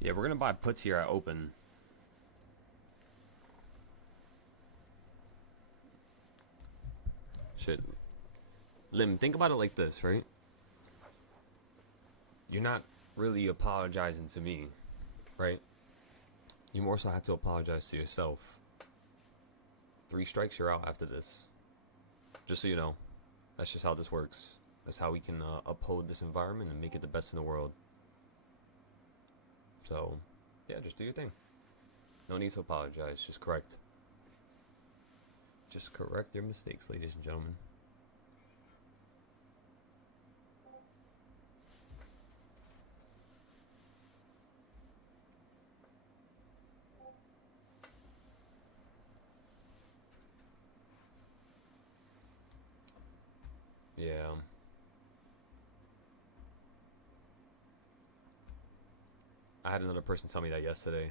Yeah, we're gonna buy puts here at open. Shit. Lim, think about it like this, right? You're not really apologizing to me, right? You more so have to apologize to yourself. 3 strikes, you're out after this. Just so you know, that's just how this works. That's how we can uphold this environment and make it the best in the world. So, yeah, just do your thing. No need to apologize. Just correct. Just correct your mistakes, ladies and gentlemen. Yeah. I had another person tell me that yesterday.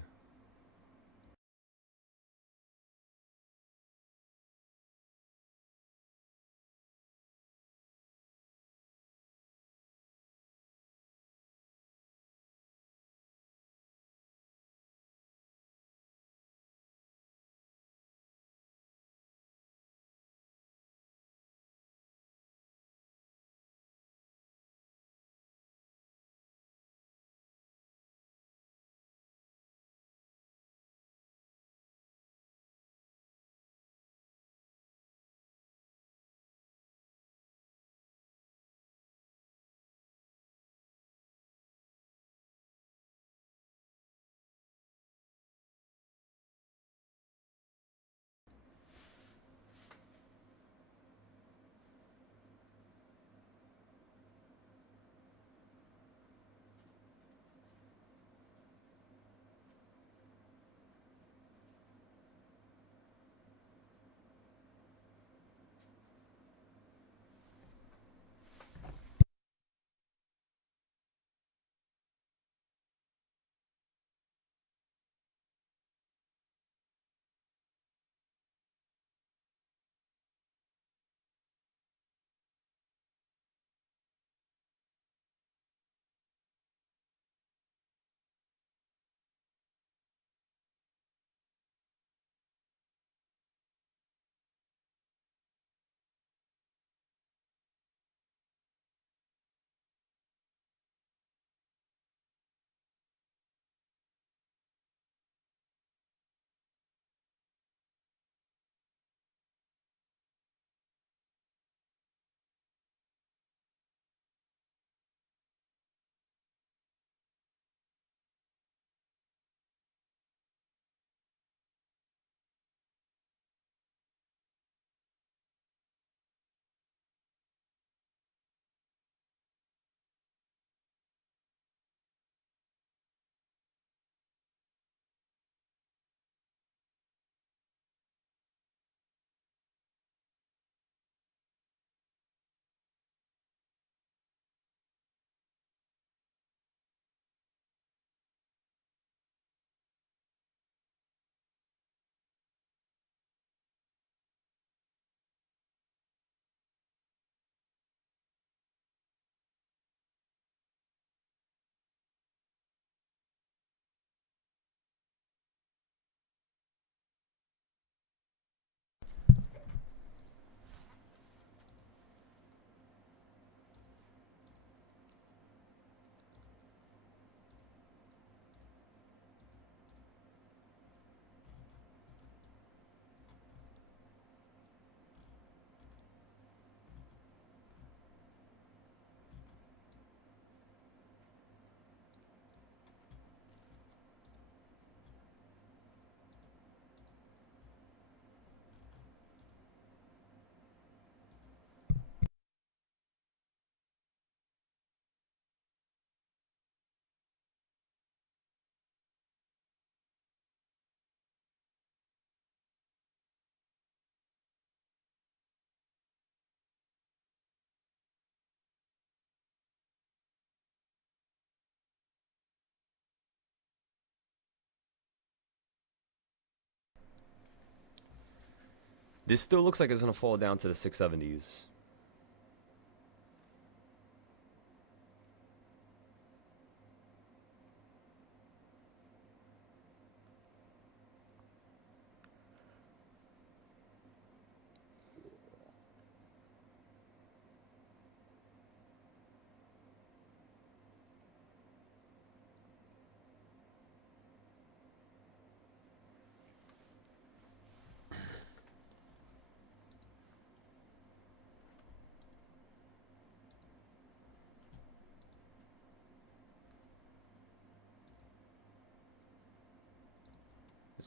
This still looks like it's gonna fall down to the 670s.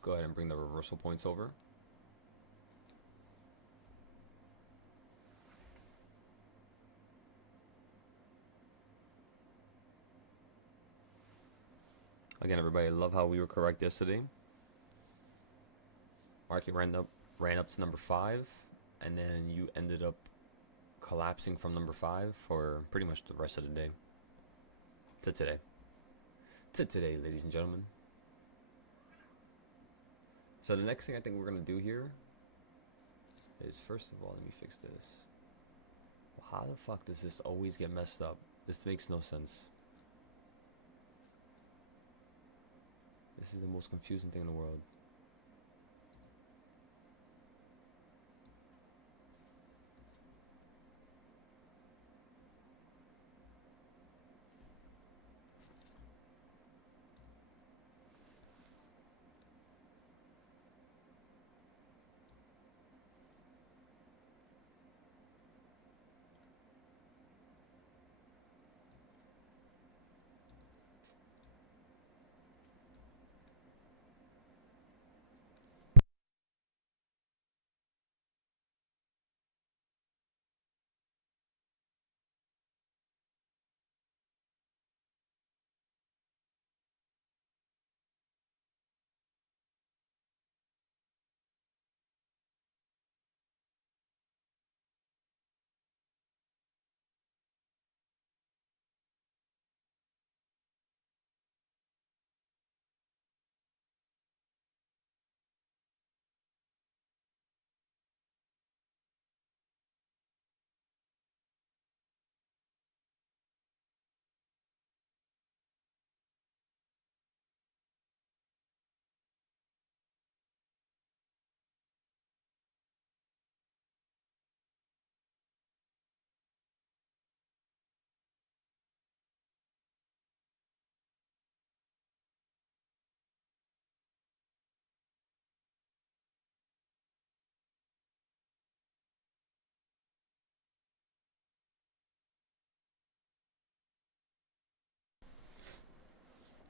let's go ahead and bring the reversal points over. Again, everybody, I love how we were correct yesterday. Market ran up to number 5, and then you ended up collapsing from number 5 for pretty much the rest of the day. To today, ladies and gentlemen. So the next thing I think we're gonna do here is, first of all, let me fix this. Well, how the fuck does this always get messed up? This makes no sense. This is the most confusing thing in the world.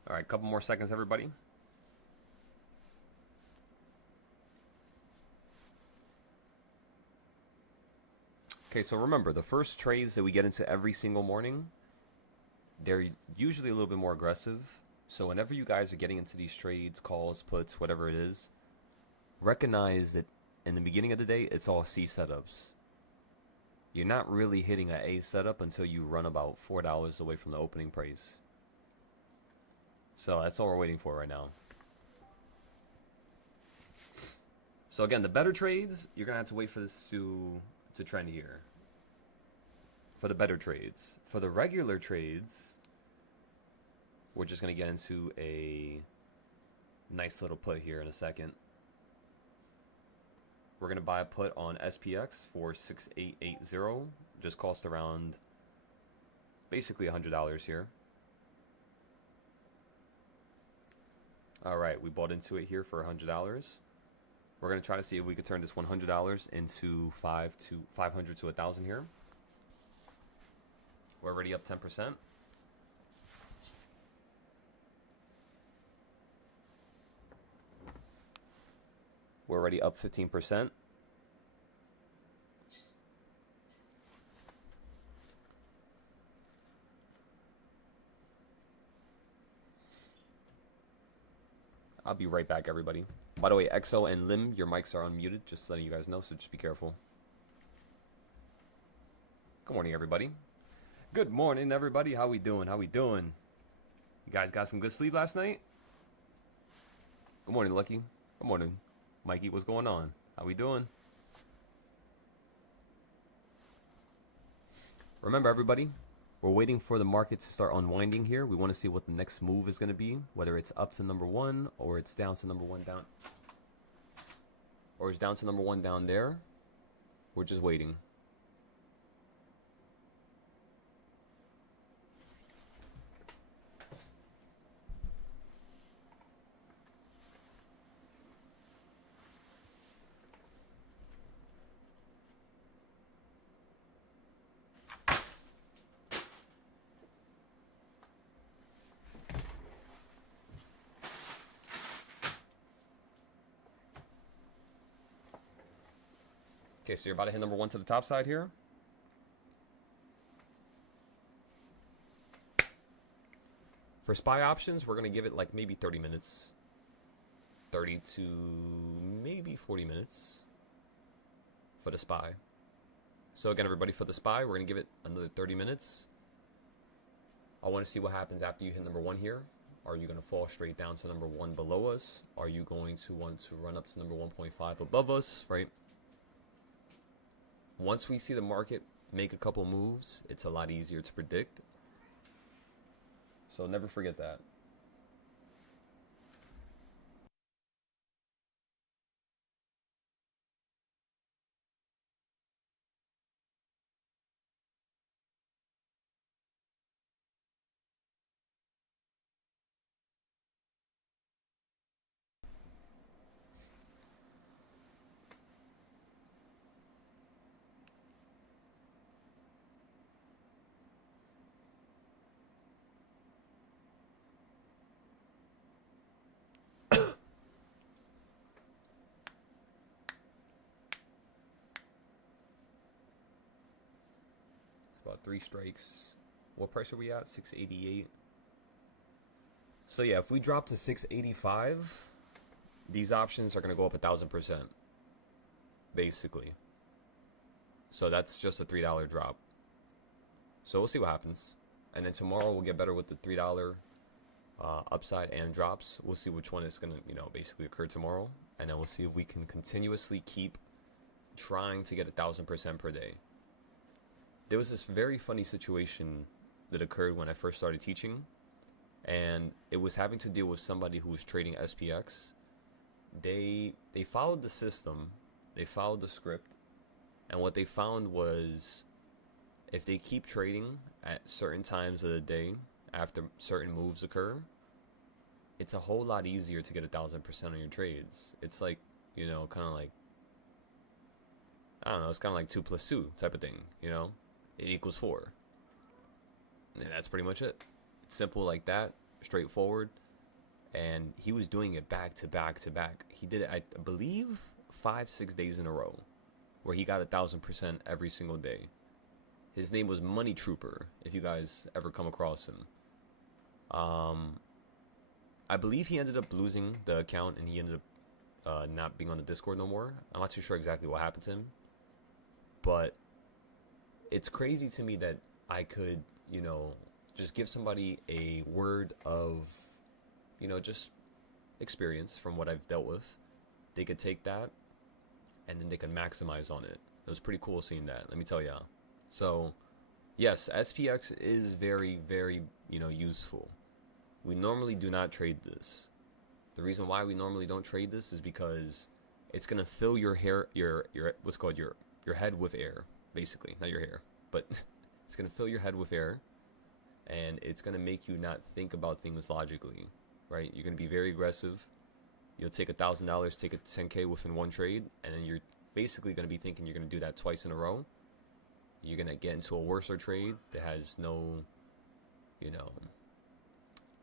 All right, couple more seconds, everybody. Okay, so remember, the first trades that we get into every single morning, they're usually a little bit more aggressive. So whenever you guys are getting into these trades, calls, puts, whatever it is, recognize that in the beginning of the day, it's all C setups. You're not really hitting an A setup until you run about $4 away from the opening price. So that's all we're waiting for right now. So again, the better trades, you're going to have to wait for this to trend here. For the better trades. For the regular trades, we're just going to get into a nice little put here in a second. We're going to buy a put on SPX for 6880. Just cost around basically $100 here. Alright, we bought into it here for $100. We're going to try to see if we could turn this $100 into 500 to 1,000 here. We're already up 10%. We're already up 15%. I'll be right back, everybody. By the way, EXO and Lim, your mics are unmuted, just letting you guys know, so just be careful. Good morning, everybody. Good morning, everybody. How we doing? How we doing? You guys got some good sleep last night? Good morning, Lucky. Good morning, Mikey. What's going on? How we doing? Remember, everybody, we're waiting for the market to start unwinding here. We want to see what the next move is going to be, whether it's up to number 1 or it's down to number 1 down. Or it's down to number 1 down there. We're just waiting. Okay, so you're about to hit number one to the top side here. For SPY options, we're going to give it like maybe 30 minutes. 30 to maybe 40 minutes for the SPY. So again, everybody, for the SPY, we're going to give it another 30 minutes. I want to see what happens after you hit number one here. Are you going to fall straight down to number one below us? Are you going to want to run up to number 1.5 above us, right? Once we see the market make a couple moves, it's a lot easier to predict. So never forget that. About 3 strikes. What price are we at? 688. So yeah, if we drop to 685, these options are going to go up 1,000%, basically. So that's just a $3 drop. So we'll see what happens. And then tomorrow we'll get better with the $3 upside and drops. We'll see which one is going to, basically occur tomorrow. And then we'll see if we can continuously keep trying to get 1,000% per day. There was this very funny situation that occurred when I first started teaching, and it was having to deal with somebody who was trading SPX. They followed the system, they followed the script, and what they found was if they keep trading at certain times of the day after certain moves occur, it's a whole lot easier to get 1,000% on your trades. It's like, kind of like, I don't know, it's kind of like 2 + 2 type of thing, It equals 4. And that's pretty much it. It's simple like that, straightforward. And he was doing it back to back to back. He did it, I believe, 5-6 days in a row, where he got 1,000% every single day. His name was Money Trooper, if you guys ever come across him. I believe he ended up losing the account, and he ended up not being on the Discord no more. I'm not too sure exactly what happened to him. But it's crazy to me that I could, just give somebody a word of, just experience from what I've dealt with. They could take that and then they could maximize on it. It was pretty cool seeing that, let me tell ya. So, yes, SPX is very, very, useful. We normally do not trade this. The reason why we normally don't trade this is because it's gonna fill your hair, your what's called your head with air, basically, not your hair, but it's gonna fill your head with air, and it's gonna make you not think about things logically, right? You're gonna be very aggressive. You'll take $1,000, take a 10K within one trade, and then you're basically gonna be thinking you're gonna do that twice in a row. You're gonna get into a worser trade that has no,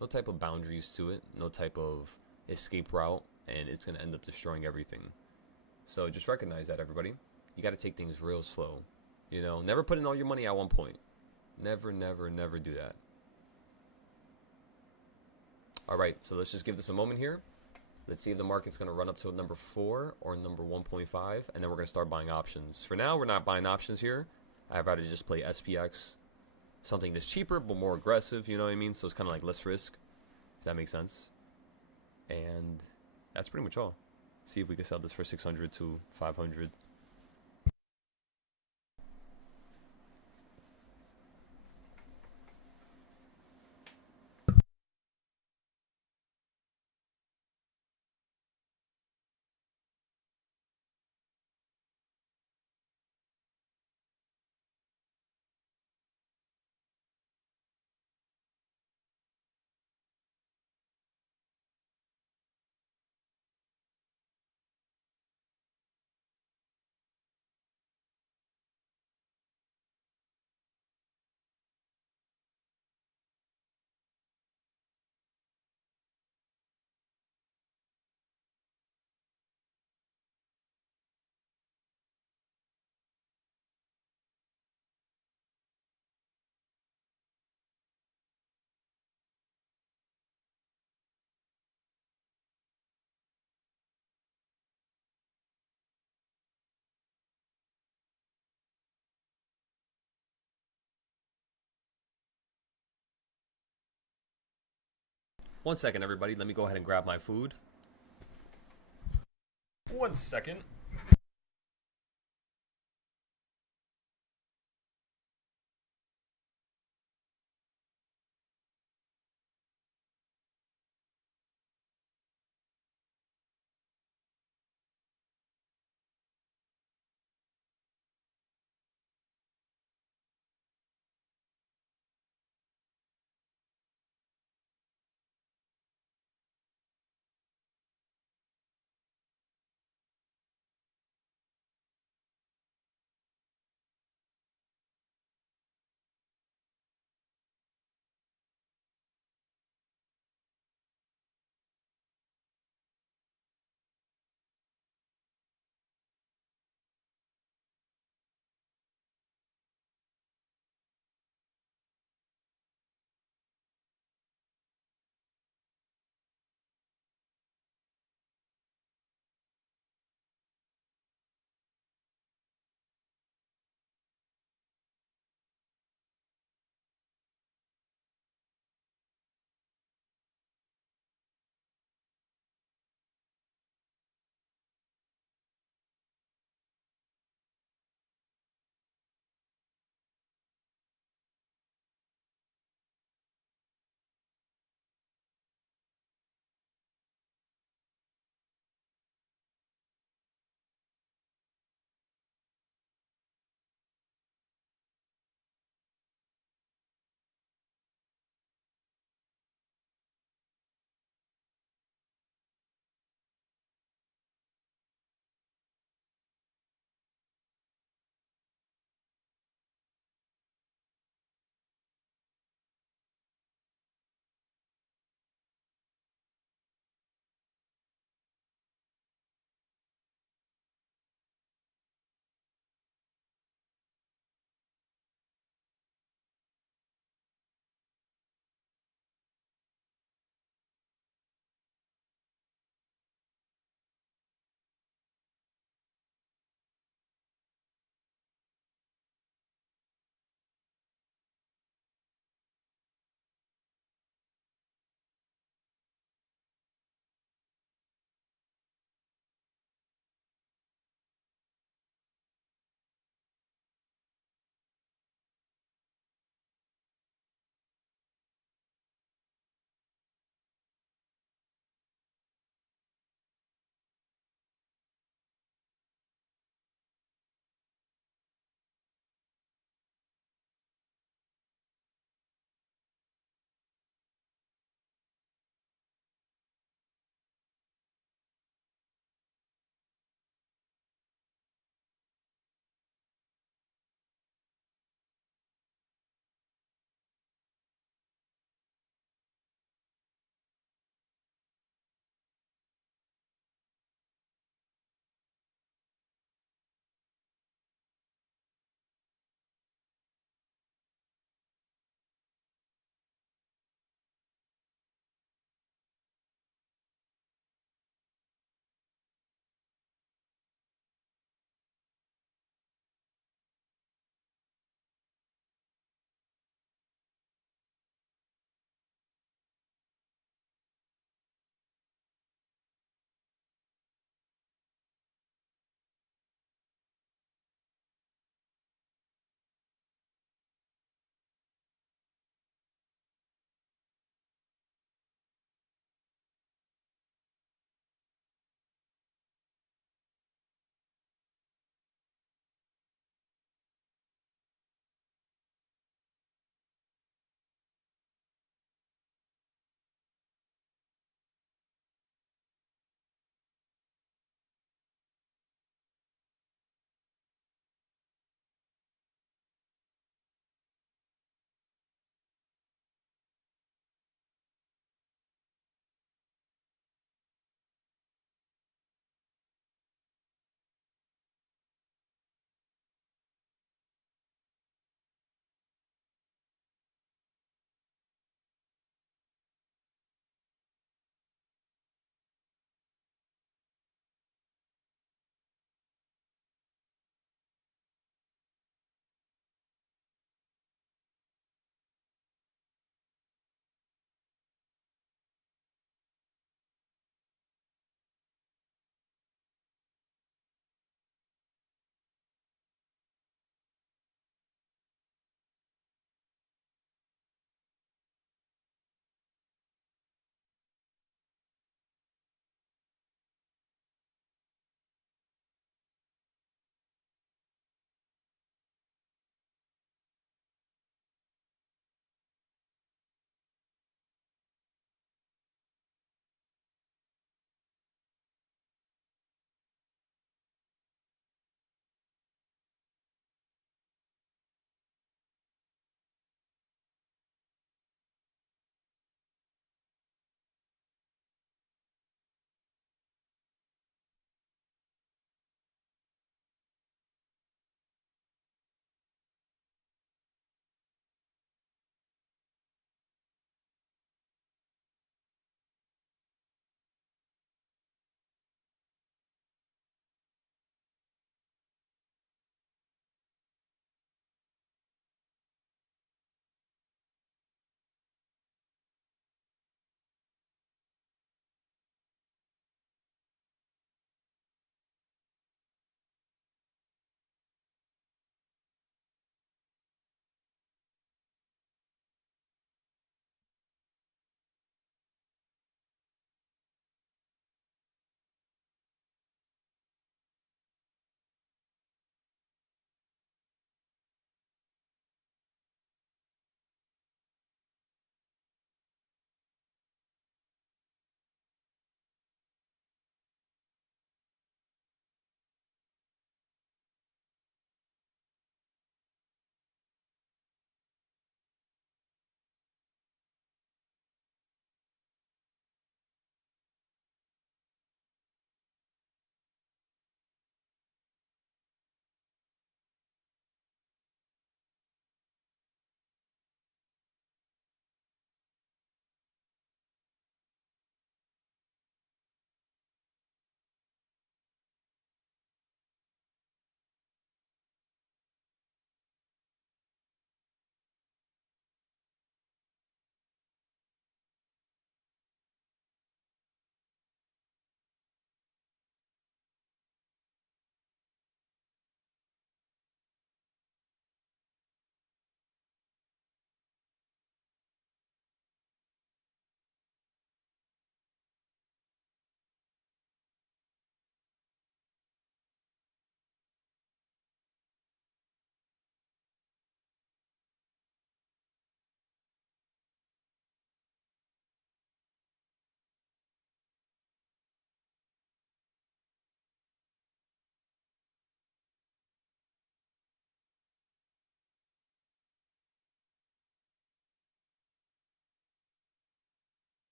no type of boundaries to it, no type of escape route, and it's gonna end up destroying everything. So just recognize that, everybody. You got to take things real slow. Never put in all your money at one point. Never, never, never do that. All right, so let's just give this a moment here. Let's see if the market's going to run up to number 4 or number 1.5, and then we're going to start buying options. For now, we're not buying options here. I'd rather just play SPX, something that's cheaper but more aggressive, you know what I mean? So it's kind of like less risk, if that makes sense. And that's pretty much all. See if we can sell this for 600 to 500. One second, everybody. Let me go ahead and grab my food. One second.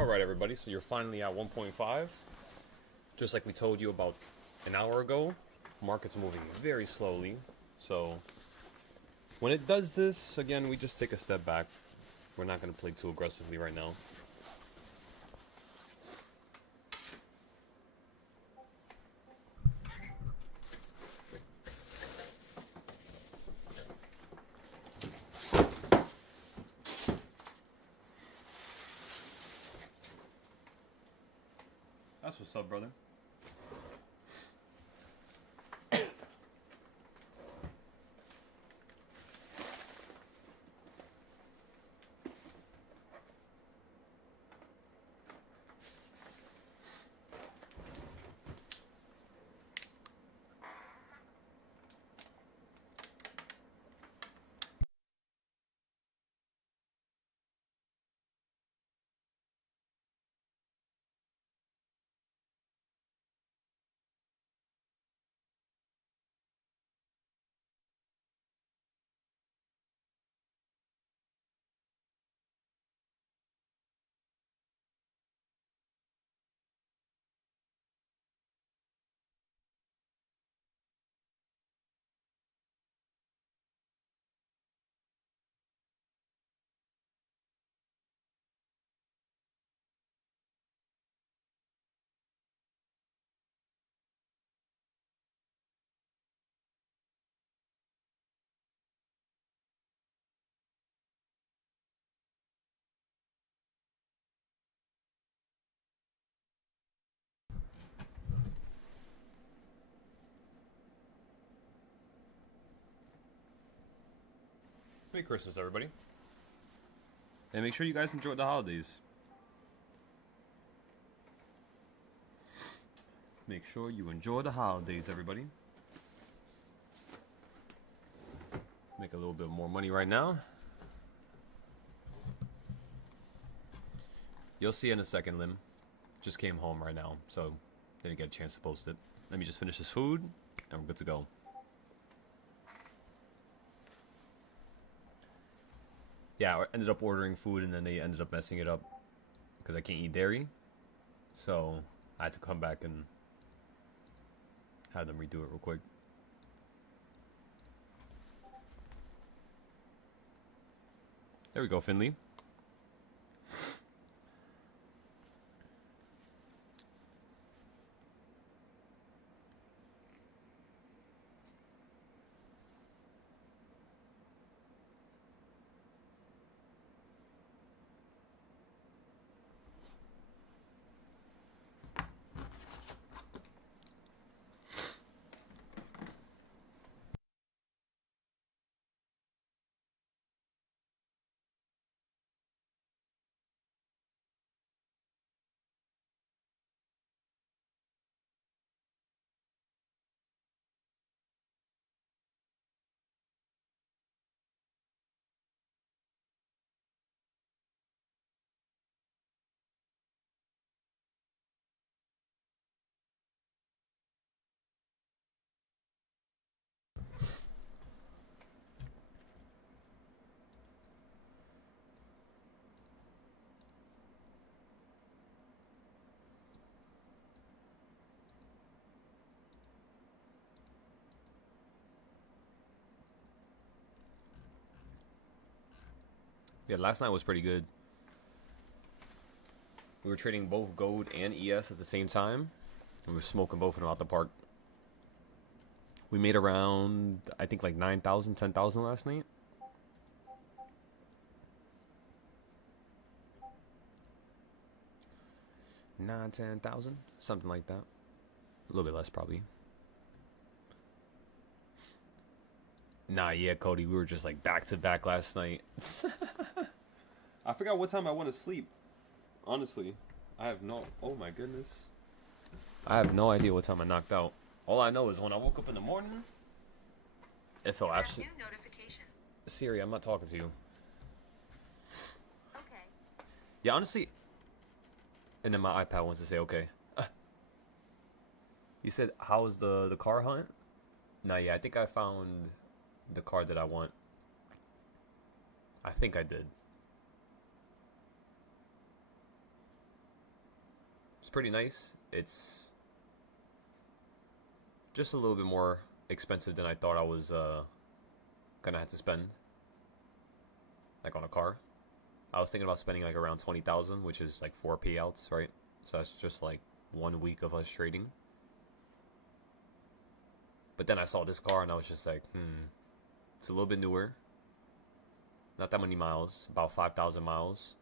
Alright, everybody, so you're finally at 1.5. Just like we told you about an hour ago, market's moving very slowly. So when it does this, again, we just take a step back. We're not going to play too aggressively right now. That's what's up, brother. Merry Christmas, everybody. And make sure you guys enjoy the holidays. Make sure you enjoy the holidays, everybody. Make a little bit more money right now. You'll see in a second, Lim. Just came home right now, so didn't get a chance to post it. Let me just finish this food, and we're good to go. Yeah, I ended up ordering food, and then they ended up messing it up because I can't eat dairy. So I had to come back and have them redo it real quick. There we go, Finley. Yeah, last night was pretty good. We were trading both gold and ES at the same time. We were smoking both of them out the park. We made around, I think, like 9,000, 10,000 last night. Nine, 10,000, something like that. A little bit less, probably. Nah, yeah, Cody, we were just like back to back last night. I forgot what time I went to sleep. Honestly, I have no. Oh my goodness. I have no idea what time I knocked out. All I know is when I woke up in the morning, it felt absolutely. New notifications. Siri, I'm not talking to you. Okay. Yeah, honestly. And then my iPad wants to say okay. You said, how was the car hunt? Nah, yeah, I think I found the car that I want. I think I did. It's pretty nice. It's just a little bit more expensive than I thought I was gonna have to spend, like on a car. I was thinking about spending like around 20,000, which is like 4 payouts, right? So that's just like 1 week of us trading. But then I saw this car and I was just like, it's a little bit newer. Not that many miles, about 5,000 miles.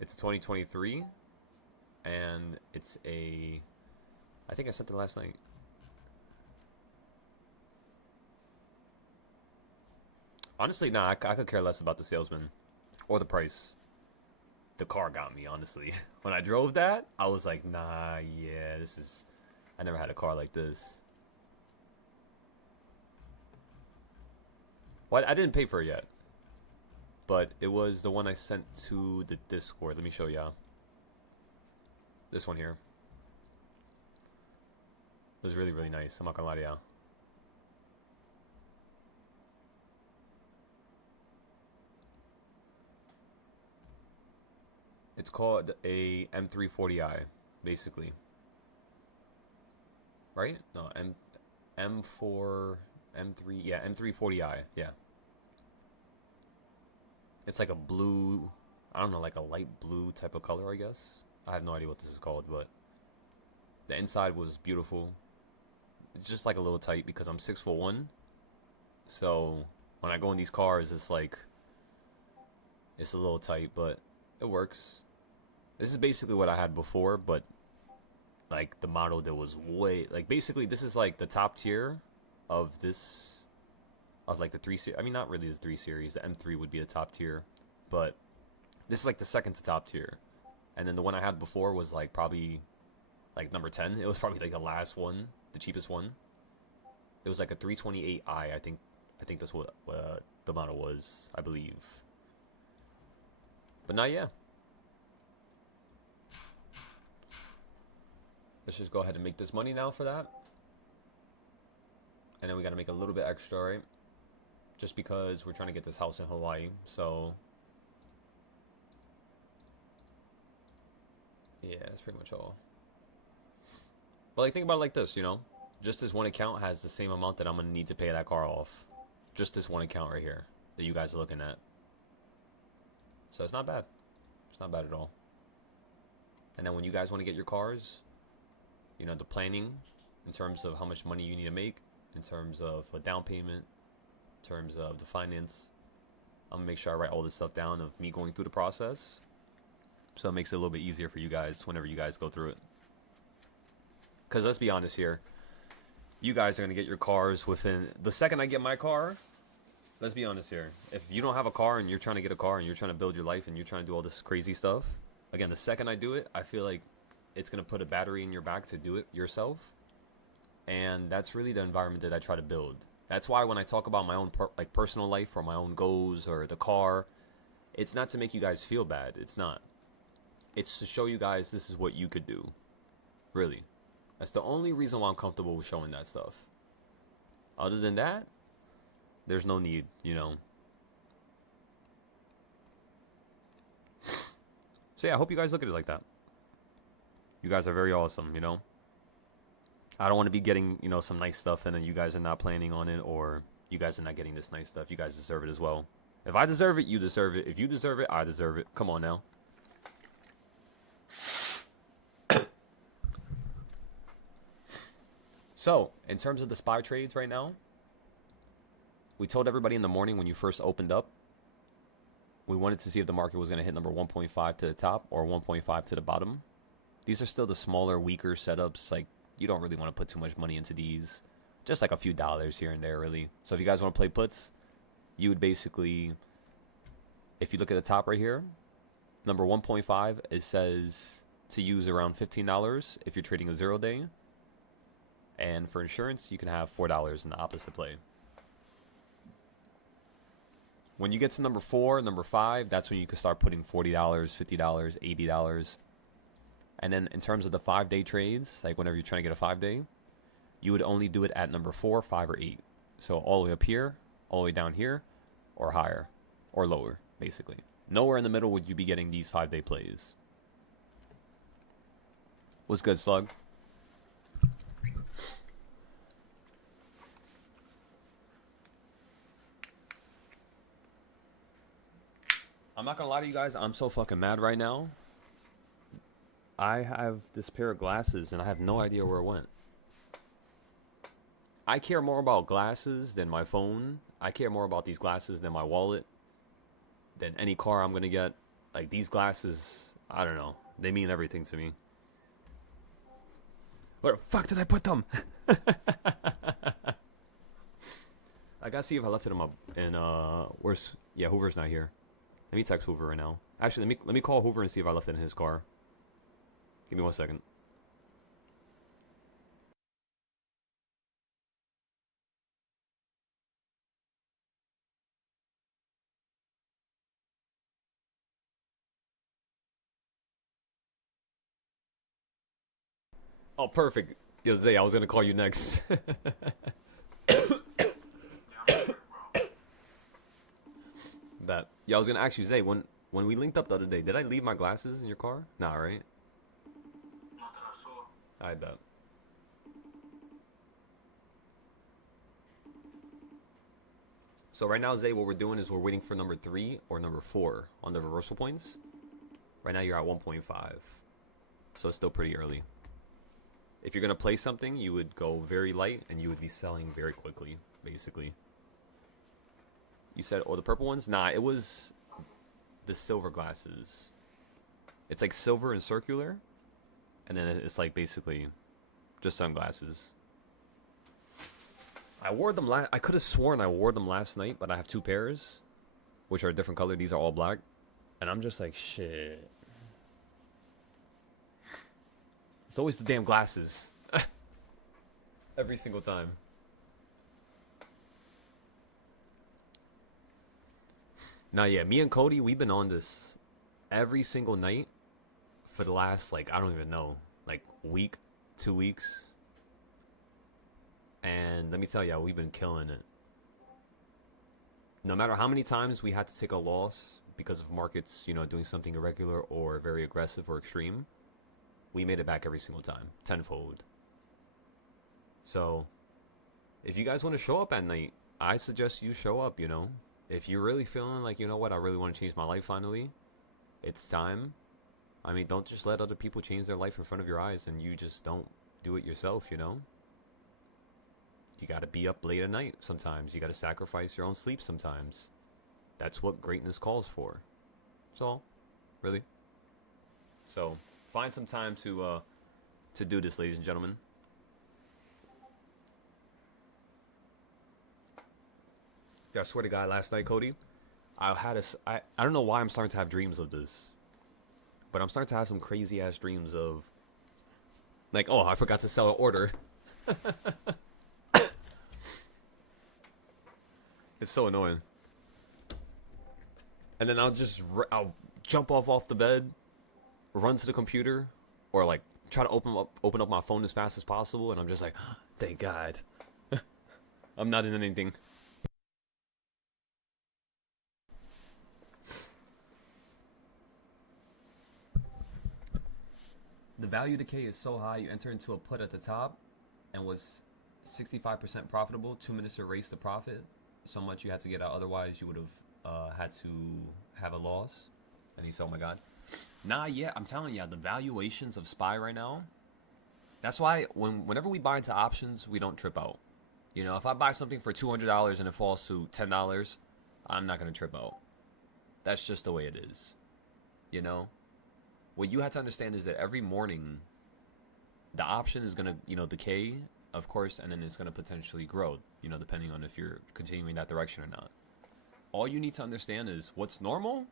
It's a 2023, and it's a, I think I sent it last night. Honestly, nah, I could care less about the salesman or the price. The car got me, honestly. When I drove that, I was like, nah, yeah, this is, I never had a car like this. Well, I didn't pay for it yet, but it was the one I sent to the Discord. Let me show y'all. This one here. It was really, really nice. I'm not gonna lie to y'all. It's called a M340i, basically. Right? No, M4, M3, yeah, M340i, yeah. It's like a blue, I don't know, like a light blue type of color, I guess. I have no idea what this is called, but the inside was beautiful. It's just like a little tight because I'm 6'1". So when I go in these cars, it's like, it's a little tight, but it works. This is basically what I had before, but like the model that was way, like basically this is like the top tier of this, of like the 3 series. I mean, not really the 3 series. The M3 would be the top tier, but this is like the second to top tier. And then the one I had before was like probably like number 10. It was probably like the last one, the cheapest one. It was like a 328i. I think that's what the model was, I believe. But not yeah. Let's just go ahead and make this money now for that. And then we got to make a little bit extra, right? Just because we're trying to get this house in Hawaii. So yeah, that's pretty much all. But like, think about it like this, you know? Just this one account has the same amount that I'm going to need to pay that car off. Just this one account right here that you guys are looking at. So it's not bad. It's not bad at all. And then when you guys want to get your cars, you know, the planning in terms of how much money you need to make, in terms of a down payment, in terms of the finance, I'm going to make sure I write all this stuff down of me going through the process. So it makes it a little bit easier for you guys whenever you guys go through it. Because let's be honest here, you guys are going to get your cars within, the second I get my car, let's be honest here, if you don't have a car and you're trying to get a car and you're trying to build your life and you're trying to do all this crazy stuff, again, the second I do it, I feel like it's going to put a battery in your back to do it yourself. And that's really the environment that I try to build. That's why when I talk about my own like personal life or my own goals or the car, it's not to make you guys feel bad. It's not. It's to show you guys this is what you could do. Really. That's the only reason why I'm comfortable with showing that stuff. Other than that, there's no need, you know. So yeah, I hope you guys look at it like that. You guys are very awesome, you know. I don't want to be getting, you know, some nice stuff and then you guys are not planning on it, or you guys are not getting this nice stuff. You guys deserve it as well. If I deserve it, you deserve it. If you deserve it, I deserve it. Come on now. So, in terms of the SPY trades right now, we told everybody in the morning when you first opened up, we wanted to see if the market was going to hit number 1.5 to the top or 1.5 to the bottom. These are still the smaller, weaker setups. Like, you don't really want to put too much money into these. Just like a few dollars here and there, really. So if you guys want to play puts, you would basically, if you look at the top right here, number 1.5, it says to use around $15 if you're trading a 0 day. And for insurance, you can have $4 in the opposite play. When you get to number 4, number 5, that's when you can start putting $40, $50, $80. And then in terms of the 5-day trades, like whenever you're trying to get a 5-day, you would only do it at number 4, 5, or 8. So all the way up here, all the way down here, or higher, or lower, basically. Nowhere in the middle would you be getting these 5-day plays. What's good, Slug? I'm not gonna lie to you guys. I'm so fucking mad right now. I have this pair of glasses and I have no idea where it went. I care more about glasses than my phone. I care more about these glasses than my wallet. Than any car I'm gonna get. Like, these glasses, I don't know. They mean everything to me. Where the fuck did I put them? I gotta see if I left it in where's, yeah, Hoover's not here. Let me text Hoover right now. Actually, let me call Hoover and see if I left it in his car. Give me 1 second. Oh, perfect. Yo, Zay, I was gonna call you next. That. Yeah, I was gonna ask you, Zay, when we linked up the other day, did I leave my glasses in your car? Nah, right? I bet. So right now, Zay, what we're doing is we're waiting for number 3 or number 4 on the reversal points. Right now, you're at 1.5, so it's still pretty early. If you're gonna play something, you would go very light and you would be selling very quickly, basically. You said, oh, the purple ones? Nah, it was the silver glasses. It's like silver and circular, and then it's like basically just sunglasses. I wore them I could have sworn I wore them last night, but I have 2 pairs, which are a different color. These are all black, and I'm just like, shit. It's always the damn glasses. Every single time. Now, yeah, me and Cody, we've been on this every single night for the last, like, I don't even know, like, week, 2 weeks. And let me tell you, we've been killing it. No matter how many times we had to take a loss because of markets, you know, doing something irregular or very aggressive or extreme, we made it back every single time, tenfold. So, if you guys want to show up at night, I suggest you show up, you know. If you're really feeling like, you know what, I really want to change my life finally, it's time. I mean, don't just let other people change their life in front of your eyes and you just don't do it yourself, you know. You got to be up late at night sometimes. You got to sacrifice your own sleep sometimes. That's what greatness calls for. That's all, really. So, find some time to do this, ladies and gentlemen. Yeah, I swear to God, last night, Cody, I don't know why I'm starting to have dreams of this, but I'm starting to have some crazy ass dreams of, like, oh, I forgot to sell an order. It's so annoying. And then I'll jump off the bed, run to the computer, or like try to open up my phone as fast as possible, and I'm just like, oh, thank God, I'm not in anything. The value decay is so high, you enter into a put at the top and was 65% profitable. 2 minutes to erase the profit. So much you had to get out, otherwise you would have had to have a loss. And he said, oh my God. Nah, yeah, I'm telling you, the valuations of SPY right now, that's why whenever we buy into options, we don't trip out. You know, if I buy something for $200 and it falls to $10, I'm not going to trip out. That's just the way it is. You know? What you have to understand is that every morning, the option is going to, you know, decay, of course, and then it's going to potentially grow, you know, depending on if you're continuing that direction or not. All you need to understand is what's normal.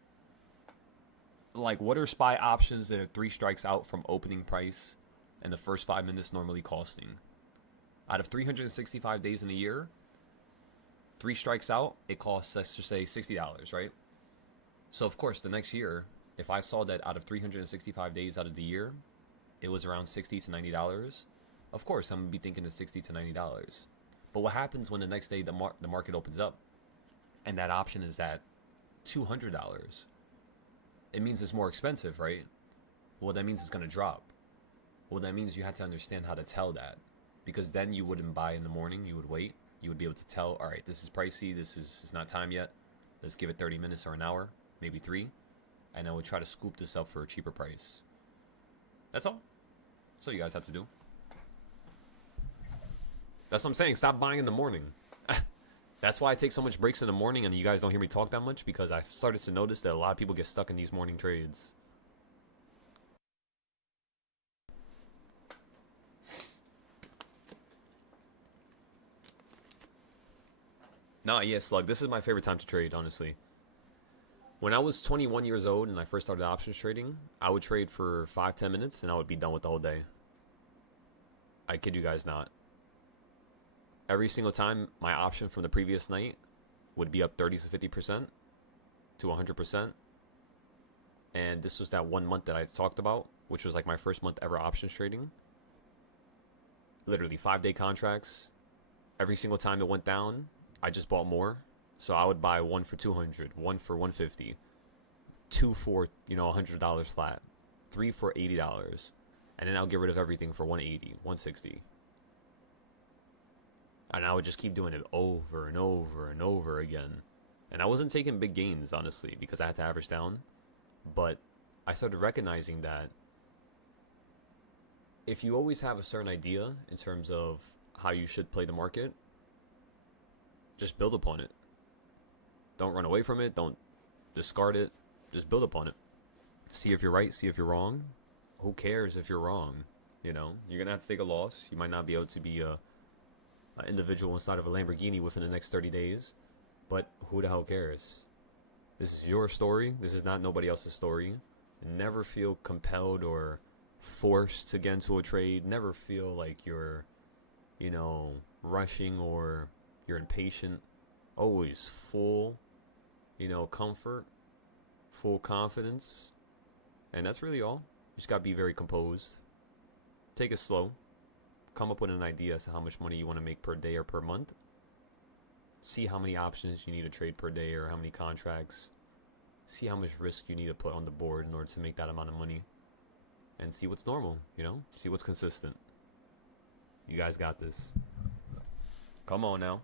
Like, what are SPY options that are 3 strikes out from opening price and the first 5 minutes normally costing? Out of 365 days in a year, 3 strikes out, it costs, let's just say, $60, right? So, of course, the next year, if I saw that out of 365 days out of the year, it was around $60 to $90, of course, I'm going to be thinking of $60 to $90. But what happens when the next day the market opens up and that option is at $200? It means it's more expensive, right? Well, that means it's going to drop. Well, that means you have to understand how to tell that, because then you wouldn't buy in the morning. You would wait. You would be able to tell, all right, this is pricey. This is it's not time yet. Let's give it 30 minutes or an hour, maybe 3, and then we'll try to scoop this up for a cheaper price. That's all. That's all you guys have to do. That's what I'm saying. Stop buying in the morning. That's why I take so much breaks in the morning and you guys don't hear me talk that much, because I've started to notice that a lot of people get stuck in these morning trades. Nah, yeah, Slug. This is my favorite time to trade, honestly. When I was 21 years old and I first started options trading, I would trade for 5-10 minutes and I would be done with the whole day. I kid you guys not. Every single time, my option from the previous night would be up 30 to 50% to 100%. And this was that 1 month that I talked about, which was like my first month ever options trading. Literally 5-day contracts. Every single time it went down, I just bought more. So I would buy 1 for 200, 1 for 150, 2 for, $100 flat, 3 for $80. And then I'll get rid of everything for 180, 160. And I would just keep doing it over and over and over again. And I wasn't taking big gains, honestly, because I had to average down. But I started recognizing that if you always have a certain idea in terms of how you should play the market, just build upon it. Don't run away from it. Don't discard it. Just build upon it. See if you're right. See if you're wrong. Who cares if you're wrong? You're going to have to take a loss. You might not be able to be an individual inside of a Lamborghini within the next 30 days. But who the hell cares? This is your story. This is not nobody else's story. Never feel compelled or forced to get into a trade. Never feel like you're, rushing or you're impatient. Always full, comfort, full confidence. And that's really all. You just gotta be very composed. Take it slow. Come up with an idea as to how much money you want to make per day or per month. See how many options you need to trade per day or how many contracts. See how much risk you need to put on the board in order to make that amount of money. And see what's normal, See what's consistent. You guys got this. Come on now.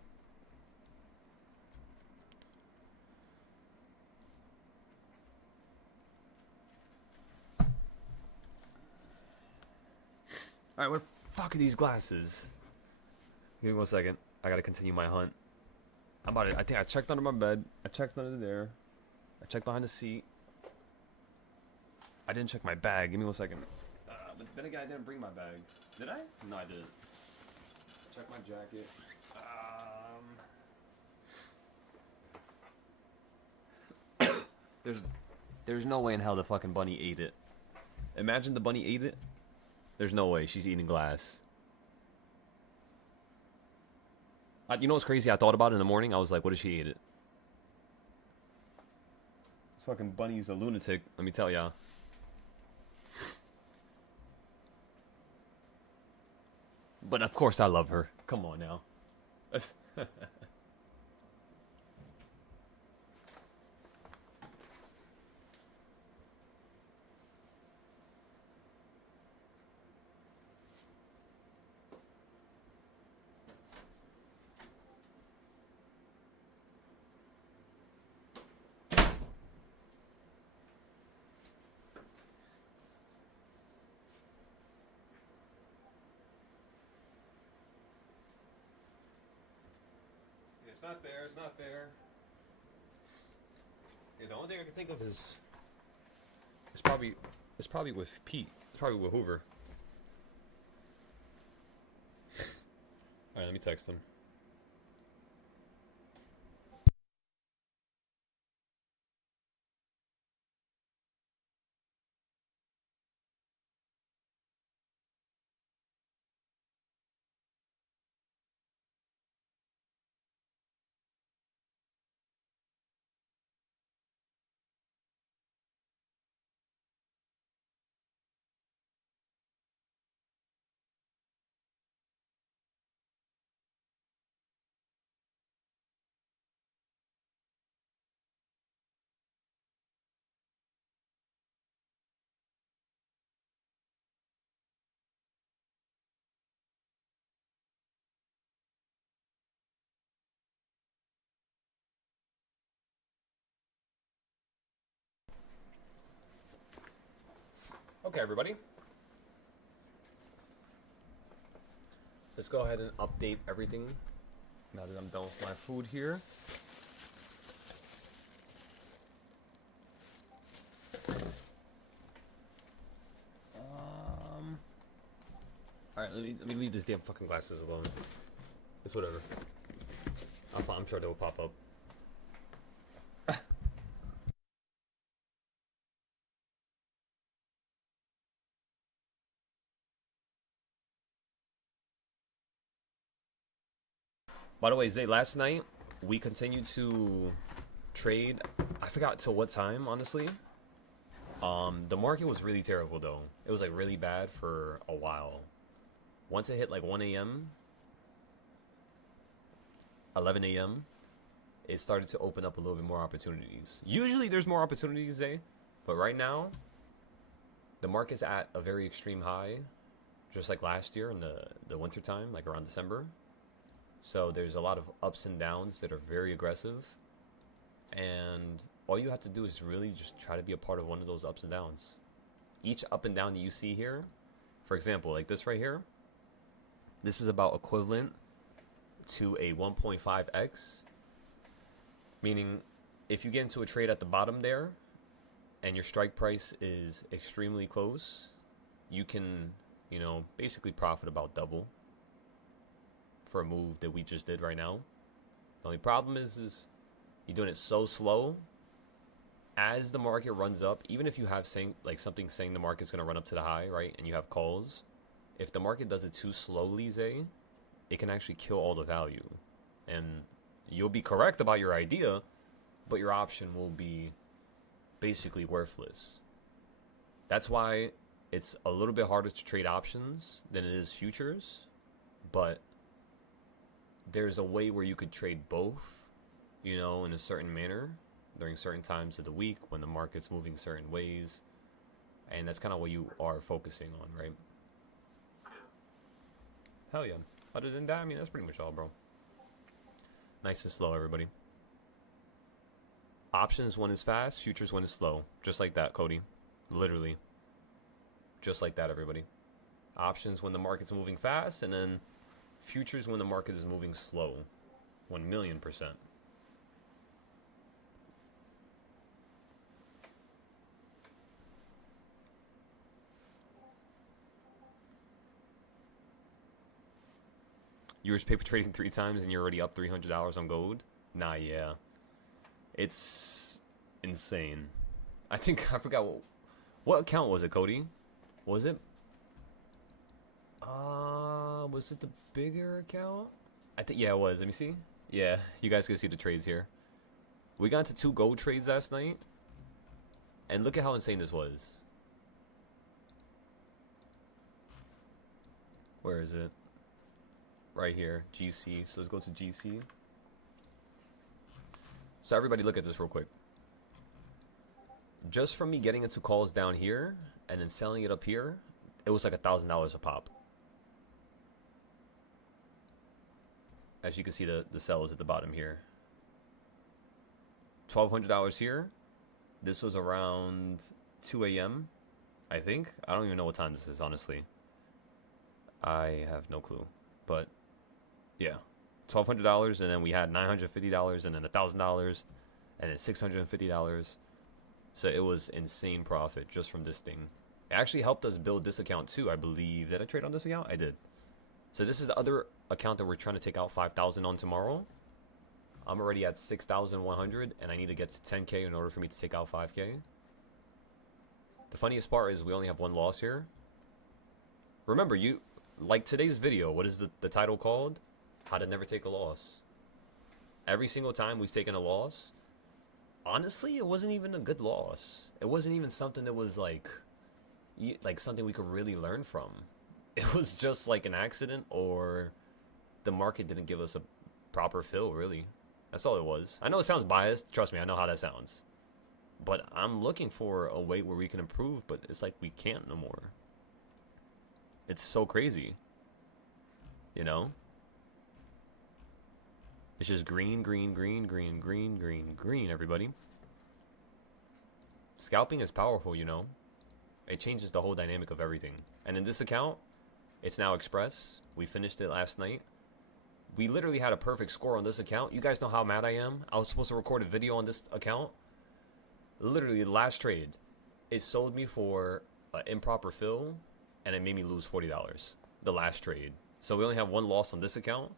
Alright, where the fuck are these glasses? Give me 1 second. I gotta continue my hunt. I think I checked under my bed. I checked under there. I checked behind the seat. I didn't check my bag. Give me 1 second. But then again, I didn't bring my bag. Did I? No, I didn't. Check my jacket. There's no way in hell the fucking bunny ate it. Imagine the bunny ate it. There's no way she's eating glass. You know what's crazy? I thought about it in the morning. I was like, what if she ate it? This fucking bunny's a lunatic, let me tell y'all. But of course I love her. Come on now. It's not there, it's not there. Yeah, the only thing I can think of is it's probably with Pete. It's probably with Hoover. Alright, let me text him. Okay, everybody. Let's go ahead and update everything now that I'm done with my food here. Alright, let me leave this damn fucking glasses alone. It's whatever. I'm sure they will pop up. By the way, Zay, last night we continued to trade. I forgot till what time, honestly. The market was really terrible though. It was like really bad for a while. Once it hit like 1 a.m., 11 a.m., it started to open up a little bit more opportunities. Usually there's more opportunities, Zay, but right now the market's at a very extreme high, just like last year in the winter time, like around December. So there's a lot of ups and downs that are very aggressive, and all you have to do is really just try to be a part of one of those ups and downs. Each up and down that you see here, for example, like this right here, this is about equivalent to a 1.5x, meaning if you get into a trade at the bottom there and your strike price is extremely close, you can, you know, basically profit about double for a move that we just did right now. The only problem is you're doing it so slow. As the market runs up, even if you have something saying the market's going to run up to the high, right, and you have calls, if the market does it too slowly, Zay, it can actually kill all the value. And you'll be correct about your idea, but your option will be basically worthless. That's why it's a little bit harder to trade options than it is futures, but there's a way where you could trade both, you know, in a certain manner during certain times of the week when the market's moving certain ways, and that's kind of what you are focusing on, right? Hell yeah. Other than that, I mean, that's pretty much all, bro. Nice and slow, everybody. Options one is fast, futures one is slow. Just like that, Cody. Literally. Just like that, everybody. Options when the market's moving fast, and then futures when the market is moving slow. 1,000,000%. You were paper trading 3 times and you're already up $300 on gold? Nah, yeah. It's insane. I forgot what account was it, Cody? Was it the bigger account? Yeah, it was. Let me see. Yeah, you guys can see the trades here. We got into 2 gold trades last night, and look at how insane this was. Where is it? Right here, GC. So let's go to GC. So everybody look at this real quick. Just from me getting into calls down here and then selling it up here, it was like $1,000 a pop. As you can see, the sell is at the bottom here. $1,200 here. This was around 2 a.m. I think. I don't even know what time this is, honestly. I have no clue. But yeah, $1,200, and then we had $950, and then $1,000, and then $650. So it was insane profit just from this thing. It actually helped us build this account too, I believe. Did I trade on this account? I did. So this is the other account that we're trying to take out 5,000 on tomorrow. I'm already at 6,100, and I need to get to 10K in order for me to take out 5K. The funniest part is we only have 1 loss here. Remember, like today's video, what is the title called? How to never take a loss. Every single time we've taken a loss, honestly, it wasn't even a good loss. It wasn't even something that was like something we could really learn from. It was just like an accident, or the market didn't give us a proper fill, really. That's all it was. I know it sounds biased. Trust me, I know how that sounds. But I'm looking for a way where we can improve, but it's like we can't no more. It's so crazy. You know? It's just green, green, green, green, green, green, green, everybody. Scalping is powerful, you know? It changes the whole dynamic of everything. And in this account, it's now Express. We finished it last night. We literally had a perfect score on this account. You guys know how mad I am. I was supposed to record a video on this account. Literally, the last trade, it sold me for an improper fill, and it made me lose $40. The last trade. So we only have one loss on this account.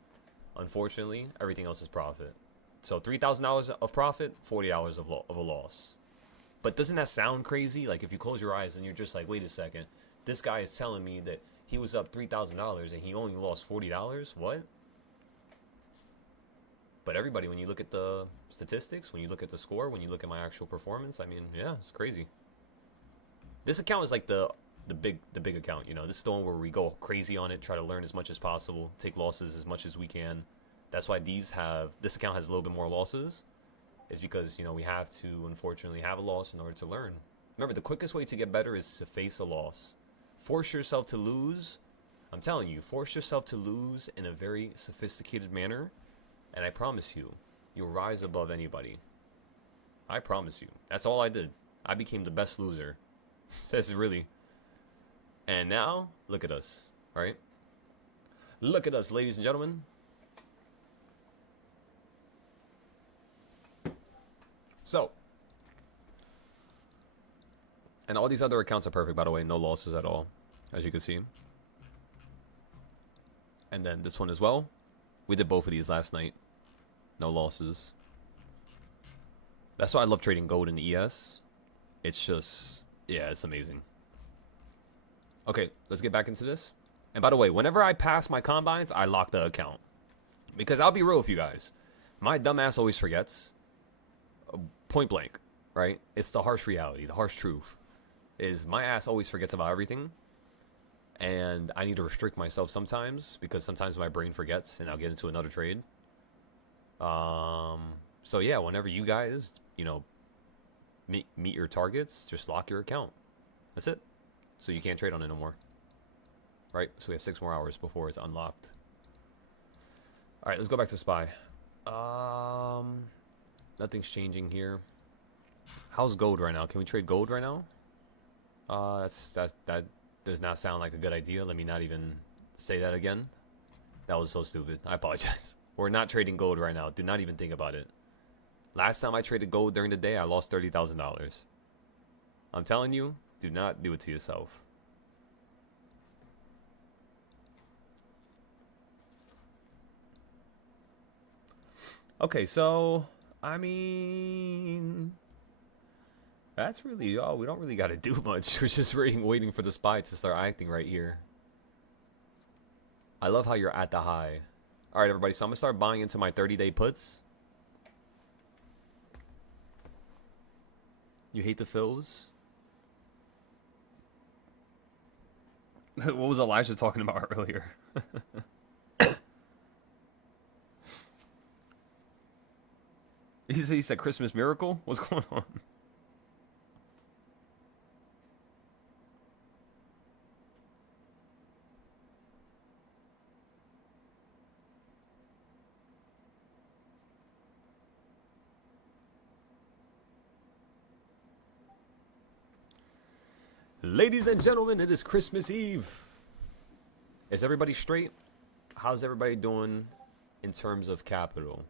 Unfortunately, everything else is profit. So $3,000 of profit, $40 of a loss. But doesn't that sound crazy? Like if you close your eyes and you're just like, wait a second, this guy is telling me that he was up $3,000 and he only lost $40? What? But everybody, when you look at the statistics, when you look at the score, when you look at my actual performance, I mean, yeah, it's crazy. This account is like the big account, you know. This is the one where we go crazy on it, try to learn as much as possible, take losses as much as we can. That's why this account has a little bit more losses. Is because, you know, we have to unfortunately have a loss in order to learn. Remember, the quickest way to get better is to face a loss. Force yourself to lose. I'm telling you, force yourself to lose in a very sophisticated manner. And I promise you, you'll rise above anybody. I promise you. That's all I did. I became the best loser. That's really. And now, look at us, right? Look at us, ladies and gentlemen. So, and all these other accounts are perfect, by the way. No losses at all, as you can see. And then this one as well. We did both of these last night. No losses. That's why I love trading gold in ES. It's just, yeah, it's amazing. Okay, let's get back into this. And by the way, whenever I pass my combines, I lock the account. Because I'll be real with you guys. My dumbass always forgets. Point blank, right? It's the harsh reality, the harsh truth. Is my ass always forgets about everything. And I need to restrict myself sometimes. Because sometimes my brain forgets and I'll get into another trade. So yeah, whenever you guys, you know, meet your targets, just lock your account. That's it. So you can't trade on it no more. Right? So we have 6 more hours before it's unlocked. Alright, let's go back to SPY. Nothing's changing here. How's gold right now? Can we trade gold right now? That does not sound like a good idea. Let me not even say that again. That was so stupid. I apologize. We're not trading gold right now. Do not even think about it. Last time I traded gold during the day, I lost $30,000. I'm telling you, do not do it to yourself. Okay, so I mean, that's really all. We don't really got to do much. We're just waiting for the SPY to start acting right here. I love how you're at the high. All right, everybody. So I'm gonna start buying into my 30-day puts. You hate the fills? What was Elijah talking about earlier? He said Christmas miracle? What's going on? Ladies and gentlemen, it is Christmas Eve. Is everybody straight? How's everybody doing in terms of capital?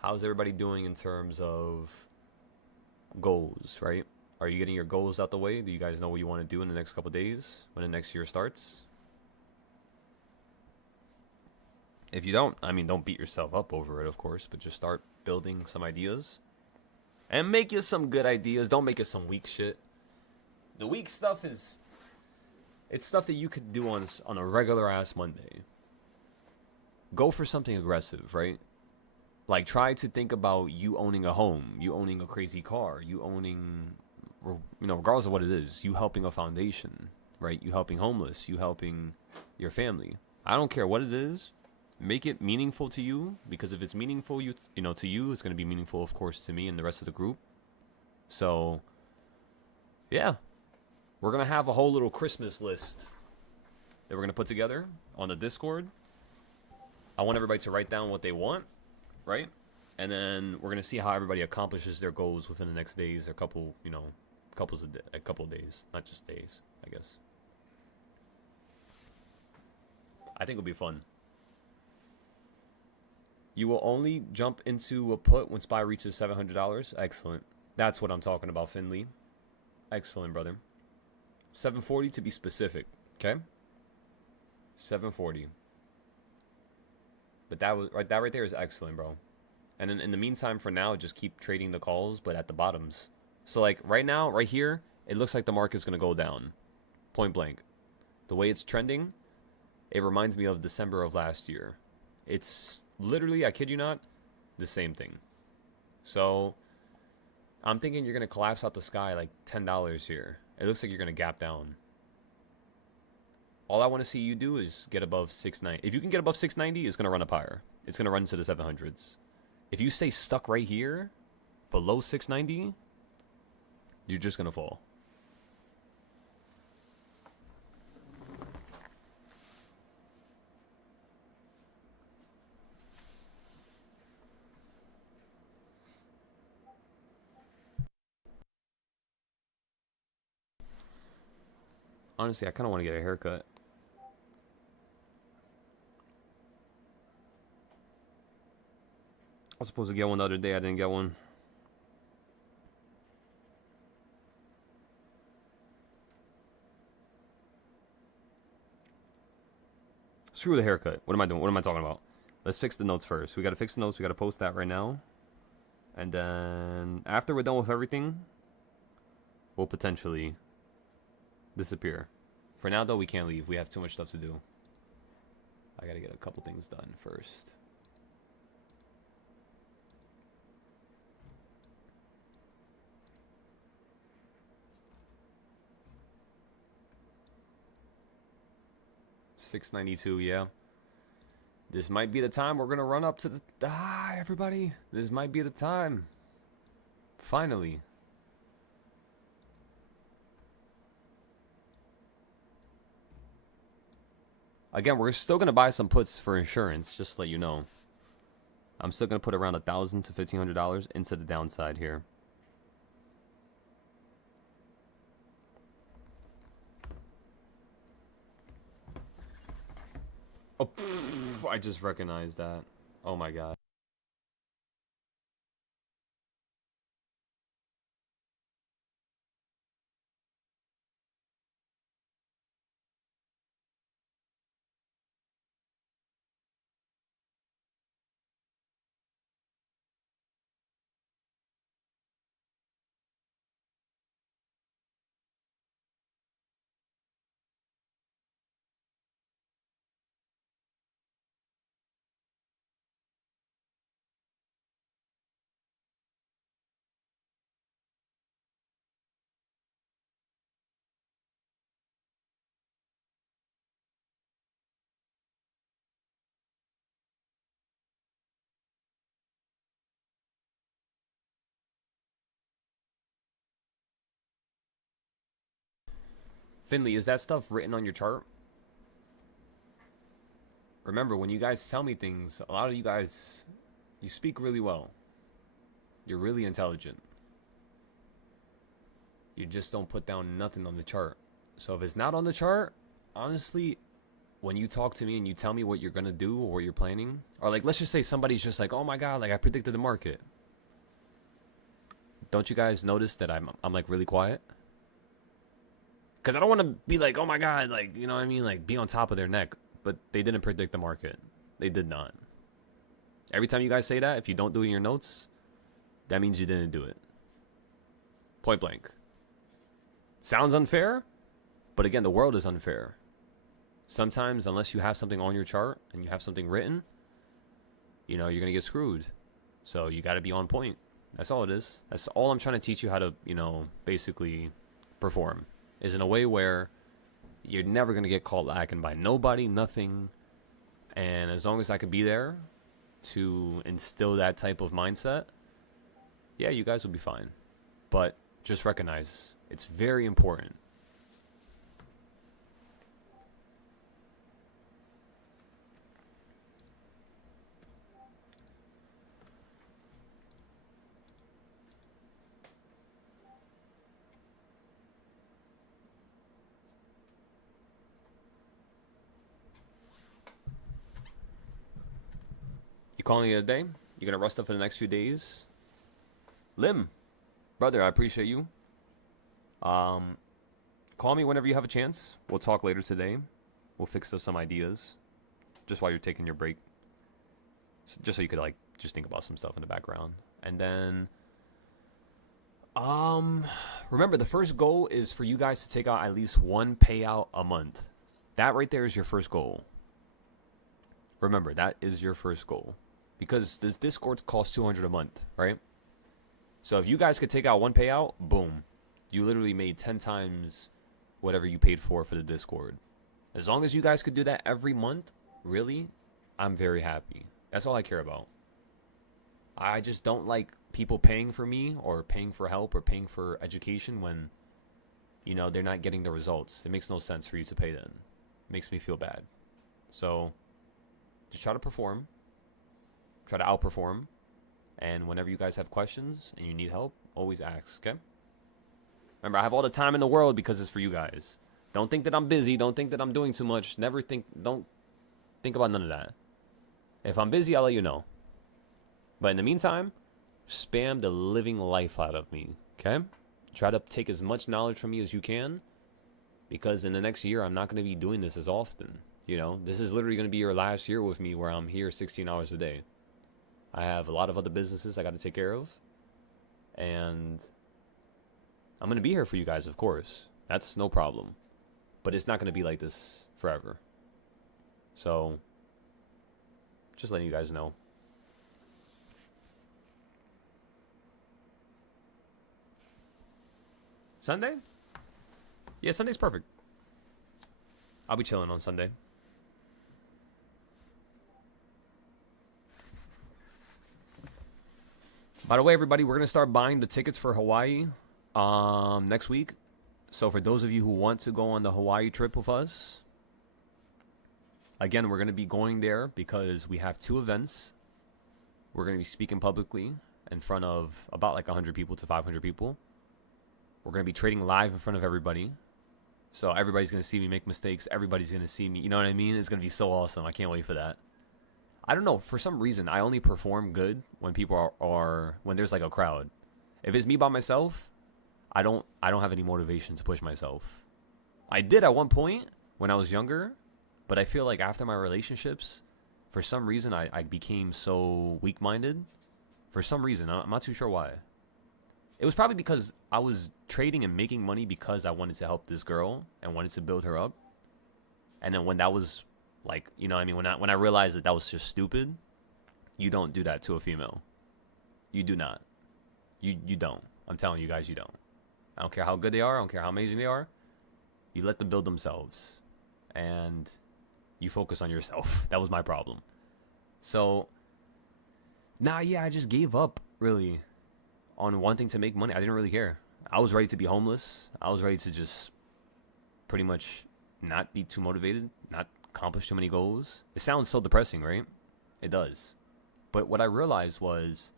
How's everybody doing in terms of goals, right? Are you getting your goals out the way? Do you guys know what you want to do in the next couple days when the next year starts? If you don't, I mean, don't beat yourself up over it, of course, but just start building some ideas. And make you some good ideas. Don't make it some weak shit. The weak stuff is, it's stuff that you could do on a regular ass Monday. Go for something aggressive, right? Like, try to think about you owning a home, you owning a crazy car, you owning, you know, regardless of what it is, you helping a foundation, right? You helping homeless, you helping your family. I don't care what it is. Make it meaningful to you, because if it's meaningful, you know, to you, it's going to be meaningful, of course, to me and the rest of the group. So, yeah. We're going to have a whole little Christmas list that we're going to put together on the Discord. I want everybody to write down what they want, right? And then we're going to see how everybody accomplishes their goals within the next days or couple a couple of days, not just days, I guess. I think it'll be fun. You will only jump into a put when SPY reaches $700. Excellent. That's what I'm talking about, Finley. Excellent, brother. 740 to be specific. Okay. 740. But that right there is excellent, bro. And in the meantime, for now, just keep trading the calls, but at the bottoms. So like right now, right here, it looks like the market's gonna go down. Point blank. The way it's trending, it reminds me of December of last year. It's literally, I kid you not, the same thing. So I'm thinking you're gonna collapse out the sky like $10 here. It looks like you're gonna gap down. All I want to see you do is get above 690. If you can get above 690, it's gonna run up higher. It's gonna run into the 700s. If you stay stuck right here, below 690, you're just gonna fall. Honestly, I kind of want to get a haircut. I was supposed to get one the other day. I didn't get one. Screw the haircut. What am I doing? What am I talking about? Let's fix the notes first. We got to fix the notes. We got to post that right now. And then after we're done with everything, we'll potentially disappear. For now, though, we can't leave. We have too much stuff to do. I got to get a couple things done first. $692, yeah. This might be the time we're gonna run up to the everybody. This might be the time. Finally. Again, we're still gonna buy some puts for insurance, just to let you know. I'm still gonna put around $1,000 to $1,500 into the downside here. Oh, I just recognized that. Oh my god. Finley, is that stuff written on your chart? Remember, when you guys tell me things, a lot of you guys, you speak really well. You're really intelligent. You just don't put down nothing on the chart. So if it's not on the chart, honestly, when you talk to me and you tell me what you're gonna do or what you're planning, or like let's just say somebody's just like, oh my god, like I predicted the market. Don't you guys notice that I'm like really quiet? Because I don't want to be like, oh my god, like, you know what I mean? Like, be on top of their neck. But they didn't predict the market. They did not. Every time you guys say that, if you don't do it in your notes, that means you didn't do it. Point blank. Sounds unfair, but again, the world is unfair. Sometimes, unless you have something on your chart and you have something written, you know, you're going to get screwed. So you got to be on point. That's all it is. That's all I'm trying to teach you how to, you know, basically perform. Is in a way where you're never going to get caught lacking by nobody, nothing. And as long as I can be there to instill that type of mindset, yeah, you guys will be fine. But just recognize it's very important. Calling it a day. You're gonna rest up for the next few days. Lim, brother, I appreciate you. Call me whenever you have a chance. We'll talk later today. We'll fix up some ideas, just while you're taking your break, just so you could like just think about some stuff in the background. And then, remember the first goal is for you guys to take out at least one payout a month. That right there is your first goal. Remember, that is your first goal, because this Discord costs $200 a month, right? So if you guys could take out one payout, boom, you literally made 10 times whatever you paid for the Discord. As long as you guys could do that every month, really, I'm very happy. That's all I care about. I just don't like people paying for me or paying for help or paying for education when, you know, they're not getting the results. It makes no sense for you to pay them. It makes me feel bad. So just try to perform. Try to outperform. And whenever you guys have questions and you need help, always ask, okay? Remember, I have all the time in the world because it's for you guys. Don't think that I'm busy. Don't think that I'm doing too much. Don't think about none of that. If I'm busy, I'll let you know. But in the meantime, spam the living life out of me, okay? Try to take as much knowledge from me as you can, because in the next year, I'm not going to be doing this as often. You know, this is literally going to be your last year with me where I'm here 16 hours a day. I have a lot of other businesses I got to take care of. And I'm going to be here for you guys, of course. That's no problem. But it's not going to be like this forever. So, just letting you guys know. Sunday? Yeah, Sunday's perfect. I'll be chilling on Sunday. By the way, everybody, we're going to start buying the tickets for Hawaii next week. So for those of you who want to go on the Hawaii trip with us, again, we're going to be going there because we have two events. We're going to be speaking publicly in front of about like 100 people to 500 people. We're going to be trading live in front of everybody. So everybody's going to see me make mistakes. Everybody's going to see me. You know what I mean? It's going to be so awesome. I can't wait for that. I don't know. For some reason, I only perform good when people are when there's like a crowd. If it's me by myself, I don't have any motivation to push myself. I did at one point when I was younger, but I feel like after my relationships, for some reason, I became so weak-minded. For some reason, I'm not too sure why. It was probably because I was trading and making money because I wanted to help this girl and wanted to build her up. And then when that was like, you know what I mean? When I realized that was just stupid, you don't do that to a female. You do not. You don't. I'm telling you guys, you don't. I don't care how good they are. I don't care how amazing they are. You let them build themselves. And you focus on yourself. That was my problem. So, yeah, I just gave up, really, on wanting to make money. I didn't really care. I was ready to be homeless. I was ready to just pretty much not be too motivated, not accomplish too many goals. It sounds so depressing, right? It does. But what I realized was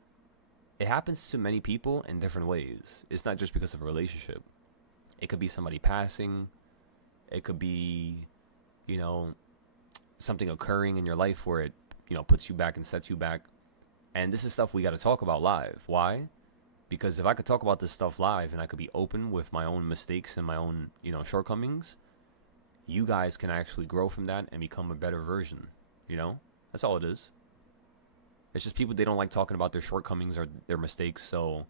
it happens to many people in different ways. It's not just because of a relationship. It could be somebody passing. It could be, you know, something occurring in your life where it, you know, puts you back and sets you back. And this is stuff we got to talk about live. Why? Because if I could talk about this stuff live and I could be open with my own mistakes and my own, you know, shortcomings, you guys can actually grow from that and become a better version, you know? That's all it is. It's just people, they don't like talking about their shortcomings or their mistakes, so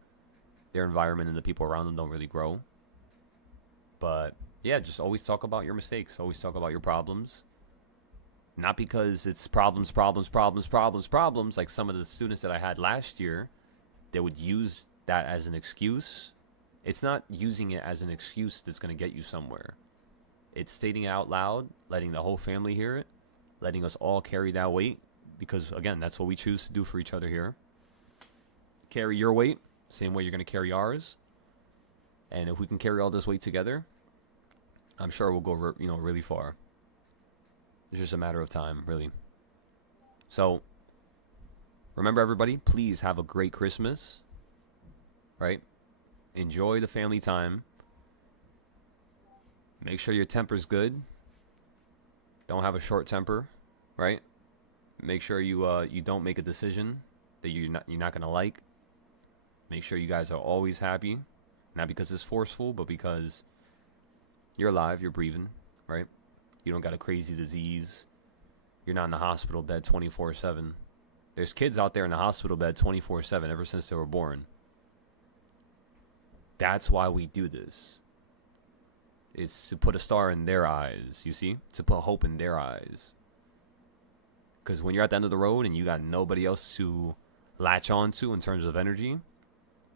their environment and the people around them don't really grow. But, yeah, just always talk about your mistakes. Always talk about your problems. Not because it's problems, like some of the students that I had last year, they would use that as an excuse. It's not using it as an excuse that's going to get you somewhere. It's stating it out loud, letting the whole family hear it, letting us all carry that weight, because, again, that's what we choose to do for each other here. Carry your weight, same way you're going to carry ours. And if we can carry all this weight together, I'm sure we'll go, really far. It's just a matter of time, really. So, remember, everybody, please have a great Christmas, right? Enjoy the family time. Make sure your temper's good. Don't have a short temper, right? Make sure you don't make a decision that you're not gonna like. Make sure you guys are always happy, not because it's forceful, but because you're alive, you're breathing, right? You don't got a crazy disease. You're not in the hospital bed 24/7. There's kids out there in the hospital bed 24/7 ever since they were born. That's why we do this. It's to put a star in their eyes, you see? To put hope in their eyes. Because when you're at the end of the road and you got nobody else to latch on to in terms of energy,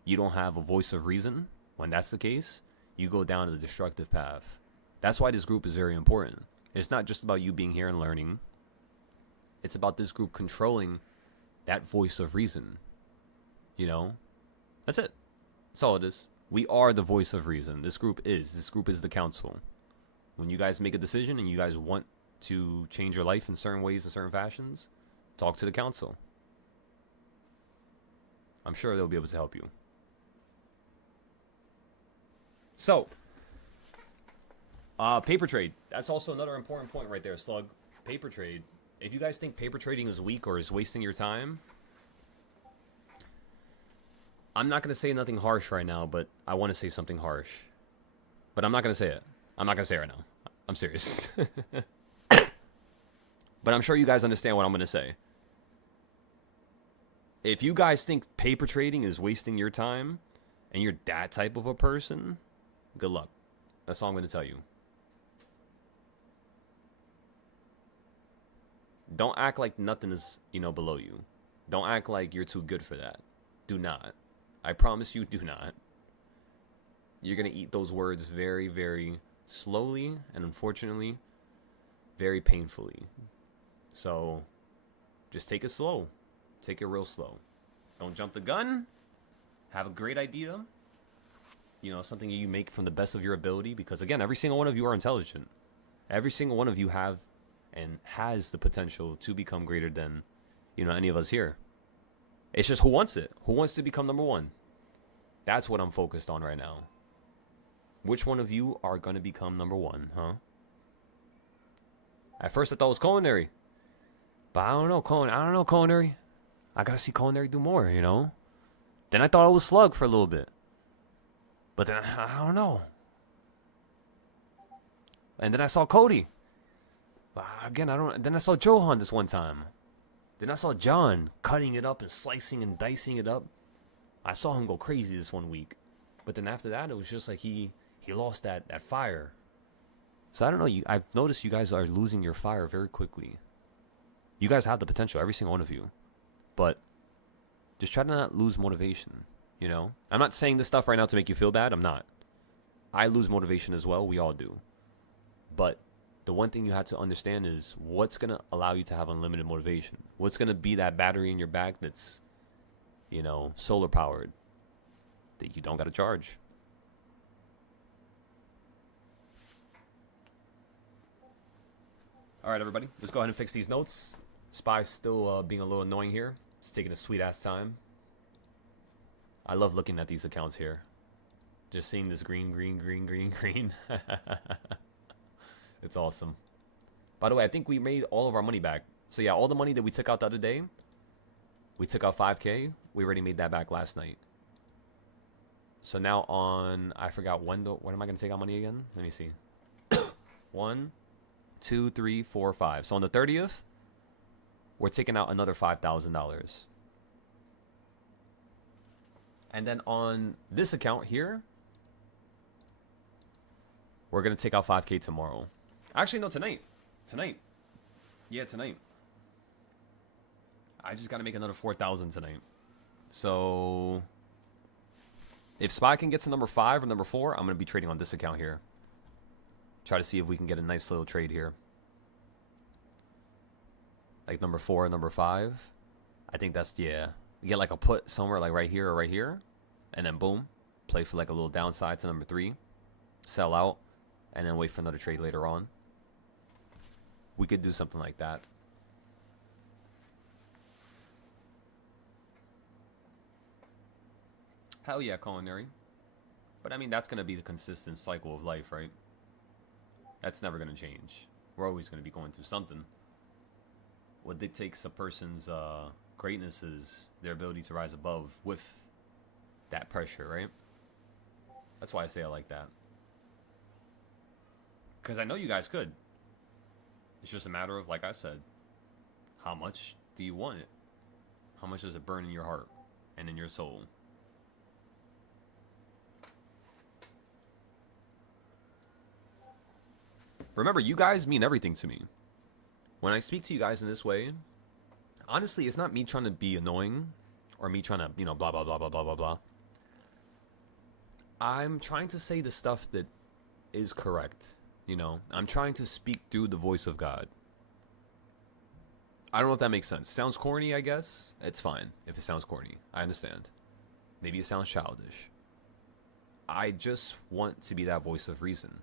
you don't have a voice of reason. When that's the case, you go down the destructive path. That's why this group is very important. It's not just about you being here and learning. It's about this group controlling that voice of reason. You know? That's it. That's all it is. We are the voice of reason. This group is the council. When you guys make a decision and you guys want to change your life in certain ways, in certain fashions, talk to the council. I'm sure they'll be able to help you. So, paper trade. That's also another important point right there, Slug. Paper trade. If you guys think paper trading is weak or is wasting your time, I'm not going to say nothing harsh right now, but I want to say something harsh. But I'm not going to say it. I'm not going to say it right now. I'm serious. But I'm sure you guys understand what I'm going to say. If you guys think paper trading is wasting your time, and you're that type of a person, good luck. That's all I'm going to tell you. Don't act like nothing is, below you. Don't act like you're too good for that. Do not. I promise you, do not. You're going to eat those words very, very slowly and unfortunately, very painfully. So, just take it slow. Take it real slow. Don't jump the gun. Have a great idea. Something you make from the best of your ability. Because again, every single one of you are intelligent. Every single one of you have and has the potential to become greater than, any of us here. It's just who wants it? Who wants to become number one? That's what I'm focused on right now. Which one of you are going to become number one, huh? At first I thought it was culinary. But I don't know, culinary. I gotta see culinary do more, Then I thought it was Slug for a little bit. But then, I don't know. And then I saw Cody. But again, then I saw Johan this one time. Then I saw John cutting it up and slicing and dicing it up. I saw him go crazy this one week. But then after that, it was just like he lost that fire. So I don't know. I've noticed you guys are losing your fire very quickly. You guys have the potential, every single one of you. But just try to not lose motivation, I'm not saying this stuff right now to make you feel bad. I'm not. I lose motivation as well. We all do. But the one thing you have to understand is what's going to allow you to have unlimited motivation. What's going to be that battery in your back that's, solar powered that you don't got to charge. All right, everybody. Let's go ahead and fix these notes. Spy's still being a little annoying here. It's taking a sweet-ass time. I love looking at these accounts here. Just seeing this green. It's awesome. By the way, I think we made all of our money back. So yeah, all the money that we took out the other day, we took out 5K. We already made that back last night. So now on, I forgot when am I going to take out money again? Let me see. 1, 2, 3, 4, 5. So on the 30th, we're taking out another $5,000. And then on this account here, we're going to take out 5K tomorrow. Actually, no, tonight. Yeah, tonight. I just got to make another 4,000 tonight. So if Spy can get to number 5 or number 4, I'm going to be trading on this account here. Try to see if we can get a nice little trade here. Like number 4 and number 5. I think that's, yeah. You get like a put somewhere like right here or right here. And then boom. Play for like a little downside to number 3. Sell out. And then wait for another trade later on. We could do something like that. Hell yeah, culinary. But I mean, that's going to be the consistent cycle of life, right? That's never going to change. We're always going to be going through something. what dictates a person's greatness is their ability to rise above with that pressure, right? That's why I say it like that. Because I know you guys could. It's just a matter of, like I said, how much do you want it? How much does it burn in your heart and in your soul? Remember, you guys mean everything to me. When I speak to you guys in this way, honestly, it's not me trying to be annoying or me trying to, blah, blah, blah, blah, blah, blah, blah. I'm trying to say the stuff that is correct. I'm trying to speak through the voice of God. I don't know if that makes sense. Sounds corny, I guess. It's fine if it sounds corny. I understand. Maybe it sounds childish. I just want to be that voice of reason.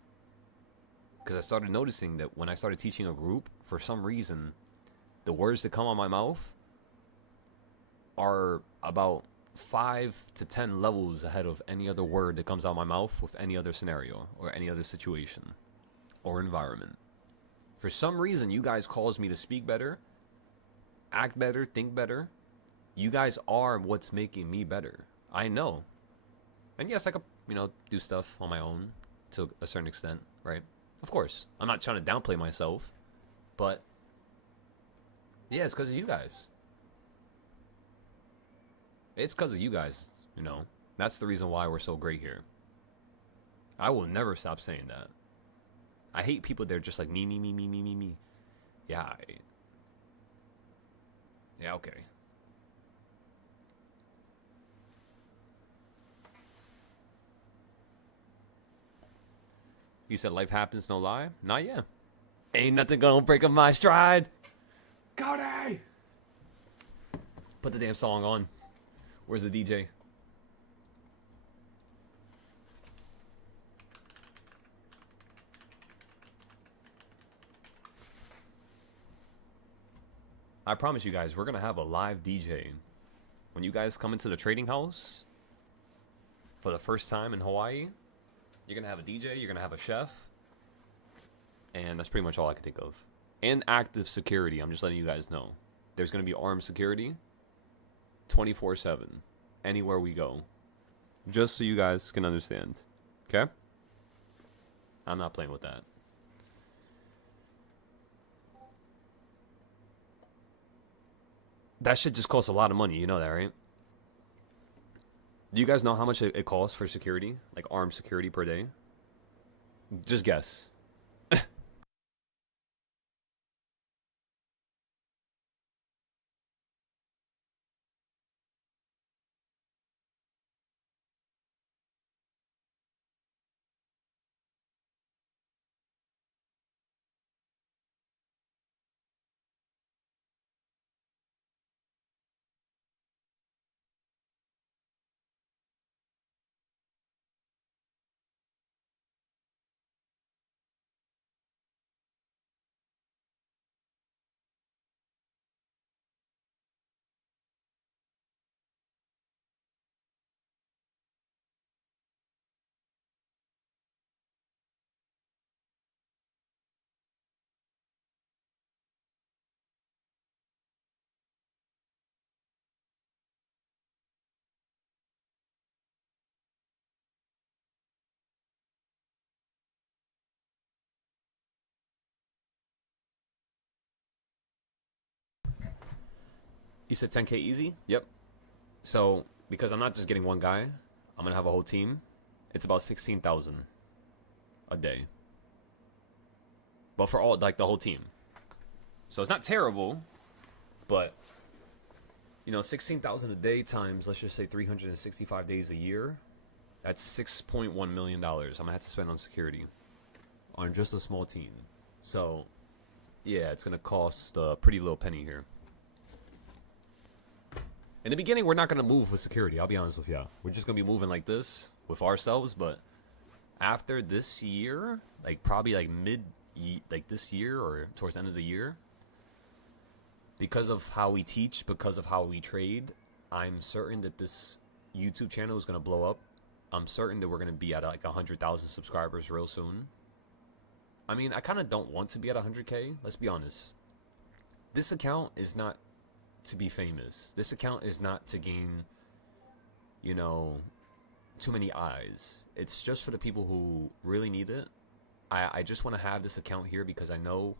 Because I started noticing that when I started teaching a group, for some reason, the words that come out my mouth are about 5 to 10 levels ahead of any other word that comes out my mouth with any other scenario or any other situation or environment. For some reason, you guys cause me to speak better, act better, think better. You guys are what's making me better. I know. And yes, I could, do stuff on my own to a certain extent, right? Of course. I'm not trying to downplay myself, but yeah, it's because of you guys. It's because of you guys, That's the reason why we're so great here. I will never stop saying that. I hate people that are just like me, me, me, me, me, me, me. Yeah, yeah, okay. You said life happens, no lie? Not yet. Ain't nothing gonna break up my stride. Cody! Put the damn song on. Where's the DJ? I promise you guys, we're gonna have a live DJ. When you guys come into the trading house for the first time in Hawaii, you're gonna have a DJ, you're gonna have a chef, and that's pretty much all I can think of. And active security, I'm just letting you guys know. There's gonna be armed security 24/7 anywhere we go. Just so you guys can understand. Okay? I'm not playing with that. That shit just costs a lot of money, you know that, right? Do you guys know how much it costs for security? Like armed security per day? Just guess. You said 10K easy? Yep. So, because I'm not just getting one guy, I'm gonna have a whole team. It's about 16,000 a day. But for all, like the whole team. So it's not terrible, but 16,000 a day times, let's just say 365 days a year. That's $6.1 million I'm gonna have to spend on security on just a small team. So, yeah, it's gonna cost a pretty little penny here. In the beginning, we're not gonna move with security. I'll be honest with you. We're just gonna be moving like this with ourselves. But after this year, like probably like like this year or towards the end of the year, because of how we teach, because of how we trade, I'm certain that this YouTube channel is gonna blow up. I'm certain that we're gonna be at like 100,000 subscribers real soon. I mean, I kind of don't want to be at 100K. Let's be honest. This account is not to be famous. This account is not to gain, you know, too many eyes. It's just for the people who really need it. I just want to have this account here because I know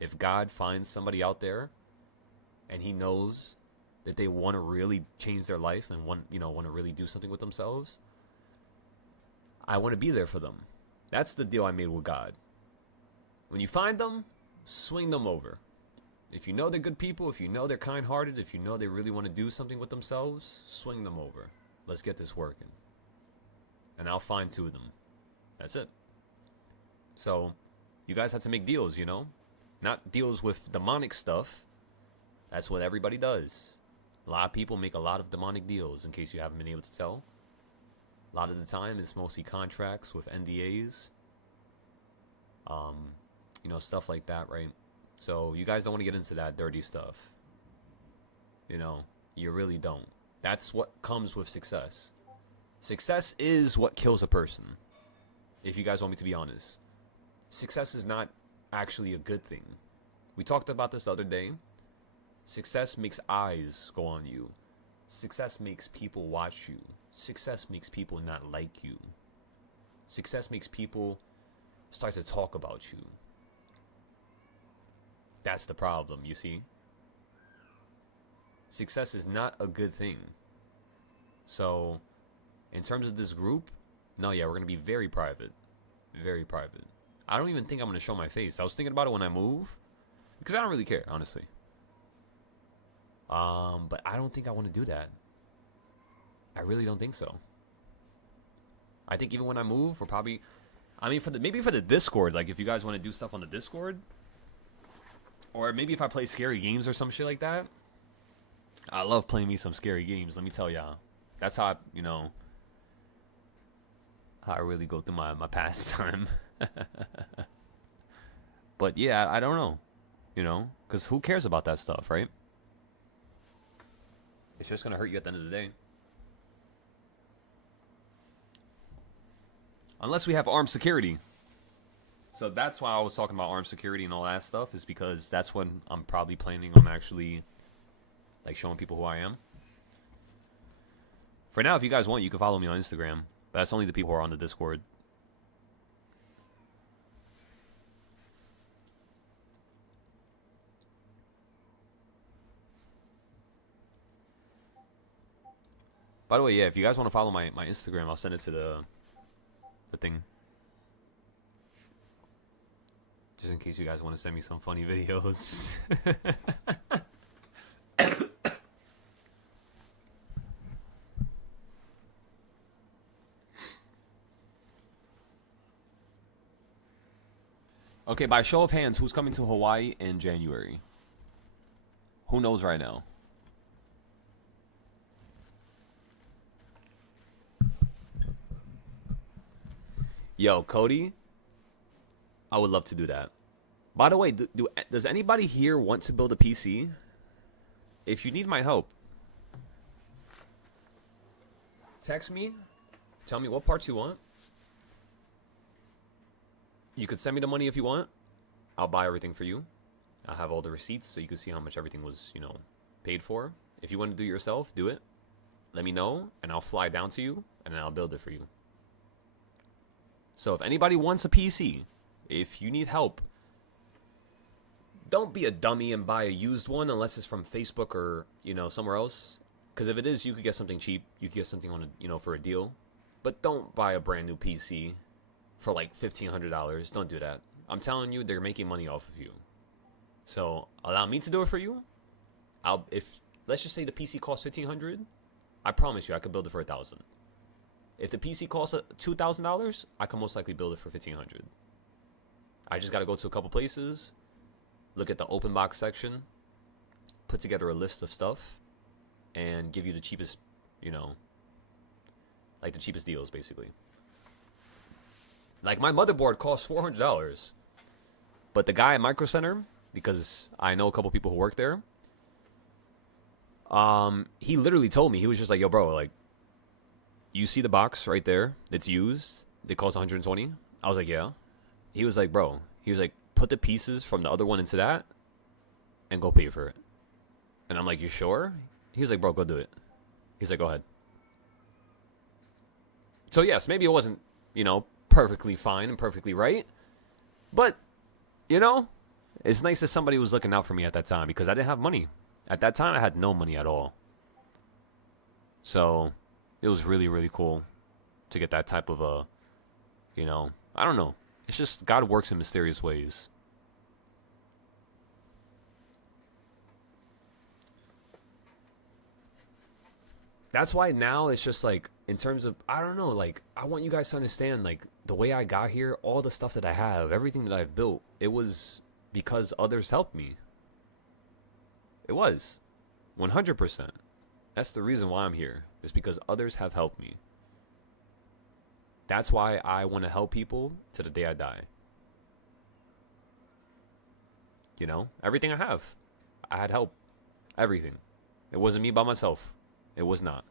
if God finds somebody out there and he knows that they want to really change their life and want to really do something with themselves, I want to be there for them. That's the deal I made with God. When you find them, swing them over. If you know they're good people, if you know they're kind-hearted, if you know they really want to do something with themselves, swing them over. Let's get this working. And I'll find 2 of them. That's it. So, you guys have to make deals, you know? Not deals with demonic stuff. That's what everybody does. A lot of people make a lot of demonic deals, in case you haven't been able to tell. A lot of the time, it's mostly contracts with NDAs. Stuff like that, right? So, you guys don't want to get into that dirty stuff. You really don't. That's what comes with success. Success is what kills a person. If you guys want me to be honest. Success is not actually a good thing. We talked about this the other day. Success makes eyes go on you. Success makes people watch you. Success makes people not like you. Success makes people start to talk about you. That's the problem, you see? Success is not a good thing. So, in terms of this group, no, yeah, we're going to be very private. Very private. I don't even think I'm going to show my face. I was thinking about it when I move. Because I don't really care, honestly. But I don't think I want to do that. I really don't think so. I think even when I move, we're probably... maybe for the Discord, like if you guys want to do stuff on the Discord, or maybe if I play scary games or some shit like that. I love playing me some scary games, let me tell y'all. That's how I really go through my pastime. But yeah, I don't know. Because who cares about that stuff, right? It's just going to hurt you at the end of the day. Unless we have armed security. So that's why I was talking about armed security and all that stuff, is because that's when I'm probably planning on actually like showing people who I am. For now, if you guys want, you can follow me on Instagram. But that's only the people who are on the Discord. By the way, yeah, if you guys want to follow my Instagram, I'll send it to the thing. Just in case you guys want to send me some funny videos. Okay, by show of hands, who's coming to Hawaii in January? Who knows right now? Yo, Cody, I would love to do that. By the way, does anybody here want to build a PC? If you need my help, text me. Tell me what parts you want. You could send me the money if you want. I'll buy everything for you. I'll have all the receipts so you can see how much everything was, paid for. If you want to do it yourself, do it. Let me know, and I'll fly down to you, and then I'll build it for you. So if anybody wants a PC, if you need help, don't be a dummy and buy a used one unless it's from Facebook or, somewhere else. Because if it is, you could get something cheap. You could get something on for a deal. But don't buy a brand new PC for like $1,500. Don't do that. I'm telling you, they're making money off of you. So allow me to do it for you. Let's just say the PC costs $1,500. I promise you, I could build it for $1,000. If the PC costs $2,000, I can most likely build it for $1,500. I just got to go to a couple places, look at the open box section, put together a list of stuff, and give you the cheapest, like the cheapest deals, basically. Like my motherboard costs $400, but the guy at Micro Center, because I know a couple people who work there, he literally told me, he was just like, yo, bro, like, you see the box right there that's used? It costs $120. I was like, yeah. He was like, bro. He was like, put the pieces from the other one into that, and go pay for it. And I'm like, you sure? He was like, bro, go do it. He's like, go ahead. So yes, maybe it wasn't, perfectly fine and perfectly right. But, it's nice that somebody was looking out for me at that time because I didn't have money. At that time, I had no money at all. So it was really, really cool to get that type of I don't know. It's just God works in mysterious ways. That's why now it's just like, in terms of, I don't know, like, I want you guys to understand, like, the way I got here, all the stuff that I have, everything that I've built, it was because others helped me. It was. 100%. That's the reason why I'm here, is because others have helped me. That's why I want to help people to the day I die. Everything I have, I had help. Everything. It wasn't me by myself. It was not.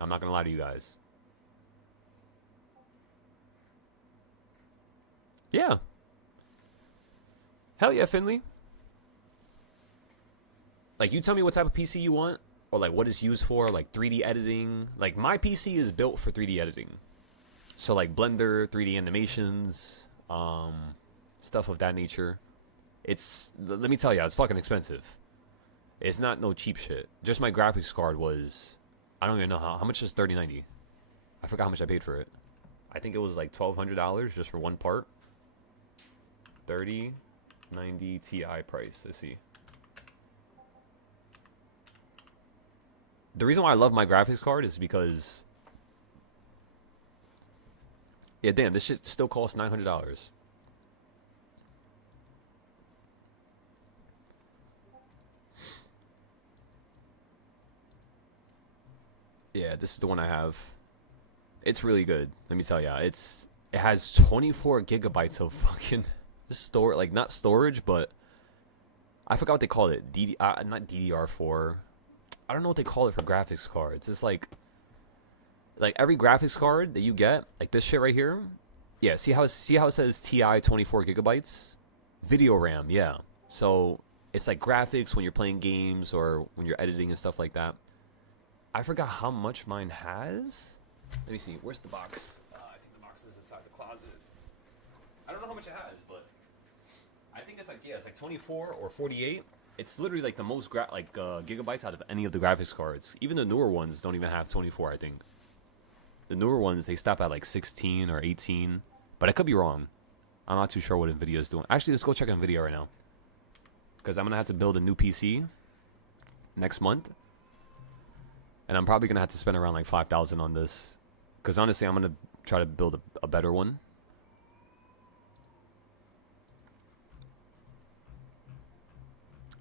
I'm not going to lie to you guys. Yeah. Hell yeah, Finley. Like, you tell me what type of PC you want, or like what it's used for, like 3D editing. Like, my PC is built for 3D editing. So like Blender, 3D animations, stuff of that nature. Let me tell you, it's fucking expensive. It's not no cheap shit. Just my graphics card was, I don't even know how much is 3090. I forgot how much I paid for it. I think it was like $1,200 just for one part. 3090 Ti price. Let's see. The reason why I love my graphics card is because, yeah, damn, this shit still costs $900. Yeah, this is the one I have. It's really good. Let me tell ya. It has 24 gigabytes of fucking like not storage, but I forgot what they call it. Not DDR4. I don't know what they call it for graphics cards. It's like every graphics card that you get, like this shit right here. Yeah, see how it says TI 24 gigabytes? Video RAM, yeah. So it's like graphics when you're playing games or when you're editing and stuff like that. I forgot how much mine has. Let me see. Where's the box? I think the box is inside the closet. I don't know how much it has, but I think it's like 24 or 48. It's literally like the most gigabytes out of any of the graphics cards. Even the newer ones don't even have 24, I think. The newer ones, they stop at like 16 or 18. But I could be wrong. I'm not too sure what NVIDIA is doing. Actually, let's go check NVIDIA right now. Because I'm going to have to build a new PC next month. And I'm probably going to have to spend around like $5,000 on this. Because honestly, I'm going to try to build a better one.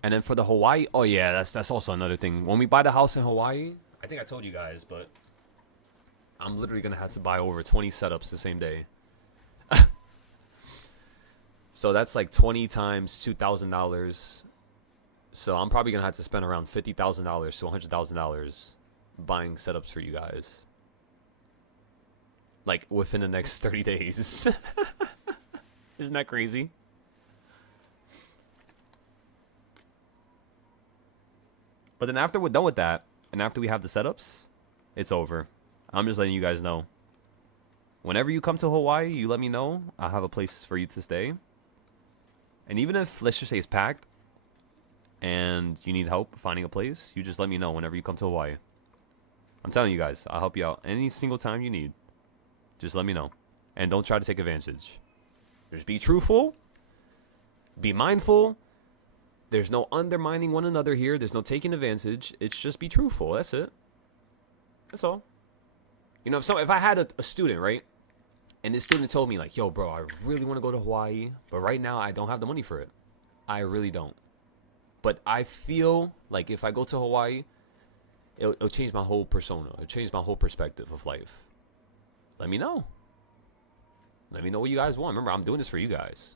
And then for the Hawaii, oh yeah, that's also another thing. When we buy the house in Hawaii, I think I told you guys, but I'm literally going to have to buy over 20 setups the same day. So that's like 20 times $2,000. So I'm probably going to have to spend around $50,000 to $100,000 buying setups for you guys. Like within the next 30 days. Isn't that crazy? But then after we're done with that, and after we have the setups, it's over. I'm just letting you guys know. Whenever you come to Hawaii, you let me know. I'll have a place for you to stay. And even if, let's just say it's packed, and you need help finding a place, you just let me know whenever you come to Hawaii. I'm telling you guys, I'll help you out any single time you need. Just let me know. And don't try to take advantage. Just be truthful. Be mindful. There's no undermining one another here. There's no taking advantage. It's just be truthful. That's it. That's all. You know, if I had a student, right? And this student told me, like, yo, bro, I really want to go to Hawaii, but right now I don't have the money for it. I really don't. But I feel like if I go to Hawaii, it'll change my whole persona. It'll change my whole perspective of life. Let me know. Let me know what you guys want. Remember, I'm doing this for you guys.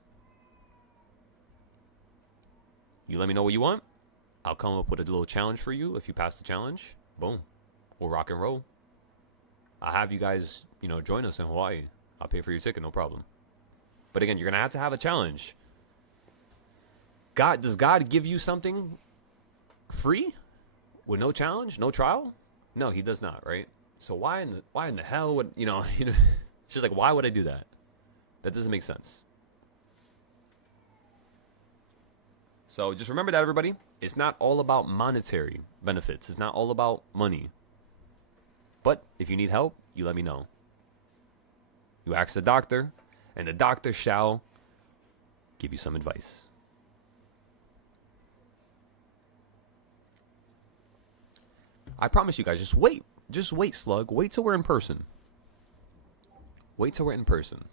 You let me know what you want. I'll come up with a little challenge for you. If you pass the challenge, boom. We'll rock and roll. I'll have you guys, join us in Hawaii. I'll pay for your ticket, no problem. But again, you're going to have a challenge. Does God give you something free with no challenge, no trial? No, he does not, right? So why in the hell would, it's just like, why would I do that? That doesn't make sense. So just remember that, everybody. It's not all about monetary benefits. It's not all about money. But if you need help, you let me know. You ask the doctor, and the doctor shall give you some advice. I promise you guys, just wait. Just wait, Slug. Wait till we're in person. Wait till we're in person.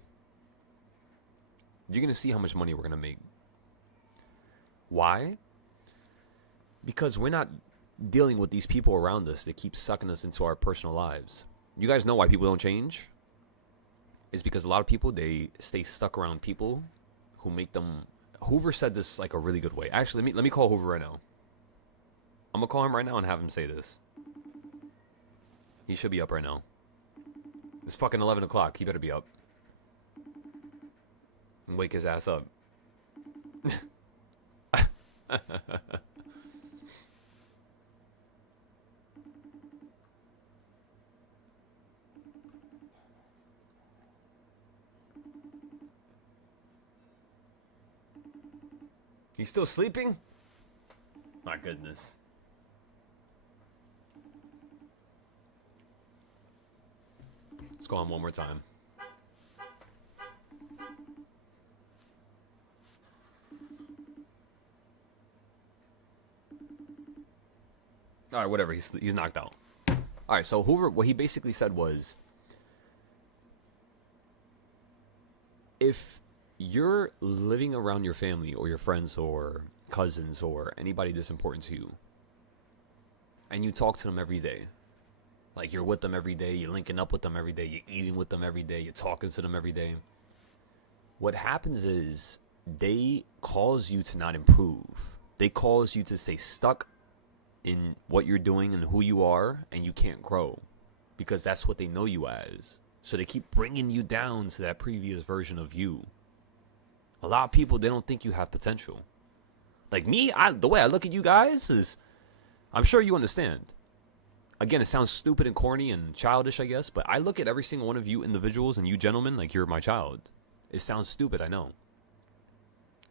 You're going to see how much money we're going to make. Why? Because we're not dealing with these people around us that keep sucking us into our personal lives. You guys know why people don't change? It's because a lot of people, they stay stuck around people who make them... Hoover said this like a really good way. Actually, let me call Hoover right now. I'm going to call him right now and have him say this. He should be up right now. It's fucking 11 o'clock. He better be up. And wake his ass up. He's still sleeping? My goodness. Let's go on one more time. All right, whatever. He's knocked out. All right, so Hoover, what he basically said was, if you're living around your family or your friends or cousins or anybody that's important to you, and you talk to them every day, like you're with them every day, you're linking up with them every day, you're eating with them every day, you're talking to them every day, what happens is they cause you to not improve. They cause you to stay stuck in what you're doing and who you are, and you can't grow because that's what they know you as. So they keep bringing you down to that previous version of you. A lot of people, they don't think you have potential. Like me, the way I look at you guys is, I'm sure you understand. Again, it sounds stupid and corny and childish, I guess, but I look at every single one of you individuals and you gentlemen like you're my child. It sounds stupid, I know.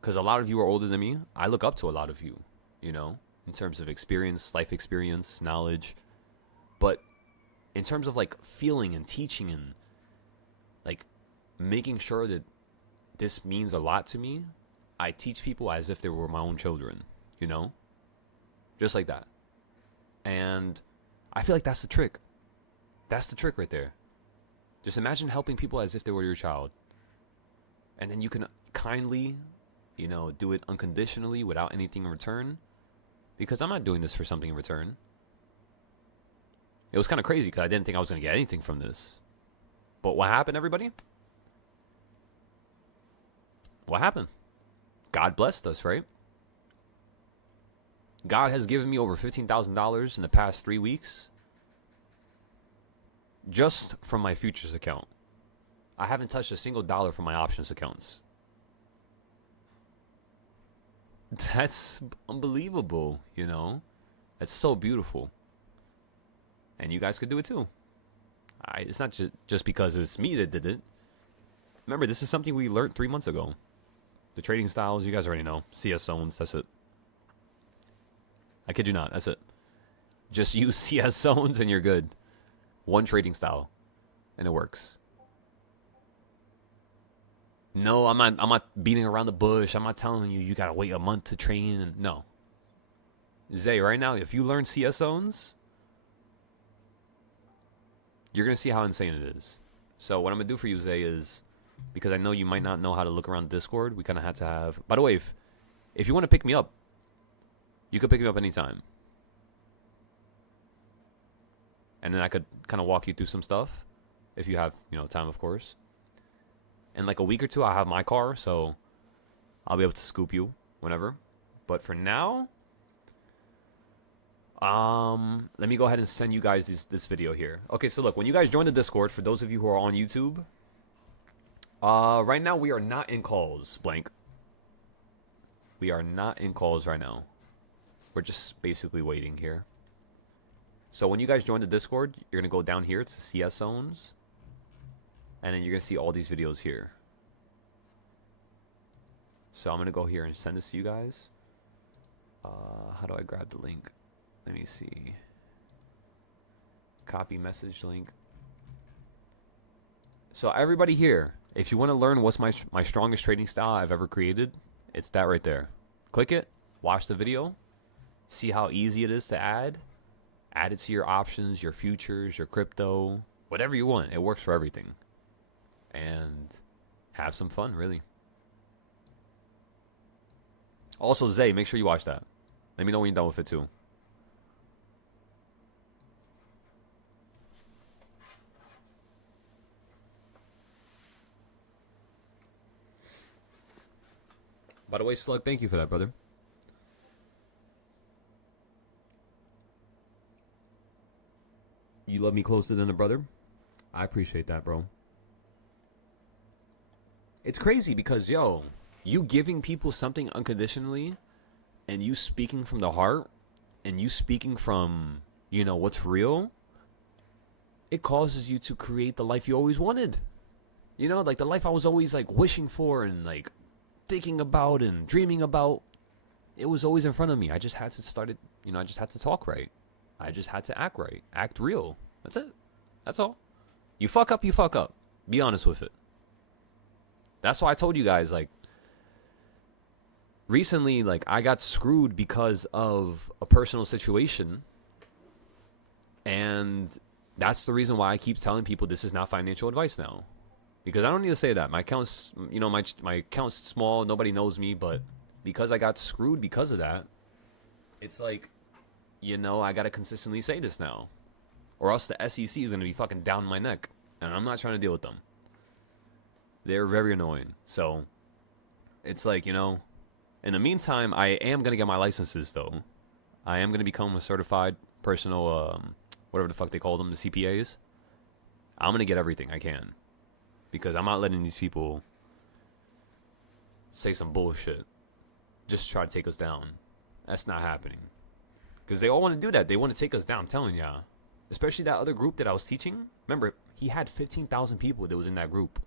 Because a lot of you are older than me. I look up to a lot of you, in terms of experience, life experience, knowledge. But in terms of like feeling and teaching and like making sure that this means a lot to me, I teach people as if they were my own children, just like that. And I feel like that's the trick. That's the trick right there. Just imagine helping people as if they were your child. And then you can kindly, do it unconditionally without anything in return. Because I'm not doing this for something in return. It was kind of crazy because I didn't think I was going to get anything from this. But what happened, everybody? What happened? God blessed us, right? God has given me over $15,000 in the past 3 weeks. Just from my futures account. I haven't touched a single dollar from my options accounts. That's unbelievable, That's so beautiful. And you guys could do it too. It's not just because it's me that did it. Remember, this is something we learned 3 months ago. The trading styles, you guys already know. CS zones, that's it. I kid you not, that's it. Just use CS zones and you're good. One trading style. And it works. No, I'm not beating around the bush. I'm not telling you gotta wait a month to train. And no. Zay, right now, if you learn CS zones, you're gonna see how insane it is. So what I'm gonna do for you, Zay, is, because I know you might not know how to look around Discord, we kind of had to have... By the way, if you want to pick me up, you could pick me up anytime. And then I could kind of walk you through some stuff, if you have, time, of course. In like a week or two, I'll have my car, so I'll be able to scoop you whenever. But for now, let me go ahead and send you guys this video here. Okay, so look, when you guys join the Discord, for those of you who are on YouTube, right now we are not in calls, blank. We are not in calls right now. We're just basically waiting here. So when you guys join the Discord, you're going to go down here to CS zones. And then you're going to see all these videos here. So I'm going to go here and send this to you guys. How do I grab the link? Let me see. Copy message link. So everybody here, if you want to learn what's my strongest trading style I've ever created, it's that right there. Click it, watch the video, see how easy it is to add. Add it to your options, your futures, your crypto, whatever you want. It works for everything. And have some fun, really. Also, Zay, make sure you watch that. Let me know when you're done with it, too. By the way, Slug, thank you for that, brother. You love me closer than a brother? I appreciate that, bro. It's crazy because, yo, you giving people something unconditionally and you speaking from the heart and you speaking from, you know, what's real, it causes you to create the life you always wanted. You know, like the life I was always like wishing for and like thinking about and dreaming about. It was always in front of me. I just had to start it, you know, I just had to talk right. I just had to act right. Act real. That's it. That's all. You fuck up, you fuck up. Be honest with it. That's why I told you guys, like, recently, like, I got screwed because of a personal situation. And that's the reason why I keep telling people this is not financial advice now. Because I don't need to say that. My account's, you know, my account's small. Nobody knows me. But because I got screwed because of that, it's like, you know, I got to consistently say this now. Or else the SEC is going to be fucking down my neck. And I'm not trying to deal with them. They're very annoying. So, it's like, you know, in the meantime, I am going to get my licenses, though. I am going to become a certified personal, whatever the fuck they call them, the CPAs. I'm going to get everything I can. Because I'm not letting these people say some bullshit. Just try to take us down. That's not happening. Because they all want to do that. They want to take us down, I'm telling ya. Especially that other group that I was teaching. Remember, he had 15,000 people that was in that group.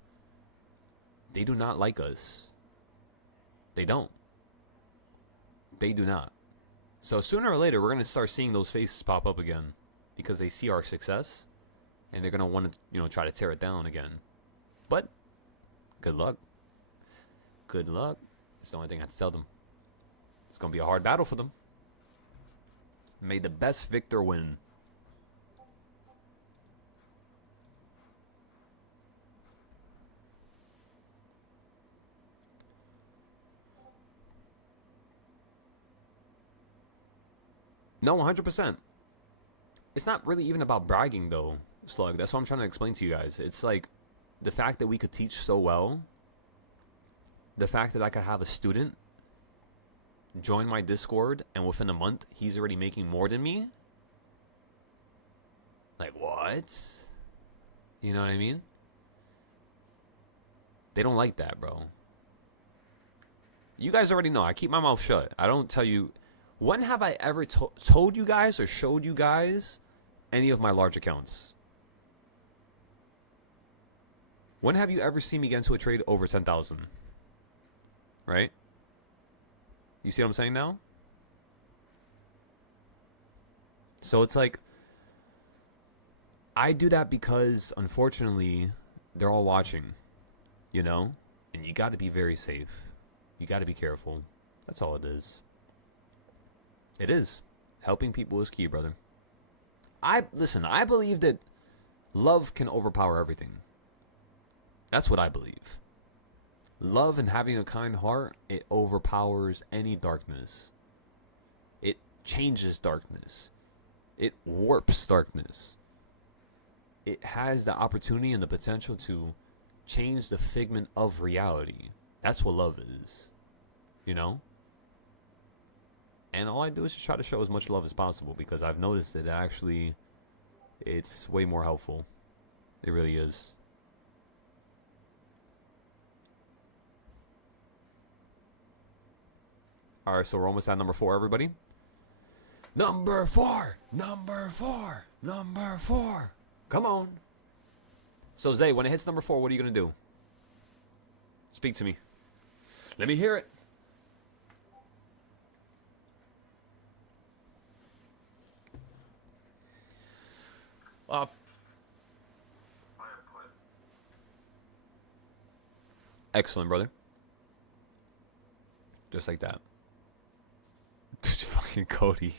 They do not like us. They don't. They do not. So sooner or later, we're going to start seeing those faces pop up again. Because they see our success. And they're going to want to, you know, try to tear it down again. But, good luck. Good luck. That's the only thing I have to tell them. It's going to be a hard battle for them. May the best victor win. No, 100%. It's not really even about bragging, though, Slug. That's what I'm trying to explain to you guys. It's like the fact that we could teach so well. The fact that I could have a student join my Discord, and within a month, he's already making more than me. Like, what? You know what I mean? They don't like that, bro. You guys already know. I keep my mouth shut. I don't tell you. When have I ever told you guys or showed you guys any of my large accounts? When have you ever seen me get into a trade over 10,000? Right? You see what I'm saying now? So it's like, I do that because, unfortunately, they're all watching, you know? And you got to be very safe. You got to be careful. That's all it is. It is. Helping people is key, brother. Listen, I believe that love can overpower everything. That's what I believe. Love and having a kind heart, it overpowers any darkness. It changes darkness. It warps darkness. It has the opportunity and the potential to change the figment of reality. That's what love is. You know? And all I do is just try to show as much love as possible, because I've noticed that actually it's way more helpful. It really is. All right, so we're almost at number 4, everybody. Number 4. Number 4. Number 4. Come on. So, Zay, when it hits number 4, what are you going to do? Speak to me. Let me hear it. Excellent, brother. Just like that. Fucking Cody.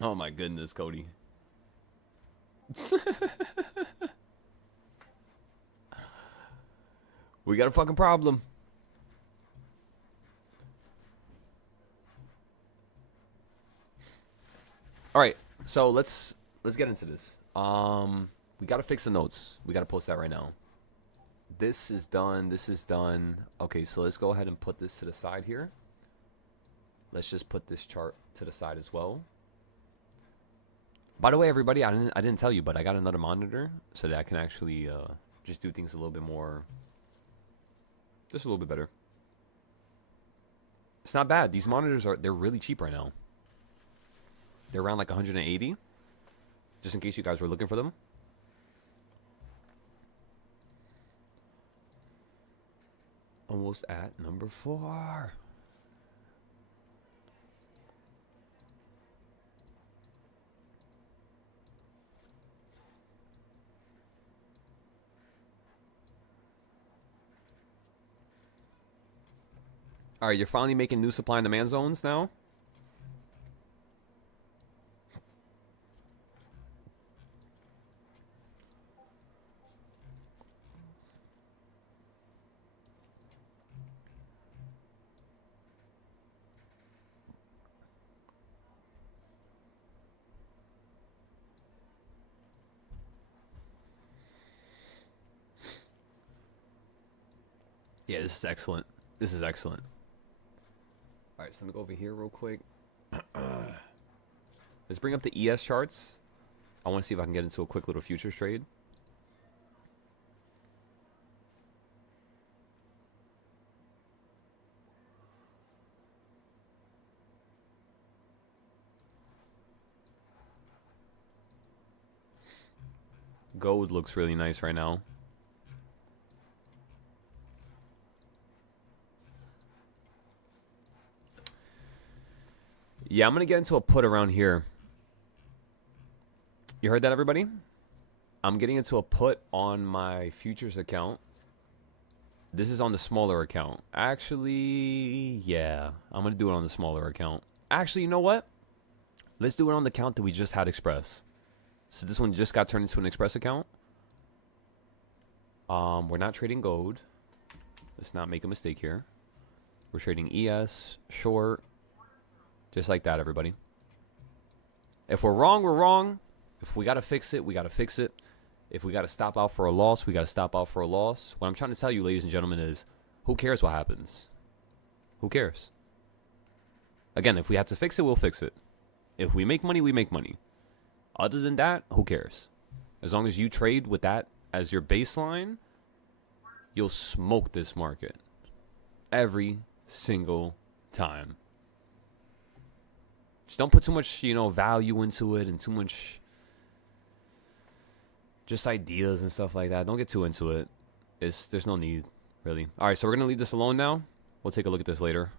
Oh my goodness, Cody. We got a fucking problem. All right, so let's get into this. We got to fix the notes. We got to post that right now. This is done. This is done. Okay, so let's go ahead and put this to the side here. Let's just put this chart to the side as well. By the way, everybody, I didn't tell you, but I got another monitor so that I can actually just do things a little bit more, just a little bit better. It's not bad. These monitors they're really cheap right now. They're around like 180, just in case you guys were looking for them. Almost at number 4. All right, you're finally making new supply and demand zones now? Yeah, this is excellent. This is excellent. All right, so let me go over here real quick. Let's bring up the ES charts. I want to see if I can get into a quick little futures trade. Gold looks really nice right now. Yeah, I'm going to get into a put around here. You heard that, everybody? I'm getting into a put on my futures account. This is on the smaller account. Actually, yeah, I'm going to do it on the smaller account. Actually, you know what? Let's do it on the account that we just had Express. So this one just got turned into an Express account. We're not trading gold. Let's not make a mistake here. We're trading ES, short. Just like that, everybody. If we're wrong, we're wrong. If we got to fix it, we got to fix it. If we got to stop out for a loss, we got to stop out for a loss. What I'm trying to tell you, ladies and gentlemen, is who cares what happens? Who cares? Again, if we have to fix it, we'll fix it. If we make money, we make money. Other than that, who cares? As long as you trade with that as your baseline, you'll smoke this market. Every single time. Just don't put too much, value into it and too much just ideas and stuff like that. Don't get too into it. There's no need, really. All right, so we're going to leave this alone now. We'll take a look at this later.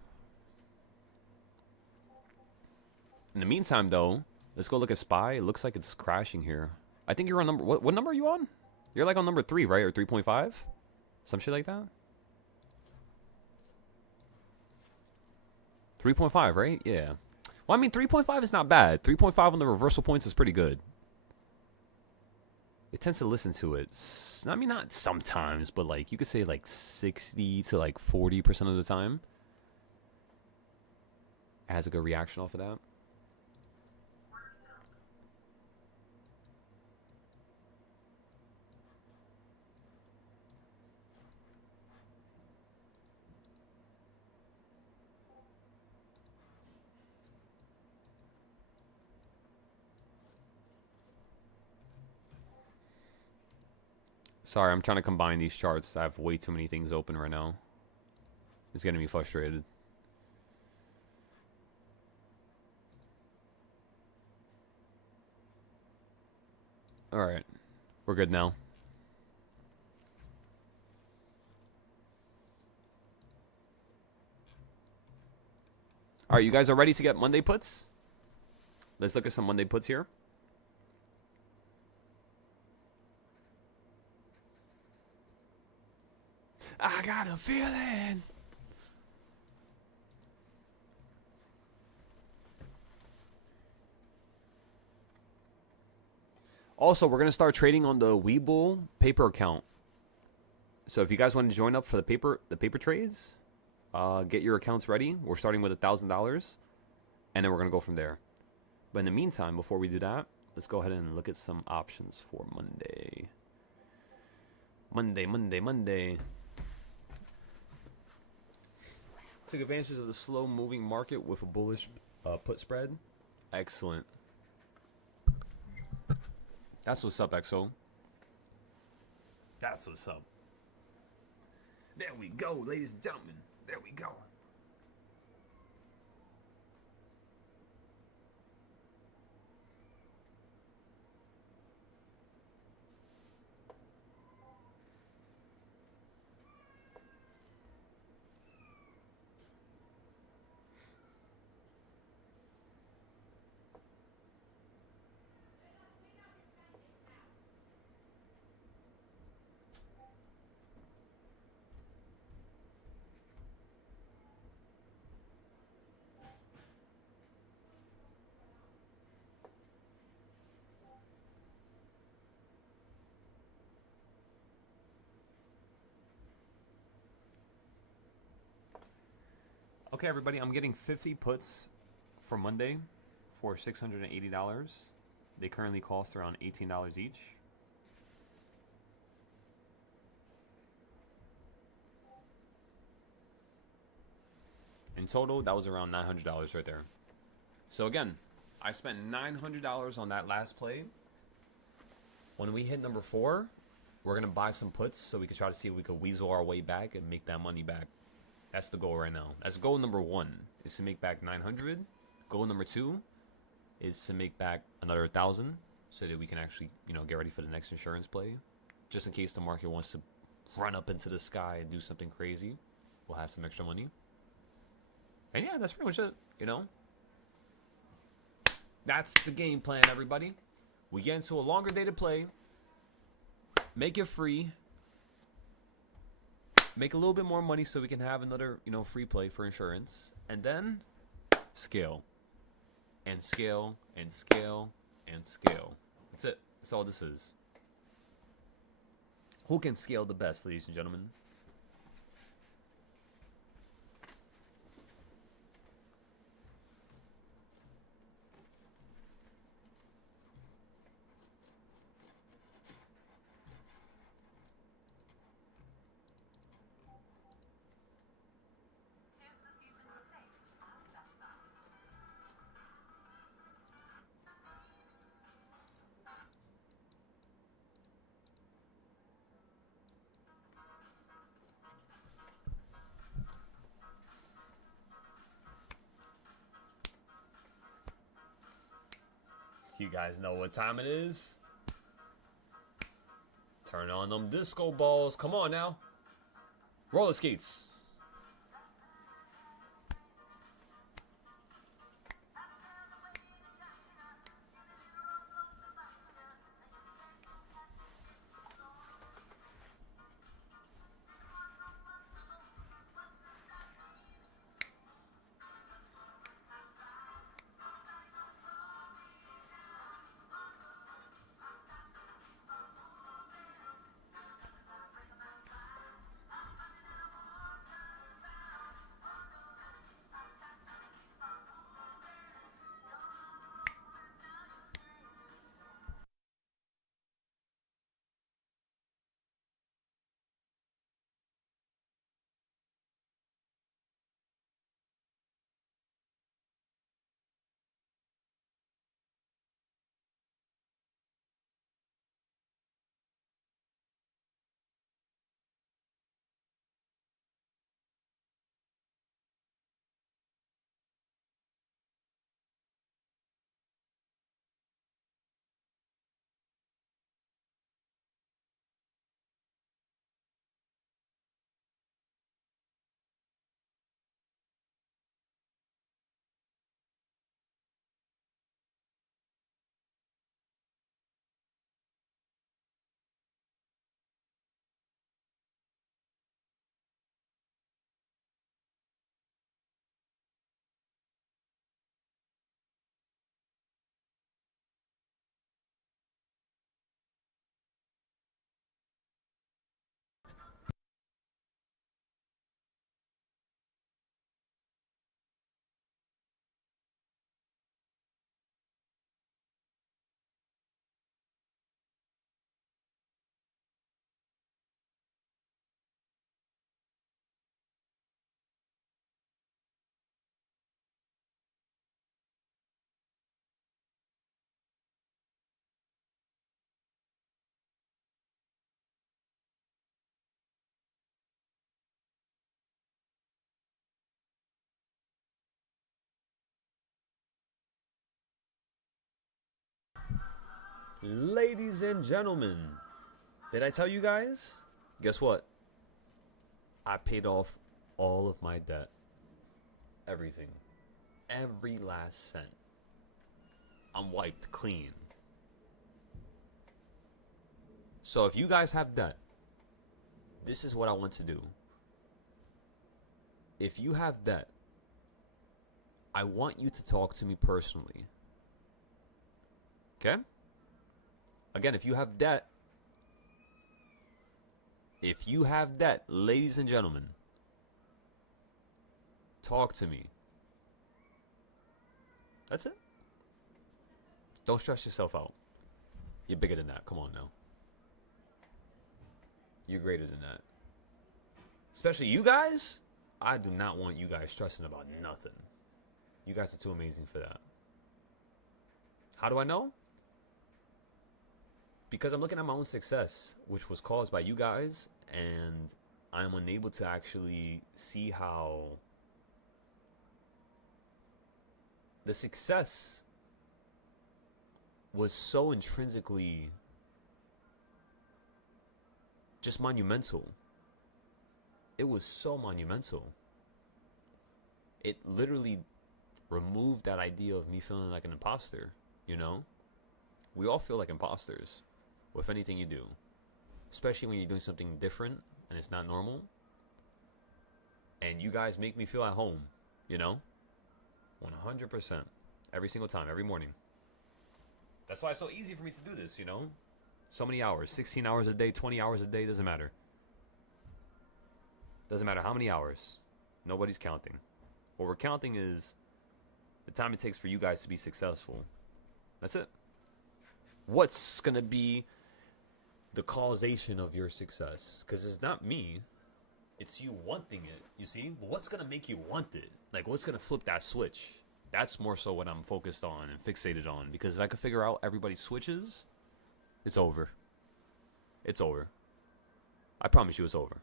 In the meantime, though, let's go look at SPY. It looks like it's crashing here. I think you're on number... What number are you on? You're like on number 3, right? Or 3.5? Some shit like that? 3.5, right? Yeah. Well, I mean, 3.5 is not bad. 3.5 on the reversal points is pretty good. It tends to listen to it. I mean, not sometimes, but like you could say like 60 to like 40% of the time. It has a good reaction off of that. Sorry, I'm trying to combine these charts. I have way too many things open right now. It's getting me frustrated. Alright. We're good now. Alright, you guys are ready to get Monday puts? Let's look at some Monday puts here. I got a feeling. Also, we're going to start trading on the Webull paper account. So if you guys want to join up for the paper trades, get your accounts ready. We're starting with $1,000, and then we're going to go from there. But in the meantime, before we do that, let's go ahead and look at some options for Monday. Monday. Took advantage of the slow-moving market with a bullish put spread. Excellent. That's what's up, XO. That's what's up. There we go, ladies and gentlemen. There we go. Okay, everybody, I'm getting 50 puts for Monday for $680. They currently cost around $18 each. In total, that was around $900 right there. So again, I spent $900 on that last play. When we hit number 4, we're going to buy some puts so we can try to see if we can weasel our way back and make that money back. That's the goal right now. That's goal number 1, is to make back 900. Goal number 2 is to make back another 1,000 so that we can actually, get ready for the next insurance play. Just in case the market wants to run up into the sky and do something crazy, we'll have some extra money. And yeah, that's pretty much it, That's the game plan, everybody. We get into a longer day to play. Make it free. Make a little bit more money so we can have another, free play for insurance. And then scale. And scale, and scale, and scale. That's it. That's all this is. Who can scale the best, ladies and gentlemen? You guys know what time it is. Turn on them disco balls. Come on now. Roller skates. Ladies and gentlemen, did I tell you guys? Guess what? I paid off all of my debt. Everything. Every last cent. I'm wiped clean. So if you guys have debt, this is what I want to do. If you have debt, I want you to talk to me personally. Okay? Again, if you have debt, ladies and gentlemen, talk to me. That's it. Don't stress yourself out. You're bigger than that. Come on now. You're greater than that. Especially you guys. I do not want you guys stressing about nothing. You guys are too amazing for that. How do I know? Because I'm looking at my own success, which was caused by you guys, and I'm unable to actually see how the success was so intrinsically just monumental. It was so monumental. It literally removed that idea of me feeling like an imposter, you know? We all feel like imposters with anything you do, especially when you're doing something different and it's not normal. And you guys make me feel at home, you know? 100%. Every single time, every morning. That's why it's so easy for me to do this, you know? So many hours, 16 hours a day, 20 hours a day, doesn't matter. Doesn't matter how many hours. Nobody's counting. What we're counting is the time it takes for you guys to be successful. That's it. What's going to be the causation of your success? Because it's not me. It's you wanting it, you see? But what's going to make you want it? Like, what's going to flip that switch? That's more so what I'm focused on and fixated on. Because if I could figure out everybody's switches, it's over. It's over. I promise you it's over.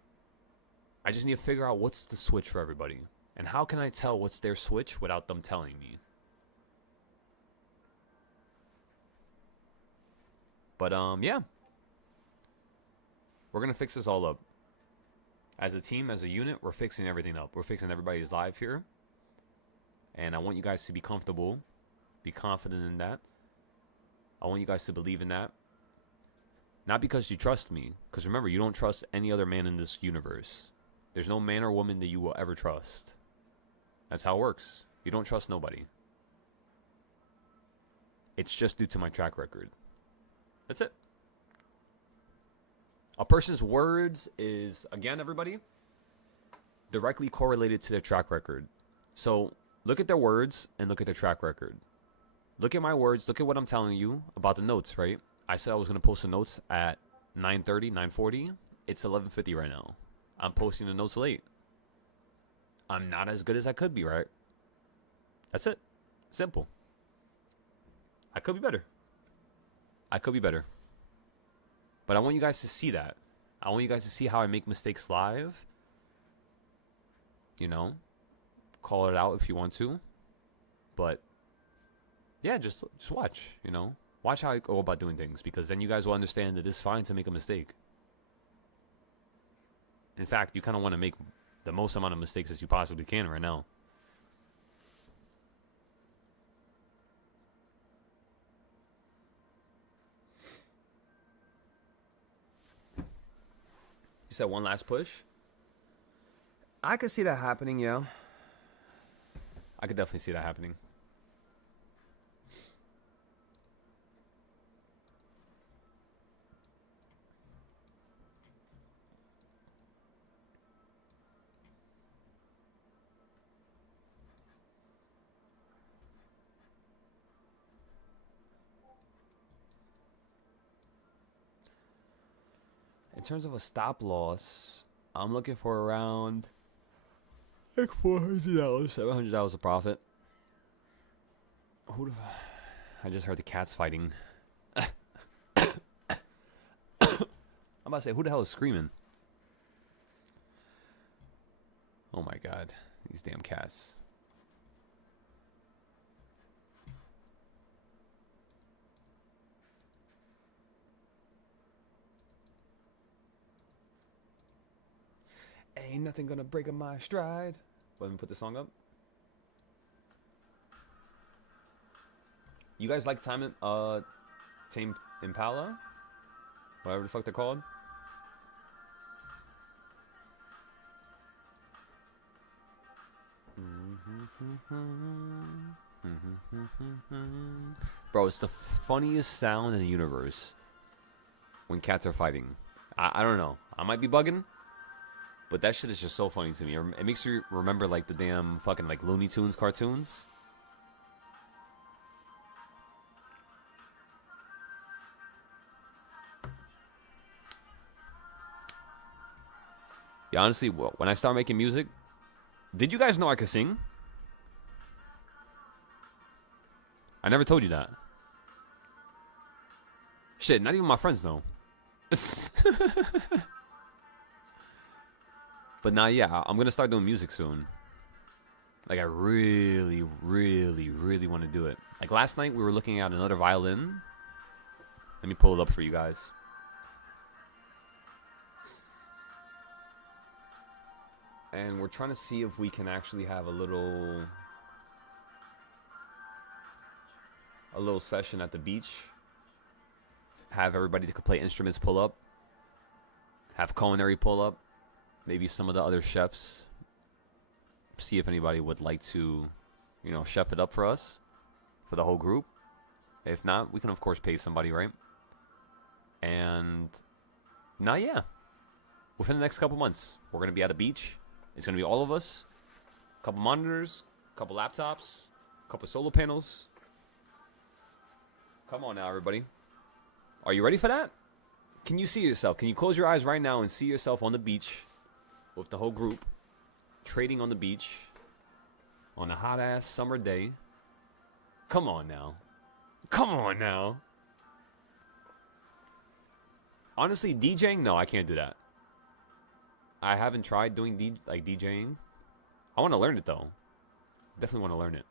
I just need to figure out what's the switch for everybody. And how can I tell what's their switch without them telling me? But, yeah. We're going to fix this all up. As a team, as a unit, we're fixing everything up. We're fixing everybody's life here. And I want you guys to be comfortable. Be confident in that. I want you guys to believe in that. Not because you trust me. Because remember, you don't trust any other man in this universe. There's no man or woman that you will ever trust. That's how it works. You don't trust nobody. It's just due to my track record. That's it. A person's words is, again, everybody, directly correlated to their track record. So look at their words and look at their track record. Look at my words. Look at what I'm telling you about the notes, right? I said I was going to post the notes at 9:30, 9:40. It's 11:50 right now. I'm posting the notes late. I'm not as good as I could be, right? That's it. Simple. I could be better. I could be better. But I want you guys to see that. I want you guys to see how I make mistakes live. You know, call it out if you want to. But yeah, just watch, you know. Watch how I go about doing things, because then you guys will understand that it's fine to make a mistake. In fact, you kind of want to make the most amount of mistakes as you possibly can right now. You said one last push? I could see that happening, yeah. I could definitely see that happening. In terms of a stop loss, I'm looking for around like $400, $700 of profit. I just heard the cats fighting. I'm about to say, who the hell is screaming? Oh my god, these damn cats. Ain't nothing gonna break my stride. Let me put the song up. You guys like Tame Impala? Whatever the fuck they're called. Bro, it's the funniest sound in the universe when cats are fighting. I don't know. I might be bugging, but that shit is just so funny to me. It makes you remember like the damn fucking like Looney Tunes cartoons. Yeah, honestly, when I start making music, did you guys know I could sing? I never told you that. Shit, not even my friends know. But now, yeah, I'm gonna start doing music soon. Like, I really, really, really want to do it. Like, last night, we were looking at another violin. Let me pull it up for you guys. And we're trying to see if we can actually have a little session at the beach. Have everybody that could play instruments pull up. Have culinary pull up. Maybe some of the other chefs. See if anybody would like to, you know, chef it up for us. For the whole group. If not, we can of course pay somebody, right? And now, yeah. Within the next couple months, we're going to be at a beach. It's going to be all of us. A couple monitors. A couple laptops. A couple solar panels. Come on now, everybody. Are you ready for that? Can you see yourself? Can you close your eyes right now and see yourself on the beach with the whole group trading on the beach on a hot-ass summer day? Come on now. Come on now. Honestly, DJing? No, I can't do that. I haven't tried doing DJing. I want to learn it, though. Definitely want to learn it.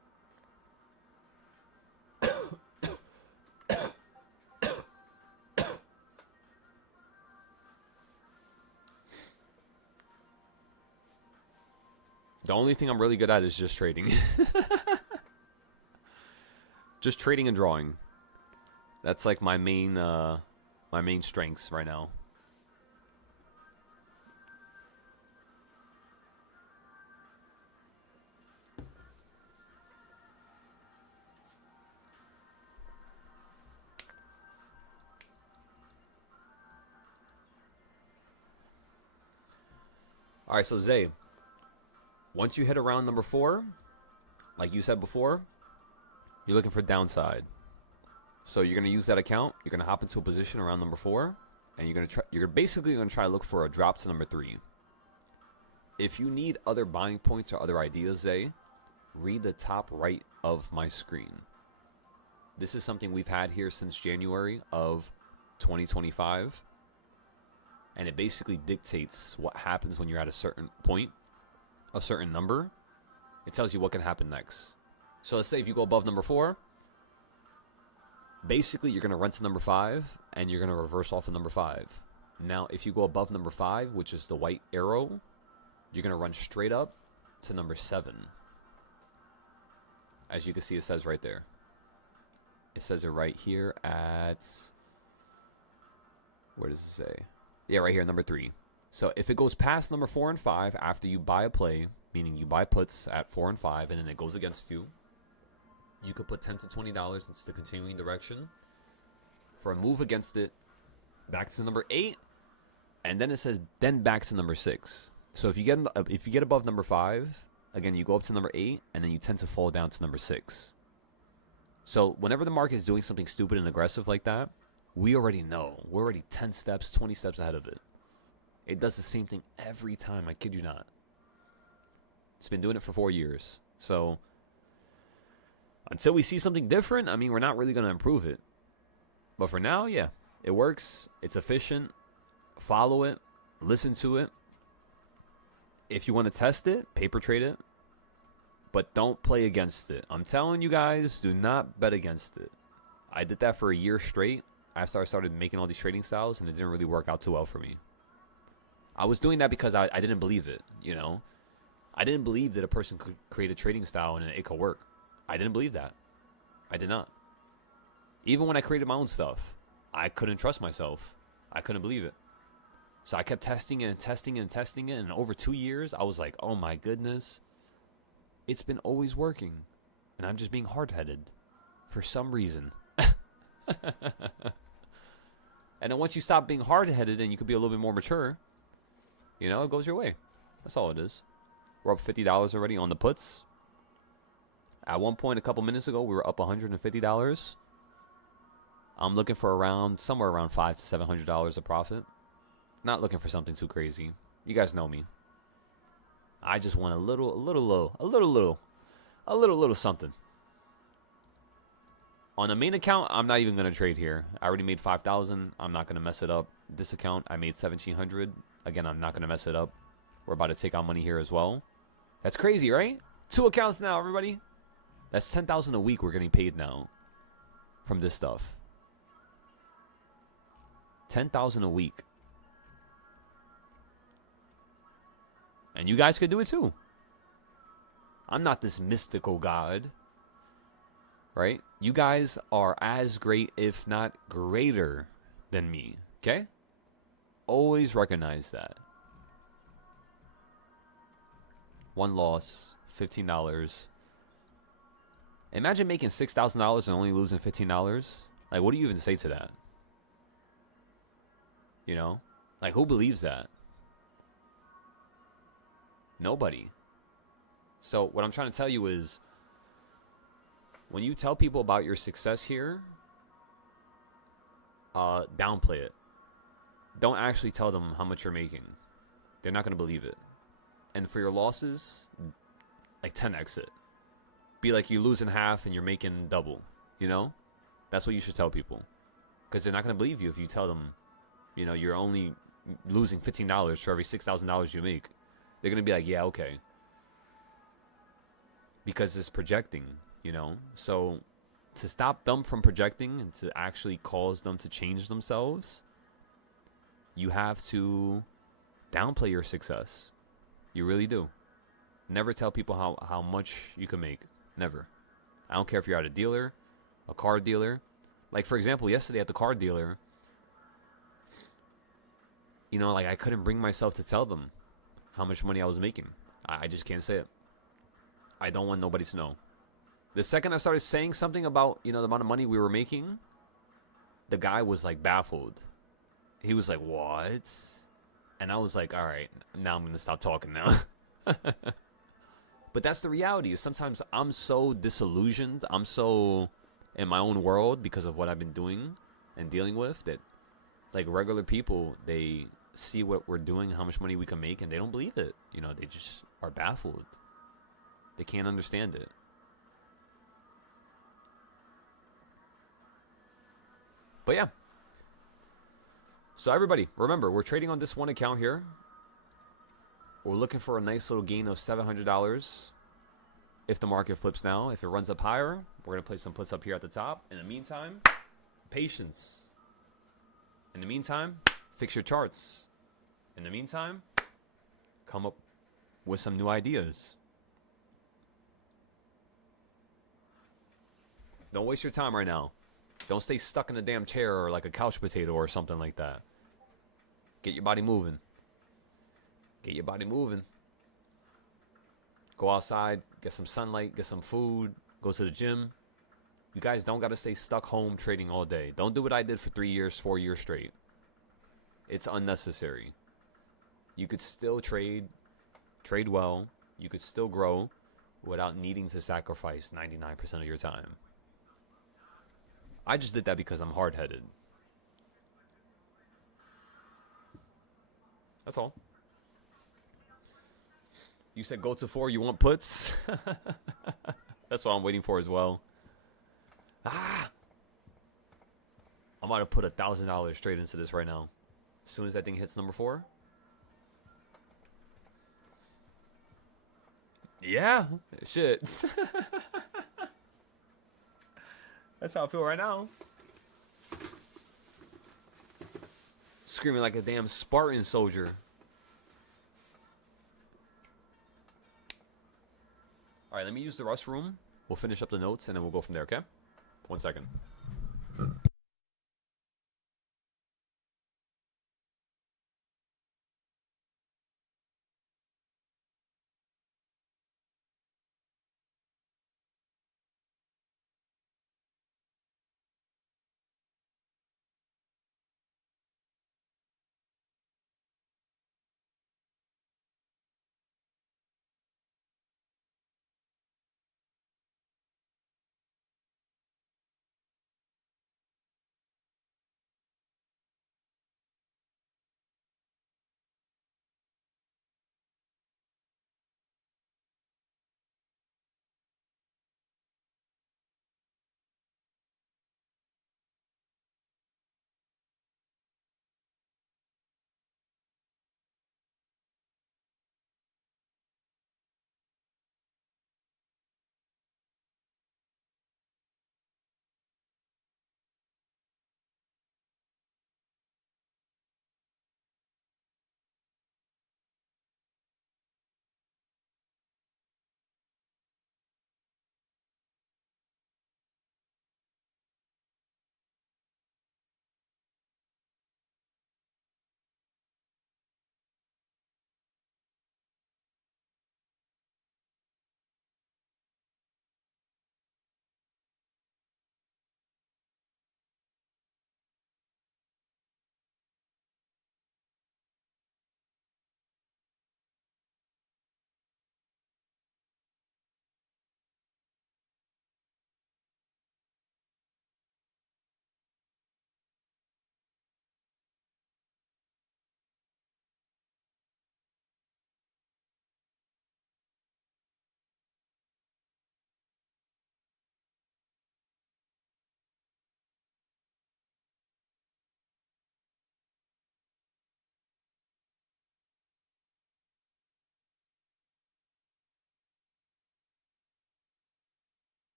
The only thing I'm really good at is just trading. Just trading and drawing. That's like my main strengths right now. All right, so Zay, once you hit around number 4, like you said before, you're looking for downside. So you're gonna use that account. You're gonna hop into a position around number 4, and you're basically gonna try to look for a drop to number 3. If you need other buying points or other ideas, Zay, read the top right of my screen. This is something we've had here since January of 2025. And it basically dictates what happens when you're at a certain point, a certain number. It tells you what can happen next. So let's say if you go above number 4, basically you're going to run to number 5, and you're going to reverse off of number 5. Now, if you go above number 5, which is the white arrow, you're going to run straight up to number 7. As you can see, it says right there. It says it right here at... Where does it say? Yeah, right here, number 3. So if it goes past number 4 and 5 after you buy a play, meaning you buy puts at 4 and 5, and then it goes against you, you could put $10 to $20 into the continuing direction for a move against it back to number 8, and then it says then back to number 6. So if you get above number 5, again you go up to number 8, and then you tend to fall down to number 6. So whenever the market is doing something stupid and aggressive like that, we already know. We're already 10 steps, 20 steps ahead of it. It does the same thing every time, I kid you not. It's been doing it for 4 years. So until we see something different, I mean, we're not really going to improve it. But for now, yeah, it works. It's efficient. Follow it. Listen to it. If you want to test it, paper trade it. But don't play against it. I'm telling you guys, do not bet against it. I did that for a year straight. I started making all these trading styles, and it didn't really work out too well for me. I was doing that because I didn't believe it, you know? I didn't believe that a person could create a trading style and it could work. I didn't believe that. I did not. Even when I created my own stuff, I couldn't trust myself. I couldn't believe it. So I kept testing it and testing it and testing it. And over 2 years, I was like, oh my goodness. It's been always working. And I'm just being hard-headed for some reason. And then once you stop being hard-headed and you could be a little bit more mature, you know, it goes your way. That's all it is. We're up $50 already on the puts. At one point a couple minutes ago, we were up $150. I'm looking for somewhere around $500 to $700 of profit. Not looking for something too crazy. You guys know me. I just want a little something. On the main account, I'm not even going to trade here. I already made 5,000. I'm not going to mess it up. This account, I made 1,700. Again, I'm not going to mess it up. We're about to take out money here as well. That's crazy, right? 2 accounts now, everybody. That's 10,000 a week we're getting paid now from this stuff. 10,000 a week. And you guys could do it too. I'm not this mystical god. Right? You guys are as great, if not greater, than me. Okay? Always recognize that. 1 loss, $15. Imagine making $6,000 and only losing $15. Like, what do you even say to that? You know? Like, who believes that? Nobody. So, what I'm trying to tell you is, when you tell people about your success here, downplay it. Don't actually tell them how much you're making. They're not going to believe it. And for your losses, like 10x it. Be like you're losing half and you're making double. You know? That's what you should tell people. Because they're not going to believe you if you tell them, you know, you're only losing $15 for every $6,000 you make. They're going to be like, yeah, okay. Because it's projecting, you know? So to stop them from projecting and to actually cause them to change themselves, you have to downplay your success. You really do. Never tell people how much you can make. Never. I don't care if you're at a dealer, a car dealer. Like, for example, yesterday at the car dealer, you know, like I couldn't bring myself to tell them how much money I was making. I just can't say it. I don't want nobody to know. The second I started saying something about, you know, the amount of money we were making, the guy was like baffled. He was like, what? And I was like, all right, now I'm going to stop talking now. But that's the reality. Sometimes I'm so disillusioned. I'm so in my own world because of what I've been doing and dealing with that, like, regular people, they see what we're doing, how much money we can make, and they don't believe it. You know, they just are baffled. They can't understand it. But yeah. So everybody, remember, we're trading on this one account here. We're looking for a nice little gain of $700 if the market flips now. If it runs up higher, we're going to place some puts up here at the top. In the meantime, patience. In the meantime, fix your charts. In the meantime, come up with some new ideas. Don't waste your time right now. Don't stay stuck in a damn chair or like a couch potato or something like that. Get your body moving. Get your body moving. Go outside, get some sunlight, get some food, go to the gym. You guys don't got to stay stuck home trading all day. Don't do what I did for 3 years, 4 years straight. It's unnecessary. You could still trade well. You could still grow without needing to sacrifice 99% of your time. I just did that because I'm hard-headed. That's all. You said go to 4, you want puts? That's what I'm waiting for as well. I'm about to put $1,000 straight into this right now. As soon as that thing hits number 4. Yeah, shit. That's how I feel right now. Screaming like a damn Spartan soldier. All right, let me use the rust room. We'll finish up the notes, and then we'll go from there, okay? 1 second.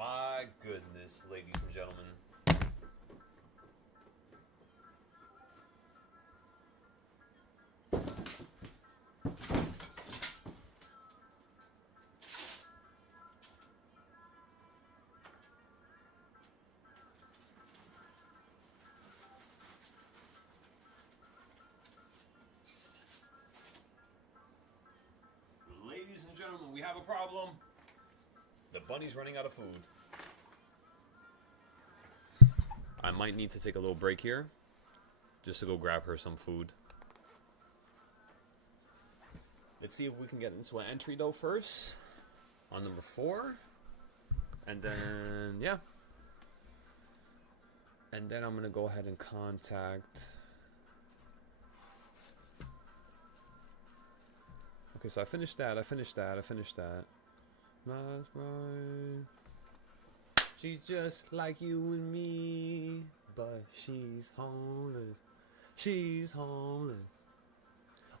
My goodness, ladies and gentlemen. We have a problem. The bunny's running out of food. I might need to take a little break here just to go grab her some food. Let's see if we can get into an entry though first on number 4. And then, yeah. And then I'm going to go ahead and contact... Okay, so I finished that. That's right. She's just like you and me, but she's homeless. She's homeless.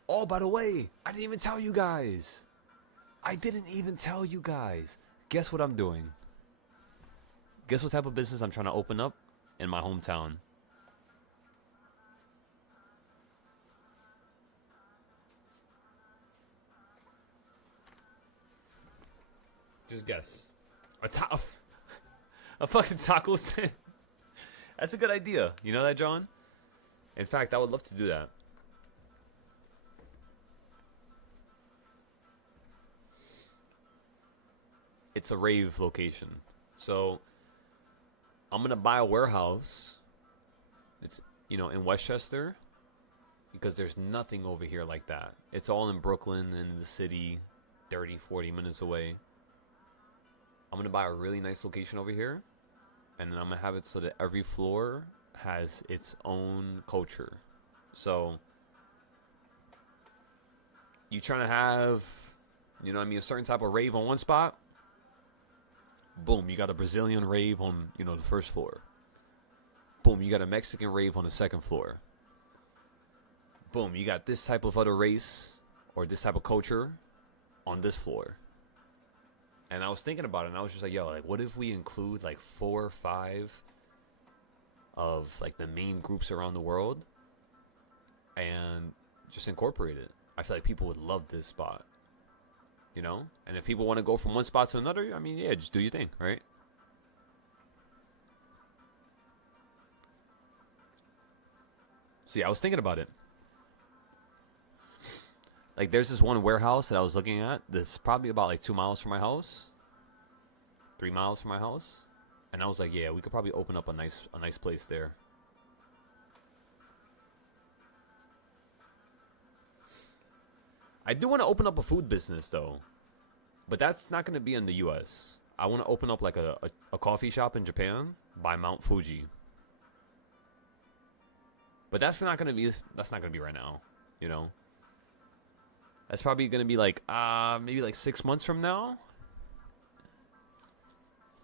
Oh, by the way, I didn't even tell you guys. Guess what I'm doing? Guess what type of business I'm trying to open up in my hometown? Just guess. A fucking taco stand. That's a good idea. You know that, John? In fact, I would love to do that. It's a rave location. So I'm gonna buy a warehouse. It's, you know, in Westchester, because there's nothing over here like that. It's all in Brooklyn, in the city, 30, 40 minutes away. I'm gonna buy a really nice location over here, and then I'm gonna have it so that every floor has its own culture. So you trying to have, you know what I mean, a certain type of rave on one spot? Boom, you got a Brazilian rave on, you know, the first floor. Boom, you got a Mexican rave on the second floor. Boom, you got this type of other race or this type of culture on this floor. And I was thinking about it, and I was just like, yo, like, what if we include like 4 or 5 of like the main groups around the world and just incorporate it? I feel like people would love this spot, you know? And if people want to go from one spot to another, I mean, yeah, just do your thing, right? So yeah, I was thinking about it. Like, there's this one warehouse that I was looking at that's probably about like 2 miles from my house, 3 miles from my house, and I was like, yeah, we could probably open up a nice place there. I do want to open up a food business though, but that's not going to be in the U.S. I want to open up like a coffee shop in Japan by Mount Fuji, but that's not going to be right now, you know. That's probably going to be like, maybe like 6 months from now.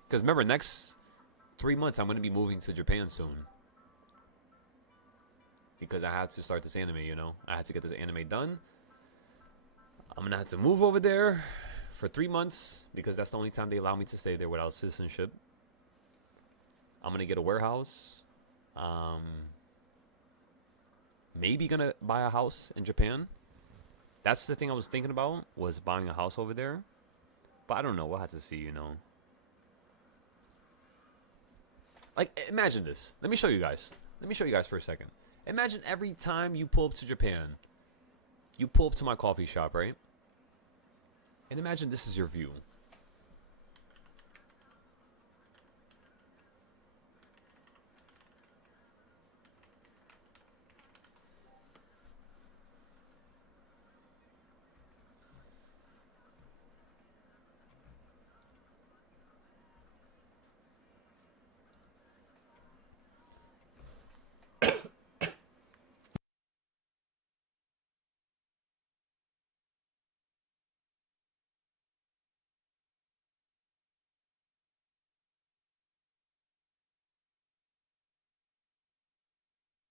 Because remember, next 3 months, I'm going to be moving to Japan soon. Because I had to start this anime, you know. I had to get this anime done. I'm going to have to move over there for 3 months. Because that's the only time they allow me to stay there without citizenship. I'm going to get a warehouse. Maybe going to buy a house in Japan. That's the thing I was thinking about, was buying a house over there. But I don't know. We'll have to see, you know. Like, imagine this. Let me show you guys. Let me show you guys for a second. Imagine every time you pull up to Japan, you pull up to my coffee shop, right? And imagine this is your view.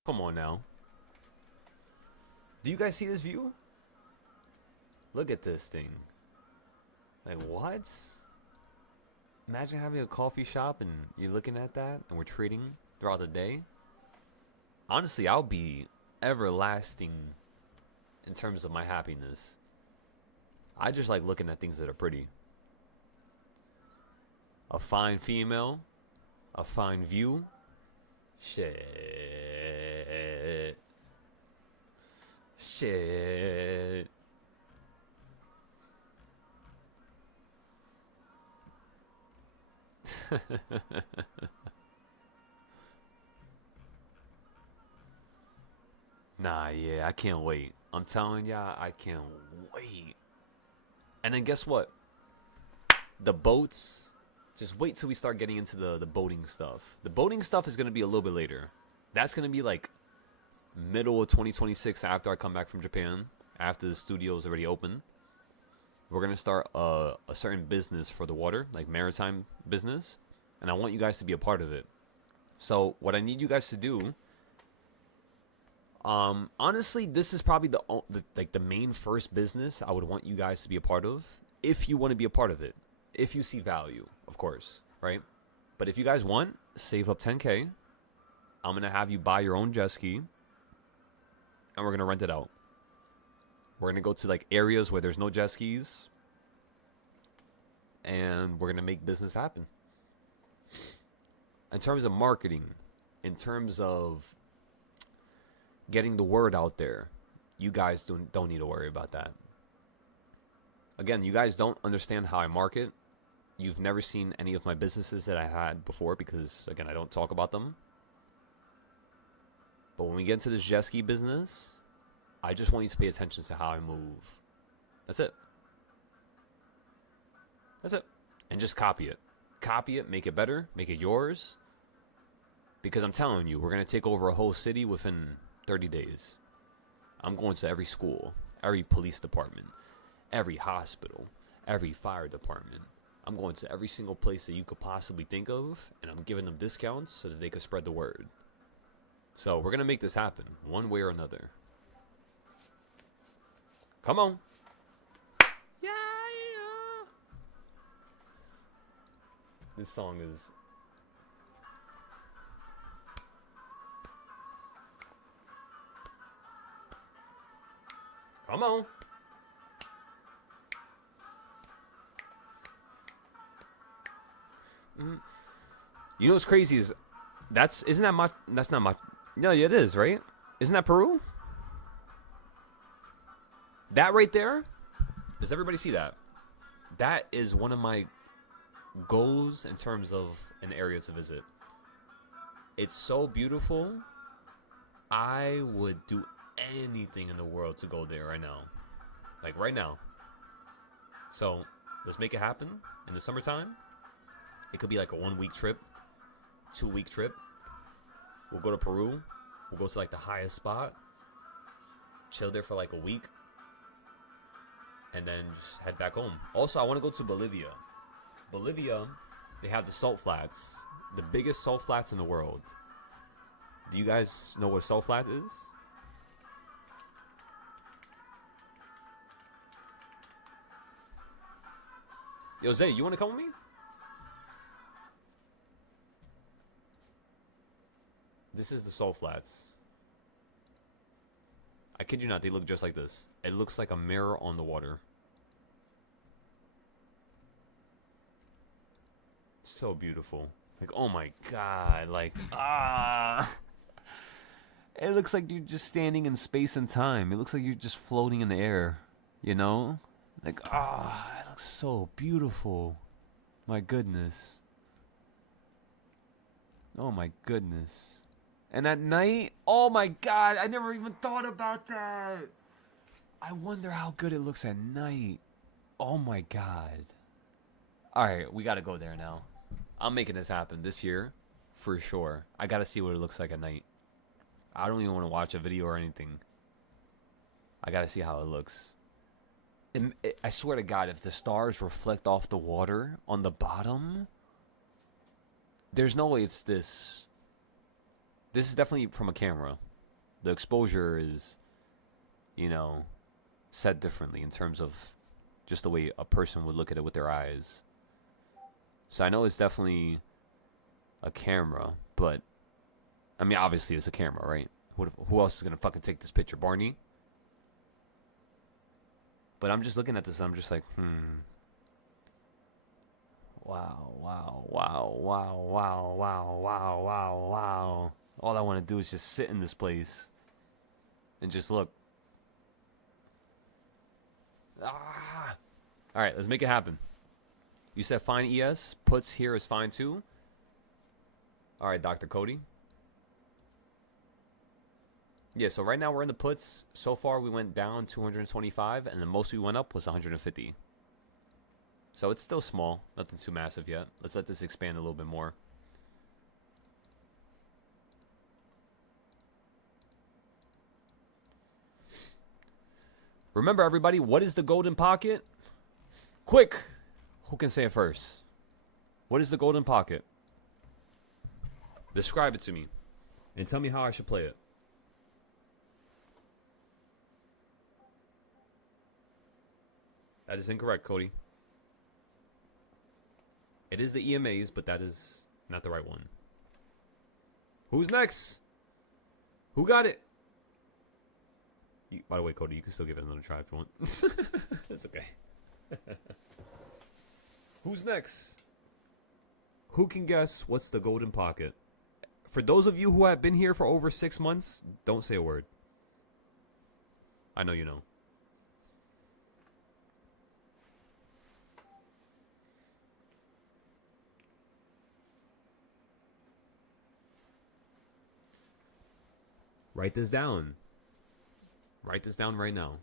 Come on now. Do you guys see this view? Look at this thing. Like, what? Imagine having a coffee shop and you're looking at that and we're trading throughout the day. Honestly, I'll be everlasting in terms of my happiness. I just like looking at things that are pretty. A fine female, a fine view. Shit. Nah, yeah, I can't wait. I'm telling y'all, I can't wait. And then guess what? The boats. Just wait till we start getting into the boating stuff. The boating stuff is gonna be a little bit later. That's gonna be like middle of 2026 after I come back from Japan. After the studio is already open. We're gonna start a certain business for the water, like maritime business, and I want you guys to be a part of it. So what I need you guys to do, honestly, this is probably the main first business I would want you guys to be a part of, if you want to be a part of it, if you see value, of course, right? But if you guys want, save up 10K. I'm gonna have you buy your own jet ski, and we're gonna rent it out. We're going to go to like areas where there's no jet skis. And we're going to make business happen. In terms of marketing, in terms of getting the word out there, you guys don't need to worry about that. Again, you guys don't understand how I market. You've never seen any of my businesses that I had before because, again, I don't talk about them. But when we get into this jet ski business, I just want you to pay attention to how I move. That's it. That's it. And just copy it. Copy it, make it better, make it yours. Because I'm telling you, we're going to take over a whole city within 30 days. I'm going to every school, every police department, every hospital, every fire department. I'm going to every single place that you could possibly think of, and I'm giving them discounts so that they could spread the word. So we're going to make this happen, one way or another. Come on. Yeah. This song is... Come on. You know what's crazy is isn't that much? That's not much. No, it is, right? Isn't that Peru? That right there. Does everybody see that? That is one of my goals in terms of an area to visit. It's so beautiful. I would do anything in the world to go there right now. Like right now. So let's make it happen in the summertime. It could be like a 1-week trip, 2-week trip. We'll go to Peru. We'll go to like the highest spot. Chill there for like a week. And then just head back home. Also, I want to go to Bolivia. Bolivia, they have the salt flats. The biggest salt flats in the world. Do you guys know what a salt flat is? Yo, Zay, you want to come with me? This is the salt flats. I kid you not, they look just like this. It looks like a mirror on the water. So beautiful. Like, oh my god. Like, It looks like you're just standing in space and time. It looks like you're just floating in the air. You know? Like, it looks so beautiful. My goodness. Oh my goodness. And at night, oh my god, I never even thought about that. I wonder how good it looks at night. Oh my god. Alright, we gotta go there now. I'm making this happen this year, for sure. I gotta see what it looks like at night. I don't even want to watch a video or anything. I gotta see how it looks. And I swear to God, if the stars reflect off the water on the bottom, there's no way it's this. This is definitely from a camera. The exposure is, set differently in terms of just the way a person would look at it with their eyes. So I know it's definitely a camera, but I mean, obviously it's a camera, right? Who else is gonna fucking take this picture, Barney? But I'm just looking at this and I'm just like, Wow. All I want to do is just sit in this place and just look. All right, let's make it happen. You said fine ES. Puts here is fine too. All right, Dr. Cody. Yeah, so right now we're in the puts. So far we went down 225, and the most we went up was 150. So it's still small. Nothing too massive yet. Let's let this expand a little bit more. Remember, everybody, what is the golden pocket? Quick! Who can say it first? What is the golden pocket? Describe it to me. And tell me how I should play it. That is incorrect, Cody. It is the EMAs, but that is not the right one. Who's next? Who got it? By the way, Cody, you can still give it another try if you want. That's okay. Who's next? Who can guess what's the golden pocket? For those of you who have been here for over 6 months, don't say a word. I know you know. Write this down. Write this down right now.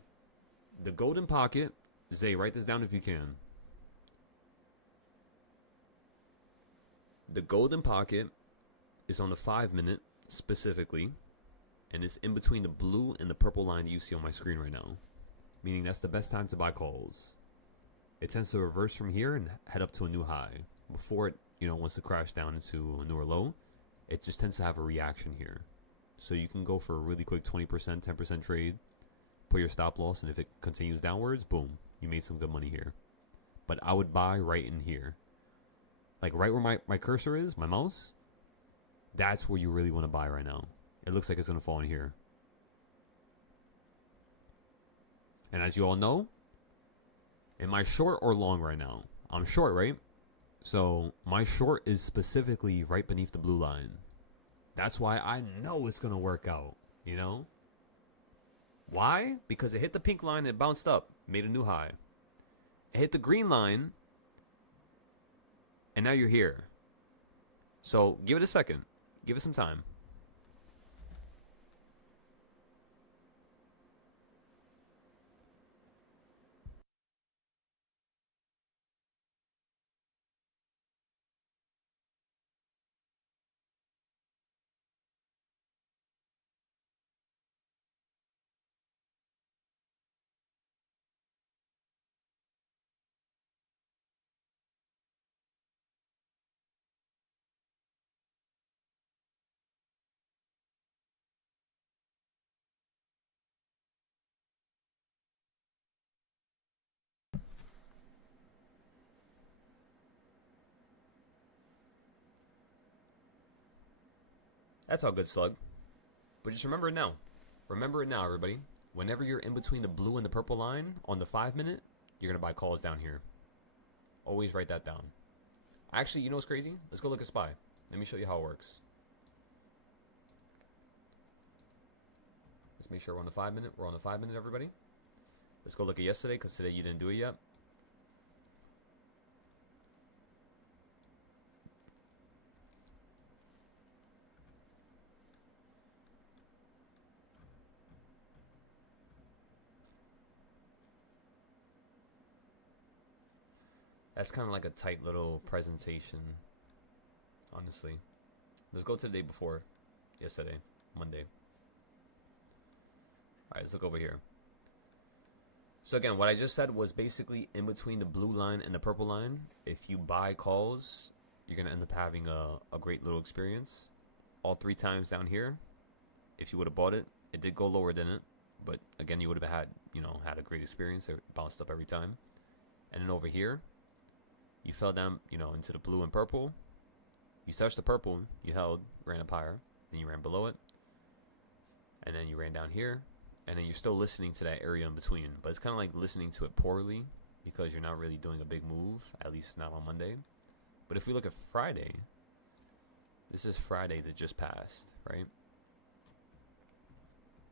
The golden pocket. Zay, write this down if you can. The golden pocket is on the 5 minute specifically, and it's in between the blue and the purple line that you see on my screen right now. Meaning that's the best time to buy calls. It tends to reverse from here and head up to a new high. Before it, wants to crash down into a newer low, it just tends to have a reaction here. So you can go for a really quick 20%, 10% trade, put your stop loss, and if it continues downwards, boom, you made some good money here. But I would buy right in here. Like right where my cursor is, my mouse, that's where you really want to buy right now. It looks like it's going to fall in here. And as you all know, am I short or long right now? I'm short, right? So my short is specifically right beneath the blue line. That's why I know it's going to work out, Why? Because it hit the pink line, it bounced up, made a new high. It hit the green line, and now you're here. So give it a second. Give it some time. That's all good, Slug. But just remember it now. Remember it now, everybody. Whenever you're in between the blue and the purple line on the 5 minute, you're going to buy calls down here. Always write that down. Actually, you know what's crazy? Let's go look at SPY. Let me show you how it works. Let's make sure we're on the 5 minute. We're on the 5 minute, everybody. Let's go look at yesterday, because today you didn't do it yet. That's kind of like a tight little presentation, honestly. Let's go to the day before yesterday, Monday. Alright, let's look over here. So again, what I just said was basically in between the blue line and the purple line. If you buy calls, you're going to end up having a great little experience. All 3 times down here, if you would have bought it, it did go lower than it. But again, you would have had, had a great experience. It bounced up every time. And then over here, you fell down, into the blue and purple. You touched the purple, you held, ran up higher, then you ran below it, and then you ran down here, and then you're still listening to that area in between. But it's kind of like listening to it poorly because you're not really doing a big move, at least not on Monday. But if we look at Friday, this is Friday that just passed, right?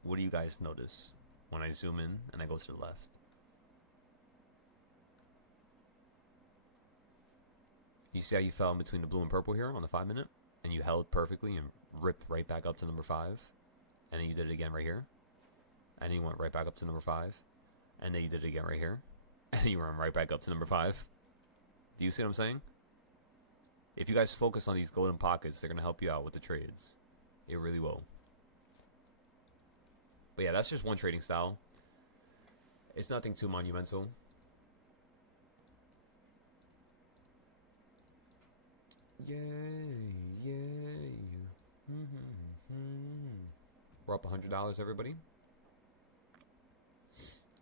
What do you guys notice when I zoom in and I go to the left? You see how you fell in between the blue and purple here on the 5 minute? And you held perfectly and ripped right back up to number 5. And then you did it again right here. And then you went right back up to number 5. And then you did it again right here. And then you went right back up to number 5. Do you see what I'm saying? If you guys focus on these golden pockets, they're going to help you out with the trades. It really will. But yeah, that's just one trading style. It's nothing too monumental. Yay, yay. We're up $100, everybody.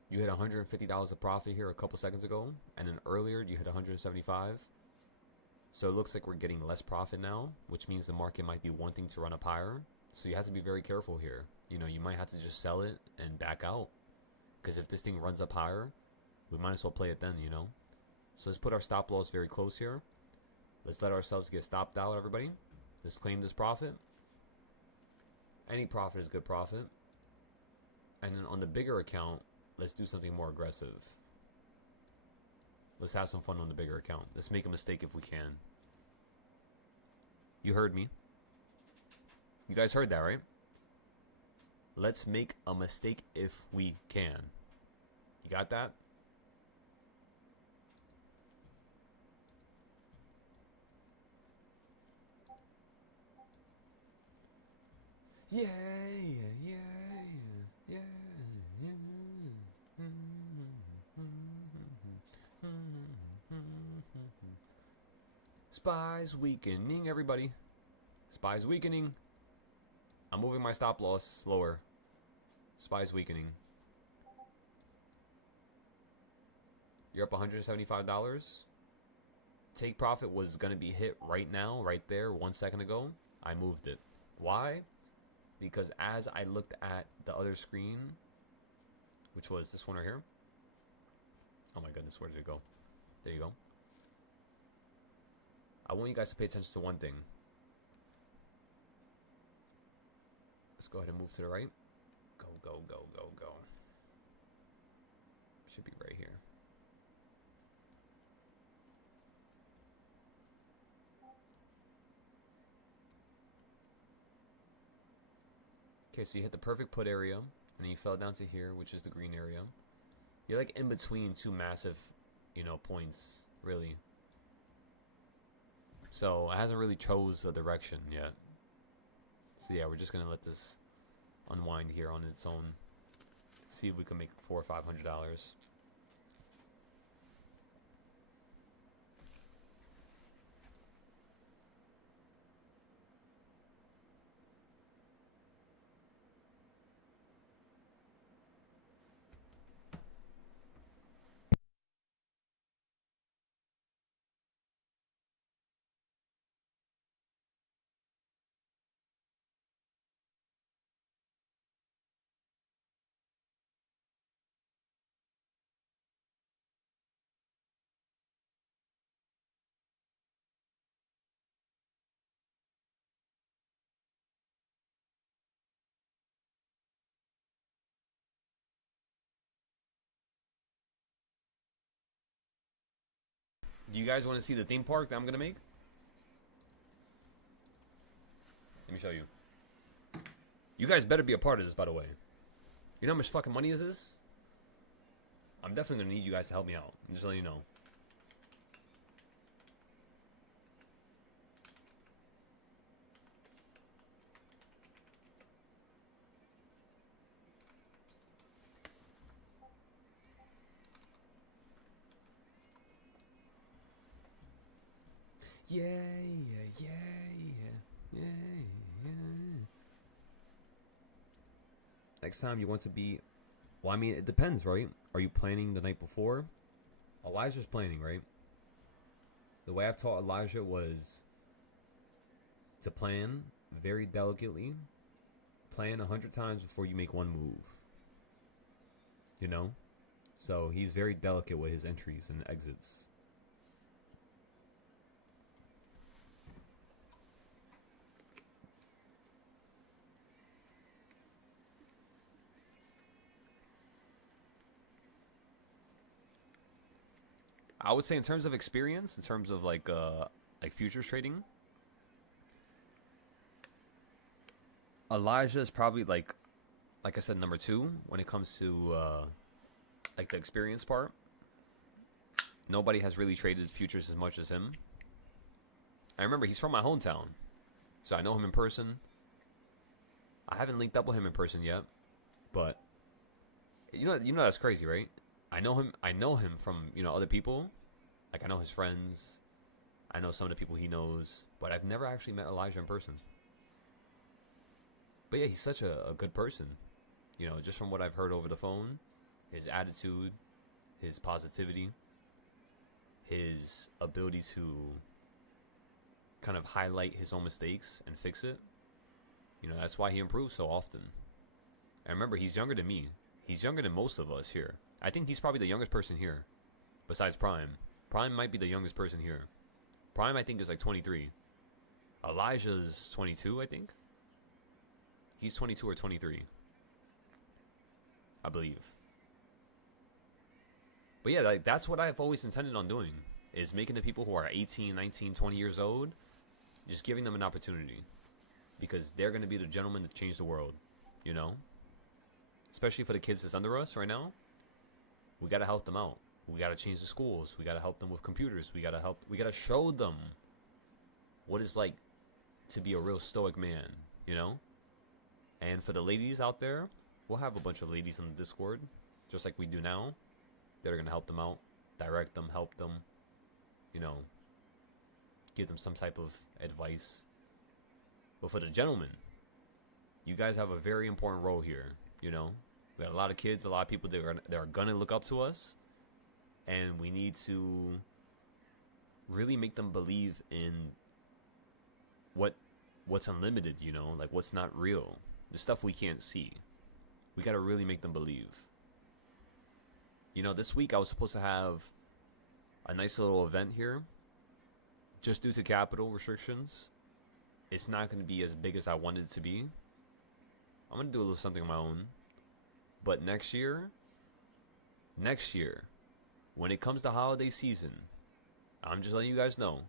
You hit $150 of profit here a couple seconds ago, and then earlier you hit 175. So it looks like we're getting less profit now, which means the market might be wanting to run up higher. So you have to be very careful here. You know, you might have to just sell it and back out. Because if this thing runs up higher, we might as well play it then, you know. So let's put our stop loss very close here. Let's let ourselves get stopped out, everybody. Let's claim this profit. Any profit is good profit. And then on the bigger account, let's do something more aggressive. Let's have some fun on the bigger account. Let's make a mistake if we can. You heard me. You guys heard that, right? Let's make a mistake if we can. You got that? Yeah, yeah, yeah, yeah. Spies weakening, everybody. Spies weakening. I'm moving my stop loss slower. Spies weakening. You're up $175. Take profit was going to be hit right now, right there, 1 second ago. I moved it. Why? Because as I looked at the other screen, which was this one right here. Oh my goodness, where did it go? There you go. I want you guys to pay attention to one thing. Let's go ahead and move to the right. Go, go, go, go, go. Should be right here. Okay, so you hit the perfect put area, and then you fell down to here, which is the green area. You're like in between two massive, you know, points, really. So it hasn't really chose a direction yet. So yeah, we're just gonna let this unwind here on its own. See if we can make $400 or $500. Do you guys want to see the theme park that I'm gonna make? Let me show you. You guys better be a part of this, by the way. You know how much fucking money is this? I'm definitely gonna need you guys to help me out. I'm just letting you know. Yeah, yeah, yeah, yeah, yeah. Next time you want to be... Well, I mean, it depends, right? Are you planning the night before? Elijah's planning, right? The way I've taught Elijah was to plan very delicately. Plan 100 times before you make one move. You know? So he's very delicate with his entries and exits. I would say in terms of experience, in terms of like like futures trading, Elijah is probably like I said, number two when it comes to like the experience part. Nobody has really traded futures as much as him. I remember he's from my hometown, so I know him in person. I haven't linked up with him in person yet, but you know that's crazy, right? I know him. I know him from other people. Like I know his friends. I know some of the people he knows, but I've never actually met Elijah in person. But yeah, he's such a good person. Just from what I've heard over the phone, his attitude, his positivity, his ability to kind of highlight his own mistakes and fix it. That's why he improves so often. And remember, he's younger than me. He's younger than most of us here. I think he's probably the youngest person here, besides Prime. Prime might be the youngest person here. Prime, I think, is like 23. Elijah's 22, I think. He's 22 or 23, I believe. But yeah, that's what I've always intended on doing, is making the people who are 18, 19, 20 years old, just giving them an opportunity. Because they're going to be the gentlemen that change the world, Especially for the kids that's under us right now. We got to help them out. We got to change the schools. We got to help them with computers. We got to show them what it's like to be a real stoic man, And for the ladies out there, we'll have a bunch of ladies on the Discord, just like we do now. That are going to help them out, direct them, help them, give them some type of advice. But for the gentlemen, you guys have a very important role here, We got a lot of kids, a lot of people that are going to look up to us. And we need to really make them believe in what's unlimited, like what's not real. The stuff we can't see. We got to really make them believe. This week I was supposed to have a nice little event here. Just due to capital restrictions, it's not going to be as big as I wanted it to be. I'm going to do a little something on my own. But next year, when it comes to holiday season, I'm just letting you guys know.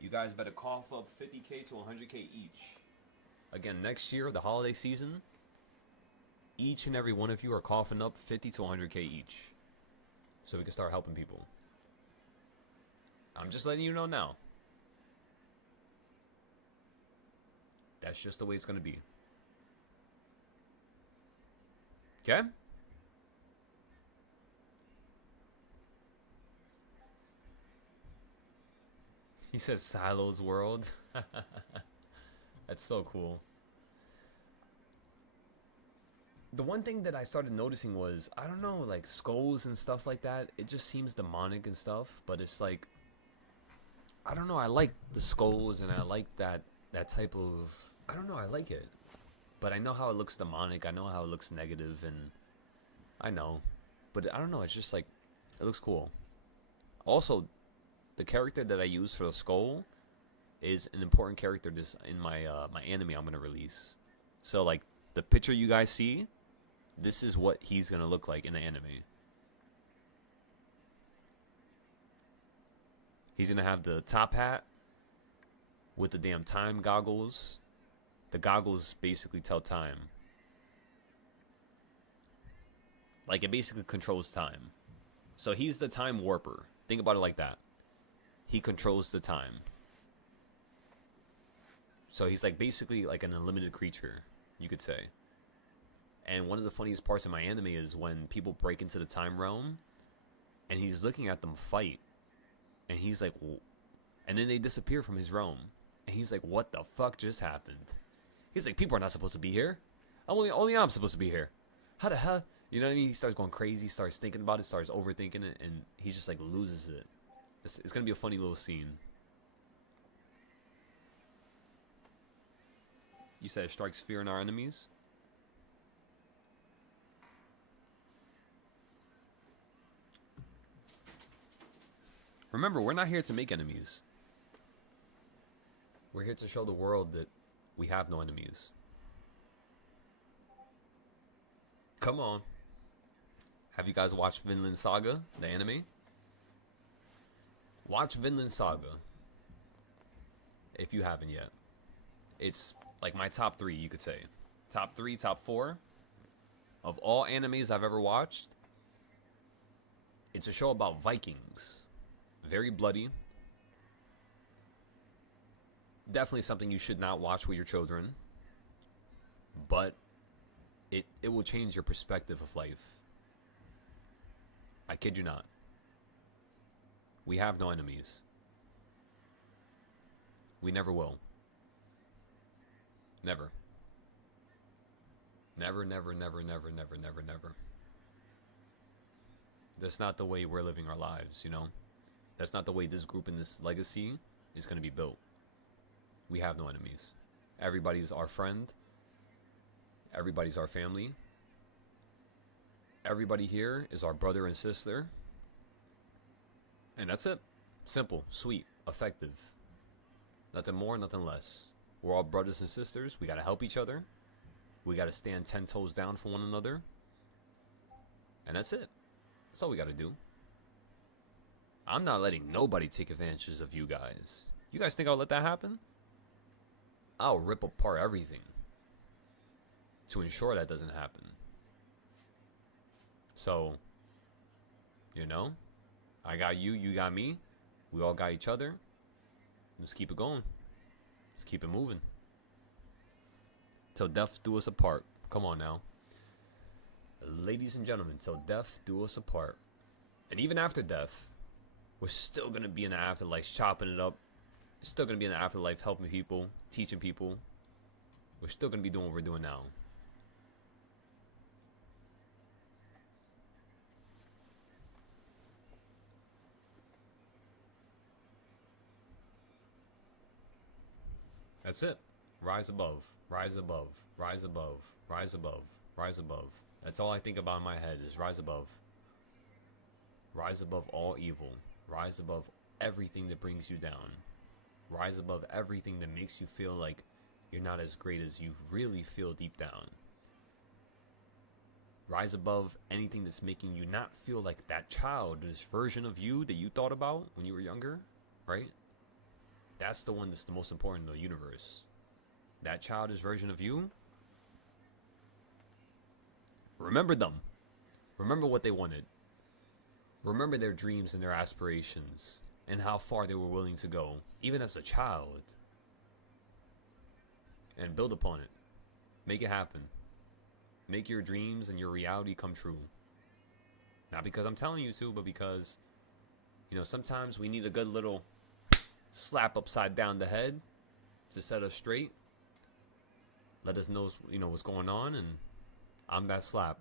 You guys better cough up 50K to 100K each. Again, next year, the holiday season, each and every one of you are coughing up 50 to 100K each. So we can start helping people. I'm just letting you know now. That's just the way it's going to be. Okay? He said Silo's World. That's so cool. The one thing that I started noticing was, I don't know, like skulls and stuff like that. It just seems demonic and stuff. But it's like, I don't know. I like the skulls and I like that type of, I don't know. I like it. But I know how it looks demonic. I know how it looks negative, and I know. But I don't know. It's just like, it looks cool. Also, the character that I use for the skull is an important character just in my my anime I'm gonna release. So like the picture you guys see, this is what he's gonna look like in the anime. He's gonna have the top hat with the damn time goggles. The goggles basically tell time. Like it basically controls time. So he's the time warper. Think about it like that. He controls the time. So he's like basically like an unlimited creature, you could say. And one of the funniest parts of my anime is when people break into the time realm and he's looking at them fight. And he's like, and then they disappear from his realm. And he's like, what the fuck just happened? He's like, people are not supposed to be here. Only I'm supposed to be here. How the hell? You know what I mean? He starts going crazy, starts thinking about it, starts overthinking it, and he just like loses it. It's going to be a funny little scene. You said it strikes fear in our enemies? Remember, we're not here to make enemies. We're here to show the world that we have no enemies. Come on. Have you guys watched Vinland Saga, the anime? Watch Vinland Saga. if you haven't yet. It's like my top 3, you could say. Top 3, top 4 of all animes I've ever watched. It's a show about Vikings. Very bloody. Definitely something you should not watch with your children. But it will change your perspective of life. I kid you not. We have no enemies. We never will. Never. Never, never, never, never, never, never, never. That's not the way we're living our lives, you know? That's not the way this group and this legacy is going to be built. We have no enemies. Everybody's our friend. Everybody's our family. Everybody here is our brother and sister. And that's it. Simple, sweet, effective. Nothing more, nothing less. We're all brothers and sisters. We got to help each other. We got to stand 10 toes down for one another. And that's it. That's all we got to do. I'm not letting nobody take advantage of you guys. You guys think I'll let that happen? I'll rip apart everything to ensure that doesn't happen. So, you know, I got you, you got me. We all got each other. Let's keep it going. Let's keep it moving. Till death do us apart. Come on now. Ladies and gentlemen, till death do us apart. And even after death, we're still going to be in the afterlife chopping it up. Still going to be in the afterlife helping people, teaching people. We're still going to be doing what we're doing now. That's it. Rise above, rise above, rise above, rise above, rise above. That's all I think about in my head is rise above. Rise above all evil. Rise above everything that brings you down. Rise above everything that makes you feel like you're not as great as you really feel deep down. Rise above anything that's making you not feel like that childish version of you that you thought about when you were younger, right? That's the one that's the most important in the universe. That childish version of you. Remember them. Remember what they wanted. Remember their dreams and their aspirations and how far they were willing to go, even as a child. And build upon it. Make it happen. Make your dreams and your reality come true. Not because I'm telling you to, but because, you know, sometimes we need a good little slap upside down the head to set us straight. Let us know, you know, what's going on, and I'm that slap.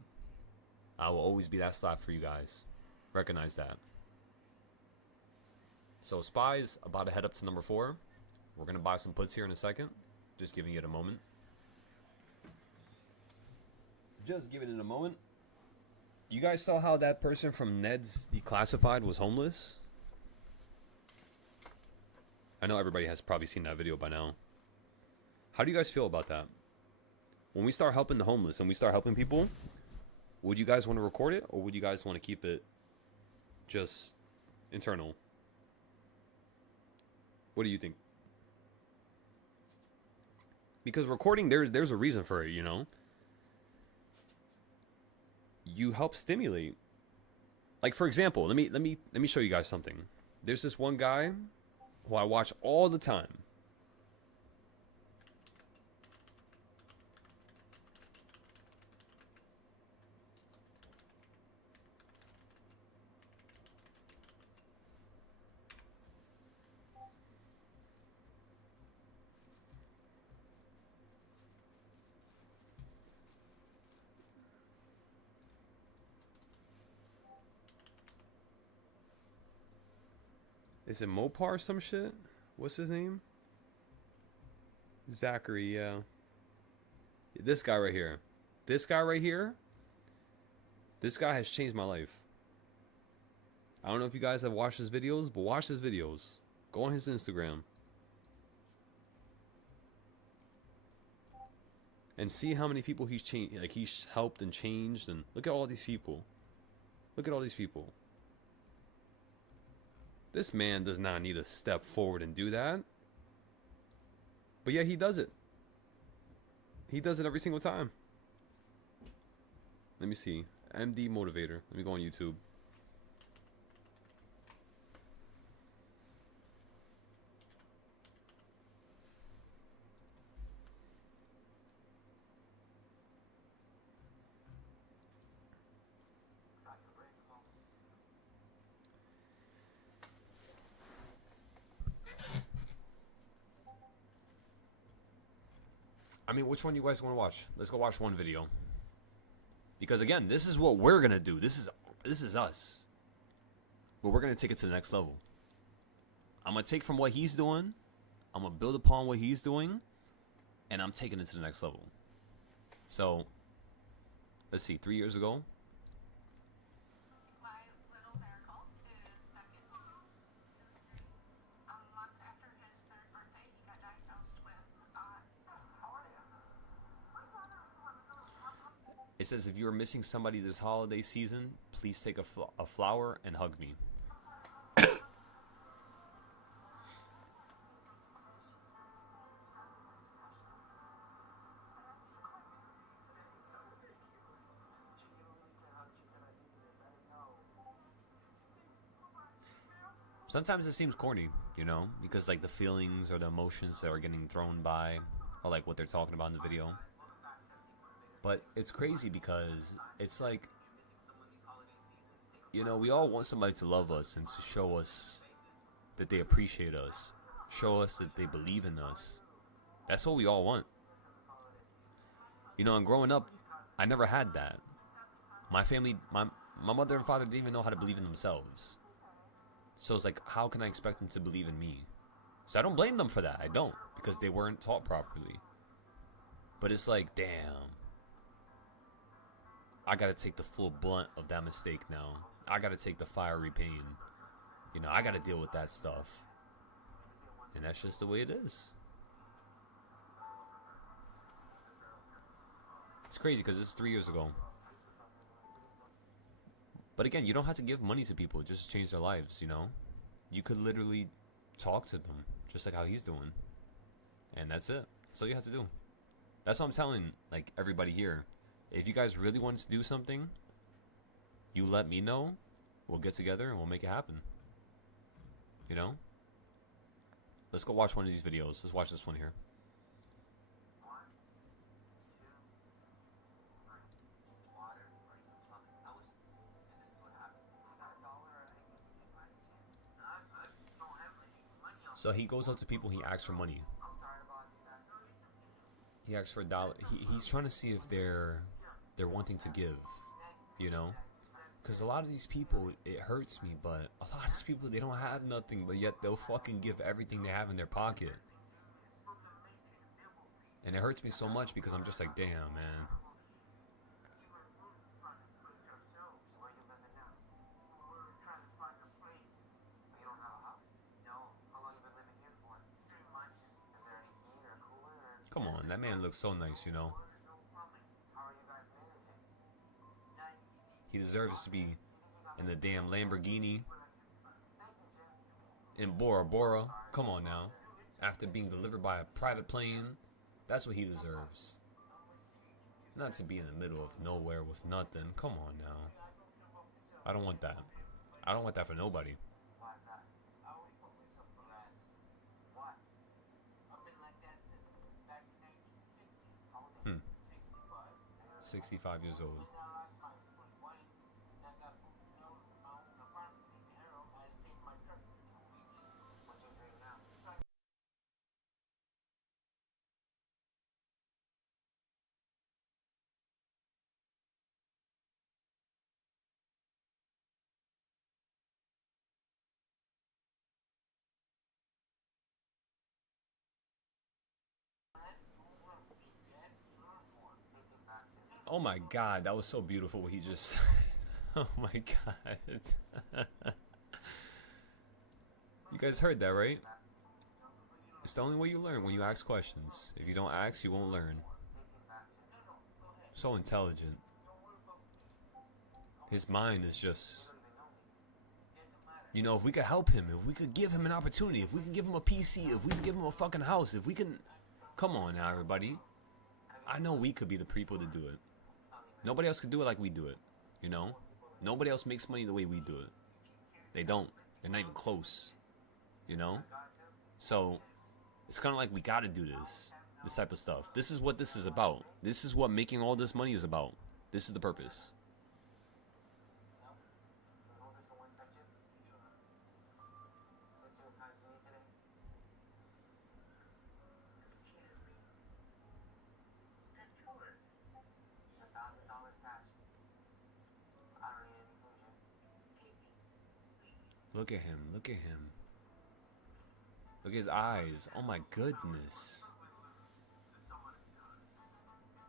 I will always be that slap for you guys. Recognize that. So Spy's about to head up to number 4. We're going to buy some puts here in a second. Just giving it a moment. Just giving it a moment. You guys saw how that person from Ned's Declassified was homeless? I know everybody has probably seen that video by now. How do you guys feel about that? When we start helping the homeless and we start helping people, would you guys want to record it, or would you guys want to keep it just internal? What do you think? Because recording, there's a reason for it, you know? You help stimulate. Like, for example, let me show you guys something. There's this one guy who I watch all the time. Is it Mopar or some shit? What's his name? Zachary, yeah. This guy right here. This guy right here. This guy has changed my life. I don't know if you guys have watched his videos, but watch his videos. Go on his Instagram. And see how many people he's changed, like he's helped and changed, and look at all these people. Look at all these people. This man does not need to step forward and do that. But yeah, he does it. He does it every single time. Let me see. MD Motivator. Let me go on YouTube. I mean, which one do you guys want to watch? Let's go watch one video. Because again, this is what we're gonna do. This is us. But we're gonna take it to the next level. I'm gonna take from what he's doing. I'm gonna build upon what he's doing, and I'm taking it to the next level. So, let's see. 3 years ago. My little miracle is Beckett. A month after his third birthday, he got diagnosed with. It says, if you're missing somebody this holiday season, please take a flower and hug me. Sometimes it seems corny, you know, because like the feelings or the emotions that are getting thrown by, or like what they're talking about in the video. But it's crazy because it's like, you know, we all want somebody to love us and to show us that they appreciate us, show us that they believe in us. That's what we all want. You know, and growing up, I never had that. My family, my mother and father didn't even know how to believe in themselves. So it's like, how can I expect them to believe in me? So I don't blame them for that. I don't, because they weren't taught properly. But it's like, damn. I gotta take the full blunt of that mistake now. I gotta take the fiery pain. You know, I gotta deal with that stuff. And that's just the way it is. It's crazy because it's 3 years ago. But again, you don't have to give money to people just to change their lives, you know? You could literally talk to them, just like how he's doing. And that's it. That's all you have to do. That's what I'm telling, like, everybody here. If you guys really want to do something, you let me know. We'll get together and we'll make it happen. You know? Let's go watch one of these videos. Let's watch this one here. So he goes up to people, he asks for money. He asks for $1. He's trying to see if they're wanting to give, you know? Because a lot of these people, it hurts me, but a lot of these people, they don't have nothing, but yet they'll fucking give everything they have in their pocket. And it hurts me so much because I'm just like, damn, man. Come on, that man looks so nice, you know? He deserves to be in the damn Lamborghini in Bora Bora. Come on now. After being delivered by a private plane, that's what he deserves. Not to be in the middle of nowhere with nothing. Come on now. I don't want that. I don't want that for nobody. 65 years old. Oh my god, that was so beautiful what he just... Oh my god. You guys heard that, right? It's the only way you learn, when you ask questions. If you don't ask, you won't learn. So intelligent. His mind is just... You know, if we could help him, if we could give him an opportunity, if we can give him a PC, if we can give him a fucking house, if we can Come on now, everybody. I know we could be the people to do it. Nobody else could do it like we do it. You know? Nobody else makes money the way we do it. They don't. They're not even close. You know? So, it's kind of like we gotta do this type of stuff. This is what this is about. This is what making all this money is about. This is the purpose. Look at him. Look at him. Look at his eyes. Oh my goodness.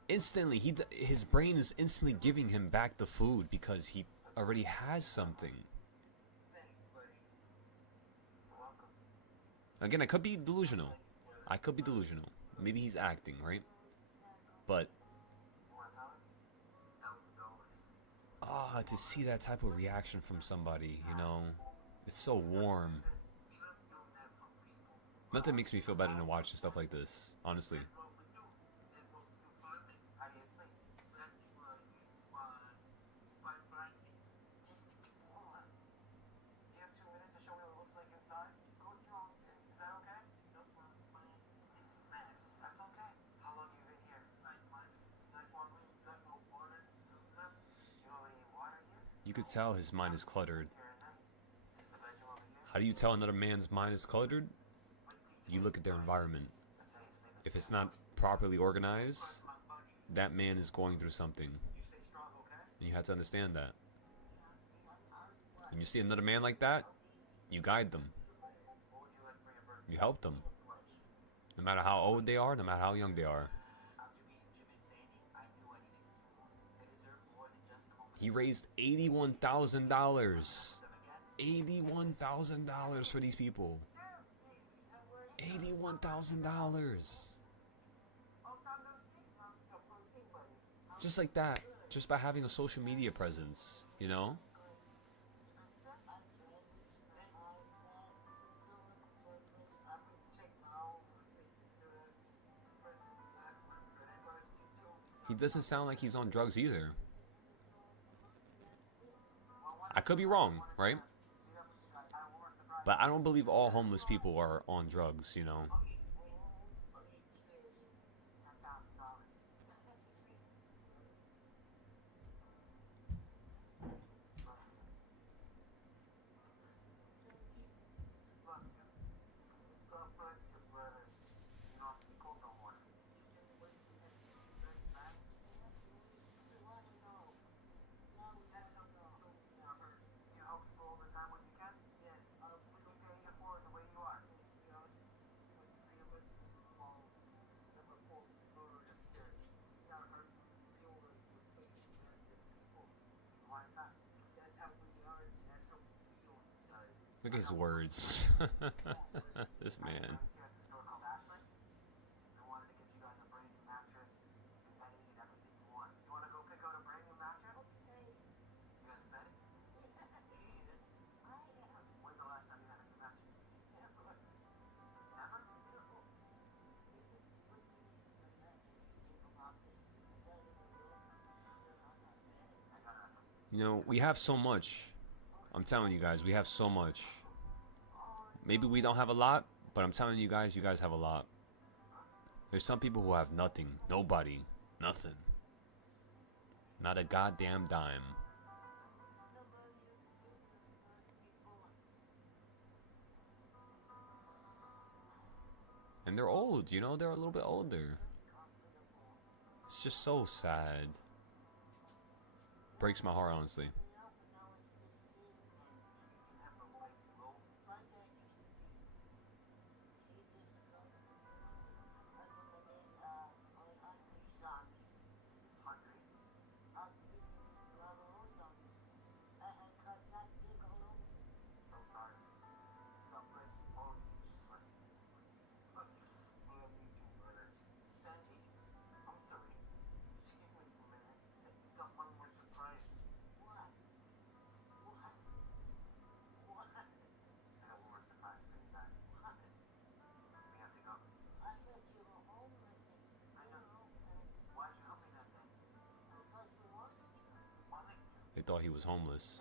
Instantly, his brain is instantly giving him back the food because he already has something. Again, I could be delusional. I could be delusional. Maybe he's acting, right? But to see that type of reaction from somebody, you know, it's so warm. Nothing makes me feel better than watching stuff like this, honestly. You could tell his mind is cluttered. How do you tell another man's mind is cluttered? You look at their environment. If it's not properly organized, that man is going through something. And you have to understand that. When you see another man like that, you guide them. You help them. No matter how old they are, no matter how young they are. He raised $81,000. $81,000 for these people. $81,000. Just like that. Just by having a social media presence, you know? He doesn't sound like he's on drugs either. I could be wrong, right? But I don't believe all homeless people are on drugs, you know? Look at his words. This man. You know, we have so much. I'm telling you guys, we have so much. Maybe we don't have a lot, but I'm telling you guys have a lot. There's some people who have nothing. Nobody. Nothing. Not a goddamn dime. And they're old, you know? They're a little bit older. It's just so sad. Breaks my heart, honestly. thought he was homeless.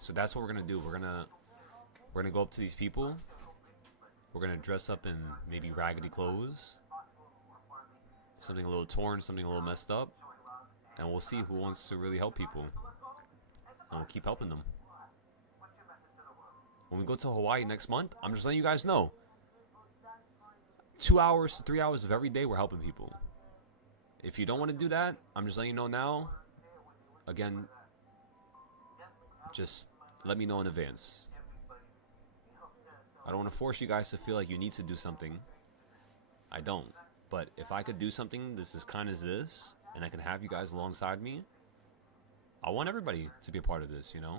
So that's what we're gonna do. We're gonna go up to these people. We're gonna dress up in maybe raggedy clothes, something a little torn, something a little messed up, and we'll see who wants to really help people, and we'll keep helping them. When we go to Hawaii next month, I'm just letting you guys know. 2 hours to 3 hours of every day, we're helping people. If you don't want to do that, I'm just letting you know now. Again, just let me know in advance. I don't want to force you guys to feel like you need to do something. I don't. But if I could do something this is kind as this, and I can have you guys alongside me, I want everybody to be a part of this, you know?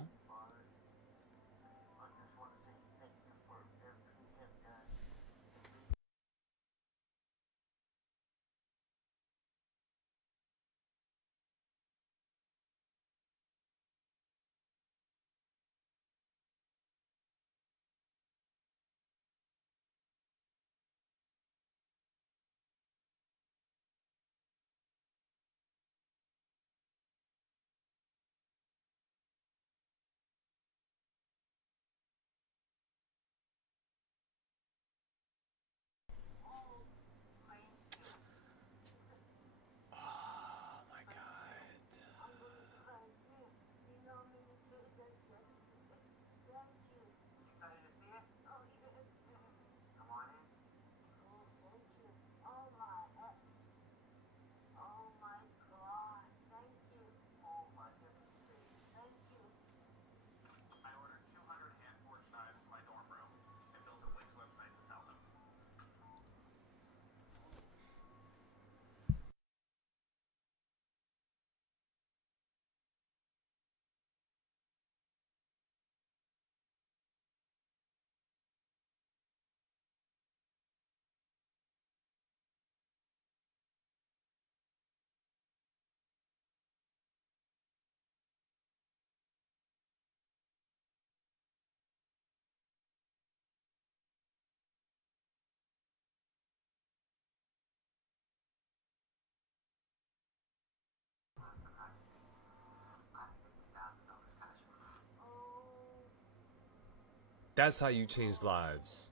That's how you change lives.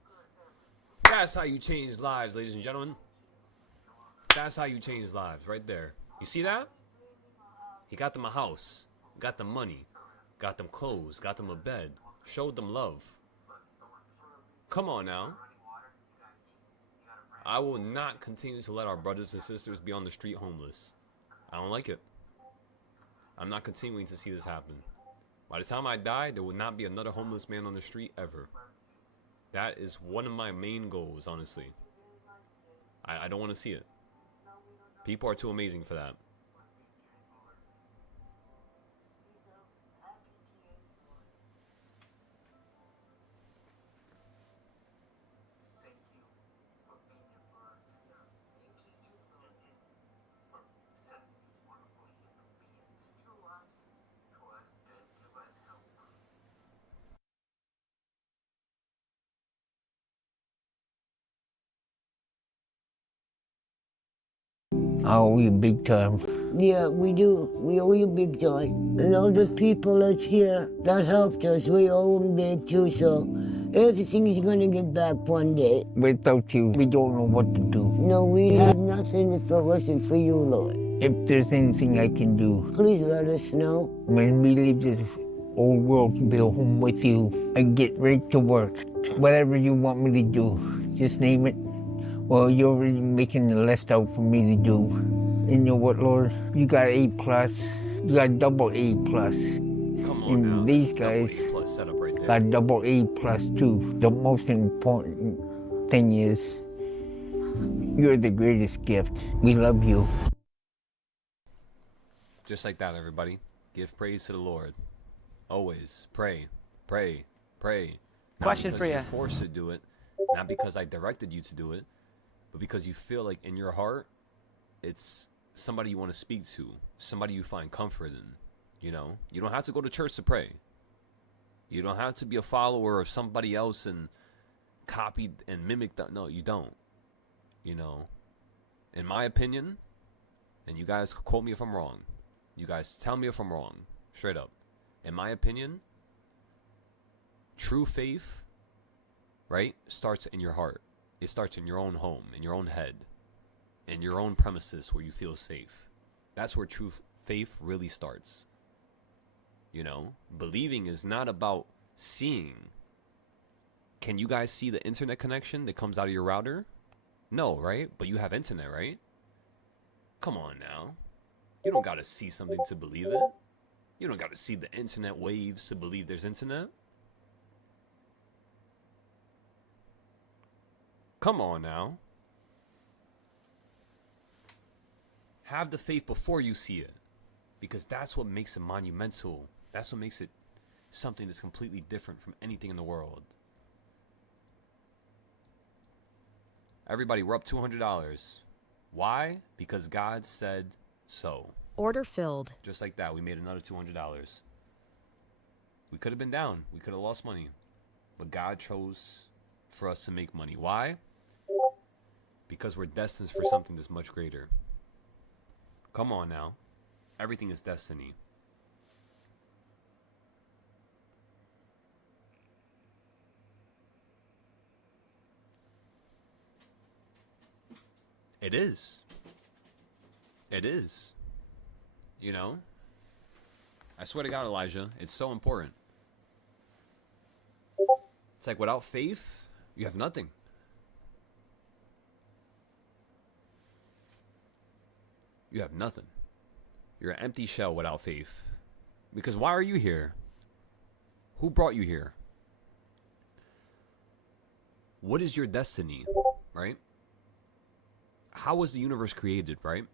That's how you change lives, ladies and gentlemen. That's how you change lives, right there. You see that? He got them a house, got them money, got them clothes, got them a bed, showed them love. Come on now. I will not continue to let our brothers and sisters be on the street homeless. I don't like it. I'm not continuing to see this happen. By the time I die, there will not be another homeless man on the street ever. That is one of my main goals, honestly. I don't want to see it. People are too amazing for that. I owe you big time. Yeah, we do. We owe you big time. And all the people that's here that helped us, we owe them big too, so everything is going to get back one day. Without you, we don't know what to do. No, we have nothing if it wasn't for you, Lord. If there's anything I can do, Please let us know. when we leave this old world to be home with you, I get right to work. Whatever you want me to do, just name it. Well, you're already making the list out for me to do. And you know what, Lord? You got A+. You got double A+. Come on And now. these That's a double guys A+ setup right there. got double A+ too. The most important thing is, you're the greatest gift. We love you. Just like that, everybody. Give praise to the Lord. Always pray, pray, pray. Not Question because for you're you. forced to do it, not because I directed you to do it, but because you feel like in your heart, it's somebody you want to speak to, somebody you find comfort in. You know, you don't have to go to church to pray. You don't have to be a follower of somebody else and copy and mimic that. No, you don't. You know, in my opinion, and you guys quote me if I'm wrong, You guys tell me if I'm wrong. Straight up. In my opinion, true faith, right, starts in your heart. It starts in your own home, in your own head, in your own premises where you feel safe. That's where true faith really starts. You know, believing is not about seeing. Can you guys see the internet connection that comes out of your router? No, right? But you have internet, right? Come on now. You don't gotta see something to believe it. You don't gotta see the internet waves to believe there's internet. Come on now. Have the faith before you see it. Because that's what makes it monumental. That's what makes it something that's completely different from anything in the world. Everybody, we're up $200. Why? Because God said so. Order filled. Just like that, we made another $200. We could have been down. We could have lost money. But God chose for us to make money. Why? Because we're destined for something that's much greater. Come on now. Everything is destiny. It is. It is. You know? I swear to God, Elijah, it's so important. It's like without faith, you have nothing. You have nothing. You're an empty shell without faith. Because why are you here? Who brought you here? What is your destiny, right? How was the universe created, right?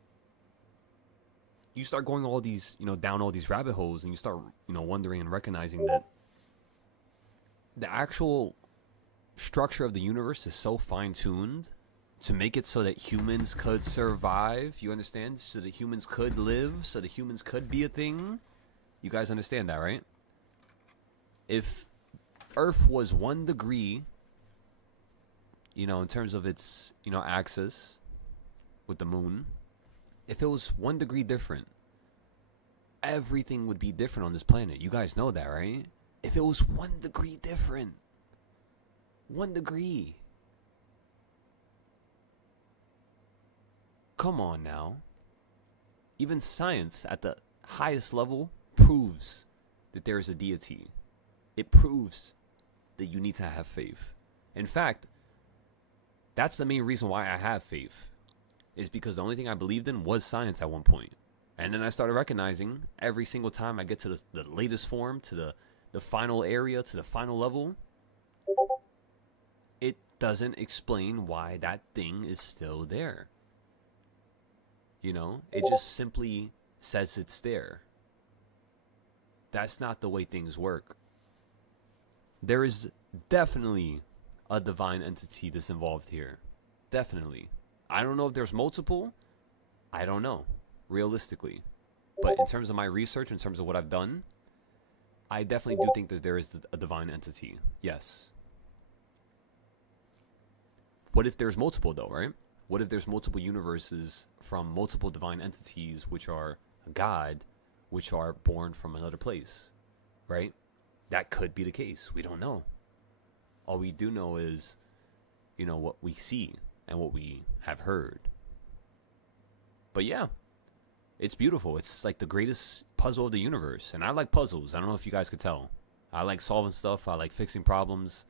You start going all these, down all these rabbit holes, and you start, wondering and recognizing that the actual structure of the universe is so fine-tuned to make it so that humans could survive, you understand? So that humans could live, so that humans could be a thing. You guys understand that, right? If Earth was 1 degree, in terms of its, axis with the moon, if it was 1 degree different, everything would be different on this planet. You guys know that, right? If it was 1 degree different, 1 degree. Come on now. Even science at the highest level proves that there is a deity. It proves that you need to have faith. In fact, that's the main reason why I have faith. Is because the only thing I believed in was science at one point. And then I started recognizing every single time I get to the latest form, to the final area, to the final level, it doesn't explain why that thing is still there. It just simply says it's there. That's not the way things work. There is definitely a divine entity that's involved here. Definitely. I don't know if there's multiple. I don't know, realistically. But in terms of my research, in terms of what I've done, I definitely do think that there is a divine entity. Yes. What if there's multiple, though, right? What if there's multiple universes from multiple divine entities, which are God, which are born from another place, right? That could be the case. We don't know. All we do know is, what we see and what we have heard. But yeah, it's beautiful. It's like the greatest puzzle of the universe. And I like puzzles. I don't know if you guys could tell. I like solving stuff. I like fixing problems.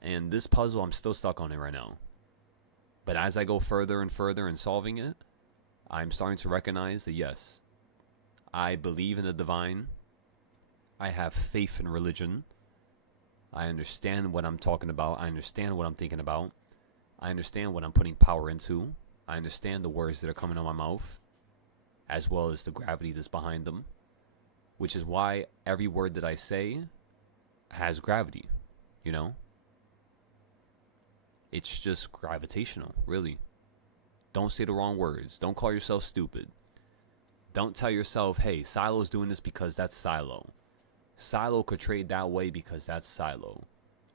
And this puzzle, I'm still stuck on it right now. But as I go further and further in solving it, I'm starting to recognize that yes, I believe in the divine. I have faith in religion. I understand what I'm talking about. I understand what I'm thinking about. I understand what I'm putting power into. I understand the words that are coming out of my mouth, as well as the gravity that's behind them, which is why every word that I say has gravity, It's just gravitational, really. Don't say the wrong words. Don't call yourself stupid. Don't tell yourself, hey, Silo's doing this because that's Silo. Silo could trade that way because that's Silo.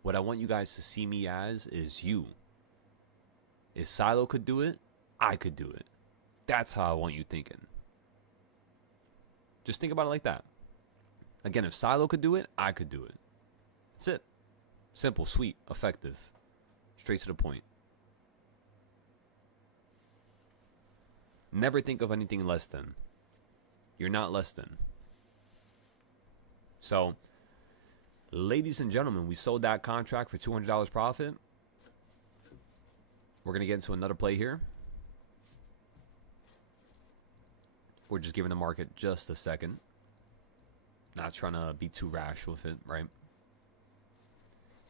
What I want you guys to see me as is you. If Silo could do it, I could do it. That's how I want you thinking. Just think about it like that. Again, if Silo could do it, I could do it. That's it. Simple, sweet, effective. Straight to the point. Never think of anything less than. You're not less than. So, ladies and gentlemen, we sold that contract for $200 profit. We're going to get into another play here. We're just giving the market just a second. Not trying to be too rash with it, right?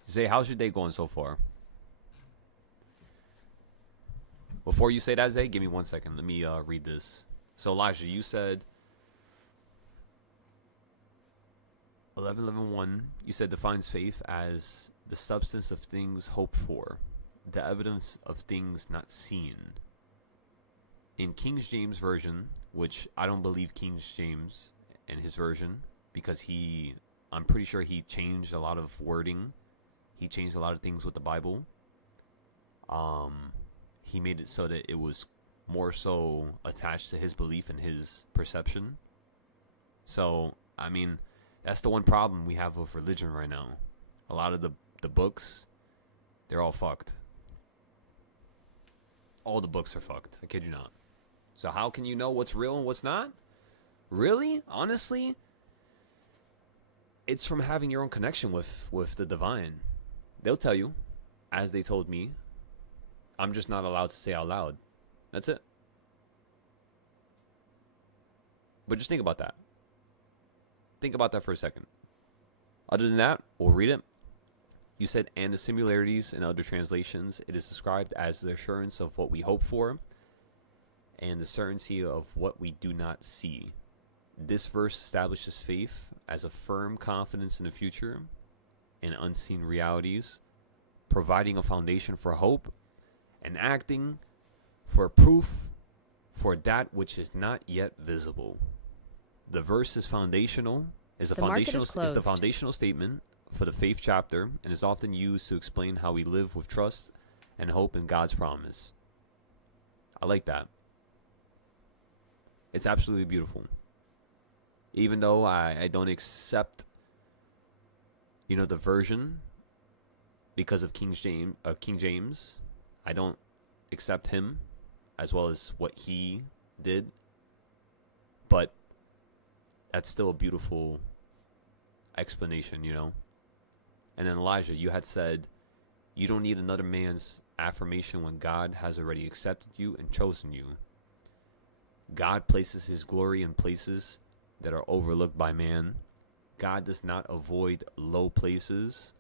Zay, how's your day going so far? Before you say that, Zay, give me 1 second. Let me read this. So, Elijah, you said 11:11:1. You said defines faith as the substance of things hoped for, the evidence of things not seen. In King James version, which I don't believe King James in his version, because I'm pretty sure he changed a lot of wording. He changed a lot of things with the Bible. He made it so that it was more so attached to his belief and his perception. So, I mean, that's the one problem we have with religion right now. A lot of the books, they're all fucked. All the books are fucked. I kid you not. So how can you know what's real and what's not? Really? Honestly? It's from having your own connection with the divine. They'll tell you, as they told me. I'm just not allowed to say out loud. That's it. But just think about that. Think about that for a second. Other than that, we'll read it. You said, and the similarities in other translations, it is described as the assurance of what we hope for and the certainty of what we do not see. This verse establishes faith as a firm confidence in the future and unseen realities, providing a foundation for hope and acting for proof for that which is not yet visible. The verse is foundational, is the foundational statement for the faith chapter, and is often used to explain how we live with trust and hope in God's promise. I like that. It's absolutely beautiful. Even though I don't accept, the version because of King James, I don't accept him as well as what he did, but that's still a beautiful explanation, And then Elijah, you had said, you don't need another man's affirmation when God has already accepted you and chosen you. God places his glory in places that are overlooked by man. God does not avoid low places.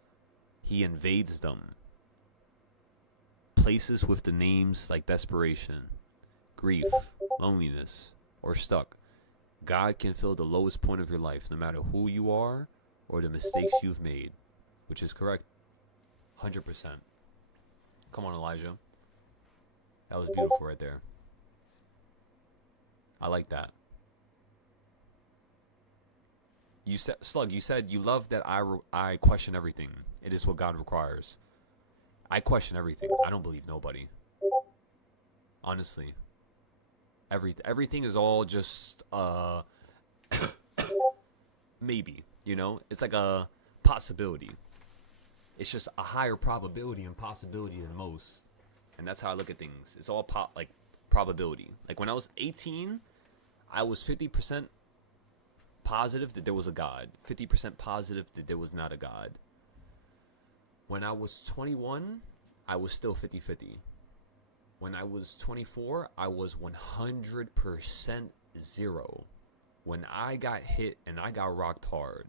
He invades them. Places with the names like desperation, grief, loneliness, or stuck. God can fill the lowest point of your life, no matter who you are or the mistakes you've made, which is correct. 100%. Come on, Elijah. That was beautiful right there. I like that. You said, Slug, you said you love that I question everything. It is what God requires. I question everything. I don't believe nobody. Honestly. Everything is all just maybe, It's like a possibility. It's just a higher probability and possibility than most. And that's how I look at things. It's all probability. Like when I was 18, I was 50% positive that there was a God. 50% positive that there was not a God. When I was 21, I was still 50-50. When I was 24, I was 100% zero. When I got hit and I got rocked hard,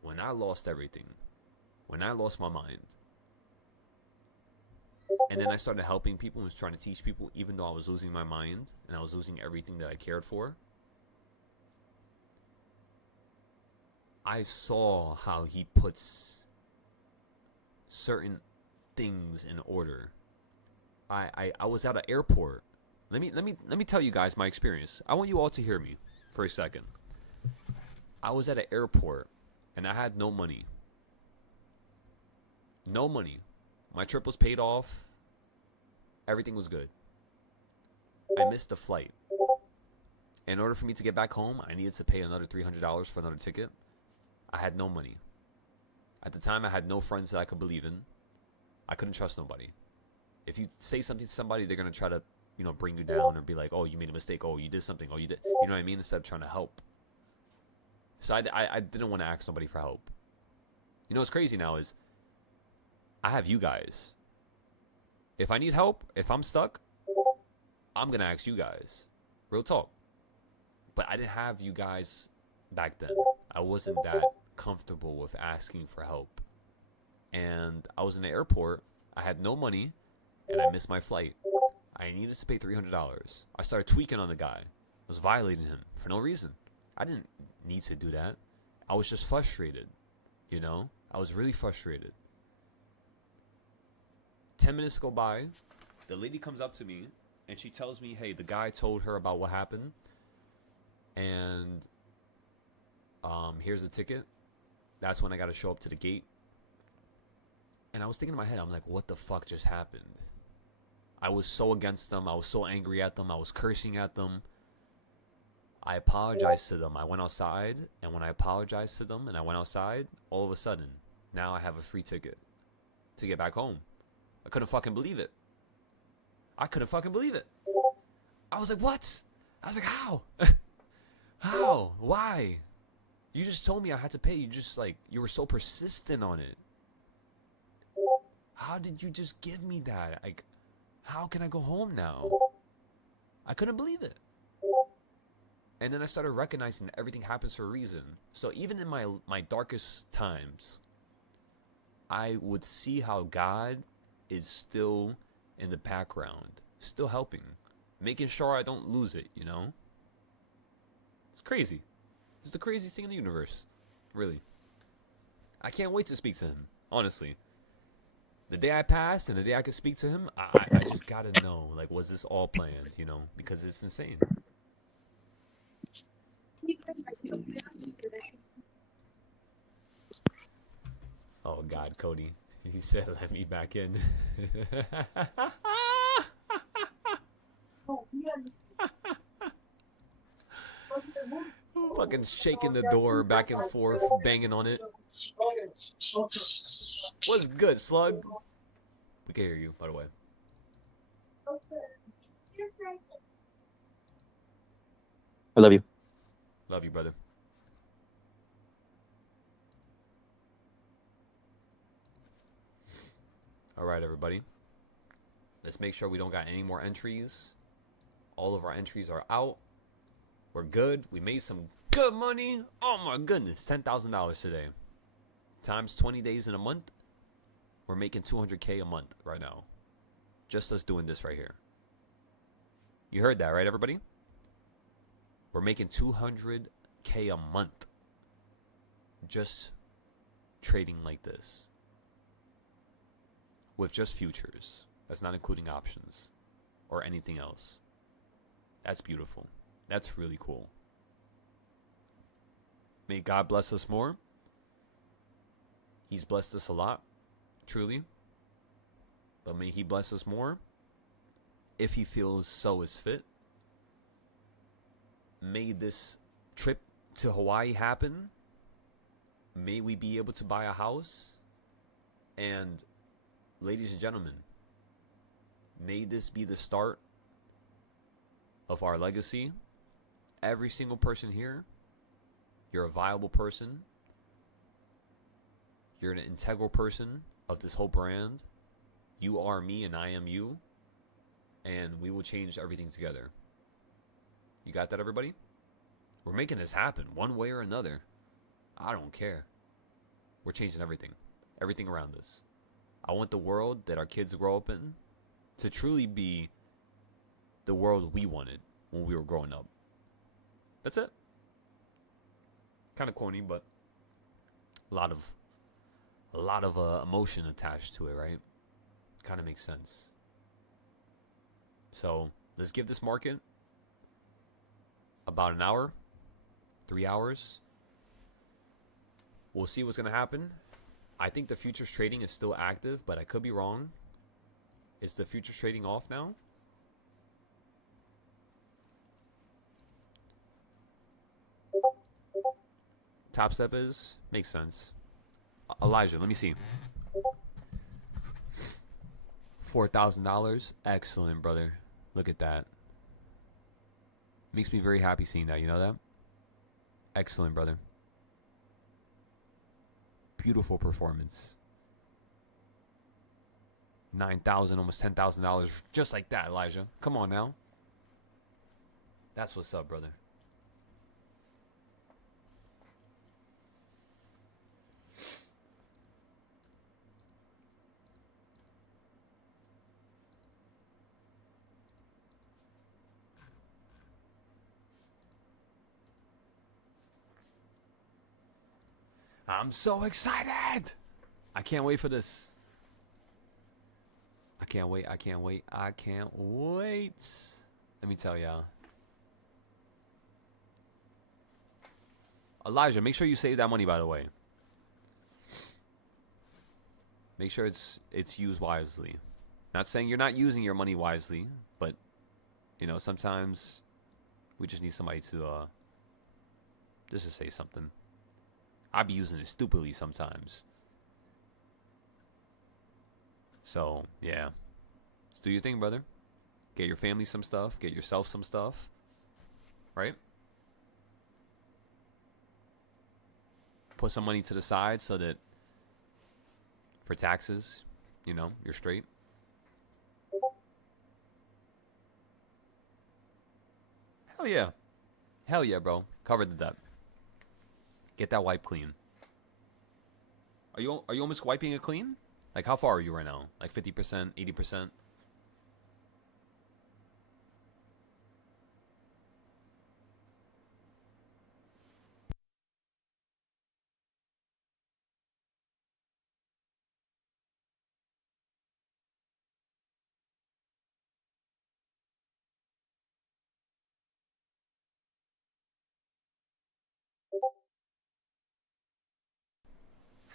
when I lost everything, when I lost my mind, and then I started helping people and was trying to teach people, even though I was losing my mind and I was losing everything that I cared for, I saw how he puts certain things in order. I was at an airport. Let me tell you guys my experience. I want you all to hear me for a second. I was at an airport and I had no money. No money. My trip was paid off. Everything was good. I missed the flight. In order for me to get back home, I needed to pay another $300 for another ticket. I had no money. At the time, I had no friends that I could believe in. I couldn't trust nobody. If you say something to somebody, they're going to try to, bring you down or be like, oh, you made a mistake. Oh, you did something. Oh, you did. You know what I mean? Instead of trying to help. So I didn't want to ask nobody for help. You know what's crazy now is I have you guys. If I need help, if I'm stuck, I'm going to ask you guys. Real talk. But I didn't have you guys back then. I wasn't that comfortable with asking for help. And I was in the airport. I had no money, and I missed my flight. I needed to pay $300. I started tweaking on the guy. I was violating him for no reason. I didn't need to do that. I was just frustrated, I was really frustrated. 10 minutes go by. The lady comes up to me, and she tells me, hey, the guy told her about what happened. And here's the ticket. That's when I got to show up to the gate. And I was thinking in my head, I'm like, what the fuck just happened? I was so against them. I was so angry at them. I was cursing at them. I apologized to them. I went outside. And when I apologized to them and I went outside, all of a sudden, now I have a free ticket to get back home. I couldn't fucking believe it. I couldn't fucking believe it. I was like, what? I was like, how? How? Why? You just told me I had to pay. You were so persistent on it. How did you just give me that? Like, how can I go home now? I couldn't believe it. And then I started recognizing that everything happens for a reason. So even in my darkest times, I would see how God is still in the background, still helping, making sure I don't lose it, It's crazy. It's the craziest thing in the universe. Really. I can't wait to speak to him, honestly. The day I passed and the day I could speak to him, I just gotta know, like, was this all planned, Because it's insane. Oh, God, Cody. He said, let me back in. Fucking shaking the door back and forth, banging on it. What's good, Slug? We can hear you, by the way. I love you. Love you, brother. All right, everybody. Let's make sure we don't got any more entries. All of our entries are out. We're good. We made some good money. Oh, my goodness. $10,000 today. Times 20 days in a month. We're making $200K a month right now. Just us doing this right here. You heard that, right, everybody? We're making $200K a month. Just trading like this. With just futures. That's not including options. Or anything else. That's beautiful. That's really cool. May God bless us more. He's blessed us a lot. Truly. But may He bless us more. If He feels so is fit. May this trip to Hawaii happen. May we be able to buy a house. And ladies and gentlemen, may this be the start of our legacy. Every single person here, you're a viable person. You're an integral person of this whole brand. You are me and I am you. And we will change everything together. You got that, everybody? We're making this happen one way or another. I don't care. We're changing everything. Everything around us. I want the world that our kids grow up in to truly be the world we wanted when we were growing up. That's it. Kind of corny, but a lot of emotion attached to it, right? Kind of makes sense. So let's give this market about an hour, 3 hours. We'll see what's going to happen. I think the futures trading is still active, but I could be wrong. Is the futures trading off now? Top Step is? Makes sense. Elijah, let me see. $4,000. Excellent, brother. Look at that. Makes me very happy seeing that. You know that? Excellent, brother. Beautiful performance. 9,000, almost $10,000, just like that, Elijah. Come on now. That's what's up, brother. I'm so excited. I can't wait for this. I can't wait. I can't wait. I can't wait. Let me tell y'all. Elijah, make sure you save that money, by the way. Make sure it's used wisely. Not saying you're not using your money wisely, but you know, sometimes we just need somebody to just to say something. I be using it stupidly sometimes. So, yeah. Just do your thing, brother. Get your family some stuff. Get yourself some stuff. Right? Put some money to the side so that for taxes, you know, you're straight. Hell yeah. Hell yeah, bro. Cover the debt. Get that wipe clean. Are you almost wiping it clean? Like, how far are you right now? Like 50%, 80%?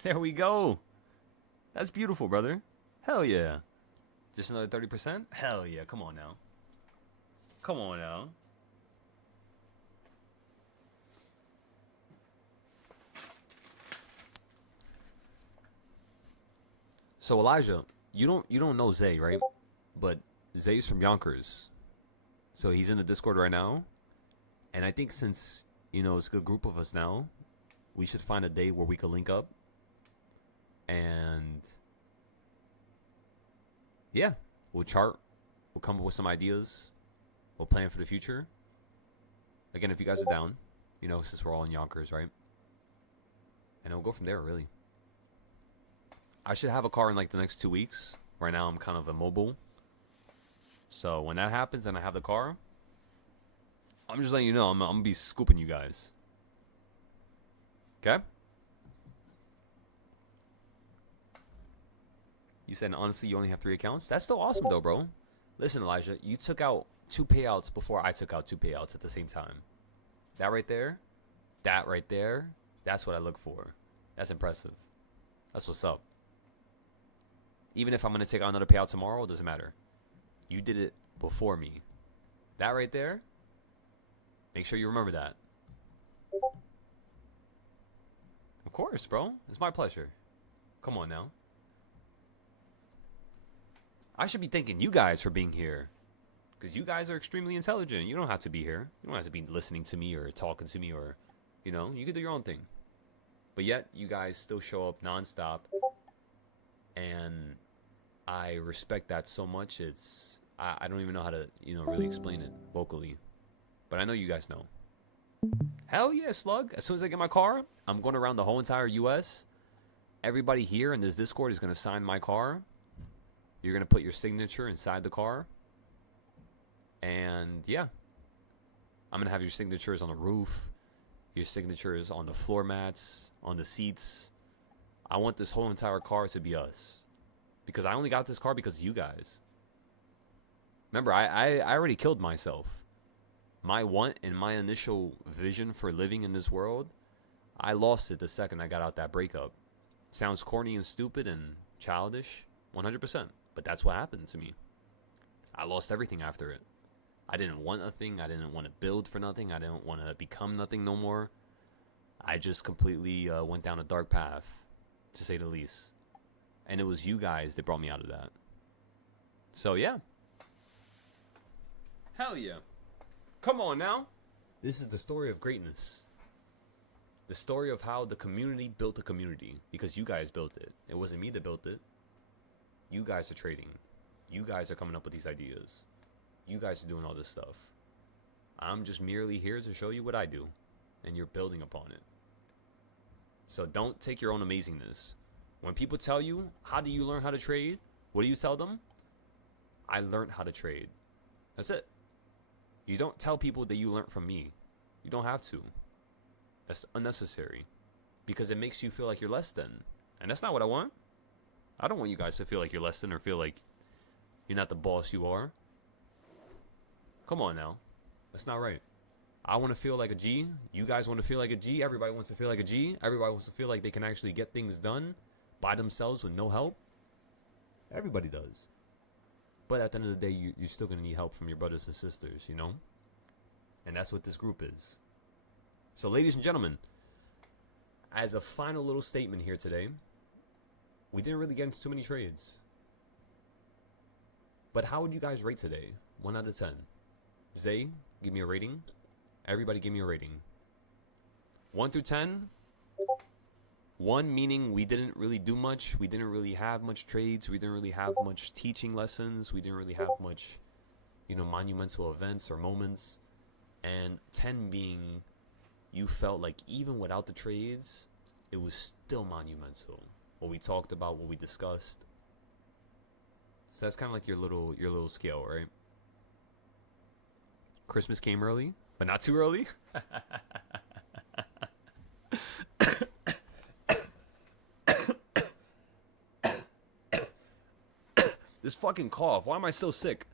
There we go. That's beautiful, brother. Hell yeah. Just another 30%? Hell yeah. Come on now. Come on now. So Elijah, you don't know Zay, right? But Zay's from Yonkers. So he's in the Discord right now. And I think since, you know, it's a good group of us now, we should find a day where we could link up. And yeah, we'll chart. We'll come up with some ideas. We'll plan for the future. Again, if you guys are down, you know, since we're all in Yonkers, right? And we'll go from there, really. I should have a car in like the next 2 weeks. Right now, I'm kind of immobile. So when that happens and I have the car, I'm just letting you know, I'm going to be scooping you guys. Okay? You said, honestly, you only have 3 accounts? That's still awesome, though, bro. Listen, Elijah, you took out 2 payouts before I took out 2 payouts at the same time. That right there, that's what I look for. That's impressive. That's what's up. Even if I'm going to take out another payout tomorrow, it doesn't matter. You did it before me. That right there, make sure you remember that. Of course, bro. It's my pleasure. Come on now. I should be thanking you guys for being here. Because you guys are extremely intelligent. You don't have to be here. You don't have to be listening to me or talking to me or, you know, you can do your own thing. But yet, you guys still show up nonstop. And I respect that so much. I don't even know how to, you know, really explain it vocally. But I know you guys know. Hell yeah, Slug. As soon as I get my car, I'm going around the whole entire U.S. Everybody here in this Discord is going to sign my car. You're going to put your signature inside the car. And yeah, I'm going to have your signatures on the roof, your signatures on the floor mats, on the seats. I want this whole entire car to be us. Because I only got this car because of you guys. Remember, I already killed myself. My want and my initial vision for living in this world, I lost it the second I got out that breakup. Sounds corny and stupid and childish, 100%. But that's what happened to me. I lost everything after it. I didn't want a thing. I didn't want to build for nothing. I didn't want to become nothing no more. I just completely went down a dark path, to say the least. And it was you guys that brought me out of that. So, yeah. Hell yeah. Come on now. This is the story of greatness. The story of how the community built a community. Because you guys built it. It wasn't me that built it. You guys are trading. You guys are coming up with these ideas. You guys are doing all this stuff. I'm just merely here to show you what I do. And you're building upon it. So don't take your own amazingness. When people tell you, how do you learn how to trade? What do you tell them? I learned how to trade. That's it. You don't tell people that you learned from me. You don't have to. That's unnecessary. Because it makes you feel like you're less than. And that's not what I want. I don't want you guys to feel like you're less than or feel like you're not the boss you are. Come on now. That's not right. I want to feel like a G. You guys want to feel like a G. Everybody wants to feel like a G. Everybody wants to feel like they can actually get things done by themselves with no help. Everybody does. But at the end of the day, you're still going to need help from your brothers and sisters, you know? And that's what this group is. So, ladies and gentlemen, as a final little statement here today, we didn't really get into too many trades. But how would you guys rate today? 1 out of 10. Zay, give me a rating. Everybody give me a rating. 1 through 10. 1 meaning we didn't really do much. We didn't really have much trades. We didn't really have much teaching lessons. We didn't really have much, monumental events or moments. And 10 being you felt like even without the trades, it was still monumental. What we talked about, what we discussed. So that's kind of like your little scale, right? Christmas came early, but not too early. This fucking cough. Why am I still sick?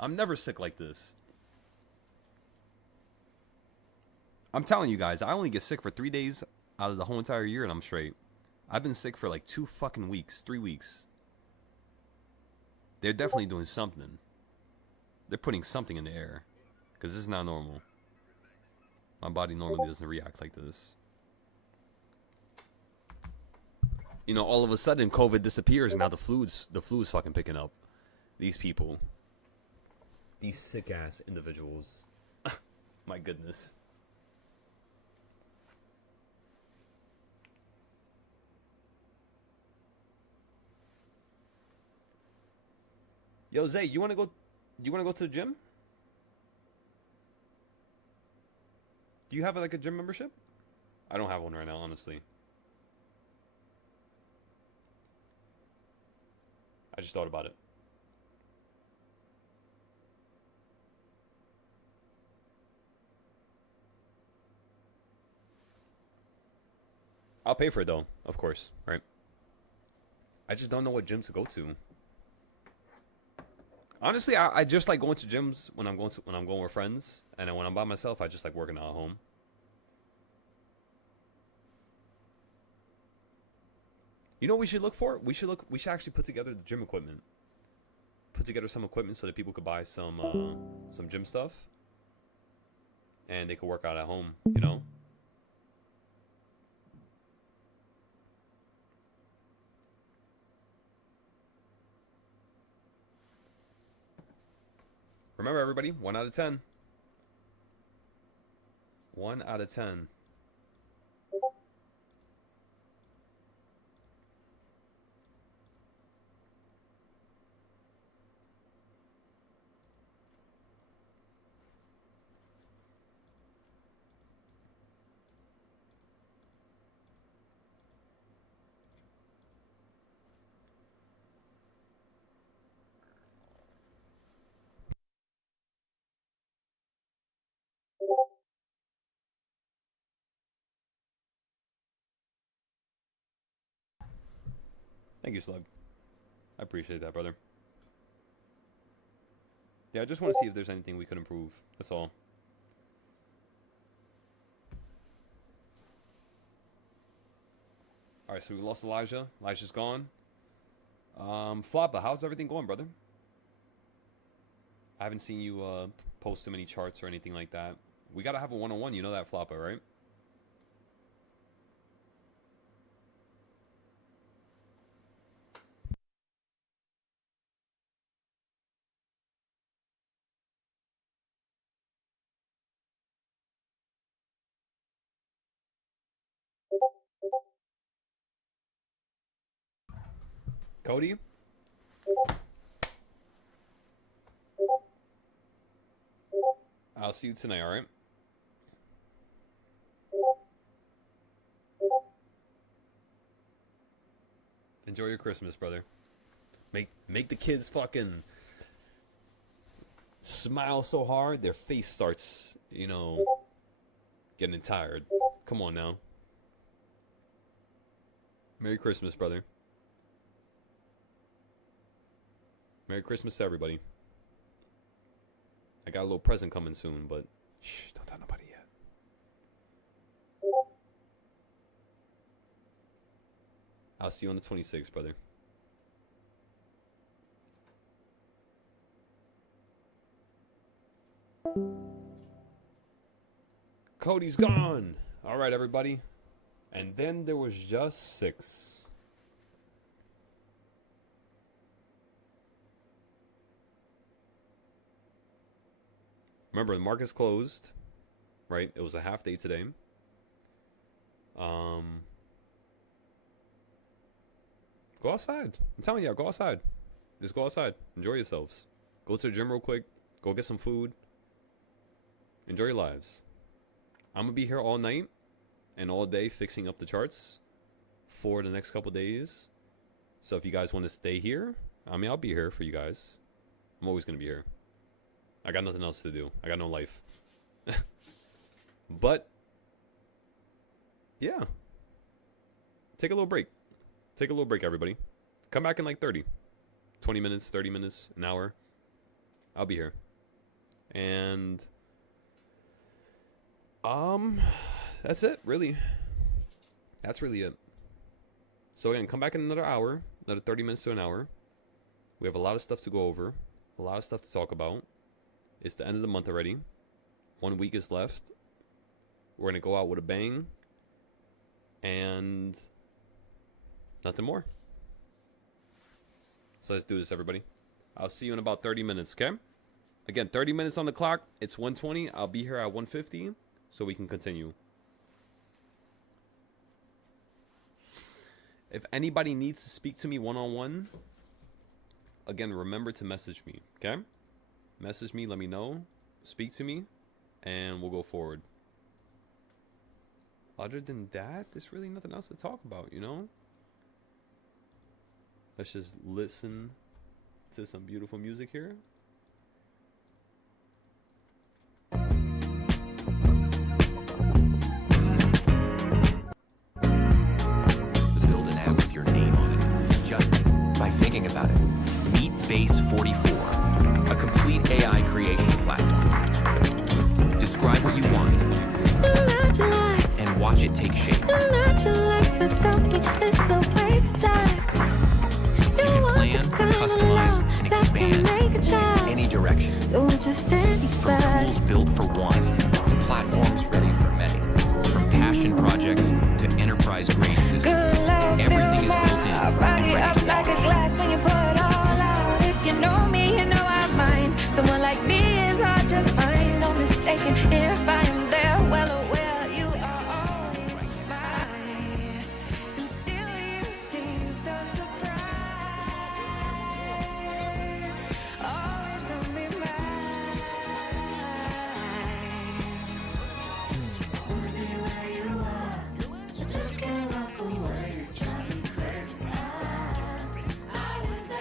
I'm never sick like this. I'm telling you guys, I only get sick for 3 days out of the whole entire year and I'm straight. I've been sick for like 2 fucking weeks, 3 weeks. They're definitely doing something. They're putting something in the air. Because this is not normal. My body normally doesn't react like this. All of a sudden COVID disappears and now the flu is fucking picking up. These people. These sick ass individuals. My goodness. Yo, Zay, you wanna go to the gym? Do you have like a gym membership? I don't have one right now, honestly. I just thought about it. I'll pay for it though, of course, right? I just don't know what gym to go to. Honestly, I just like going to gyms when I'm going with friends, and then when I'm by myself, I just like working out at home. You know what we should look for? We should actually put together the gym equipment. Put together some equipment so that people could buy some gym stuff, and they could work out at home. Remember, everybody, 1 out of 10. 1 out of 10. Thank you, Slug. I appreciate that, brother. Yeah, I just want to see if there's anything we could improve. That's all. Alright, so we lost Elijah. Elijah's gone. Floppa, how's everything going, brother? I haven't seen you post too many charts or anything like that. We gotta have a one-on-one, you know that, Floppa, right? Cody? I'll see you tonight, alright? Enjoy your Christmas, brother. Make the kids fucking smile so hard their face starts, you know, getting tired. Come on now. Merry Christmas, brother. Merry Christmas to everybody. I got a little present coming soon, but shh, don't tell nobody yet. I'll see you on the 26th, brother. Cody's gone. All right, everybody. And then there was just 6. Remember, the market's closed, right? It was a half day today. Go outside. I'm telling you, go outside. Just go outside. Enjoy yourselves. Go to the gym real quick. Go get some food. Enjoy your lives. I'm going to be here all night and all day fixing up the charts for the next couple days. So if you guys want to stay here, I mean, I'll be here for you guys. I'm always going to be here. I got nothing else to do. I got no life. But, yeah. Take a little break. Take a little break, everybody. Come back in like 20 minutes, 30 minutes, an hour. I'll be here. And, that's it, really. That's really it. So again, come back in another hour, another 30 minutes to an hour. We have a lot of stuff to go over, a lot of stuff to talk about. It's the end of the month already. 1 week is left. We're going to go out with a bang. And nothing more. So let's do this, everybody. I'll see you in about 30 minutes, okay? Again, 30 minutes on the clock. It's 1:20. I'll be here at 1:50 so we can continue. If anybody needs to speak to me one-on-one, again, remember to message me, okay? Message me, let me know, speak to me, and we'll go forward. Other than that, there's really nothing else to talk about, you know? Let's just listen to some beautiful music here. Build an app with your name on it, just by thinking about it. Meet Base 44. A complete AI creation platform. Describe what you want and watch it take shape. You can plan, customize, and expand in any direction. From tools built for one to platforms ready for many. From passion projects to enterprise-grade systems, everything is built in and ready to launch. You know me, you know I'm mine. Someone like me is hard to find. No mistaking if I am there, well aware you are always mine. And still you seem so surprised. Always gonna be mine. Wanna be where you are. I just can't walk away. You drive me crazy. I lose that.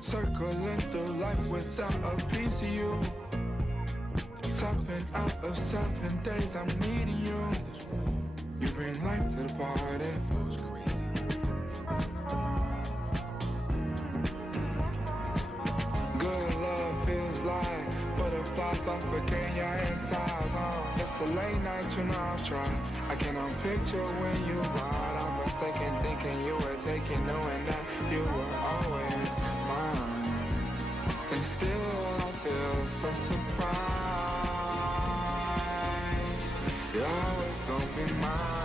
Circling through life without a piece of you. 7 out of 7 days I'm needing you. You bring life to the party. Good love feels like butterflies suffocating your insides. It's a late night, you know I'll try. I cannot picture when you ride. I'm mistaken thinking you were taking, knowing that you were always mine. And still I feel so surprised. You're always gonna be mine.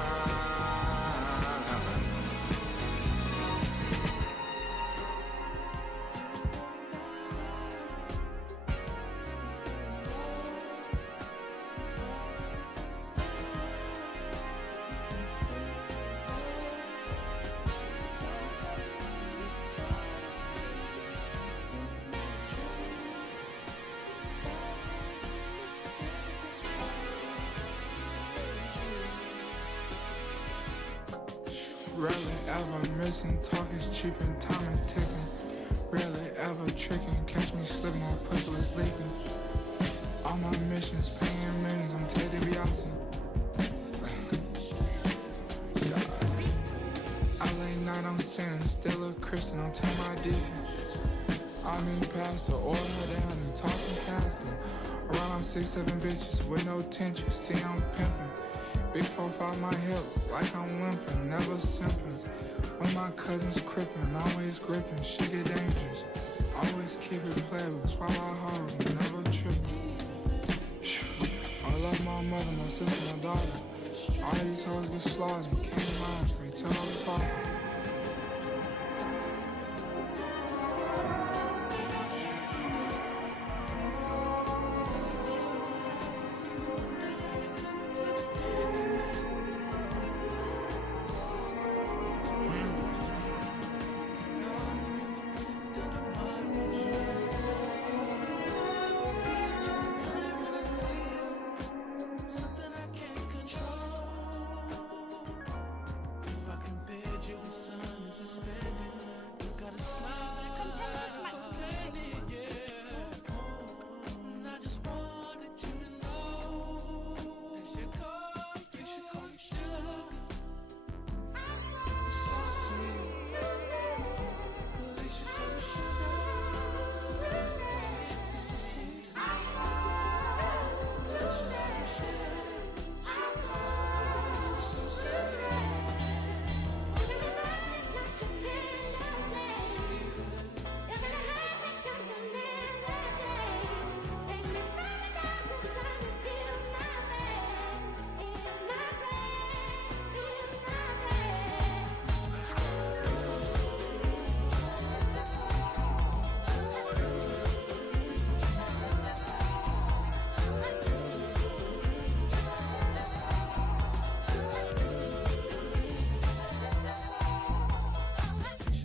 Rarely ever missing, talk is cheap and time is ticking. Rarely ever tricking, catch me slipping, that pussy was leaking. All my missions, paying millions, I'm Teddy Biasi. I lay night on sin, still a Christian, I'm tell my deacon. I mean pastor, oil her down and talking past her. Around I'm 6-7 bitches with no tension, see I'm pimping. Big 4-5 my hip, like I'm limping, never simping. One of my cousins crippin', always gripping, shit get dangerous. Always keep it playable, swallow hard, never trippin'. I love my mother, my sister, my daughter. All these hoes get slaughtered, can't mind free, tell all the father.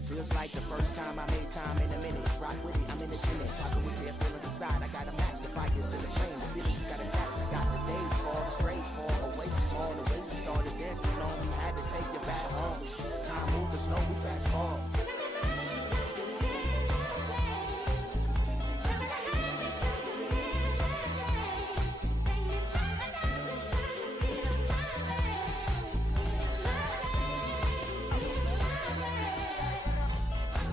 Feels like the first time I made time in a minute. Rock with it, I'm in the tennis. Talking with their feelings aside. I got to match the fighters to the flame. The feelings got attached. I got the days fall, the straight fall, away small. The way you started dancing on me. Had to take you back home. Time moving slow, we fast forward.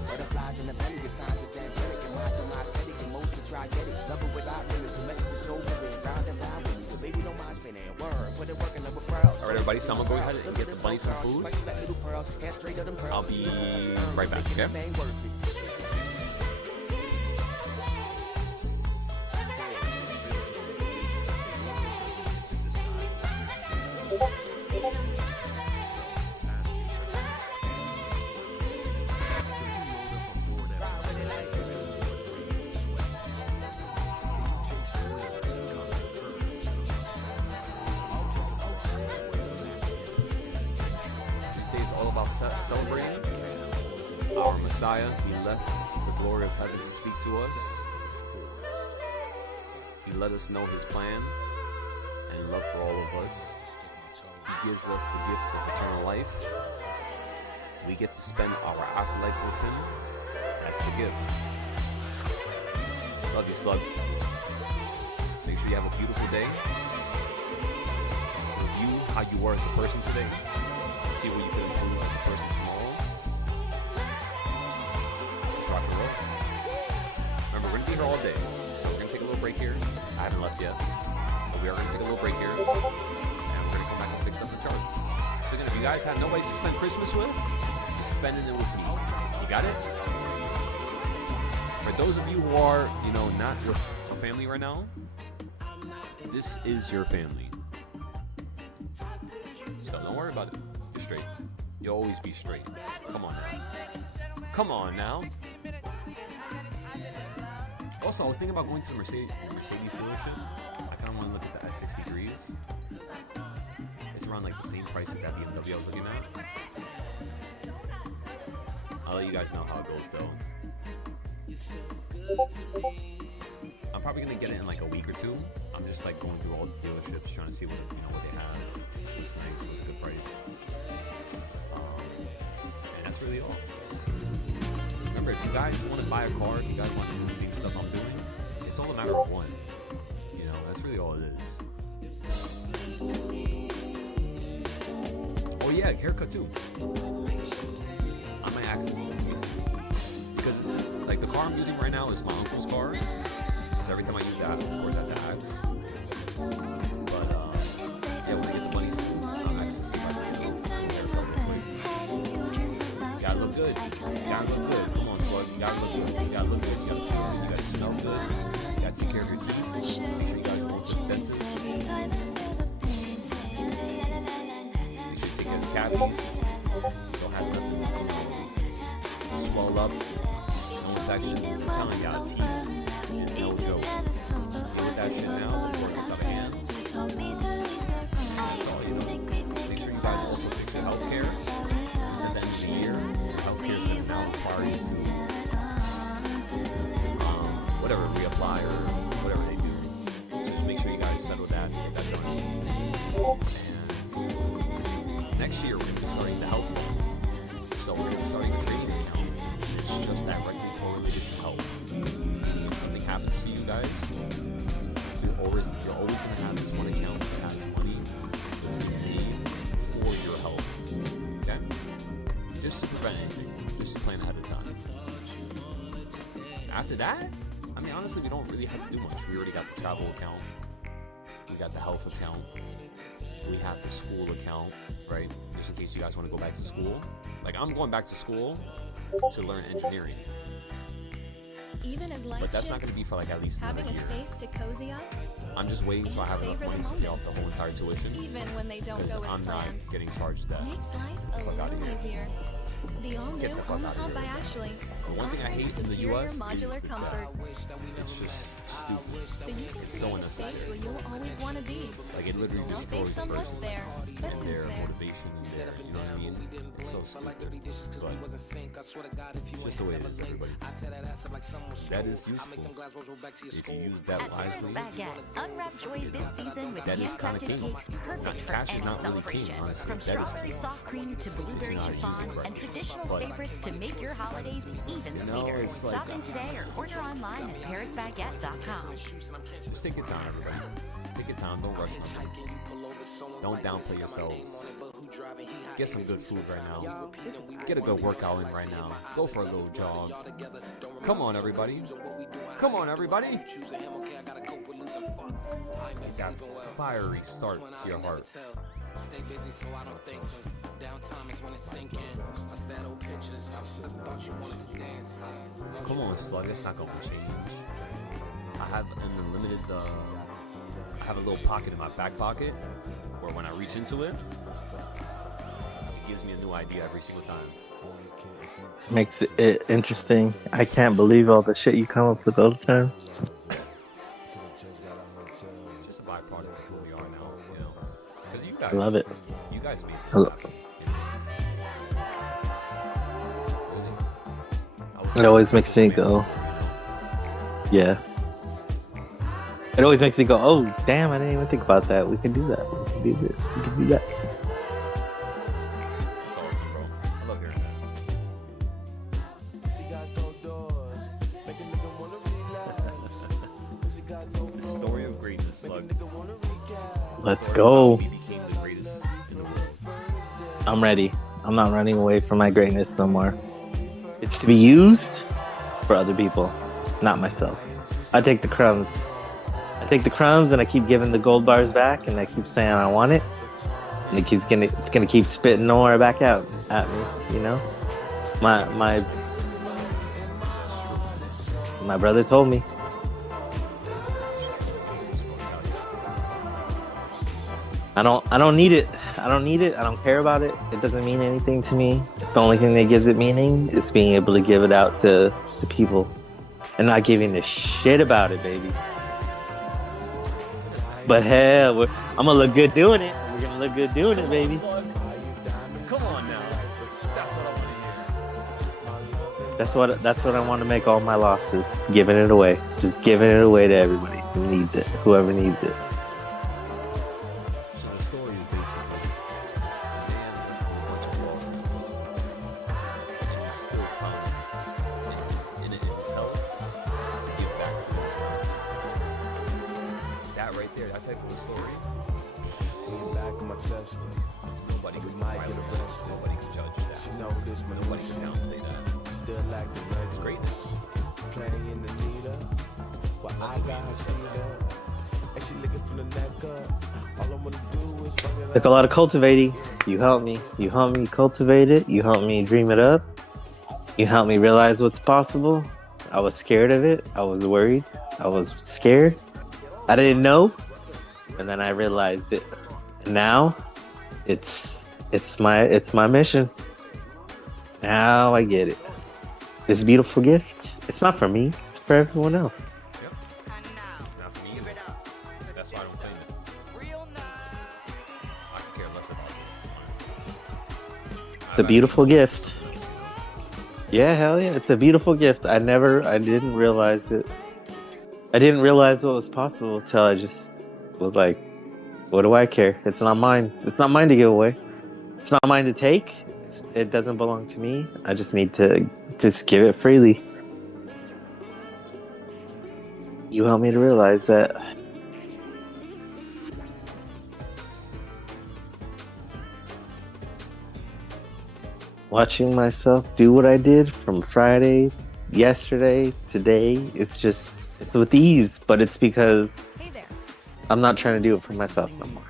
Butterflies in the belly, the signs is angelic. And my aesthetic, and most to try get it. Love it without limits, the message is over it. Round and round with me, so baby don't mind spinning. Word, put it working over pearls. All right, everybody, so I'm gonna go ahead and get the bunny some food. I'll be right back, okay? Celebrating our Messiah. He left the glory of heaven to speak to us. He let us know his plan and love for all of us. He gives us the gift of eternal life. We get to spend our afterlife with him. That's the gift. Love you, slug. Make sure you have a beautiful day. Review how you were as a person today. See where you can improve as a person tomorrow. Rock and roll. Remember, we're going to be here all day. So we're going to take a little break here. I haven't left yet. But we are going to take a little break here. And we're going to come back and fix up the charts. So again, if you guys have nobody to spend Christmas with, you're spending it with me. You got it? For those of you who are, not with a family right now, this is your family. So don't worry about it. You're straight. You'll always be straight. Come on now. Come on now. Also, I was thinking about going to the Mercedes dealership. I kind of want to look at the S63s. It's around like the same price as that BMW I was looking at. I'll let you guys know how it goes though. I'm probably gonna get it in like a week or two. I'm just like going through all the dealerships trying to see what they have, what's nice, what's a good price. really all. Remember, if you guys want to buy a car, if you guys want to do the same stuff I'm doing, it's all a matter of one. You know, that's really all it is. Oh yeah, haircut too. I might access this because like the car I'm using right now is my uncle's car. So every time I use that, of course, I have to ask. But yeah, when I get the money, I'll access it. You gotta look good. You gotta look good. Come on, bud. You gotta look good. You gotta look good. You gotta smell good. You gotta take care of your teeth. Make sure you guys go to the dentist. Make sure you take care of the cavities. You don't have nothing swell up. No infections. I'm telling y'all, teeth is no joke. Deal with that shit now before it gets out of hand. That's all, you know. Make sure you guys also take the healthcare. At the end of the year, healthcare is going to now require you to, whatever, reapply or whatever they do. So just make sure you guys settle that and get that done. And next year, we're going to be starting the health fund. So we're going to be starting a trading account. It's just directly correlated to health. If something happens to you guys, you're always going to have this one account that has money that's being made for your health. Okay? Just to prevent anything. Just to plan ahead of time. After that, I mean, honestly, we don't really have to do much. We already got the travel account. We got the health account. We have the school account, right? Just in case you guys want to go back to school. Like, I'm going back to school to learn engineering. Even as life But that's not going to be for like at least another having a year. space to cozy up, I'm just waiting till I have enough savor the money to pay off the moments. whole entire tuition. even when they don't go Because as I'm not planned, getting charged that. makes life a Fuck outta little here. easier. The all-new Get the fuck outta Omaha here. by Ashley. The one thing I offering hate in the superior US is modular the comfort, It's just stupid. so you can It's create so a space unnecessary. where you'll always want to be. Like, it literally Not destroys based the on what's person there, but and who's their there. motivation and their, you know what I mean? It's so stupid. But it's just the way it is, everybody. That is useful. If you use that At Paris wisely, Baguette, unwrap joy this season with that is kinda handcrafted king. cakes perfect for Cash is any not really king, celebration. honestly. From That is strawberry king. soft cream to blueberry If you're not chiffon using it and traditional right. But- favorites to make your holidays even You know, sweeter. it's like- Stop in today or order online at parisbaguette.com. just take your time, everybody. Take your time. Don't rush nothing. Don't downplay yourselves. Get some good food right now. Get a good workout in right now. Go for a little jog. Come on, everybody. Come on, everybody. You got fiery start to your heart. Come on, slug. It's not gonna change. I have an unlimited. I have a little pocket in my back pocket where when I reach into it, it gives me a new idea every single time. Makes it interesting. I can't believe all the shit you come up with all the time. Just a byproduct of who we are now, you know. Because you guys, I love it. You guys made I love it. It always makes me go, yeah. It always makes me go, oh, damn, I didn't even think about that. We can do that. We can do this. We can do that. That's awesome, bro. I love hearing that. Story of greatness, slug. Let's go. We became the greatest in the world. I'm ready. I'm not running away from my greatness no more. It's to be used for other people, not myself. I take the crumbs. I take the crumbs and I keep giving the gold bars back, and I keep saying I want it, and it's gonna keep spitting more back out at me. You know, my brother told me. I don't need it. I don't need it. I don't care about it. It doesn't mean anything to me. The only thing that gives it meaning is being able to give it out to the people and not giving a shit about it, baby. But hell, I'm gonna look good doing it. We're gonna look good doing it, baby. Come on now. That's what I want to hear. That's what I want to make all my losses. Giving it away. Just giving it away to everybody who needs it. Whoever needs it. So the story is basically a man with a bunch of losses that right there, that type of a story, Back in my Tesla. nobody can violate, nobody can judge that. Nobody can downplay that. Still like the red Greatness. playing the needle. Well, I got her feet up. And she looking from the neck up. All I wanna do is fuck it Took a lot of cultivating. You helped me. You helped me cultivate it. You helped me dream it up. You helped me realize what's possible. I was scared of it. I was worried. I was scared. I didn't know. And then I realized it. Now it's my mission. Now I get it. This beautiful gift. It's not for me. It's for everyone else. Not for me either. That's why I don't claim it. I could care less about this, honestly. The beautiful gift. Yeah, hell yeah. It's a beautiful gift. I didn't realize it. I didn't realize what was possible till I just was like, what do I care? It's not mine. It's not mine to give away. It's not mine to take. It doesn't belong to me. I just need to just give it freely. You helped me to realize that. Watching myself do what I did from Friday, yesterday, today, it's with ease, but it's because I'm not trying to do it for myself no more.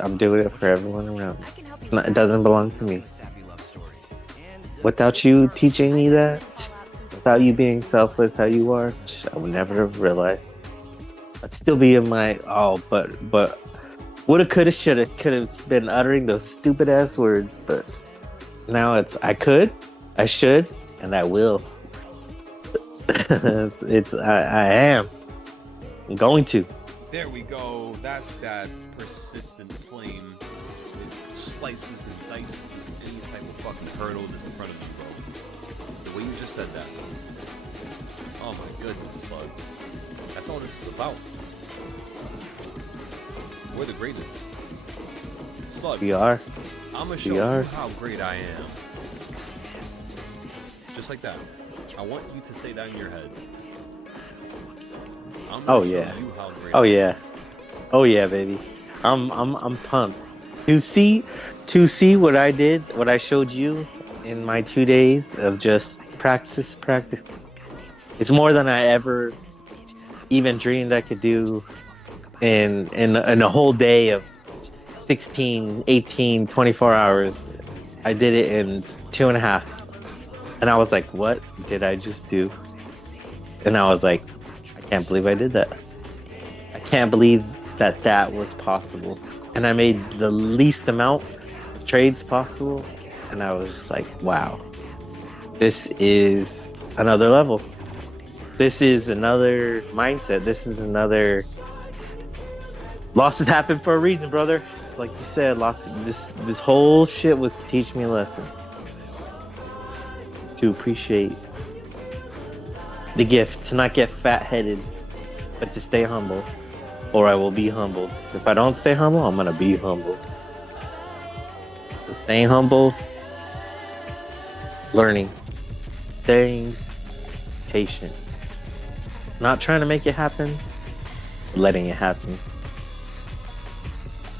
I'm doing it for everyone around me. It doesn't belong to me. Without you teaching me that, without you being selfless how you are, I would never have realized. I'd still be in my but woulda, coulda, shoulda, could have been uttering those stupid ass words, but now it's I could, I should, and I will. I am. I'm going to. There we go. That's that persistent flame. It slices and dices any type of fucking hurdle that's in front of you, bro. The way you just said that. Oh my goodness, Slug. That's all this is about. We're the greatest. Slug. We are. I'm gonna show you how great I am. Just like that. I want you to say that in your head. I'm gonna show you how great I am. Oh yeah, baby. I'm pumped. To see what I did, what I showed you in my 2 days of just practice. It's more than I ever even dreamed I could do in a whole day of 16, 18, 24 hours. I did it in 2.5. And I was like, what did I just do? And I was like, I can't believe I did that. I can't believe that was possible. And I made the least amount of trades possible. And I was just like, wow, this is another level. This is another mindset. This is another... Losses happen for a reason, brother. Like you said, this whole shit was to teach me a lesson. To appreciate the gift, to not get fat-headed, but to stay humble, or I will be humbled. If I don't stay humble, I'm gonna be humbled. So staying humble, learning, staying patient, not trying to make it happen, letting it happen.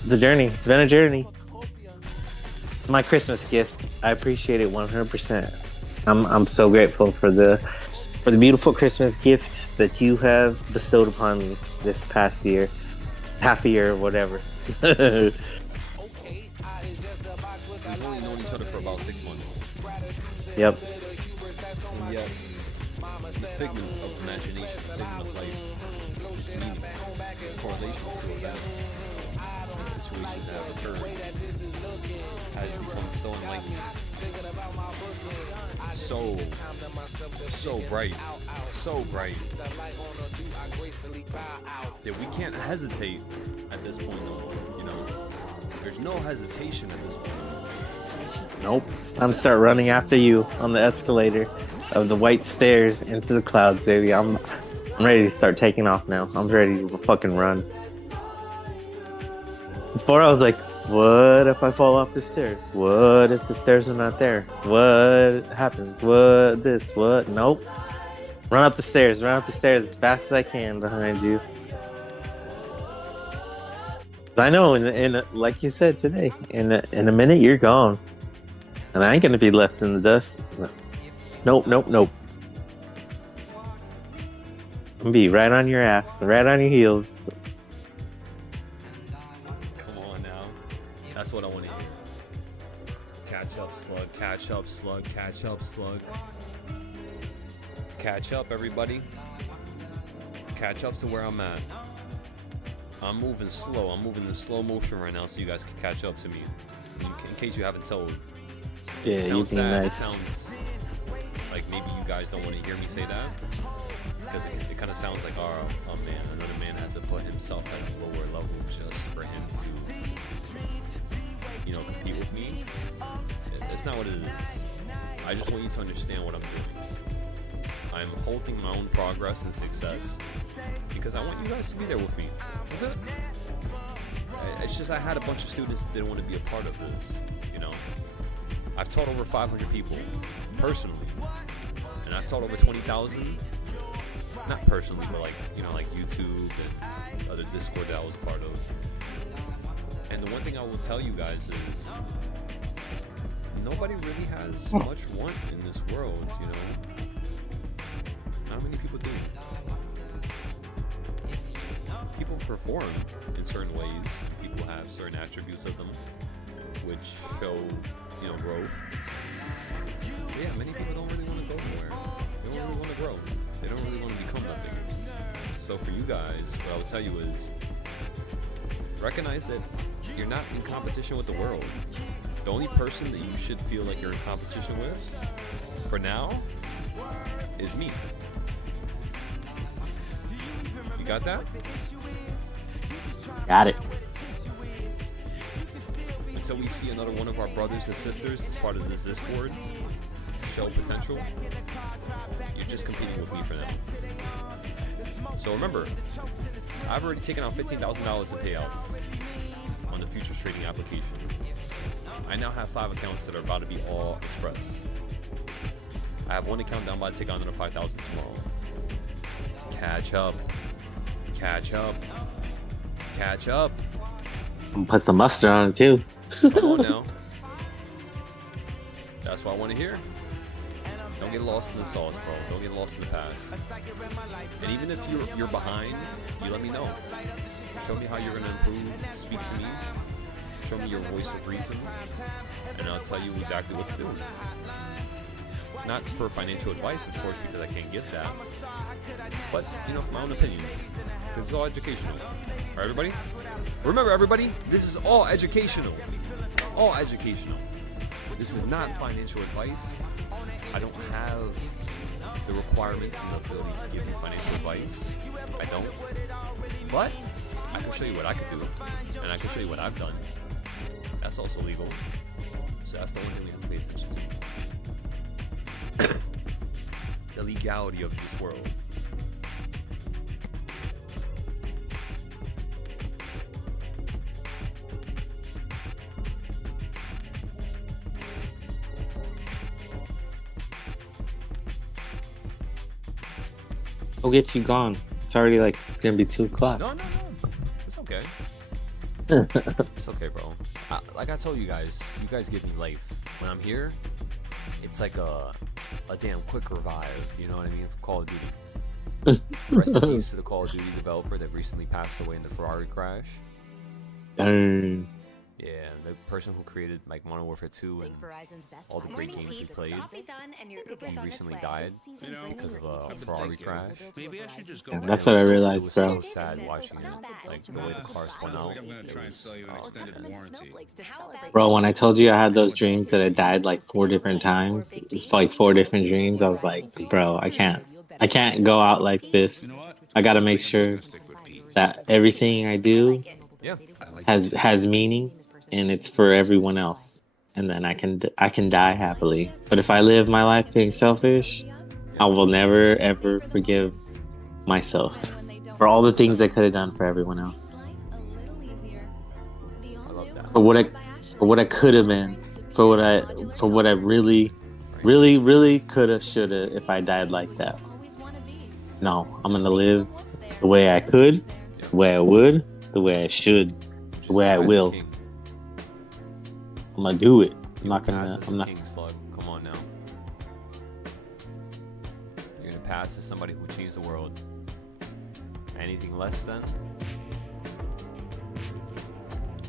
It's a journey. It's been a journey. It's my Christmas gift. I appreciate it 100%. I'm so grateful for the beautiful Christmas gift that you have bestowed upon me this past year, half a year or whatever. We've only known each other for about 6 months. Yep. And yet, the figment of imagination, the figment of life, just meaning, its correlations to events and situations that have occurred has become so enlightening, so bright, that we can't hesitate at this point no more, you know? There's no hesitation at this point. Nope. I'm start running after you on the escalator of the white stairs into the clouds, baby. I'm ready to start taking off now. I'm ready to fucking run. Before I was like, what if I fall off the stairs? What if the stairs are not there? What happens? What this? What? Nope. Run up the stairs as fast as I can behind you. I know, in like you said today, in a minute you're gone, and I ain't gonna be left in the dust. Nope. I'm gonna be right on your ass, right on your heels. Come on now. That's what I want to hear. Catch up, slug. Catch up, slug. Catch up, slug. Catch up, everybody. Catch up to where I'm at. I'm moving slow. I'm moving in slow motion right now so you guys can catch up to me. In case you haven't told. Yeah, It you sounds being sad. It nice. sounds like maybe you guys don't want to hear me say that. Because it kind of sounds like, oh man, another man has to put himself at a lower level just for him to, compete with me. It's not what it is. I just want you to understand what I'm doing. I'm holding my own progress and success because I want you guys to be there with me. That's it. It's just I had a bunch of students that didn't want to be a part of this, I've taught over 500 people personally, and I've taught over 20,000, not personally, but like YouTube and other Discord that I was a part of. And the one thing I will tell you guys is nobody really has much want in this world, Not many people do. People perform in certain ways. People have certain attributes of them, which show, growth. But yeah, many people don't really want to go nowhere. They don't really want to grow. They don't really want to become nothing. So for you guys, what I would tell you is recognize that you're not in competition with the world. The only person that you should feel like you're in competition with, for now, is me. You got that? Got it. Until we see another one of our brothers and sisters as part of this Discord show potential, you're just competing with me for now. So remember, I've already taken out $15,000 in payouts on the futures trading application. I now have 5 accounts that are about to be all express. I have one account that I'm about to take on another 5,000 tomorrow. Catch up. Catch up. Catch up. I'm gonna put some mustard on it too. Come on now. That's what I want to hear. Don't get lost in the sauce, bro. Don't get lost in the past. And even if you're behind, you let me know. Show me how you're going to improve. Speak to me. Show me your voice of reason. And I'll tell you exactly what to do. Not for financial advice, of course, because I can't give that. But, for my own opinion. Because it's all educational. Alright, everybody? Remember, everybody, this is all educational. All educational. This is not financial advice. I don't have the requirements and the ability to give you financial advice. I don't. But I can show you what I could do. And I can show you what I've done. That's also legal. So that's the one thing we have to pay attention to. The legality of this world. Go get you gone. It's already gonna be 2 o'clock. No. It's okay. It's okay, bro. Like I told you guys give me life. When I'm here, it's like a damn quick revive, you know what I mean, for Call of Duty. Rest in peace to the Call of Duty developer that recently passed away in the Ferrari crash. Yeah, the person who created Modern Warfare 2 and all the great games we played, he recently died because of a Ferrari crash. Maybe I should just go. Yeah, that's what I realized, It bro. was so sad watching it, the way the car spun out. I'm gonna try and sell you an extended warranty. Bro, when I told you I had those dreams that I died 4 different times, it's 4 different dreams, I was like, bro, I can't go out like this. I gotta make sure that everything I do has meaning and it's for everyone else. And then I can die happily. But if I live my life being selfish, I will never ever forgive myself for all the things I could have done for everyone else. I love that. For what I could have been, for what I really could have, should have, if I died like that. No, I'm gonna live the way I could, the way I would, the way I should. the way I Rise will. King. I'm gonna do it. I'm not Pass gonna. as I'm a not. king slug. Come on now. You're gonna pass as somebody who changed the world. Anything less than,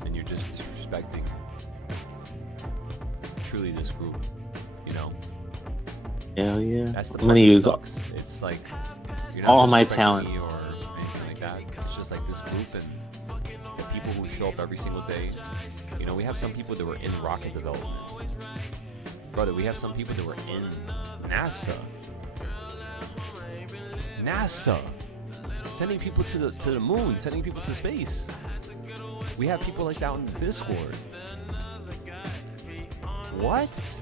and you're just disrespecting truly this group. You know. Hell yeah. That's the I'm part gonna that use sucks. It's like you're not all my disrespecting talent. me or anything like that. It's just like this group and the people who show up every single day. You know, we have some people that were in rocket development. Brother, we have some people that were in NASA. NASA. Sending people to the moon, sending people to space. We have people like that on the Discord. What?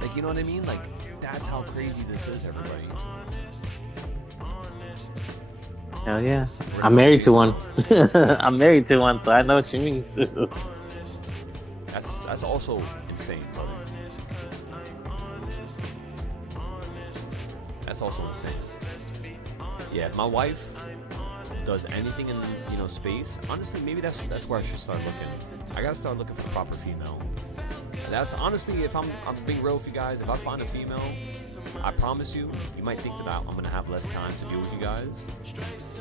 Like, you know what I mean? Like, that's how crazy this is, everybody. Hell yeah. I'm married to one. I'm married to one, so I know what you mean. That's also insane, brother. That's also insane. Yeah, if my wife does anything in, you know, space, honestly, maybe that's where I should start looking. I gotta start looking for the proper female. That's honestly, if I'm being real with you guys, if I find a female, I promise you, you might think that I'm gonna have less time to deal with you guys.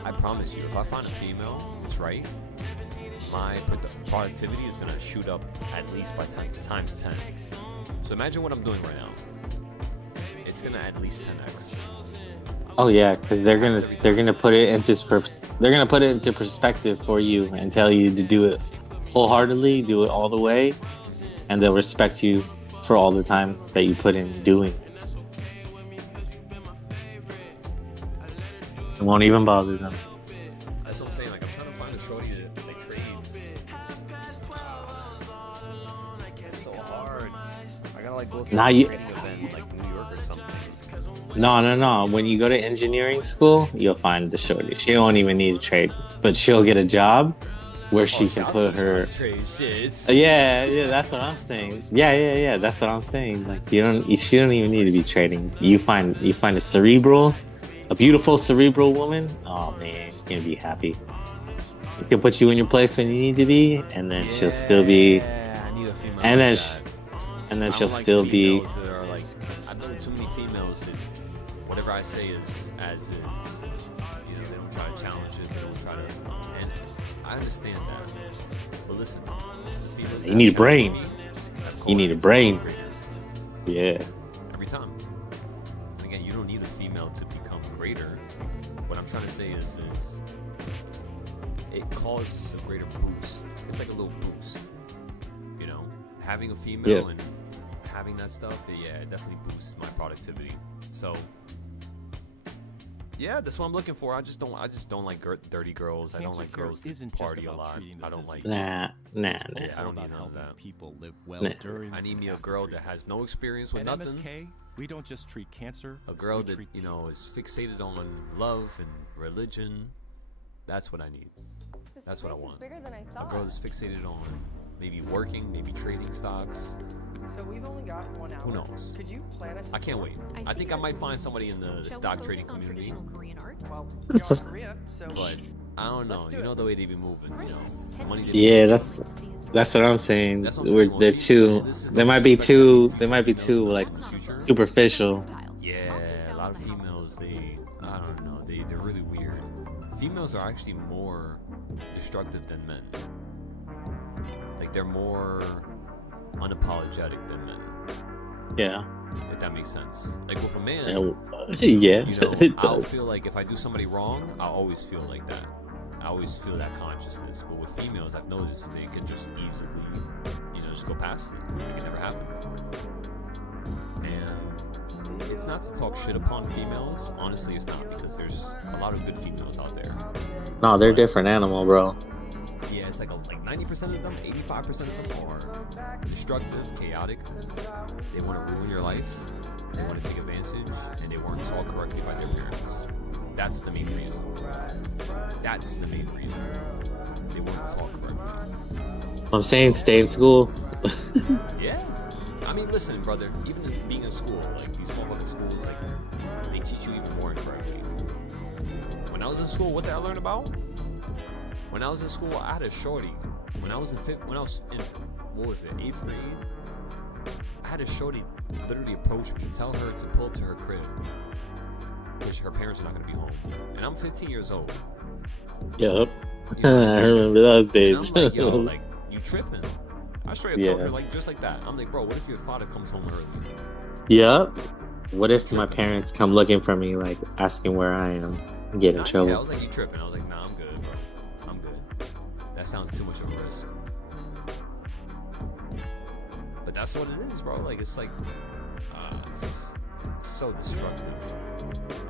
I promise you, if I find a female that's right, my productivity is gonna shoot up at least by times 10. So imagine what I'm doing right now. It's gonna at least 10x. Oh yeah, because they're gonna put it into perspective for you and tell you to do it wholeheartedly, do it all the way, and they'll respect you for all the time that you put in doing. It won't even bother them. That's what I'm saying. Like, I'm trying to find a shorty that trades. It's so hard. I gotta like go to a trading event like New York or something. No. When you go to engineering school, you'll find the shorty. She won't even need a trade, but she'll get a job where she can put her. Yeah, that's what I'm saying. Yeah. That's what I'm saying. Like she don't even need to be trading. You find a beautiful cerebral woman. Oh man, you're gonna be happy. She can put you in your place when you need to be, and then she'll still be. I need a female. And then she'll still be. That are like, I've known too many females that whatever I say is as is. You know, they don't try to challenge it. They don't try to. And I understand that. But listen, females You need a brain. You need a brain. Yeah. Every time. And again, you don't need a female to become greater. What I'm trying to say is it causes a greater boost. It's like a little boost. You know, having a female and having that stuff, it definitely boosts my productivity. So, yeah, that's what I'm looking for. I just don't like dirty girls. I don't like girls that party a lot. I don't like. Nah. Yeah, I don't need none of that. People live well during. I need me a girl that has no experience with nothing. MSK, we don't just treat cancer. A girl that is fixated on love and religion. That's what I need. That's what I want. A girl that's fixated on maybe working, maybe trading stocks. So we've only got 1 hour. Who knows? Could you plan us? I can't wait. I think I might find somebody in the stock trading community. Well, you're in Korea, so. But I don't know. You know the way they be moving. You know, money. Yeah, that's what I'm saying. They're too. They might be too like superficial. Yeah, a lot of females. I don't know. They're really weird. Females are actually more destructive than men. Like they're more unapologetic than men. Yeah. If that makes sense. Like with a man, Yeah, you know, it I'll does. feel like if I do somebody wrong, I always feel like that. I always feel that consciousness. But with females, I've noticed they can just easily, you know, just go past it. It can never happen. And it's not to talk shit upon females. Honestly, it's not, because there's a lot of good females out there. No, they're a different animal, bro. Yeah, it's like 90% of them, 85% of them are destructive, chaotic. They want to ruin your life. They want to take advantage, and they weren't taught correctly by their parents. That's the main reason. That's the main reason. They weren't taught correctly. I'm saying stay in school. Yeah. I mean, listen, brother. Even being in school, like these motherfucking schools, like they teach you even more incorrectly. When I was in school, what did I learn about? When I was in school, I had a shorty. When I was in what was it, 8th grade? I had a shorty literally approach me, tell her to pull up to her crib, which her parents are not gonna be home. And I'm 15 years old. Yep. You know, I remember those days. And I'm like, yo, like, you tripping? I straight up told Yeah. her, like, just like that. I'm like, bro, what if your father comes home early? Yep. What if my parents come looking for me, like asking where I am, get in trouble? Yeah, I was like, you tripping? I was like, nah, I'm good, bro. I'm good. That sounds too much of a risk. But that's what it is, bro. Like, it's like, it's so destructive.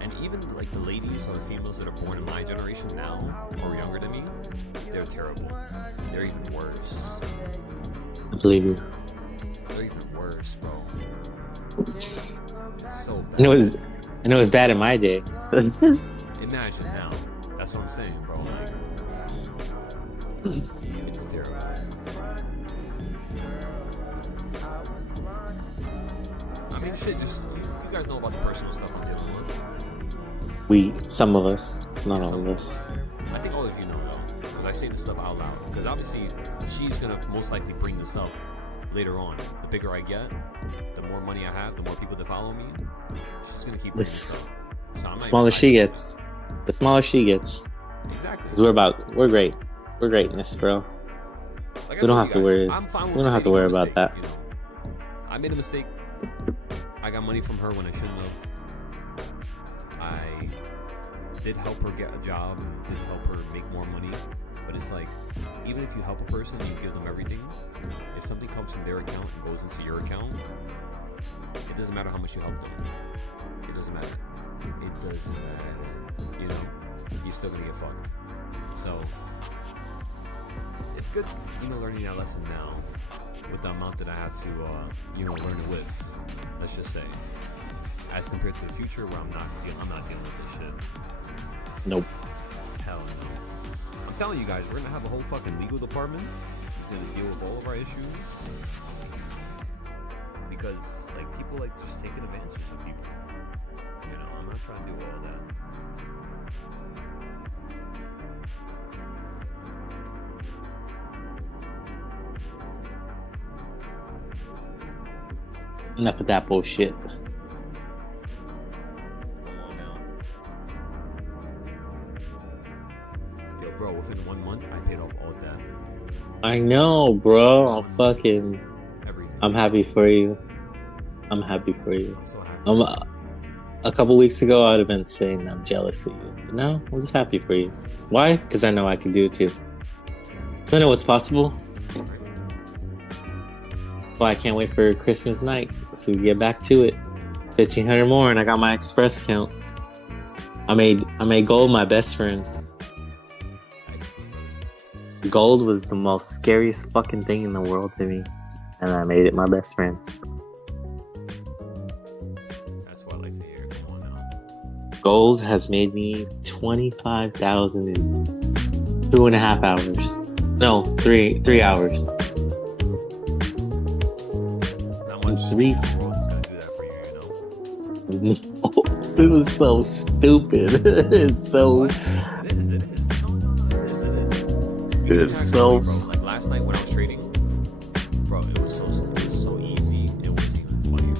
And even like the ladies or the females that are born in my generation now, or younger than me, they're terrible. They're even worse. I believe you. They're even worse, bro. It's so bad. I know it was bad in my day. Imagine now. That's what I'm saying, bro. Like, it's terrible. I mean, shit, just you guys know about the personal stuff I'm dealing with. Some of us, not all of us. I think all of you know though, because I say this stuff out loud. Because obviously, she's gonna most likely bring this up later on. The bigger I get, the more money I have, the more people that follow me. She's gonna keep bringing this up. So I'm The smaller she gets, the smaller she gets. Exactly. Because we're great. We're greatness, bro. Like We don't have to worry. I'm fine with We don't have to stating worry a about mistake, that. you know. I made a mistake. I got money from her when I shouldn't have. I did help her get a job and did help her make more money. But it's like, even if you help a person and you give them everything, if something comes from their account and goes into your account, it doesn't matter how much you help them. It doesn't matter. It doesn't matter. You know? You're still gonna get fucked. So, it's good, learning that lesson now with the amount that I had to, learn it with. Let's just say, as compared to the future where I'm not dealing with this shit. Nope. Hell no. I'm telling you guys, we're gonna have a whole fucking legal department. He's gonna deal with all of our issues because, like, people like just taking advantage of people. I'm not trying to do all that. Enough of that bullshit. Come on now. Yo, bro, within 1 month, I paid off all that. I know, bro. Everything. I'm happy for you. I'm happy for you. I'm so happy. A couple weeks ago, I'd have been saying I'm jealous of you. But now, I'm just happy for you. Why? Because I know I can do it too. So I know what's possible. That's why I can't wait for Christmas night. So we get back to it. 1,500 more, and I got my express count. I made gold my best friend. Gold was the most scariest fucking thing in the world to me, and I made it my best friend. That's what I like to hear. Come on now. Gold has made me 25,000 in 2.5 hours. No, 3 hours. Not much. 3. World's gonna do that for you, It was so stupid. It's so. It is. It's so. Bro, like last night when I was trading, bro, it was so easy. It wasn't even funny.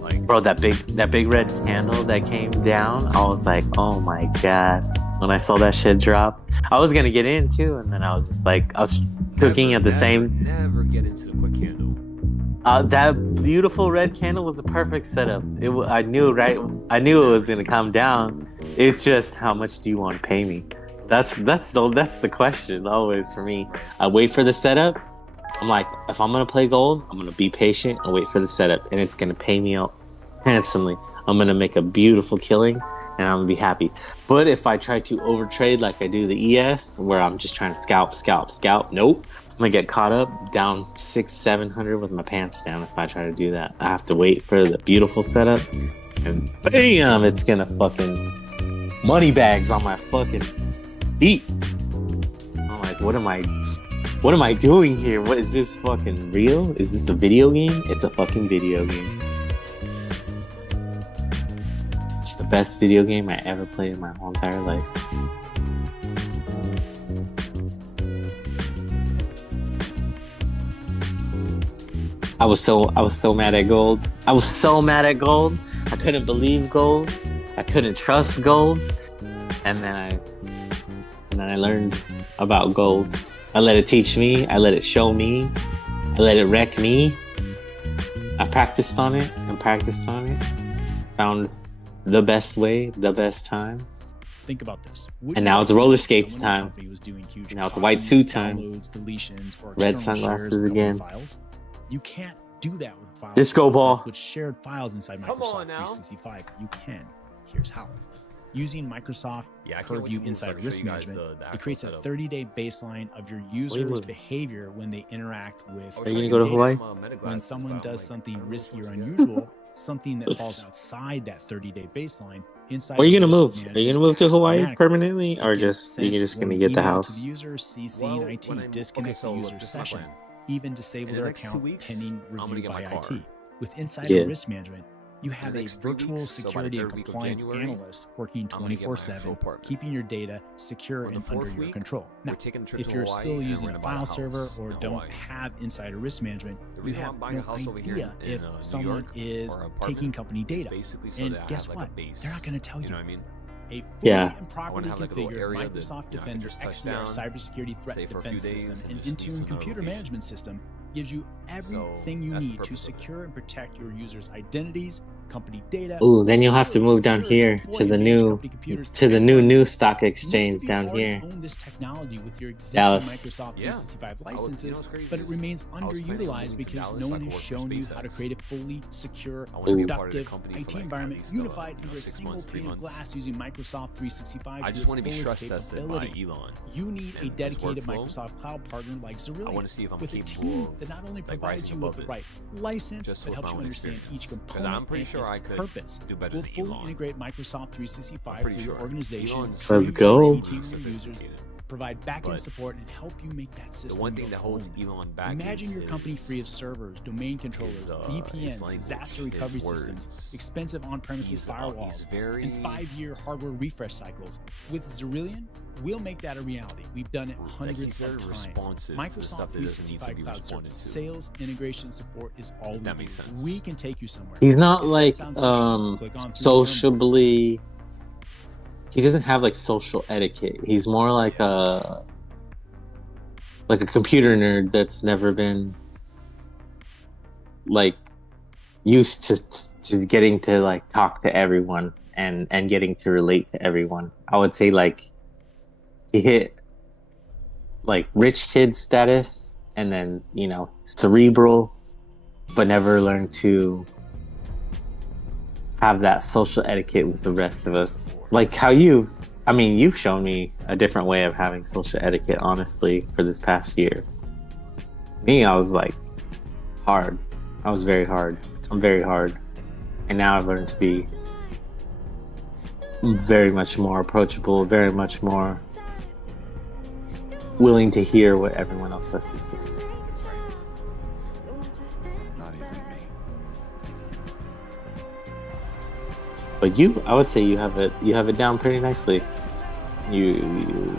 Like, Bro, that big red candle that came down, I was like, oh my god. When I saw that shit drop, I was gonna get in too, and then I was just like, I was cooking at the same. Never get into the quick candle. That beautiful red candle was the perfect setup. I knew it was gonna come down. It's just how much do you want to pay me? That's the question always for me. I wait for the setup. I'm like, if I'm gonna play gold, I'm gonna be patient and wait for the setup, and it's gonna pay me out handsomely. I'm gonna make a beautiful killing, and I'm gonna be happy. But if I try to overtrade like I do the ES, where I'm just trying to scalp, nope. I'm gonna get caught up down 600-700 with my pants down if I try to do that. I have to wait for the beautiful setup, and bam, it's gonna fucking money bags on my fucking feet. I'm like, what am I doing here? What is this fucking real? Is this a video game? It's a fucking video game. It's the best video game I ever played in my whole entire life. I was so mad at gold. I was so mad at gold. I couldn't believe gold. I couldn't trust gold. And then I learned about gold. I let it teach me. I let it show me. I let it wreck me. I practiced on it and practiced on it. Found the best way, the best time. Think about this. And now it's roller skates Someone in time. the company was doing huge Now it's white copies, suit time. downloads, deletions, or Red external sunglasses shares of company again. Files. You can't do that with files. Disco ball. With shared files inside Microsoft 365. You can. Here's how. Using Microsoft Yeah, I can't wait to Purview move so I Insider can show Risk you guys Management, the it actual creates a setup. 30-day baseline of your you users' moving? behavior when they interact with. Are you gonna go to Hawaii? When someone does something risky or unusual, something that falls outside that 30-day baseline, inside Where are you gonna Risk move? Are you Management gonna move to acts Hawaii automatically. permanently, or It gets just you're sent just gonna one get the email house? To the user, CC Well, and IT, when disconnect so the look, user this is my session, plan. even disable In the their next 2 account weeks, pending I'm gonna review get my by car. IT. With Insider Yeah. Risk Management, you have the a next 3 virtual weeks, so by the security and third week of compliance January, analyst working I'm gonna get my actual 24/7, apartment. keeping your data secure On the and under fourth your week, control. we're Now, taking a trip if to you're Hawaii, still and using we're a gonna buy a file server house or in don't Hawaii. have Insider Risk Management, The you reason have I'm buying no a house over here idea in, if New someone York, is or an apartment, taking company is data. basically so And that I guess have, like, a what? base. They're not going to tell you. You know what I mean? A fully Yeah. and I wanna properly have, like, a little configured area that, Microsoft you know, I can Defender just touch XDR down, cybersecurity threat say for a few defense days, system and and just use Intune some computer notifications. management system gives you everything you that's the need to purpose of it. secure and protect your users' identities, company data. Ooh, then you'll have to really move down secure here and deploy to the and manage new company computers to the anywhere. new stock Most exchange of you down already here. own this technology with your existing Dallas. Microsoft Yeah. 365 You know licenses, what's crazy but it is remains I was planning on underutilized moving to because Dallas no so I one could has work for shown you how to SpaceX. create a fully secure, I wanna be a part of productive the company IT for, like, at environment least, unified 6 under a single months, 3 pane of months. glass using Microsoft 365 I to just its want to be fullest stress tested by capability. Elon. You need and a his dedicated workflow. Microsoft cloud partner like Zerillion, I want to see if I'm with a capable team of, that not only like, provides rising you with above the it, right license, just but with helps my you own understand each experience. 'Cause component I'm pretty and sure its I could purpose. do better We'll than fully Elon. integrate Microsoft 365 pretty for your sure. organization, Elon's Let's treat go. your pretty team and your users, sophisticated. provide backend But support, and help you make that system The one thing your that holds own. Elon back Imagine is your company free of servers, domain controllers, his VPNs, language, disaster his recovery words. systems, expensive on-premises He's firewalls, very and 5-year hardware refresh cycles. With Zerillion, we'll make that a reality. We've done it hundreds he's very of times. responsive to the Microsoft stuff that doesn't need to 365 be Cloud responded Service, to. sales, integration, support is all If that we makes do. sense. We can take you somewhere. He's not If that like sounds interesting, click on through to learn more. sociably. He doesn't have like social etiquette. He's more like a computer nerd that's never been like used to getting to like talk to everyone and getting to relate to everyone. I would say like he hit like rich kid status and then, you know, cerebral, but never learned to have that social etiquette with the rest of us. Like how you've shown me a different way of having social etiquette, honestly, for this past year. Me, I was like hard. I was very hard. I'm very hard. And now I've learned to be very much more approachable, very much more willing to hear what everyone else has to say. Not even me. But I would say you have it down pretty nicely. You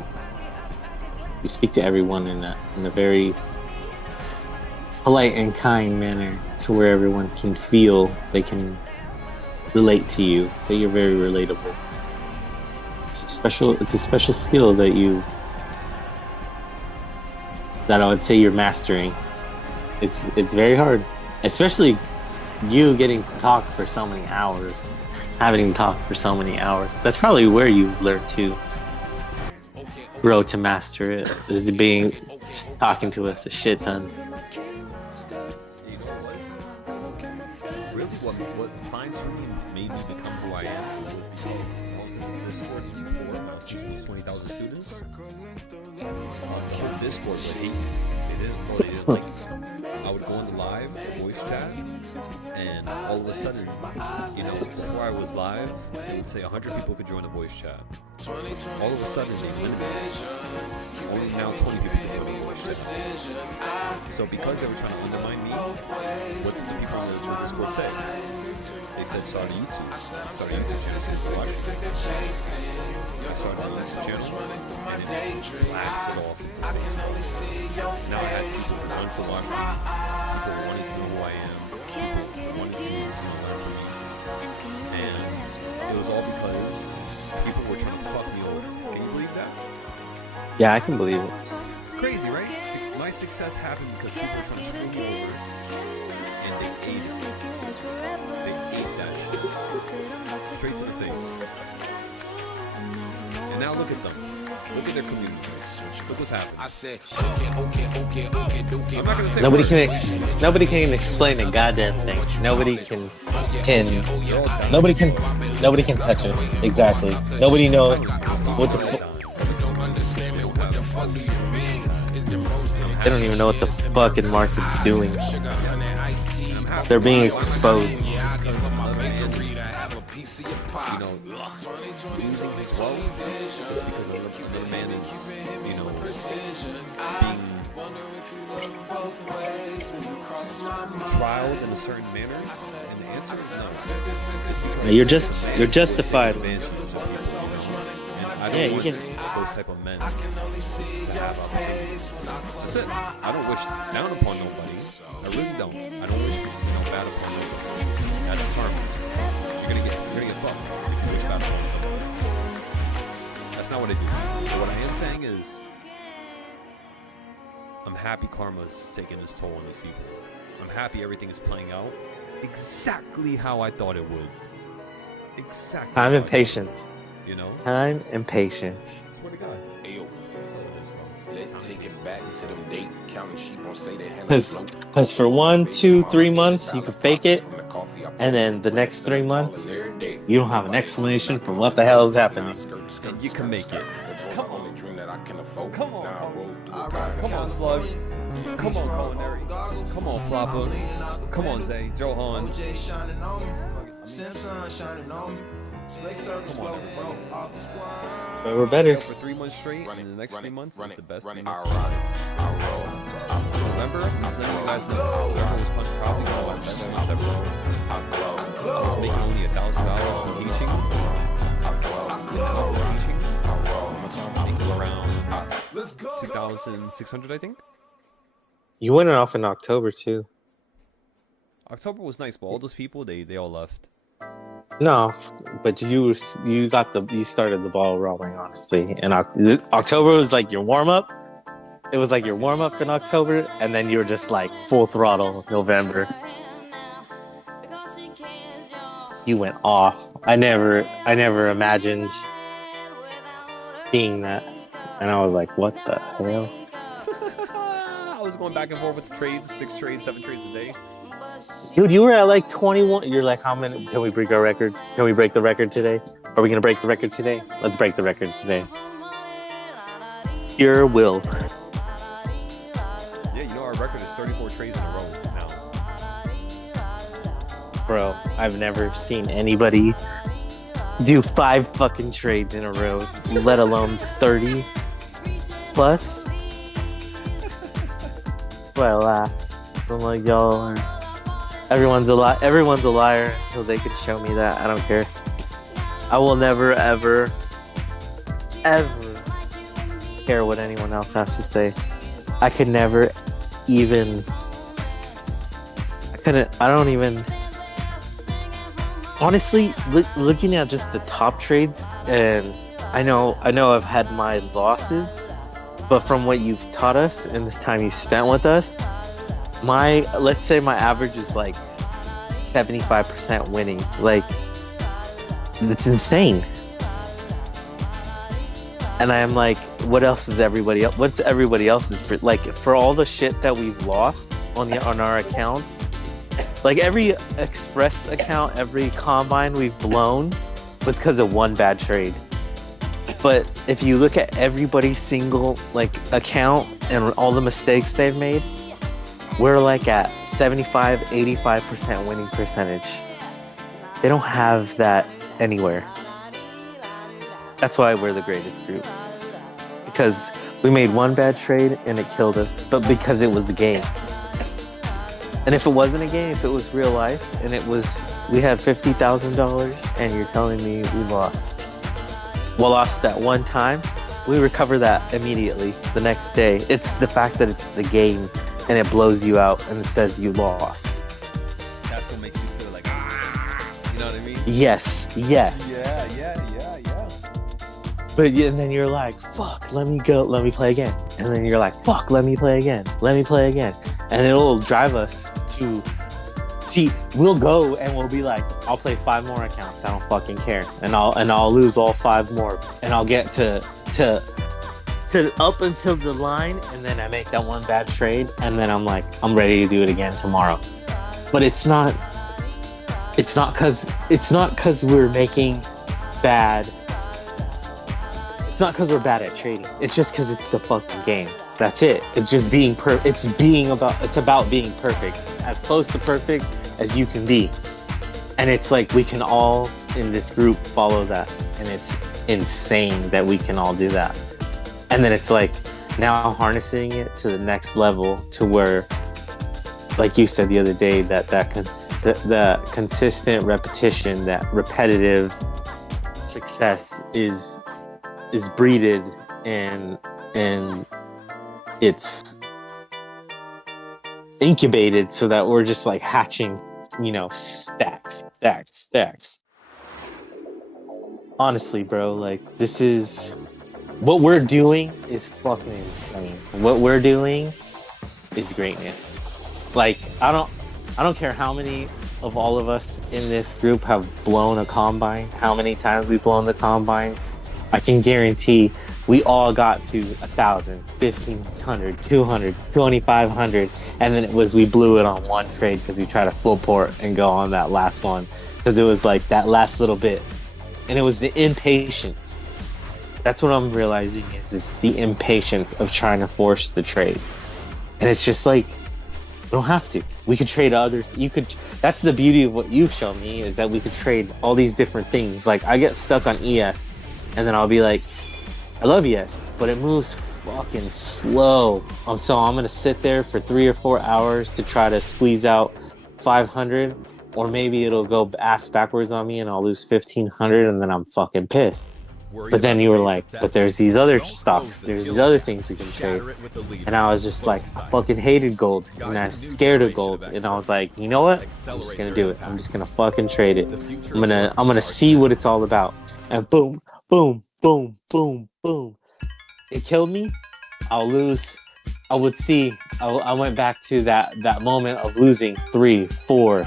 speak to everyone in a very polite and kind manner, to where everyone can feel they can relate to you. That you're very relatable. It's a special skill that I would say you're mastering. It's very hard, especially you getting to talk for so many hours, having to talk for so many hours. That's probably where you learn to grow to master it, is talking to us a shit ton. Really, what fine-tuned me and made me become who I am was because I was in Discords before, when I was teaching 20,000 students. Kids Discord would hate me. They didn't like me. I would go into live voice chat, and all of a sudden, you know, before I was live, they would say 100 people could join the voice chat. All of a sudden, they limited it. Only now 20 people can join the voice chat. So because they were trying to undermine me, what did the people on the Discord say? They said start a YouTube. Start a YouTube channel. I started a YouTube channel, and it blasted off into space. Now I had people who want to watch me. people wanting to know who I am, people wanting to learn from me, and it was all because people were trying to fuck me over. Can you believe that? Yeah, I can believe it. It's crazy, right? My success happened because people were trying to screw me over, and they ate it. They ate that shit. Straight to the face. And now look at them. Look at their community. Look what's happening. I said, okay. I'm not gonna say Nobody words. can nobody can explain a goddamn thing. Nobody can nobody can touch us. Exactly. Nobody knows what the they don't even know what the fucking market's doing. They're being exposed. You know, losing his wealth is because another man is, you know, being trialed in a certain manner, and the answer is no. You're justified. And I don't Yeah, you want can. those type of men to have opportunities. That's it. I don't wish down upon nobody. I really don't. I don't wish bad upon nobody. That's karma. You're gonna get fucked. You wish bad upon somebody. That's not what I do. But what I am saying is, I'm happy karma's taking its toll on these people. I'm happy everything is playing out exactly how I thought it would. Exactly. Time and patience. You know? Time and patience. Swear to God. Ayo, let's take it back to them date counting sheep on say they hand Because for 1, 2, 3 months you can fake it, and then the next 3 months you don't have an explanation for what the hell is happening. And you can make it. Come on, dream that I can afford. Come on, come on, Slug. Come on, Culinary. Come on, Flopper. Come on, Zay. Johan. Come on, So we're better. for 3 months straight, and the next 3 months is the best 3 months. November, I'm letting you guys know, November was probably one of my best months ever. I was making only $1,000 from teaching. Making around 2,600, I think. You went off in October too. October was nice, but all those people, they all left. No, but you started the ball rolling, honestly. And October was like your warm up. It was like your warm up in October, and then you were just like full throttle November. You went off. I never imagined seeing that, and I was like, what the hell? I was going back and forth with the trades, 6 trades, 7 trades a day. Dude, you were at like 21. You're like, how many? Can we break our record? Can we break the record today? Are we gonna break the record today? Let's break the record today. Pure will. Yeah, you know our record is 34 trades in a row now. Bro, I've never seen anybody do 5 fucking trades in a row, let alone 30 plus. Well, I'm like, y'all are. Everyone's a liar until they can show me that. I don't care. I will never, ever care what anyone else has to say. I could never even. I don't even. Honestly, looking at just the top trades, and I know I've had my losses, but from what you've taught us and this time you spent with us, let's say my average is like 75% winning. Like, it's insane. And I'm like, what else is everybody else? What's everybody else's? Like, for all the shit that we've lost on our accounts, like every Express account, every combine we've blown was because of one bad trade. But if you look at everybody's single like account and all the mistakes they've made, we're like at 75-85% winning percentage. They don't have that anywhere. That's why we're the greatest group. Because we made one bad trade and it killed us, but because it was a game. And if it wasn't a game, if it was real life, and we had $50,000 and you're telling me we lost. Well, lost that one time, we recover that immediately the next day. It's the fact that it's the game and it blows you out and it says you lost. That's what makes you feel like, you know what I mean? Yes. Yeah. But and then you're like, fuck, let me play again. And then you're like, fuck, let me play again. And it'll drive us to see, we'll go and we'll be like, I'll play 5 more accounts. I don't fucking care. And I'll lose all 5 more. And I'll get to up until the line, and then I make that one bad trade, and then I'm like, I'm ready to do it again tomorrow. But it's not cause we're making bad. It's not because we're bad at trading. It's just because it's the fucking game. That's it. It's just being it's about being perfect. As close to perfect as you can be. And it's like we can all in this group follow that. And it's insane that we can all do that. And then it's like now harnessing it to the next level to where, like you said the other day, that consistent repetition, that repetitive success is breeded and it's incubated so that we're just like hatching, stacks. Honestly, bro, like this is what we're doing is fucking insane. What we're doing is greatness. Like I don't care how many of all of us in this group have blown a combine, how many times we've blown the combine. I can guarantee we all got to 1,000, 1,500, 200, 2,500, and then we blew it on one trade because we tried to full port and go on that last one because it was like that last little bit, and it was the impatience. That's what I'm realizing is the impatience of trying to force the trade, and it's just like we don't have to. We could trade others. That's the beauty of what you've shown me is that we could trade all these different things. Like I get stuck on ES. And then I'll be like, I love ES, but it moves fucking slow. So I'm going to sit there for 3 or 4 hours to try to squeeze out 500, or maybe it'll go ass backwards on me and I'll lose 1,500 and then I'm fucking pissed. But then you were like, but there's these other stocks, there's these other things we can trade. And I was just like, I fucking hated gold and I was scared of gold. And I was like, you know what? I'm just going to do it. I'm just going to fucking trade it. I'm going to see what it's all about. And boom. Boom, boom, boom, boom. It killed me. I'll lose. I would see. I went back to that moment of losing 3, 4,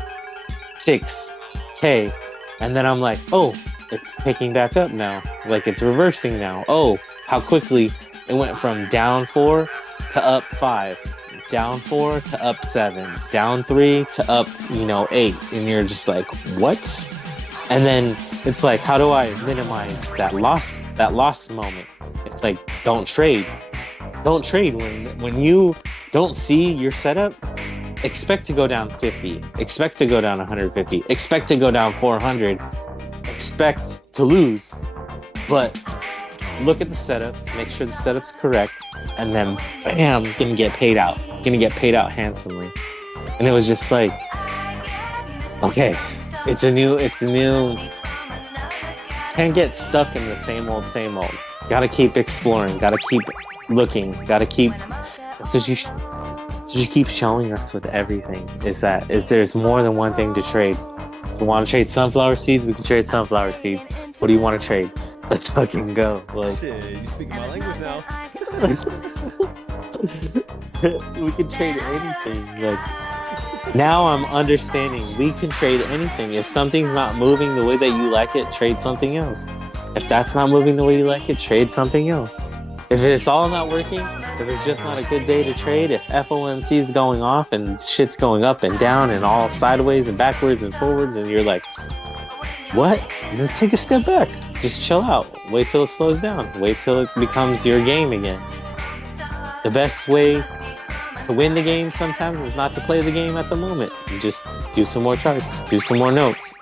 6K. And then I'm like, oh, it's picking back up now. Like it's reversing now. Oh, how quickly it went from down 4 to up 5. Down 4 to up 7. Down 3 to up, 8. And you're just like, what? And then it's like, how do I minimize that loss moment? It's like, don't trade. Don't trade. When you don't see your setup, expect to go down 50. Expect to go down 150. Expect to go down 400. Expect to lose. But look at the setup, make sure the setup's correct, and then bam, gonna get paid out. Gonna get paid out handsomely. And it was just like, okay, it's a new can't get stuck in the same old. Gotta keep exploring, gotta keep looking, gotta keep. That's what you keep showing us with everything. Is there's more than one thing to trade. If you want to trade sunflower seeds, we can trade sunflower seeds. What do you want to trade? Let's fucking go. Like, shit, you speak my language now. we can trade anything. Like, now I'm understanding we can trade anything. If something's not moving the way that you like it, trade something else. If that's not moving the way you like it, trade something else. If it's all not working, if it's just not a good day to trade, if FOMC is going off and shit's going up and down and all sideways and backwards and forwards, and you're like, what? Then take a step back. Just chill out. Wait till it slows down. Wait till it becomes your game again. The best way to win the game sometimes is not to play the game at the moment. You just do some more charts, do some more notes,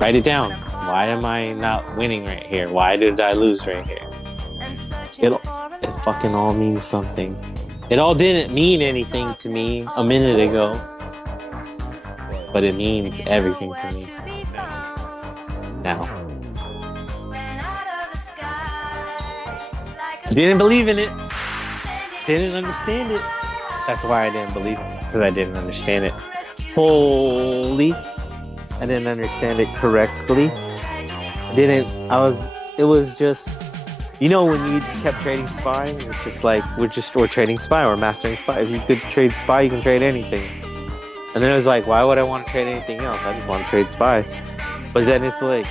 write it down. Why am I not winning right here? Why did I lose right here? It fucking all means something. It all didn't mean anything to me a minute ago, but it means everything to me now. Didn't believe in it. Didn't understand it. That's why I didn't believe it, because I didn't understand it wholly. I didn't understand it correctly. It was just, you know, when you just kept trading spy, it's just like, we're trading spy, we're mastering spy. If you could trade spy, you can trade anything. And then it was like, why would I want to trade anything else? I just want to trade spy. But then it's like,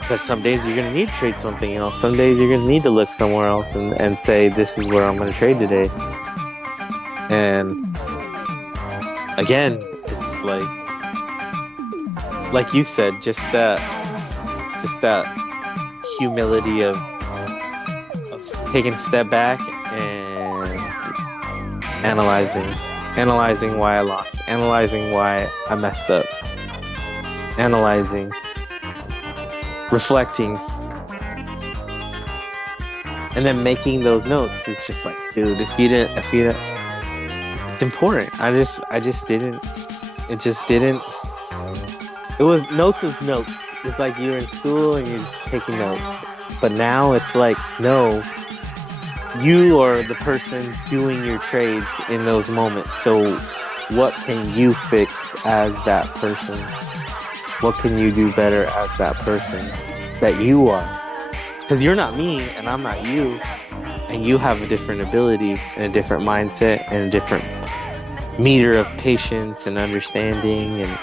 because some days you're going to need to trade something else. Some days you're going to need to look somewhere else and say, this is where I'm going to trade today. And again, it's like you said, just that humility of taking a step back and analyzing why I lost, analyzing why I messed up, analyzing, reflecting, and then making those notes. It's just like, dude, if you didn't, it's important. It was notes is notes. It's like you're in school and you're just taking notes. But now it's like, no, you are the person doing your trades in those moments. So what can you fix as that person? What can you do better as that person that you are? Because you're not me and I'm not you. And you have a different ability and a different mindset and a different meter of patience and understanding, and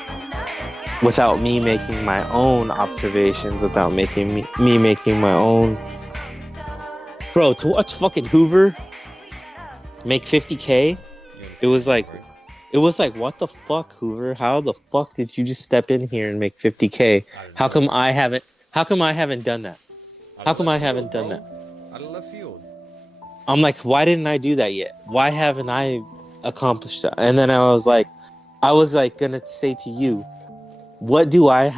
without me making my own observations, without making me making my own. Bro, to watch fucking Hoover make 50K, it was like, what the fuck, Hoover? How the fuck did you just step in here and make 50K? How come I haven't done that? How come I haven't done that? Out of left field. I'm like, why didn't I do that yet? Why haven't I accomplished that? And then I was like gonna say to you, what do I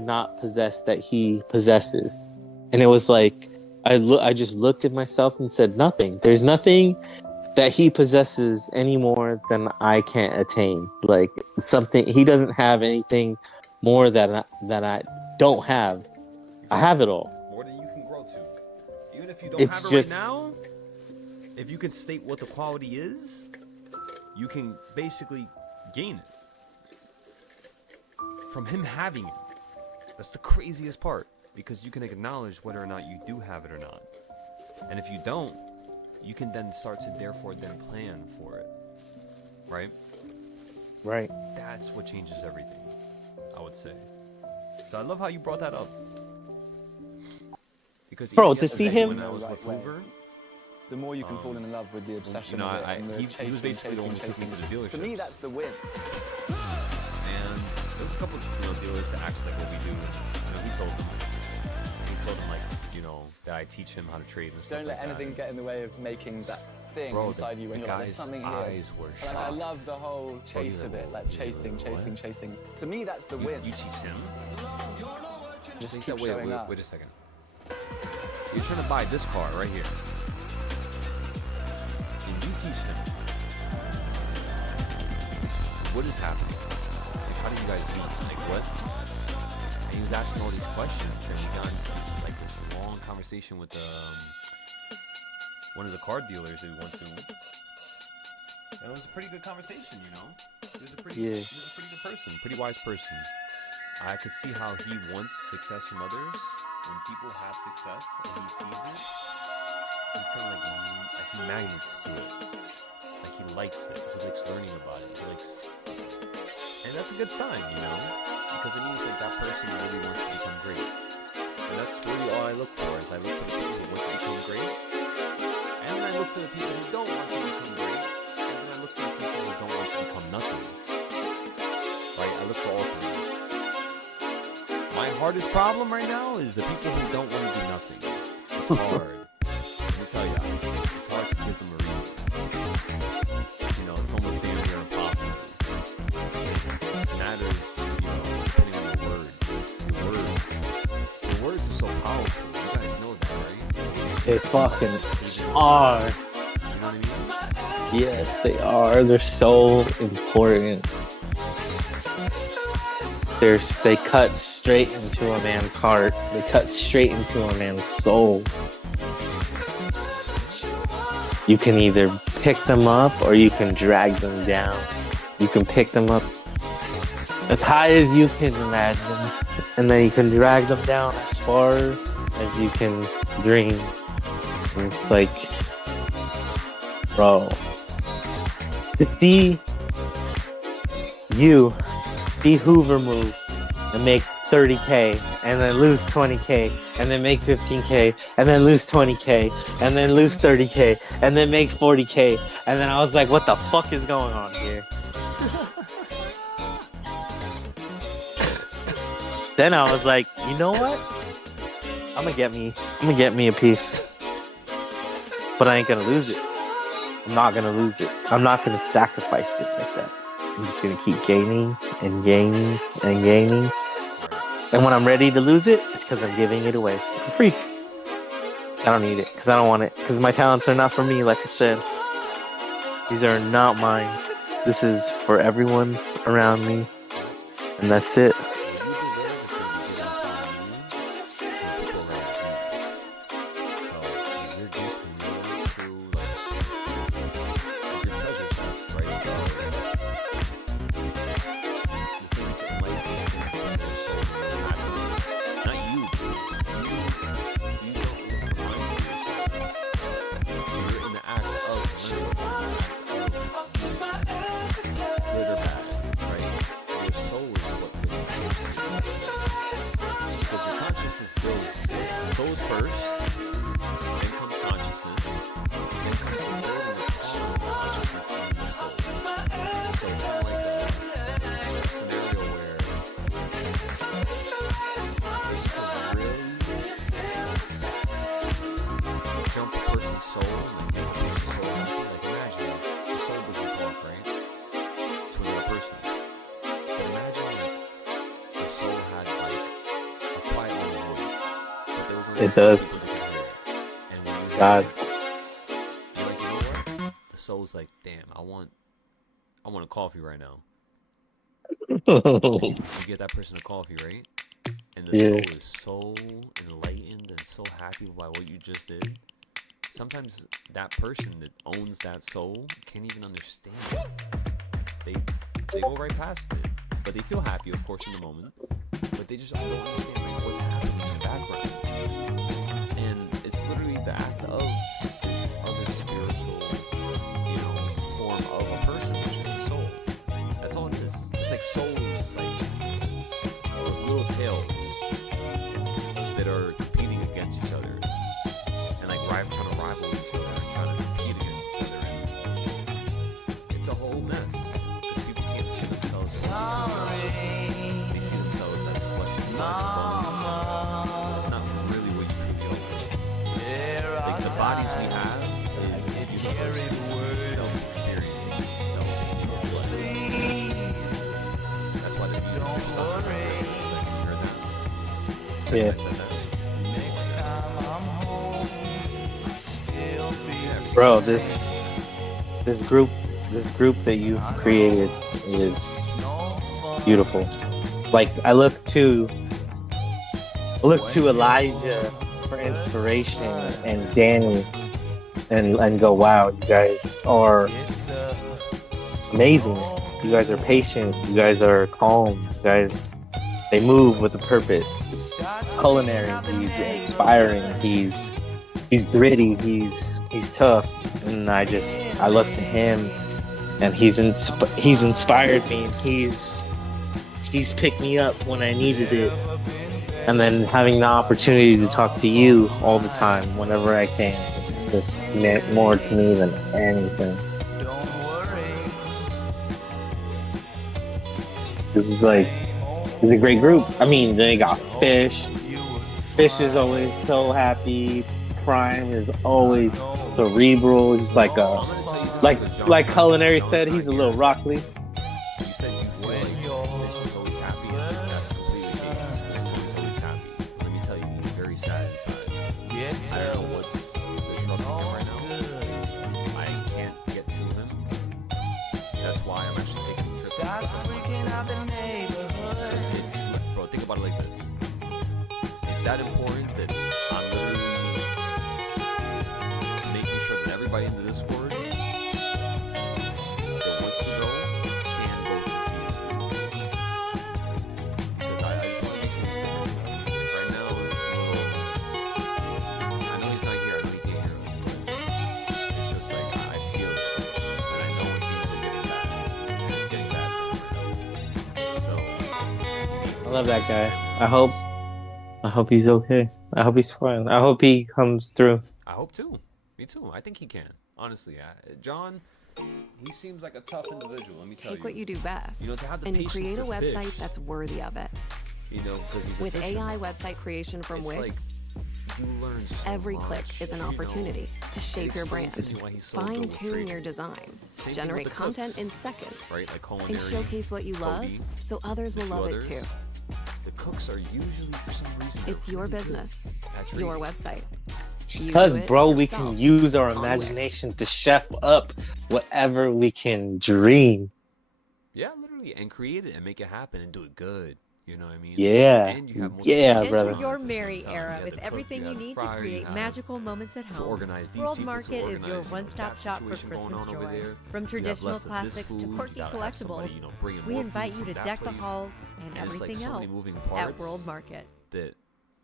not possess that he possesses? And it was like, I just looked at myself and said, nothing. There's nothing that he possesses any more than I can't attain. Like, something, he doesn't have anything more that I don't have. Exactly. I have it all. More than you can grow to. Even if you don't It's have it just, right now, if you can state what the quality is, you can basically gain it from him having it. That's the craziest part, because you can acknowledge whether or not you do have it or not. And if you don't, you can then start to therefore then plan for it. Right? Right. That's what changes everything, I would say. So I love how you brought that up. Because bro, to see him when I was with Hoover, the more you can fall in love with the obsession you know, of it, and the he was basically the one who took me to the dealership. To me, that's the win. And there was a couple of dealers that actually like what we do. We told them like, that I teach him how to trade and stuff. Don't let anything get in the way of making that thing inside you when you're like, there's something here. Eyes were and I love the whole chase of it, like chasing. To me, that's the win. You teach him. Just keep showing up. Wait a second. You're trying to buy this car right here. And you teach him. What is happening? Like, how do you guys do it? Like, what? And he was asking all these questions, and we got into this long conversation with one of the car dealers that we went to. And it was a pretty good conversation, He was a pretty good person, pretty wise person. I could see how he wants success from others. When people have success and he sees it, he's kind of like he magnets to it. Like, he likes it. He likes learning about it. And that's a good sign, because it means that person really wants to become great. And that's really all I look for, is I look for the people who want to become great, and then I look for the people who don't want to become great, and then I look for the people who don't want to become nothing. Right? I look for all three. My hardest problem right now is the people who don't want to do nothing. It's hard. Let me tell you, it's hard to give them a reason. It's almost damn near impossible. And that is, depending on the words. The words are so powerful. You guys know that, right? They fucking are. You know what I mean? Yes, they are. They're so important. They cut straight into a man's heart. They cut straight into a man's soul. you can either pick them up or you can drag them down. You can pick them up as high as you can imagine, and then you can drag them down as far as you can dream. And it's like, bro, to see Hoover move and make 30K and then lose 20K and then make 15K and then lose 20K and then lose 30K and then make 40K, and then I was like, what the fuck is going on here? Then I was like, you know what? I'm gonna get me a piece. But I ain't gonna lose it. I'm not gonna lose it. I'm not gonna sacrifice it like that. I'm just gonna keep gaining and gaining and gaining. And when I'm ready to lose it, it's because I'm giving it away for free. 'Cause I don't need it. Because I don't want it. Because my talents are not for me, like I said. These are not mine. This is for everyone around me. And that's it. It does. God. The soul's like, damn, I want a coffee right now. You get that person a coffee, right? And the soul is so enlightened and so happy by what you just did. Sometimes that person that owns that soul can't even understand it. They go right past it. But they feel happy, of course, in the moment. But they just don't understand like, what's happening in the background. And it's literally the act of this other spiritual, form of a person, which is the soul. That's all it is. It's like souls, like little tails that are competing against each other, and like trying to rival each other, and trying to compete against each other. And it's a whole mess because people can't see themselves. They see themselves as what's the That's not really what you truly are. Like the bodies we have is self-experiencing, that's why they're Yeah. Bro, this group that you've created is beautiful. Like I look to Elijah for inspiration and Danny and go, wow, you guys are amazing. You guys are patient. You guys are calm. You guys, they move with a purpose. Culinary, he's inspiring. He's gritty. He's tough. And I look to him, and he's inspired me. And he's picked me up when I needed it. And then having the opportunity to talk to you all the time, whenever I can, just meant more to me than anything. This is a great group. I mean, they got Fish. Fish is always so happy. Prime is always cerebral. He's like Culinary said, he's a little Rockley. You said you feel like Fish is always happy, and that's completely the case. Fish is always happy. Let me tell you, he's very sad inside. I don't know what's the trouble him right now. I can't get to him. That's why I'm actually taking a trip. Bro, think about it like this. It's that important that I'm literally making sure that everybody everybody in the Discord that wants to go can go to the season. Because I just want to make sure he's good. Like right now, it's a little. I know he's not here. I know he can't hear us, but it's just like I feel it, and I know when things are getting bad, and it's getting bad for him right now. So I love that guy. I hope he's okay. I hope he's fine. I hope he comes through. I hope too. Me too. I think he can. Honestly, John, he seems like a tough individual. Let me tell you. Take what you do best You know, to have the and patience create a to website fish. that's worthy of it. You know, because he's With efficient. AI website creation from It's Wix, like, you learn so every much, click is an you know. opportunity to shape your brand, explains to me why he's so good with fine-tune trading. your design, Same thing generate with the content cooks, in seconds, right? Like and culinary, showcase what you love Cody, so others will and a few love others. it too. The cooks are usually, for some reason, It's your really good business, at your trading. website. You Because, do it bro, we yourself can use our on Wix. imagination to chef up whatever we can dream. Yeah, literally, and create it and make it happen and do it good. You know what I mean? Yeah. And you have multiple Yeah, people brother. on Your at the same merry time. era You have with the cook, everything you have the need to fryer, you create have magical moments at to home. organize these World people, to Market is your organize, one-stop that shop for situation going Christmas on over joy. there. From You have traditional less of this classics food, to you quirky gotta have somebody, collectibles, you know, bringing we more invite food you to from deck that the place. halls and And it's like everything so many else moving at parts World Market. that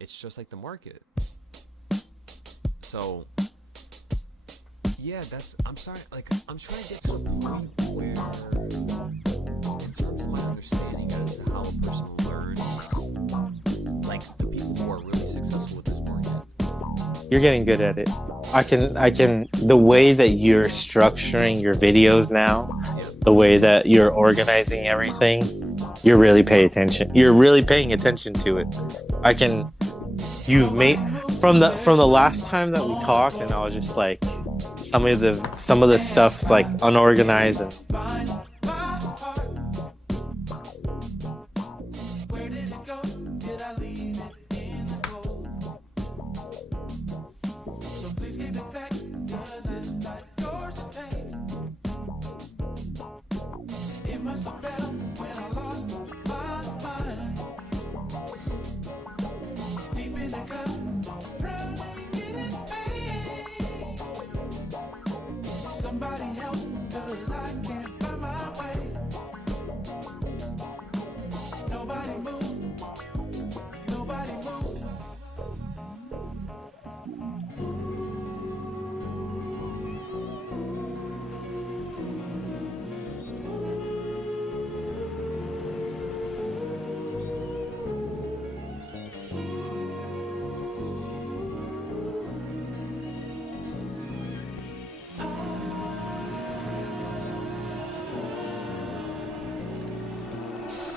it's just like the market. So yeah, I'm sorry, like I'm trying to get to a point where in terms of my understanding as to how a person learns, like the people who are really successful with this market. You're getting good at it. I can the way that you're structuring your videos now, the way that you're organizing everything, you're really paying attention. You're really paying attention to it. You've made from the last time that we talked, and I was just like some of the stuff's like unorganized and Somebody help, 'cause I can't find my way. Nobody move, nobody move.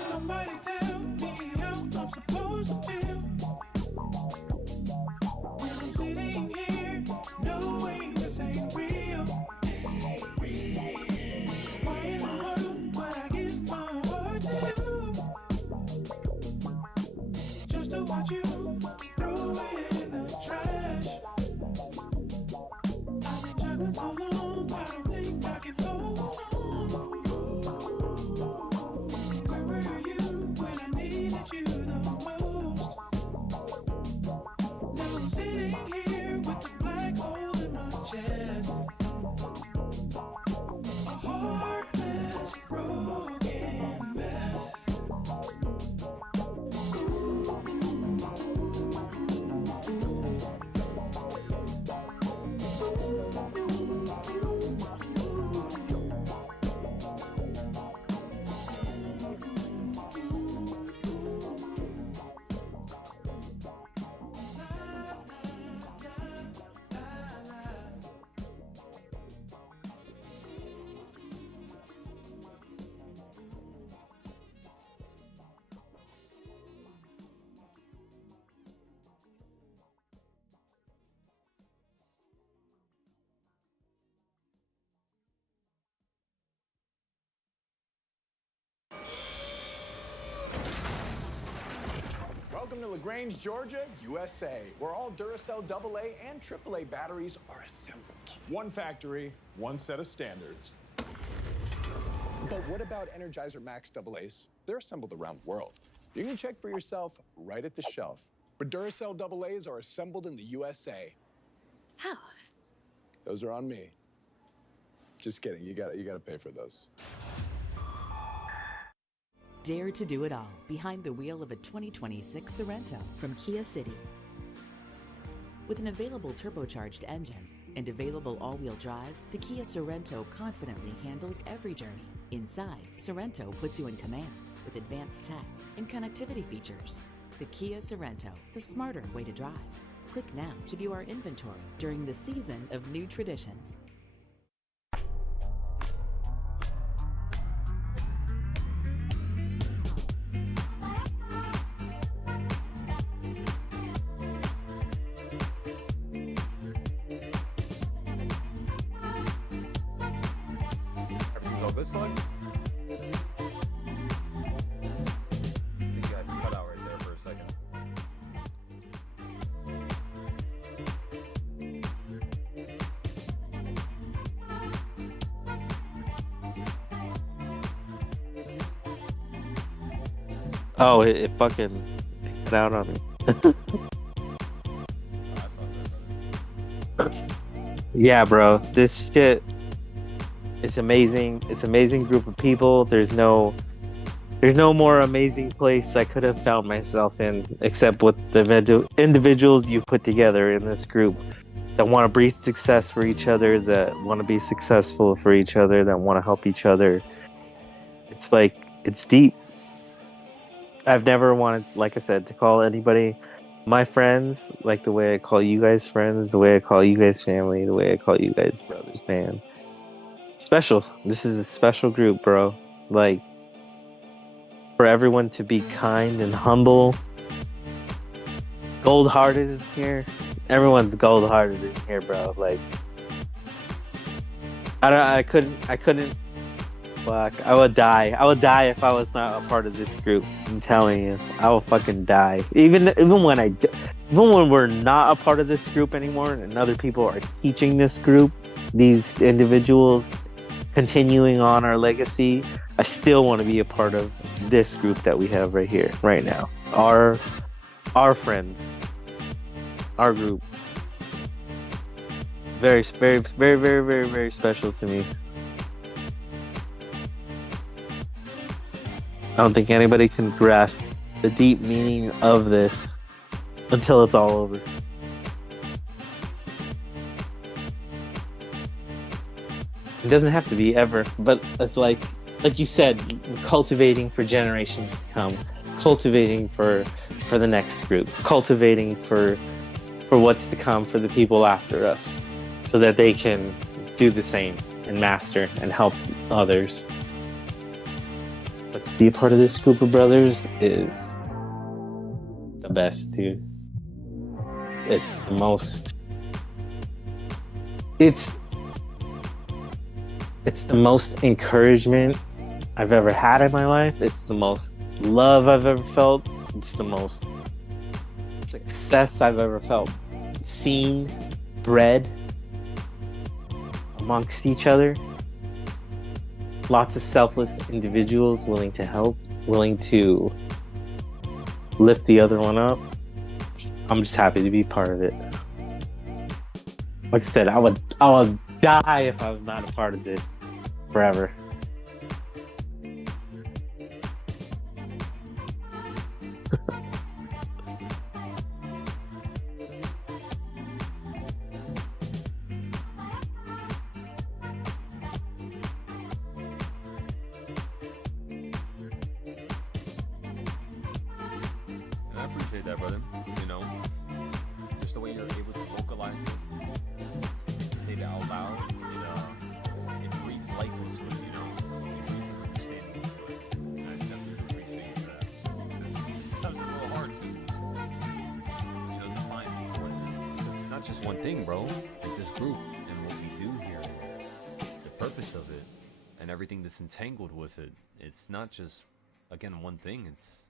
Somebody tell me how I'm supposed to feel when I'm sitting here knowing this ain't real. Why in the world would I give my heart to you just to watch you throw it in the trash? I've been juggling so long, I don't think I can hold on. Where were you when I needed you the most? Now I'm sitting here with a black hole in my chest. A heartless, broken mess. Welcome to LaGrange, Georgia, USA, where all Duracell AA and AAA batteries are assembled. One factory, one set of standards. But what about Energizer Max AA's? They're assembled around the world. You can check for yourself right at the shelf. But Duracell AA's are assembled in the USA. How? Those are on me. Just kidding. You gotta pay for those. Dare to do it all behind the wheel of a 2026 Sorento from Kia City. With an available turbocharged engine and available all-wheel drive, the Kia Sorento confidently handles every journey. Inside, Sorento puts you in command with advanced tech and connectivity features. The Kia Sorento, the smarter way to drive. Click now to view our inventory during the season of new traditions. Everything's all good, Slug? I think you got cut out right there for a second. Oh, it fucking cut out on me. Yeah, bro. This shit, it's amazing. It's an amazing group of people. There's no more amazing place I could have found myself in, except with the individuals you put together in this group that want to breathe success for each other, that want to be successful for each other, that want to help each other. It's like, it's deep. I've never wanted, like I said, to call anybody my friends like the way I call you guys friends, the way I call you guys family, the way I call you guys brothers, man. Special. This is a special group, bro. Like, for everyone to be kind and humble, gold-hearted in here. Everyone's gold-hearted in here, bro. Like, I couldn't. Fuck, I would die. I would die if I was not a part of this group. I'm telling you, I will fucking die. Even when we're not a part of this group anymore, and other people are teaching this group, these individuals continuing on our legacy, I still want to be a part of this group that we have right here, right now. Our friends, our group. Very, very, very, very, very, very special to me. I don't think anybody can grasp the deep meaning of this until it's all over. It doesn't have to be ever, but it's like you said, cultivating for generations to come, cultivating for the next group, cultivating for what's to come for the people after us, so that they can do the same and master and help others. But to be a part of this group of brothers is the best, dude. It's the most. It's the most encouragement I've ever had in my life. It's the most love I've ever felt. It's the most success I've ever felt. Seen, bred amongst each other. Lots of selfless individuals willing to help, willing to lift the other one up. I'm just happy to be part of it. Like I said, I would die if I was not a part of this forever. And I appreciate that, brother. You know, just the way you're able to vocalize it, state it out loud, it breathes life into it, you know? It breathes an understanding into it. And I definitely appreciate that. Sometimes it's a little hard to, define it's not just one thing, bro. Like this group and what we do here, the purpose of it, and everything that's entangled with it. It's not just, again, one thing. It's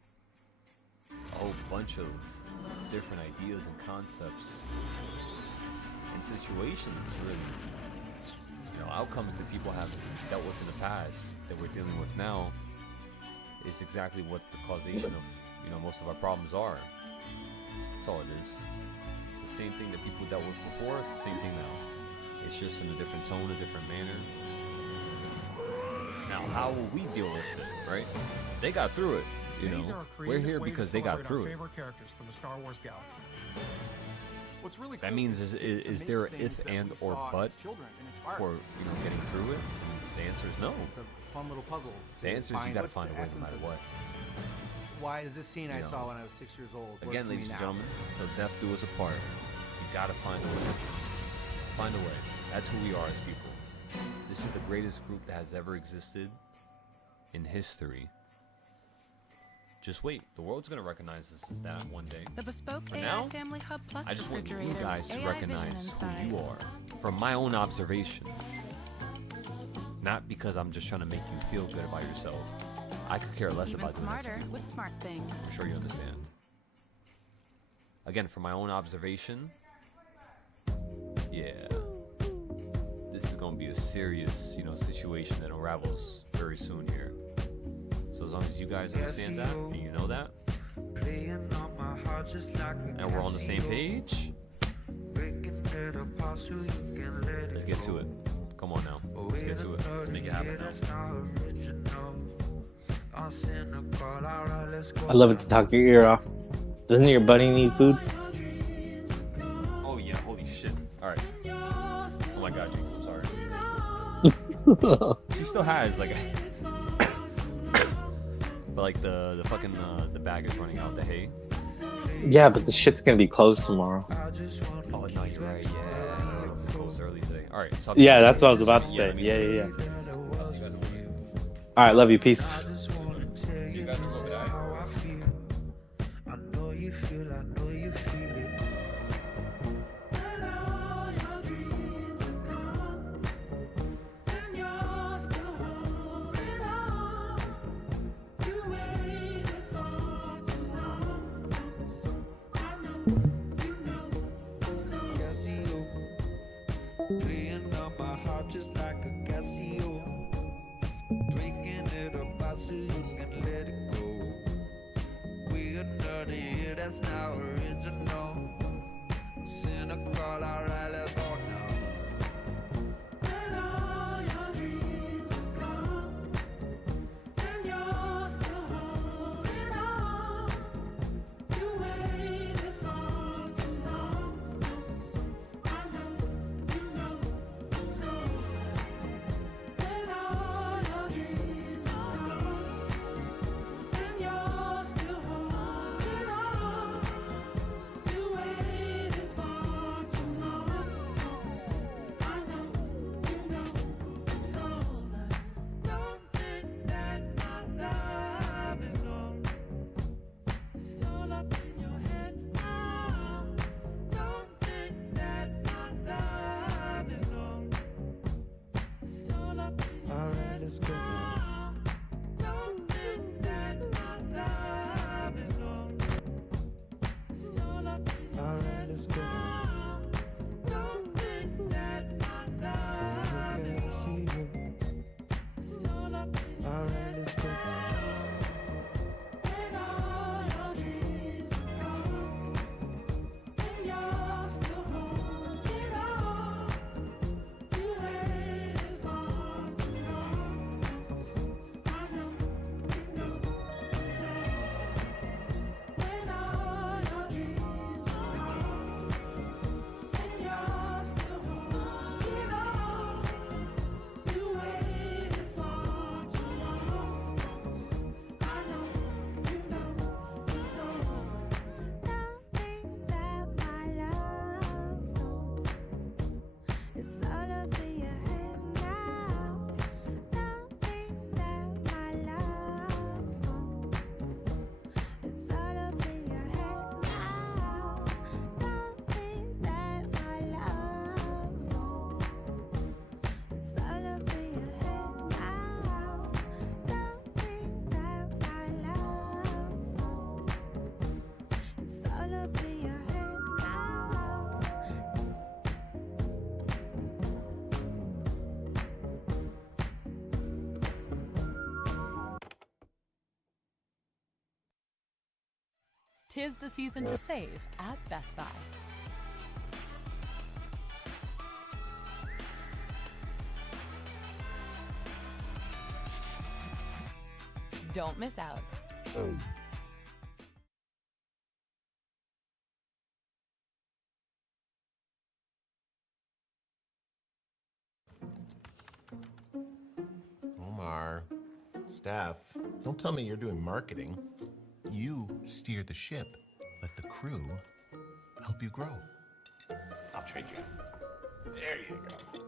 a whole bunch of different ideas and concepts and situations, really. Outcomes that people have dealt with in the past that we're dealing with now is exactly what the causation of, most of our problems are. That's all it is. It's the same thing that people dealt with before. It's the same thing now. It's just in a different tone, a different manner. Now, how will we deal with it, right? They got through it, you know. We're here because they got through it. Favorite characters from the Star Wars galaxy. What's really That means is there an if and or but for getting through it? The answer is no. It's a fun little puzzle. The answer is you got to find a way no matter what. Why is this scene I saw when I was 6 years old? Again, ladies and gentlemen, till death do us apart. You got to find a way. Find a way. That's who we are as people. This is the greatest group that has ever existed in history. Just wait. The world's going to recognize us as that one day. The bespoke For AI now, Family Hub Plus I just want you refrigerator guys with to AI recognize vision who inside. you are from my own observation. Not because I'm just trying to make you feel good about yourself. I could care less Even about the next smarter people. with smart things. I'm sure you understand. Again, from my own observation, yeah, this is gonna be a serious, situation that unravels very soon here. So as long as you guys understand that and you know that, and we're on the same page, let's get to it. Come on now, let's get to it. Let's make it happen now. I love it to talk your ear off. Doesn't your buddy need food? Oh yeah, holy shit. Alright. Oh my god, Jinx, I'm sorry. She still has like but like the fucking the bag is running out, the hay. Yeah, but the shit's gonna be closed tomorrow. Oh no, you're right, yeah. It's closed early today. Alright, so Yeah, that's what I was about to say. Yeah. I'll see you guys over here. Alright, love you. Peace. See you guys in a little bit, alright? That's not original. Cynical, alright, let's go now. When all your dreams are gone, and you're still holding on, you waited for too long. I know, you know, it's over. When all your dreams are gone, and you're still holding on, you waited for too long. I know, you know, it's over. Don't think that my love is gone. It's all up in your head now. Don't think that my love is gone. It's all up in your head now. Don't think that my love is gone. It's all up in your head now. Don't think that my love is gone. It's all up in your head now. When all your dreams are gone, and you're still holding on, you waited for too long. I know, you know, it's over. When all your dreams are gone, and you're still holding on, you waited for too long. I know, you know, it's over. Don't think that my love's gone. It's all up in your head now. Don't think that my love's gone. It's all up in your head now. Don't think that my love's gone. It's all up in your head now. Don't think that my love's gone. It's all up in your head now. Tis the season to save at Best Buy. Don't miss out. Omar, Steph, don't tell me you're doing marketing. You steer the ship. Let the crew help you grow. I'll trade you. There you go.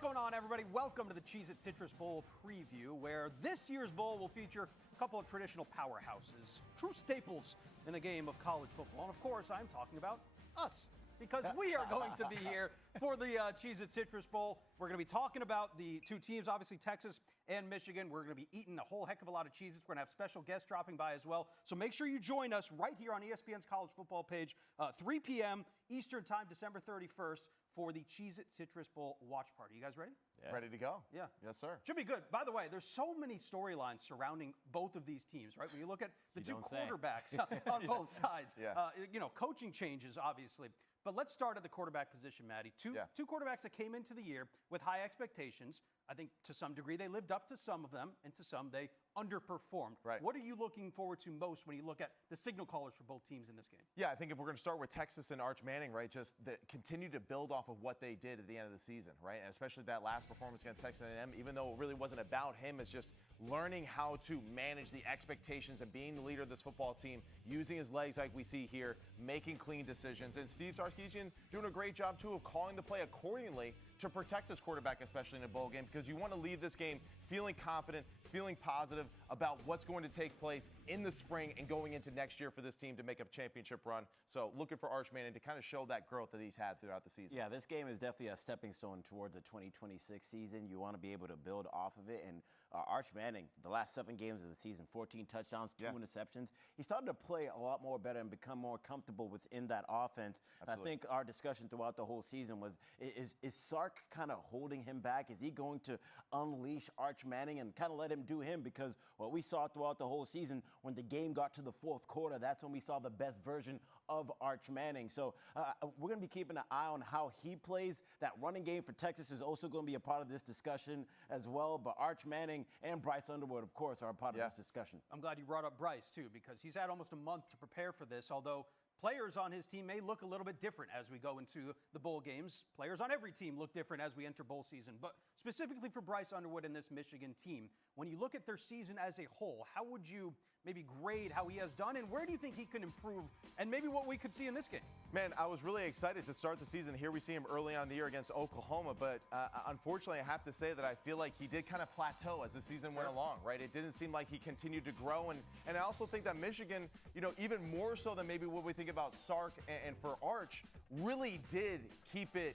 What's going on, everybody? Welcome to the Cheez-It Citrus Bowl preview, where this year's bowl will feature a couple of traditional powerhouses, true staples in the game of college football. And of course, I'm talking about us, because we are going to be here for the Cheez-It Citrus Bowl. We're going to be talking about the two teams, obviously Texas and Michigan. We're going to be eating a whole heck of a lot of Cheez-Its. We're going to have special guests dropping by as well. So make sure you join us right here on ESPN's college football page, 3 p.m. Eastern Time, December 31st, for the Cheez-It Citrus Bowl watch party. You guys ready? Yeah. Ready to go. Yeah. Yes, sir. Should be good. By the way, there's so many storylines surrounding both of these teams, right? When you look at the two quarterbacks on both sides, coaching changes, obviously. But let's start at the quarterback position, Maddie. Two quarterbacks that came into the year with high expectations. I think to some degree they lived up to some of them, and to some they underperformed. Right. What are you looking forward to most when you look at the signal callers for both teams in this game? Yeah, I think if we're going to start with Texas and Arch Manning, right, just continue to build off of what they did at the end of the season, right? And especially that last performance against Texas A&M, even though it really wasn't about him, it's just learning how to manage the expectations and being the leader of this football team, using his legs like we see here, making clean decisions. And Steve Sarkisian doing a great job, too, of calling the play accordingly to protect his quarterback, especially in a bowl game, because you want to leave this game feeling confident, feeling positive about what's going to take place in the spring and going into next year for this team to make a championship run. So looking for Arch Manning to kind of show that growth that he's had throughout the season. Yeah, this game is definitely a stepping stone towards a 2026 season. You want to be able to build off of it. And Arch Manning, the last 7 games of the season, 14 touchdowns, 2 interceptions. He started to play a lot more better and become more comfortable within that offense. I think our discussion throughout the whole season was, is Sark kind of holding him back? Is he going to unleash Arch Manning and kind of let him do him? Because what we saw throughout the whole season, when the game got to the fourth quarter, that's when we saw the best version of Arch Manning. So we're going to be keeping an eye on how he plays. That running game for Texas is also going to be a part of this discussion as well. But Arch Manning and Bryce Underwood, of course, are a part of this discussion. I'm glad you brought up Bryce, too, because he's had almost a month to prepare for this, although players on his team may look a little bit different as we go into the bowl games. Players on every team look different as we enter bowl season. But specifically for Bryce Underwood and this Michigan team, when you look at their season as a whole, how would you maybe grade how he has done, and where do you think he can improve, and maybe what we could see in this game? Man, I was really excited to start the season. Here we see him early on in the year against Oklahoma, but unfortunately I have to say that I feel like he did kind of plateau as the season went along, right? It didn't seem like he continued to grow, and I also think that Michigan, even more so than maybe what we think about Sark and for Arch, really did keep it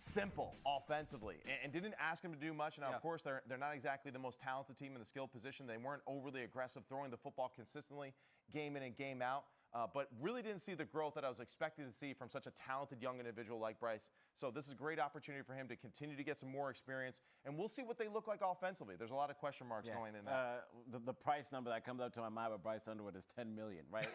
simple offensively and didn't ask him to do much. Now, of course, they're not exactly the most talented team in the skill position. They weren't overly aggressive throwing the football consistently, game in and game out. But really didn't see the growth that I was expecting to see from such a talented young individual like Bryce. So this is a great opportunity for him to continue to get some more experience, and we'll see what they look like offensively. There's a lot of question marks going in there. The price number that comes up to my mind with Bryce Underwood is $10 million, right?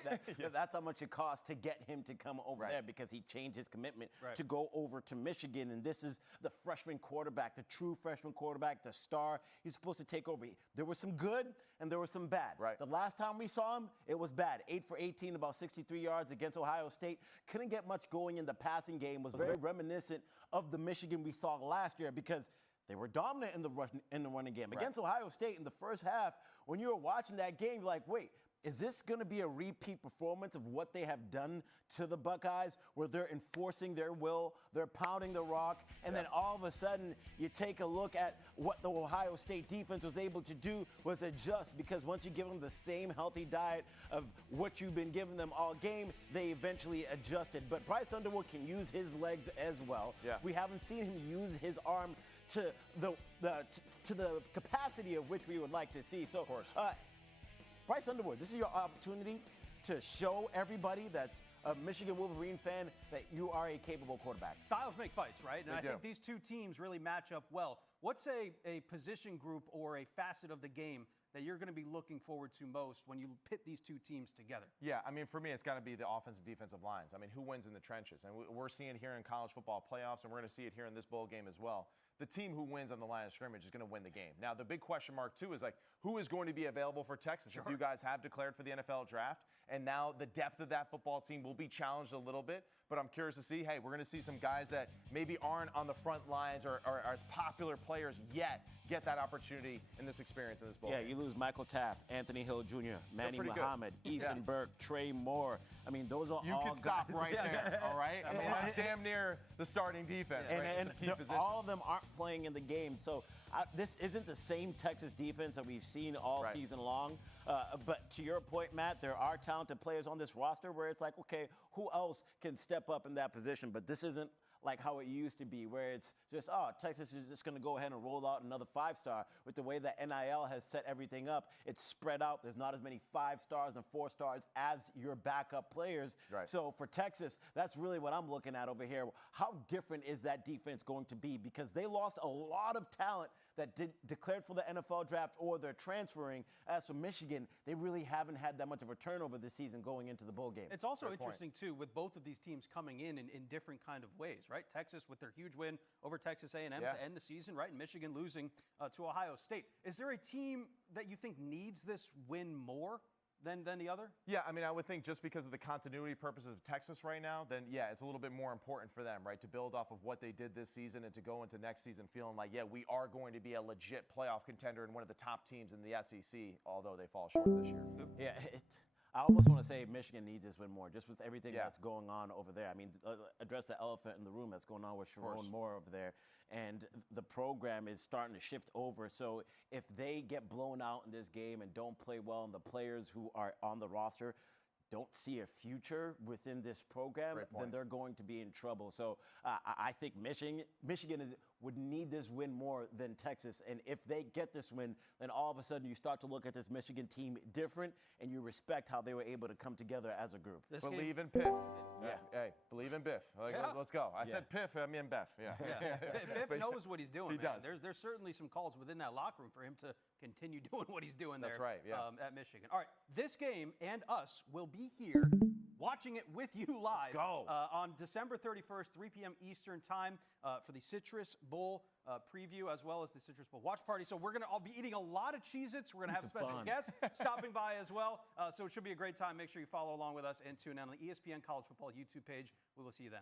That's how much it costs to get him to come over there, because he changed his commitment to go over to Michigan. And this is the freshman quarterback, the true freshman quarterback, the star. He's supposed to take over. There was some good and there was some bad. The last time we saw him, it was bad. 8 for 18, about 63 yards against Ohio State. Couldn't get much going in the passing game. Was very reminiscent of the Michigan we saw last year, because they were dominant in the running game. Against Ohio State in the first half, when you were watching that game, you're like, wait, is this going to be a repeat performance of what they have done to the Buckeyes, where they're enforcing their will, they're pounding the rock, and then all of a sudden you take a look at what the Ohio State defense was able to do was adjust, because once you give them the same healthy diet of what you've been giving them all game, they eventually adjusted. But Bryce Underwood can use his legs as well. We haven't seen him use his arm to the capacity of which we would like to see. So, Bryce Underwood, this is your opportunity to show everybody that's a Michigan Wolverine fan that you are a capable quarterback. Styles make fights, right? And I think these two teams really match up well. What's a position group or a facet of the game that you're going to be looking forward to most when you pit these two teams together? Yeah, I mean, for me, it's got to be the offensive and defensive lines. I mean, who wins in the trenches? And we're seeing it here in college football playoffs, and we're going to see it here in this bowl game as well. The team who wins on the line of scrimmage is going to win the game. Now, the big question mark, too, is like, who is going to be available for Texas? If you guys have declared for the NFL draft, and now the depth of that football team will be challenged a little bit. but I'm curious to see, hey, we're going to see some guys that maybe aren't on the front lines or are as popular players yet get that opportunity in this experience in this bowl. Yeah, game. you lose Michael Taft, Anthony Hill Jr., Manny pretty good. Muhammad, Ethan Burke, Trey Moore. I mean, those are You all can stop guys. right there, all right? I mean, that's damn near the starting defense, right? And Some key positions. all of them aren't playing in the game. So this isn't the same Texas defense that we've seen all season long. But to your point, Matt, there are talented players on this roster where it's like, okay, who else can step up in that position? But this isn't like how it used to be, where it's just, oh, Texas is just going to go ahead and roll out another 5-star. With the way that NIL has set everything up, it's spread out. There's not as many 5-stars and 4-stars as your backup players. Right. So for Texas, that's really what I'm looking at over here. How different is that defense going to be? Because they lost a lot of talent that declared for the NFL draft or they're transferring. As for Michigan, they really haven't had that much of a turnover this season going into the bowl game. It's also interesting, too, with both of these teams coming in different kind of ways, right? Texas with their huge win over Texas A&M to end the season, right? And Michigan losing to Ohio State. Is there a team that you think needs this win more than the other? Yeah, I mean, I would think just because of the continuity purposes of Texas right now, then yeah, it's a little bit more important for them, right, to build off of what they did this season and to go into next season feeling like, yeah, we are going to be a legit playoff contender and one of the top teams in the SEC, although they fall short this year. Yeah, I almost want to say Michigan needs this win more, just with everything that's going on over there. I mean, address the elephant in the room that's going on with Sharon Moore over there. And the program is starting to shift over. So if they get blown out in this game and don't play well, and the players who are on the roster don't see a future within this program, then they're going to be in trouble. So I think Michigan would need this win more than Texas. And if they get this win, then all of a sudden you start to look at this Michigan team different, and you respect how they were able to come together as a group. Believe in Piff. Yeah. Hey, believe in Biff. Like, let's go. I said Piff, I mean Biff. Yeah. Biff knows what he's doing, He man. does. There's certainly some calls within that locker room for him to continue doing what he's doing there. That's right, yeah. At Michigan. All right, this game and us will be here watching it with you live on December 31st, 3 p.m. Eastern time for the Citrus Bowl preview, as well as the Citrus Bowl watch party. So I'll be eating a lot of Cheez-Its. We're going to have a special guest stopping by as well. So it should be a great time. Make sure you follow along with us and tune in on the ESPN College Football YouTube page. We will see you then.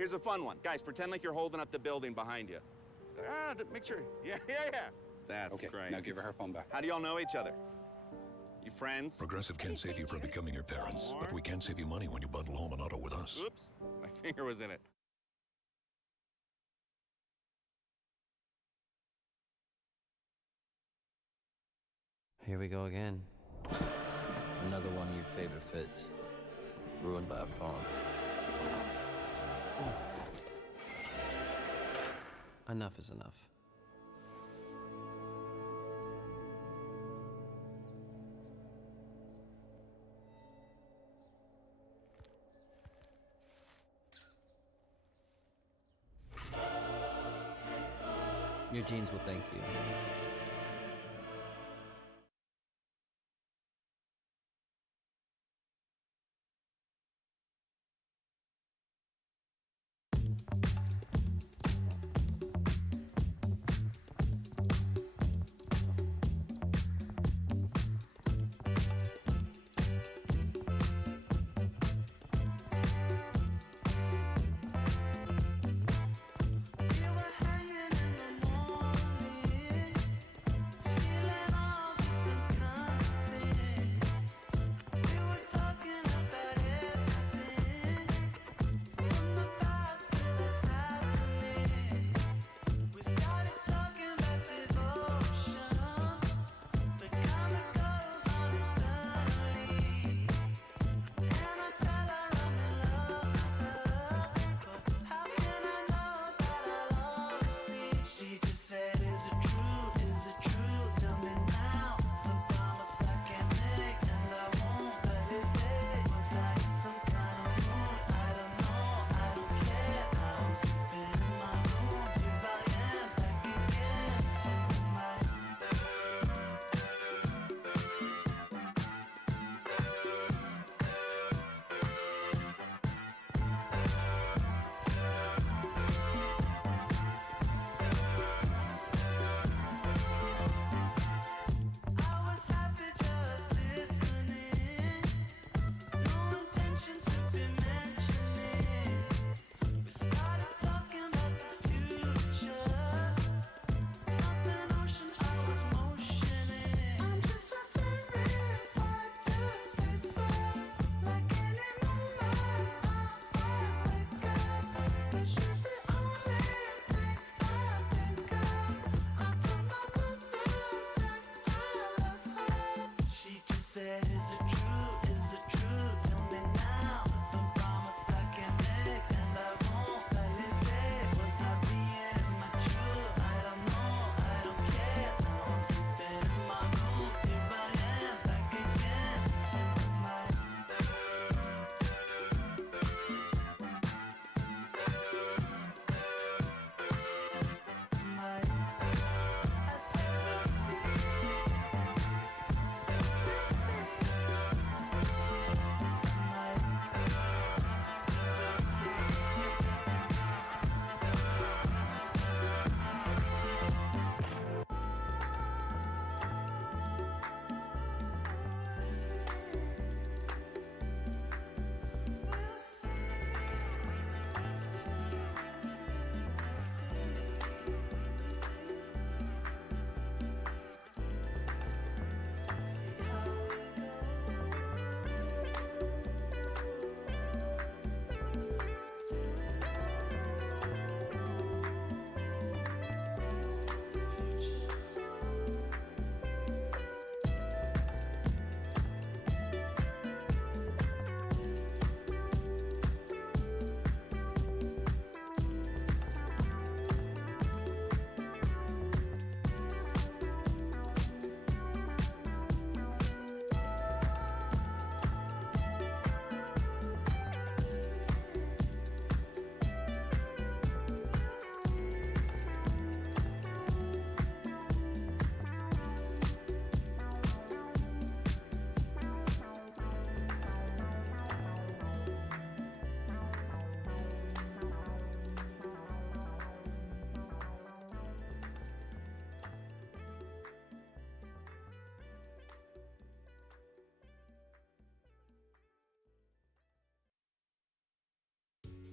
Here's a fun one. Guys, pretend like you're holding up the building behind you. Make sure. Yeah. That's Okay, great. now give her phone back. How do y'all know each other? You friends? Progressive can't save you from becoming your parents, but we can save you money when you bundle home and auto with us. Oops, my finger was in it. Here we go again. Another one of your favorite fits. Ruined by a phone. Enough is enough. Your jeans will thank you.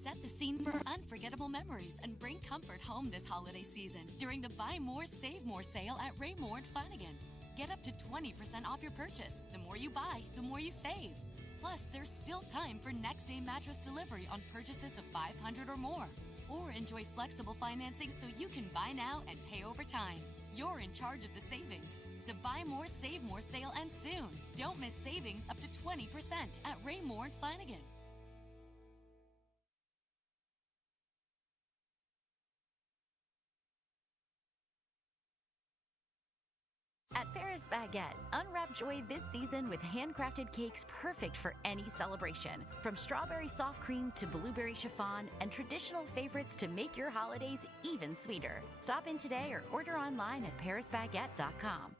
Set the scene for unforgettable memories and bring comfort home this holiday season during the Buy More, Save More sale at Raymore and Flanagan. Get up to 20% off your purchase. The more you buy, the more you save. Plus, there's still time for next-day mattress delivery on purchases of $500 or more. Or enjoy flexible financing so you can buy now and pay over time. You're in charge of the savings. The Buy More, Save More sale ends soon. Don't miss savings up to 20% at Raymore and Flanagan. At Paris Baguette, unwrap joy this season with handcrafted cakes perfect for any celebration. From strawberry soft cream to blueberry chiffon and traditional favorites to make your holidays even sweeter. Stop in today or order online at parisbaguette.com.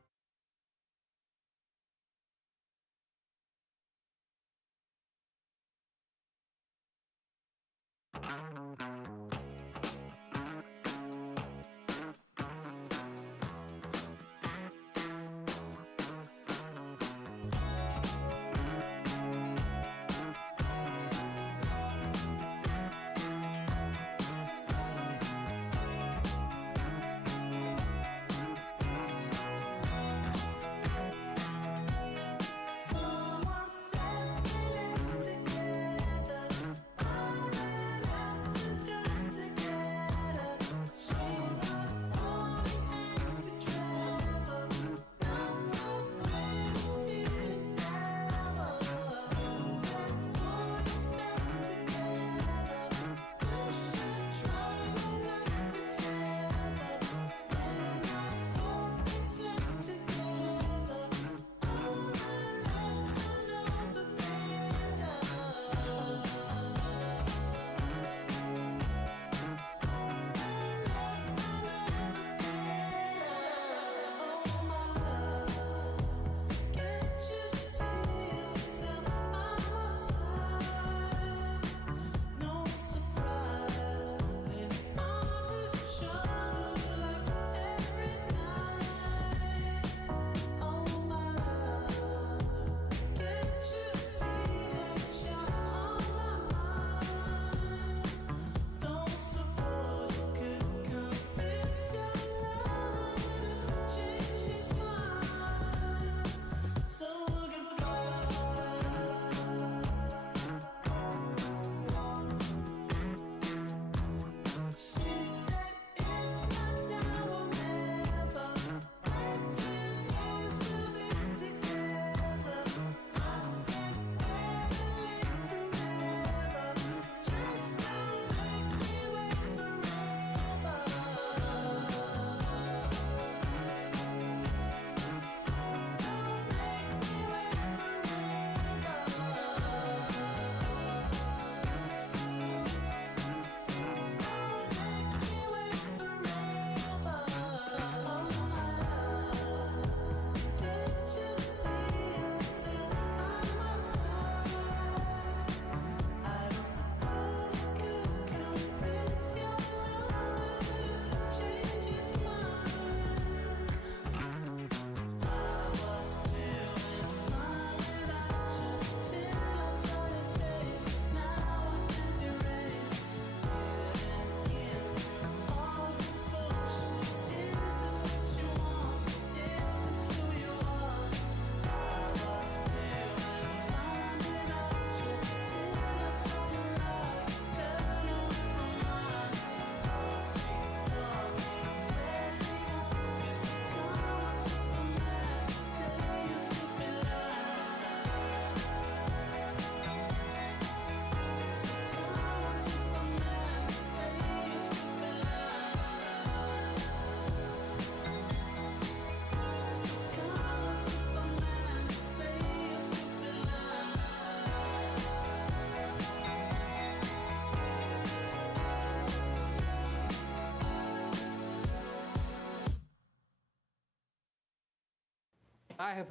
I have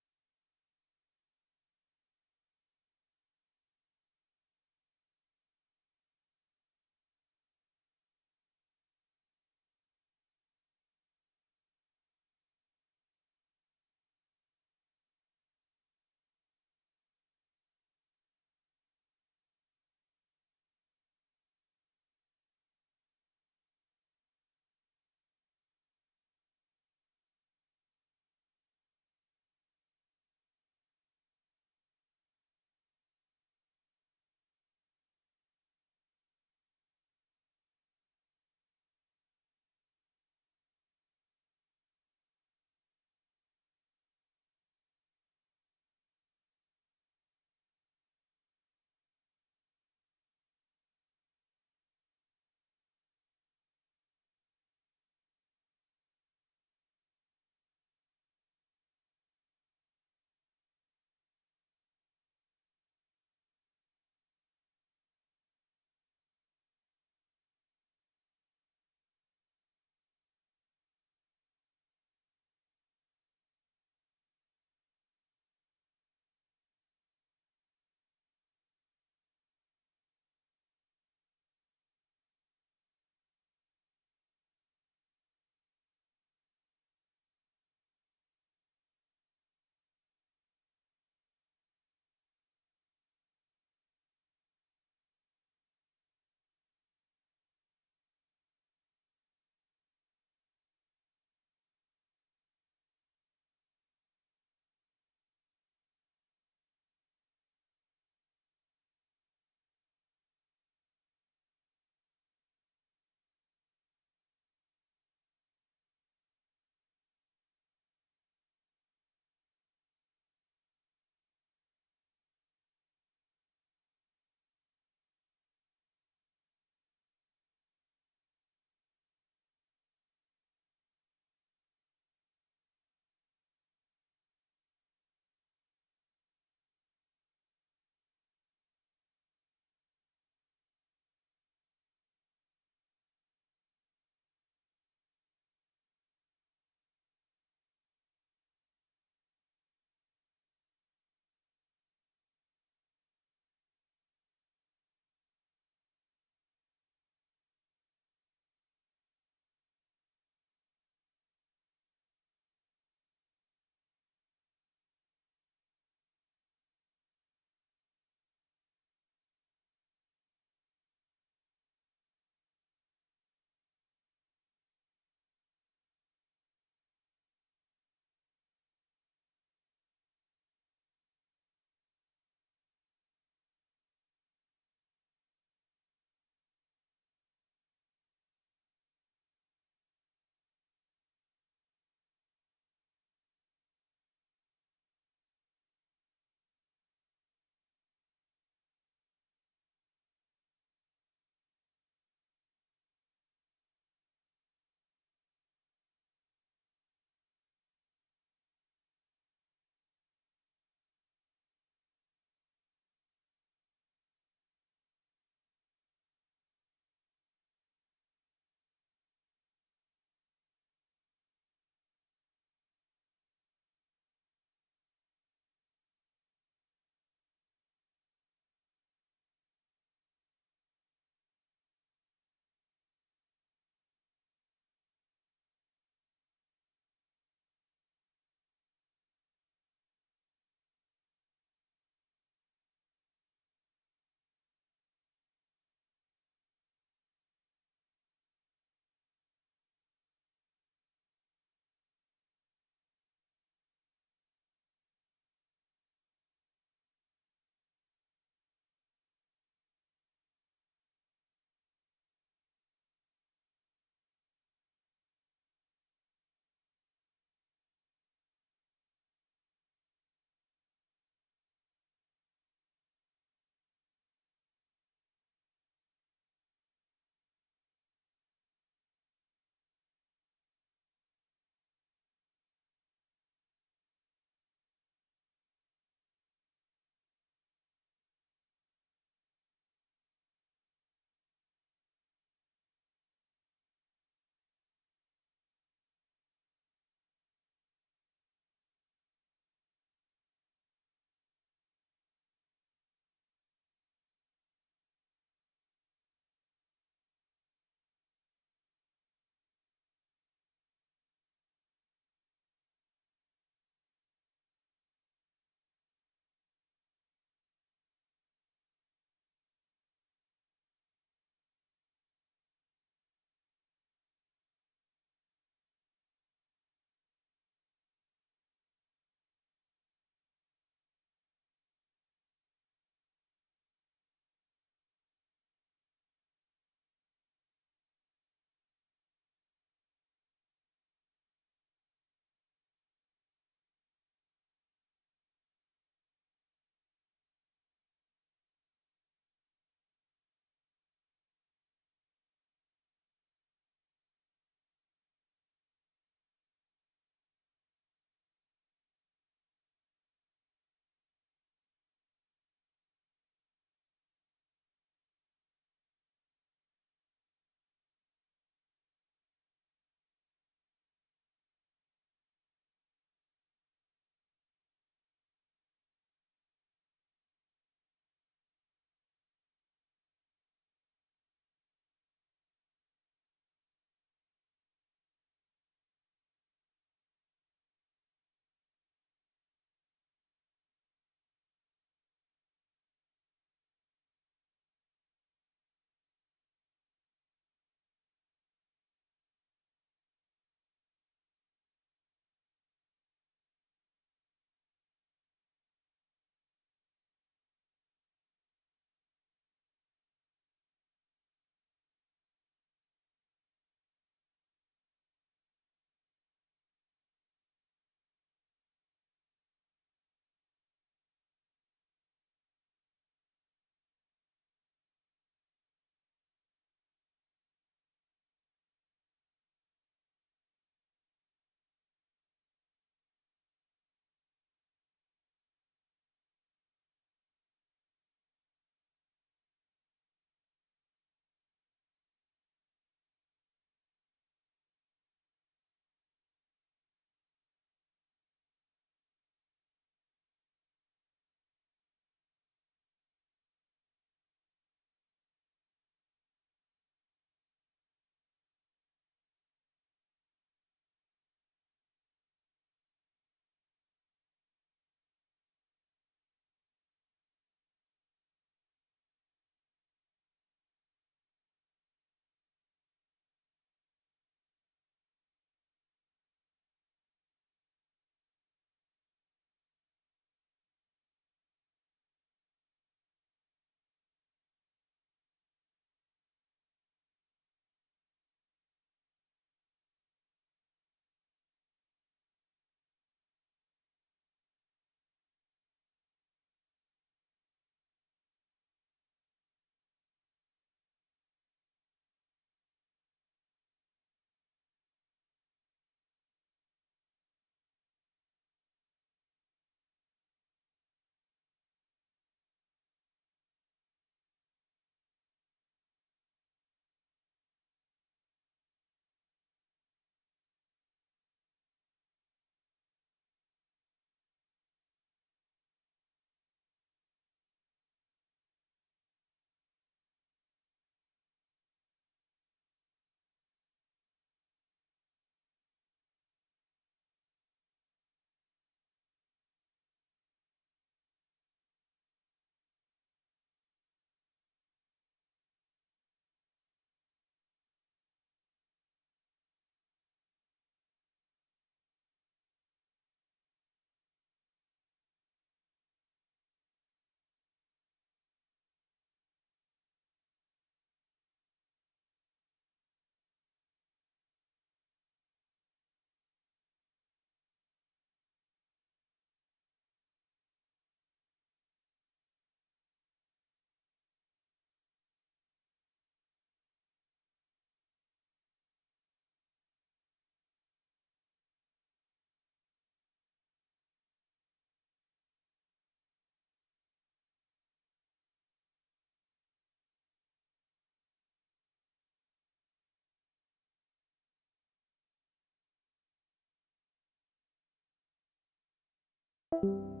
Bye.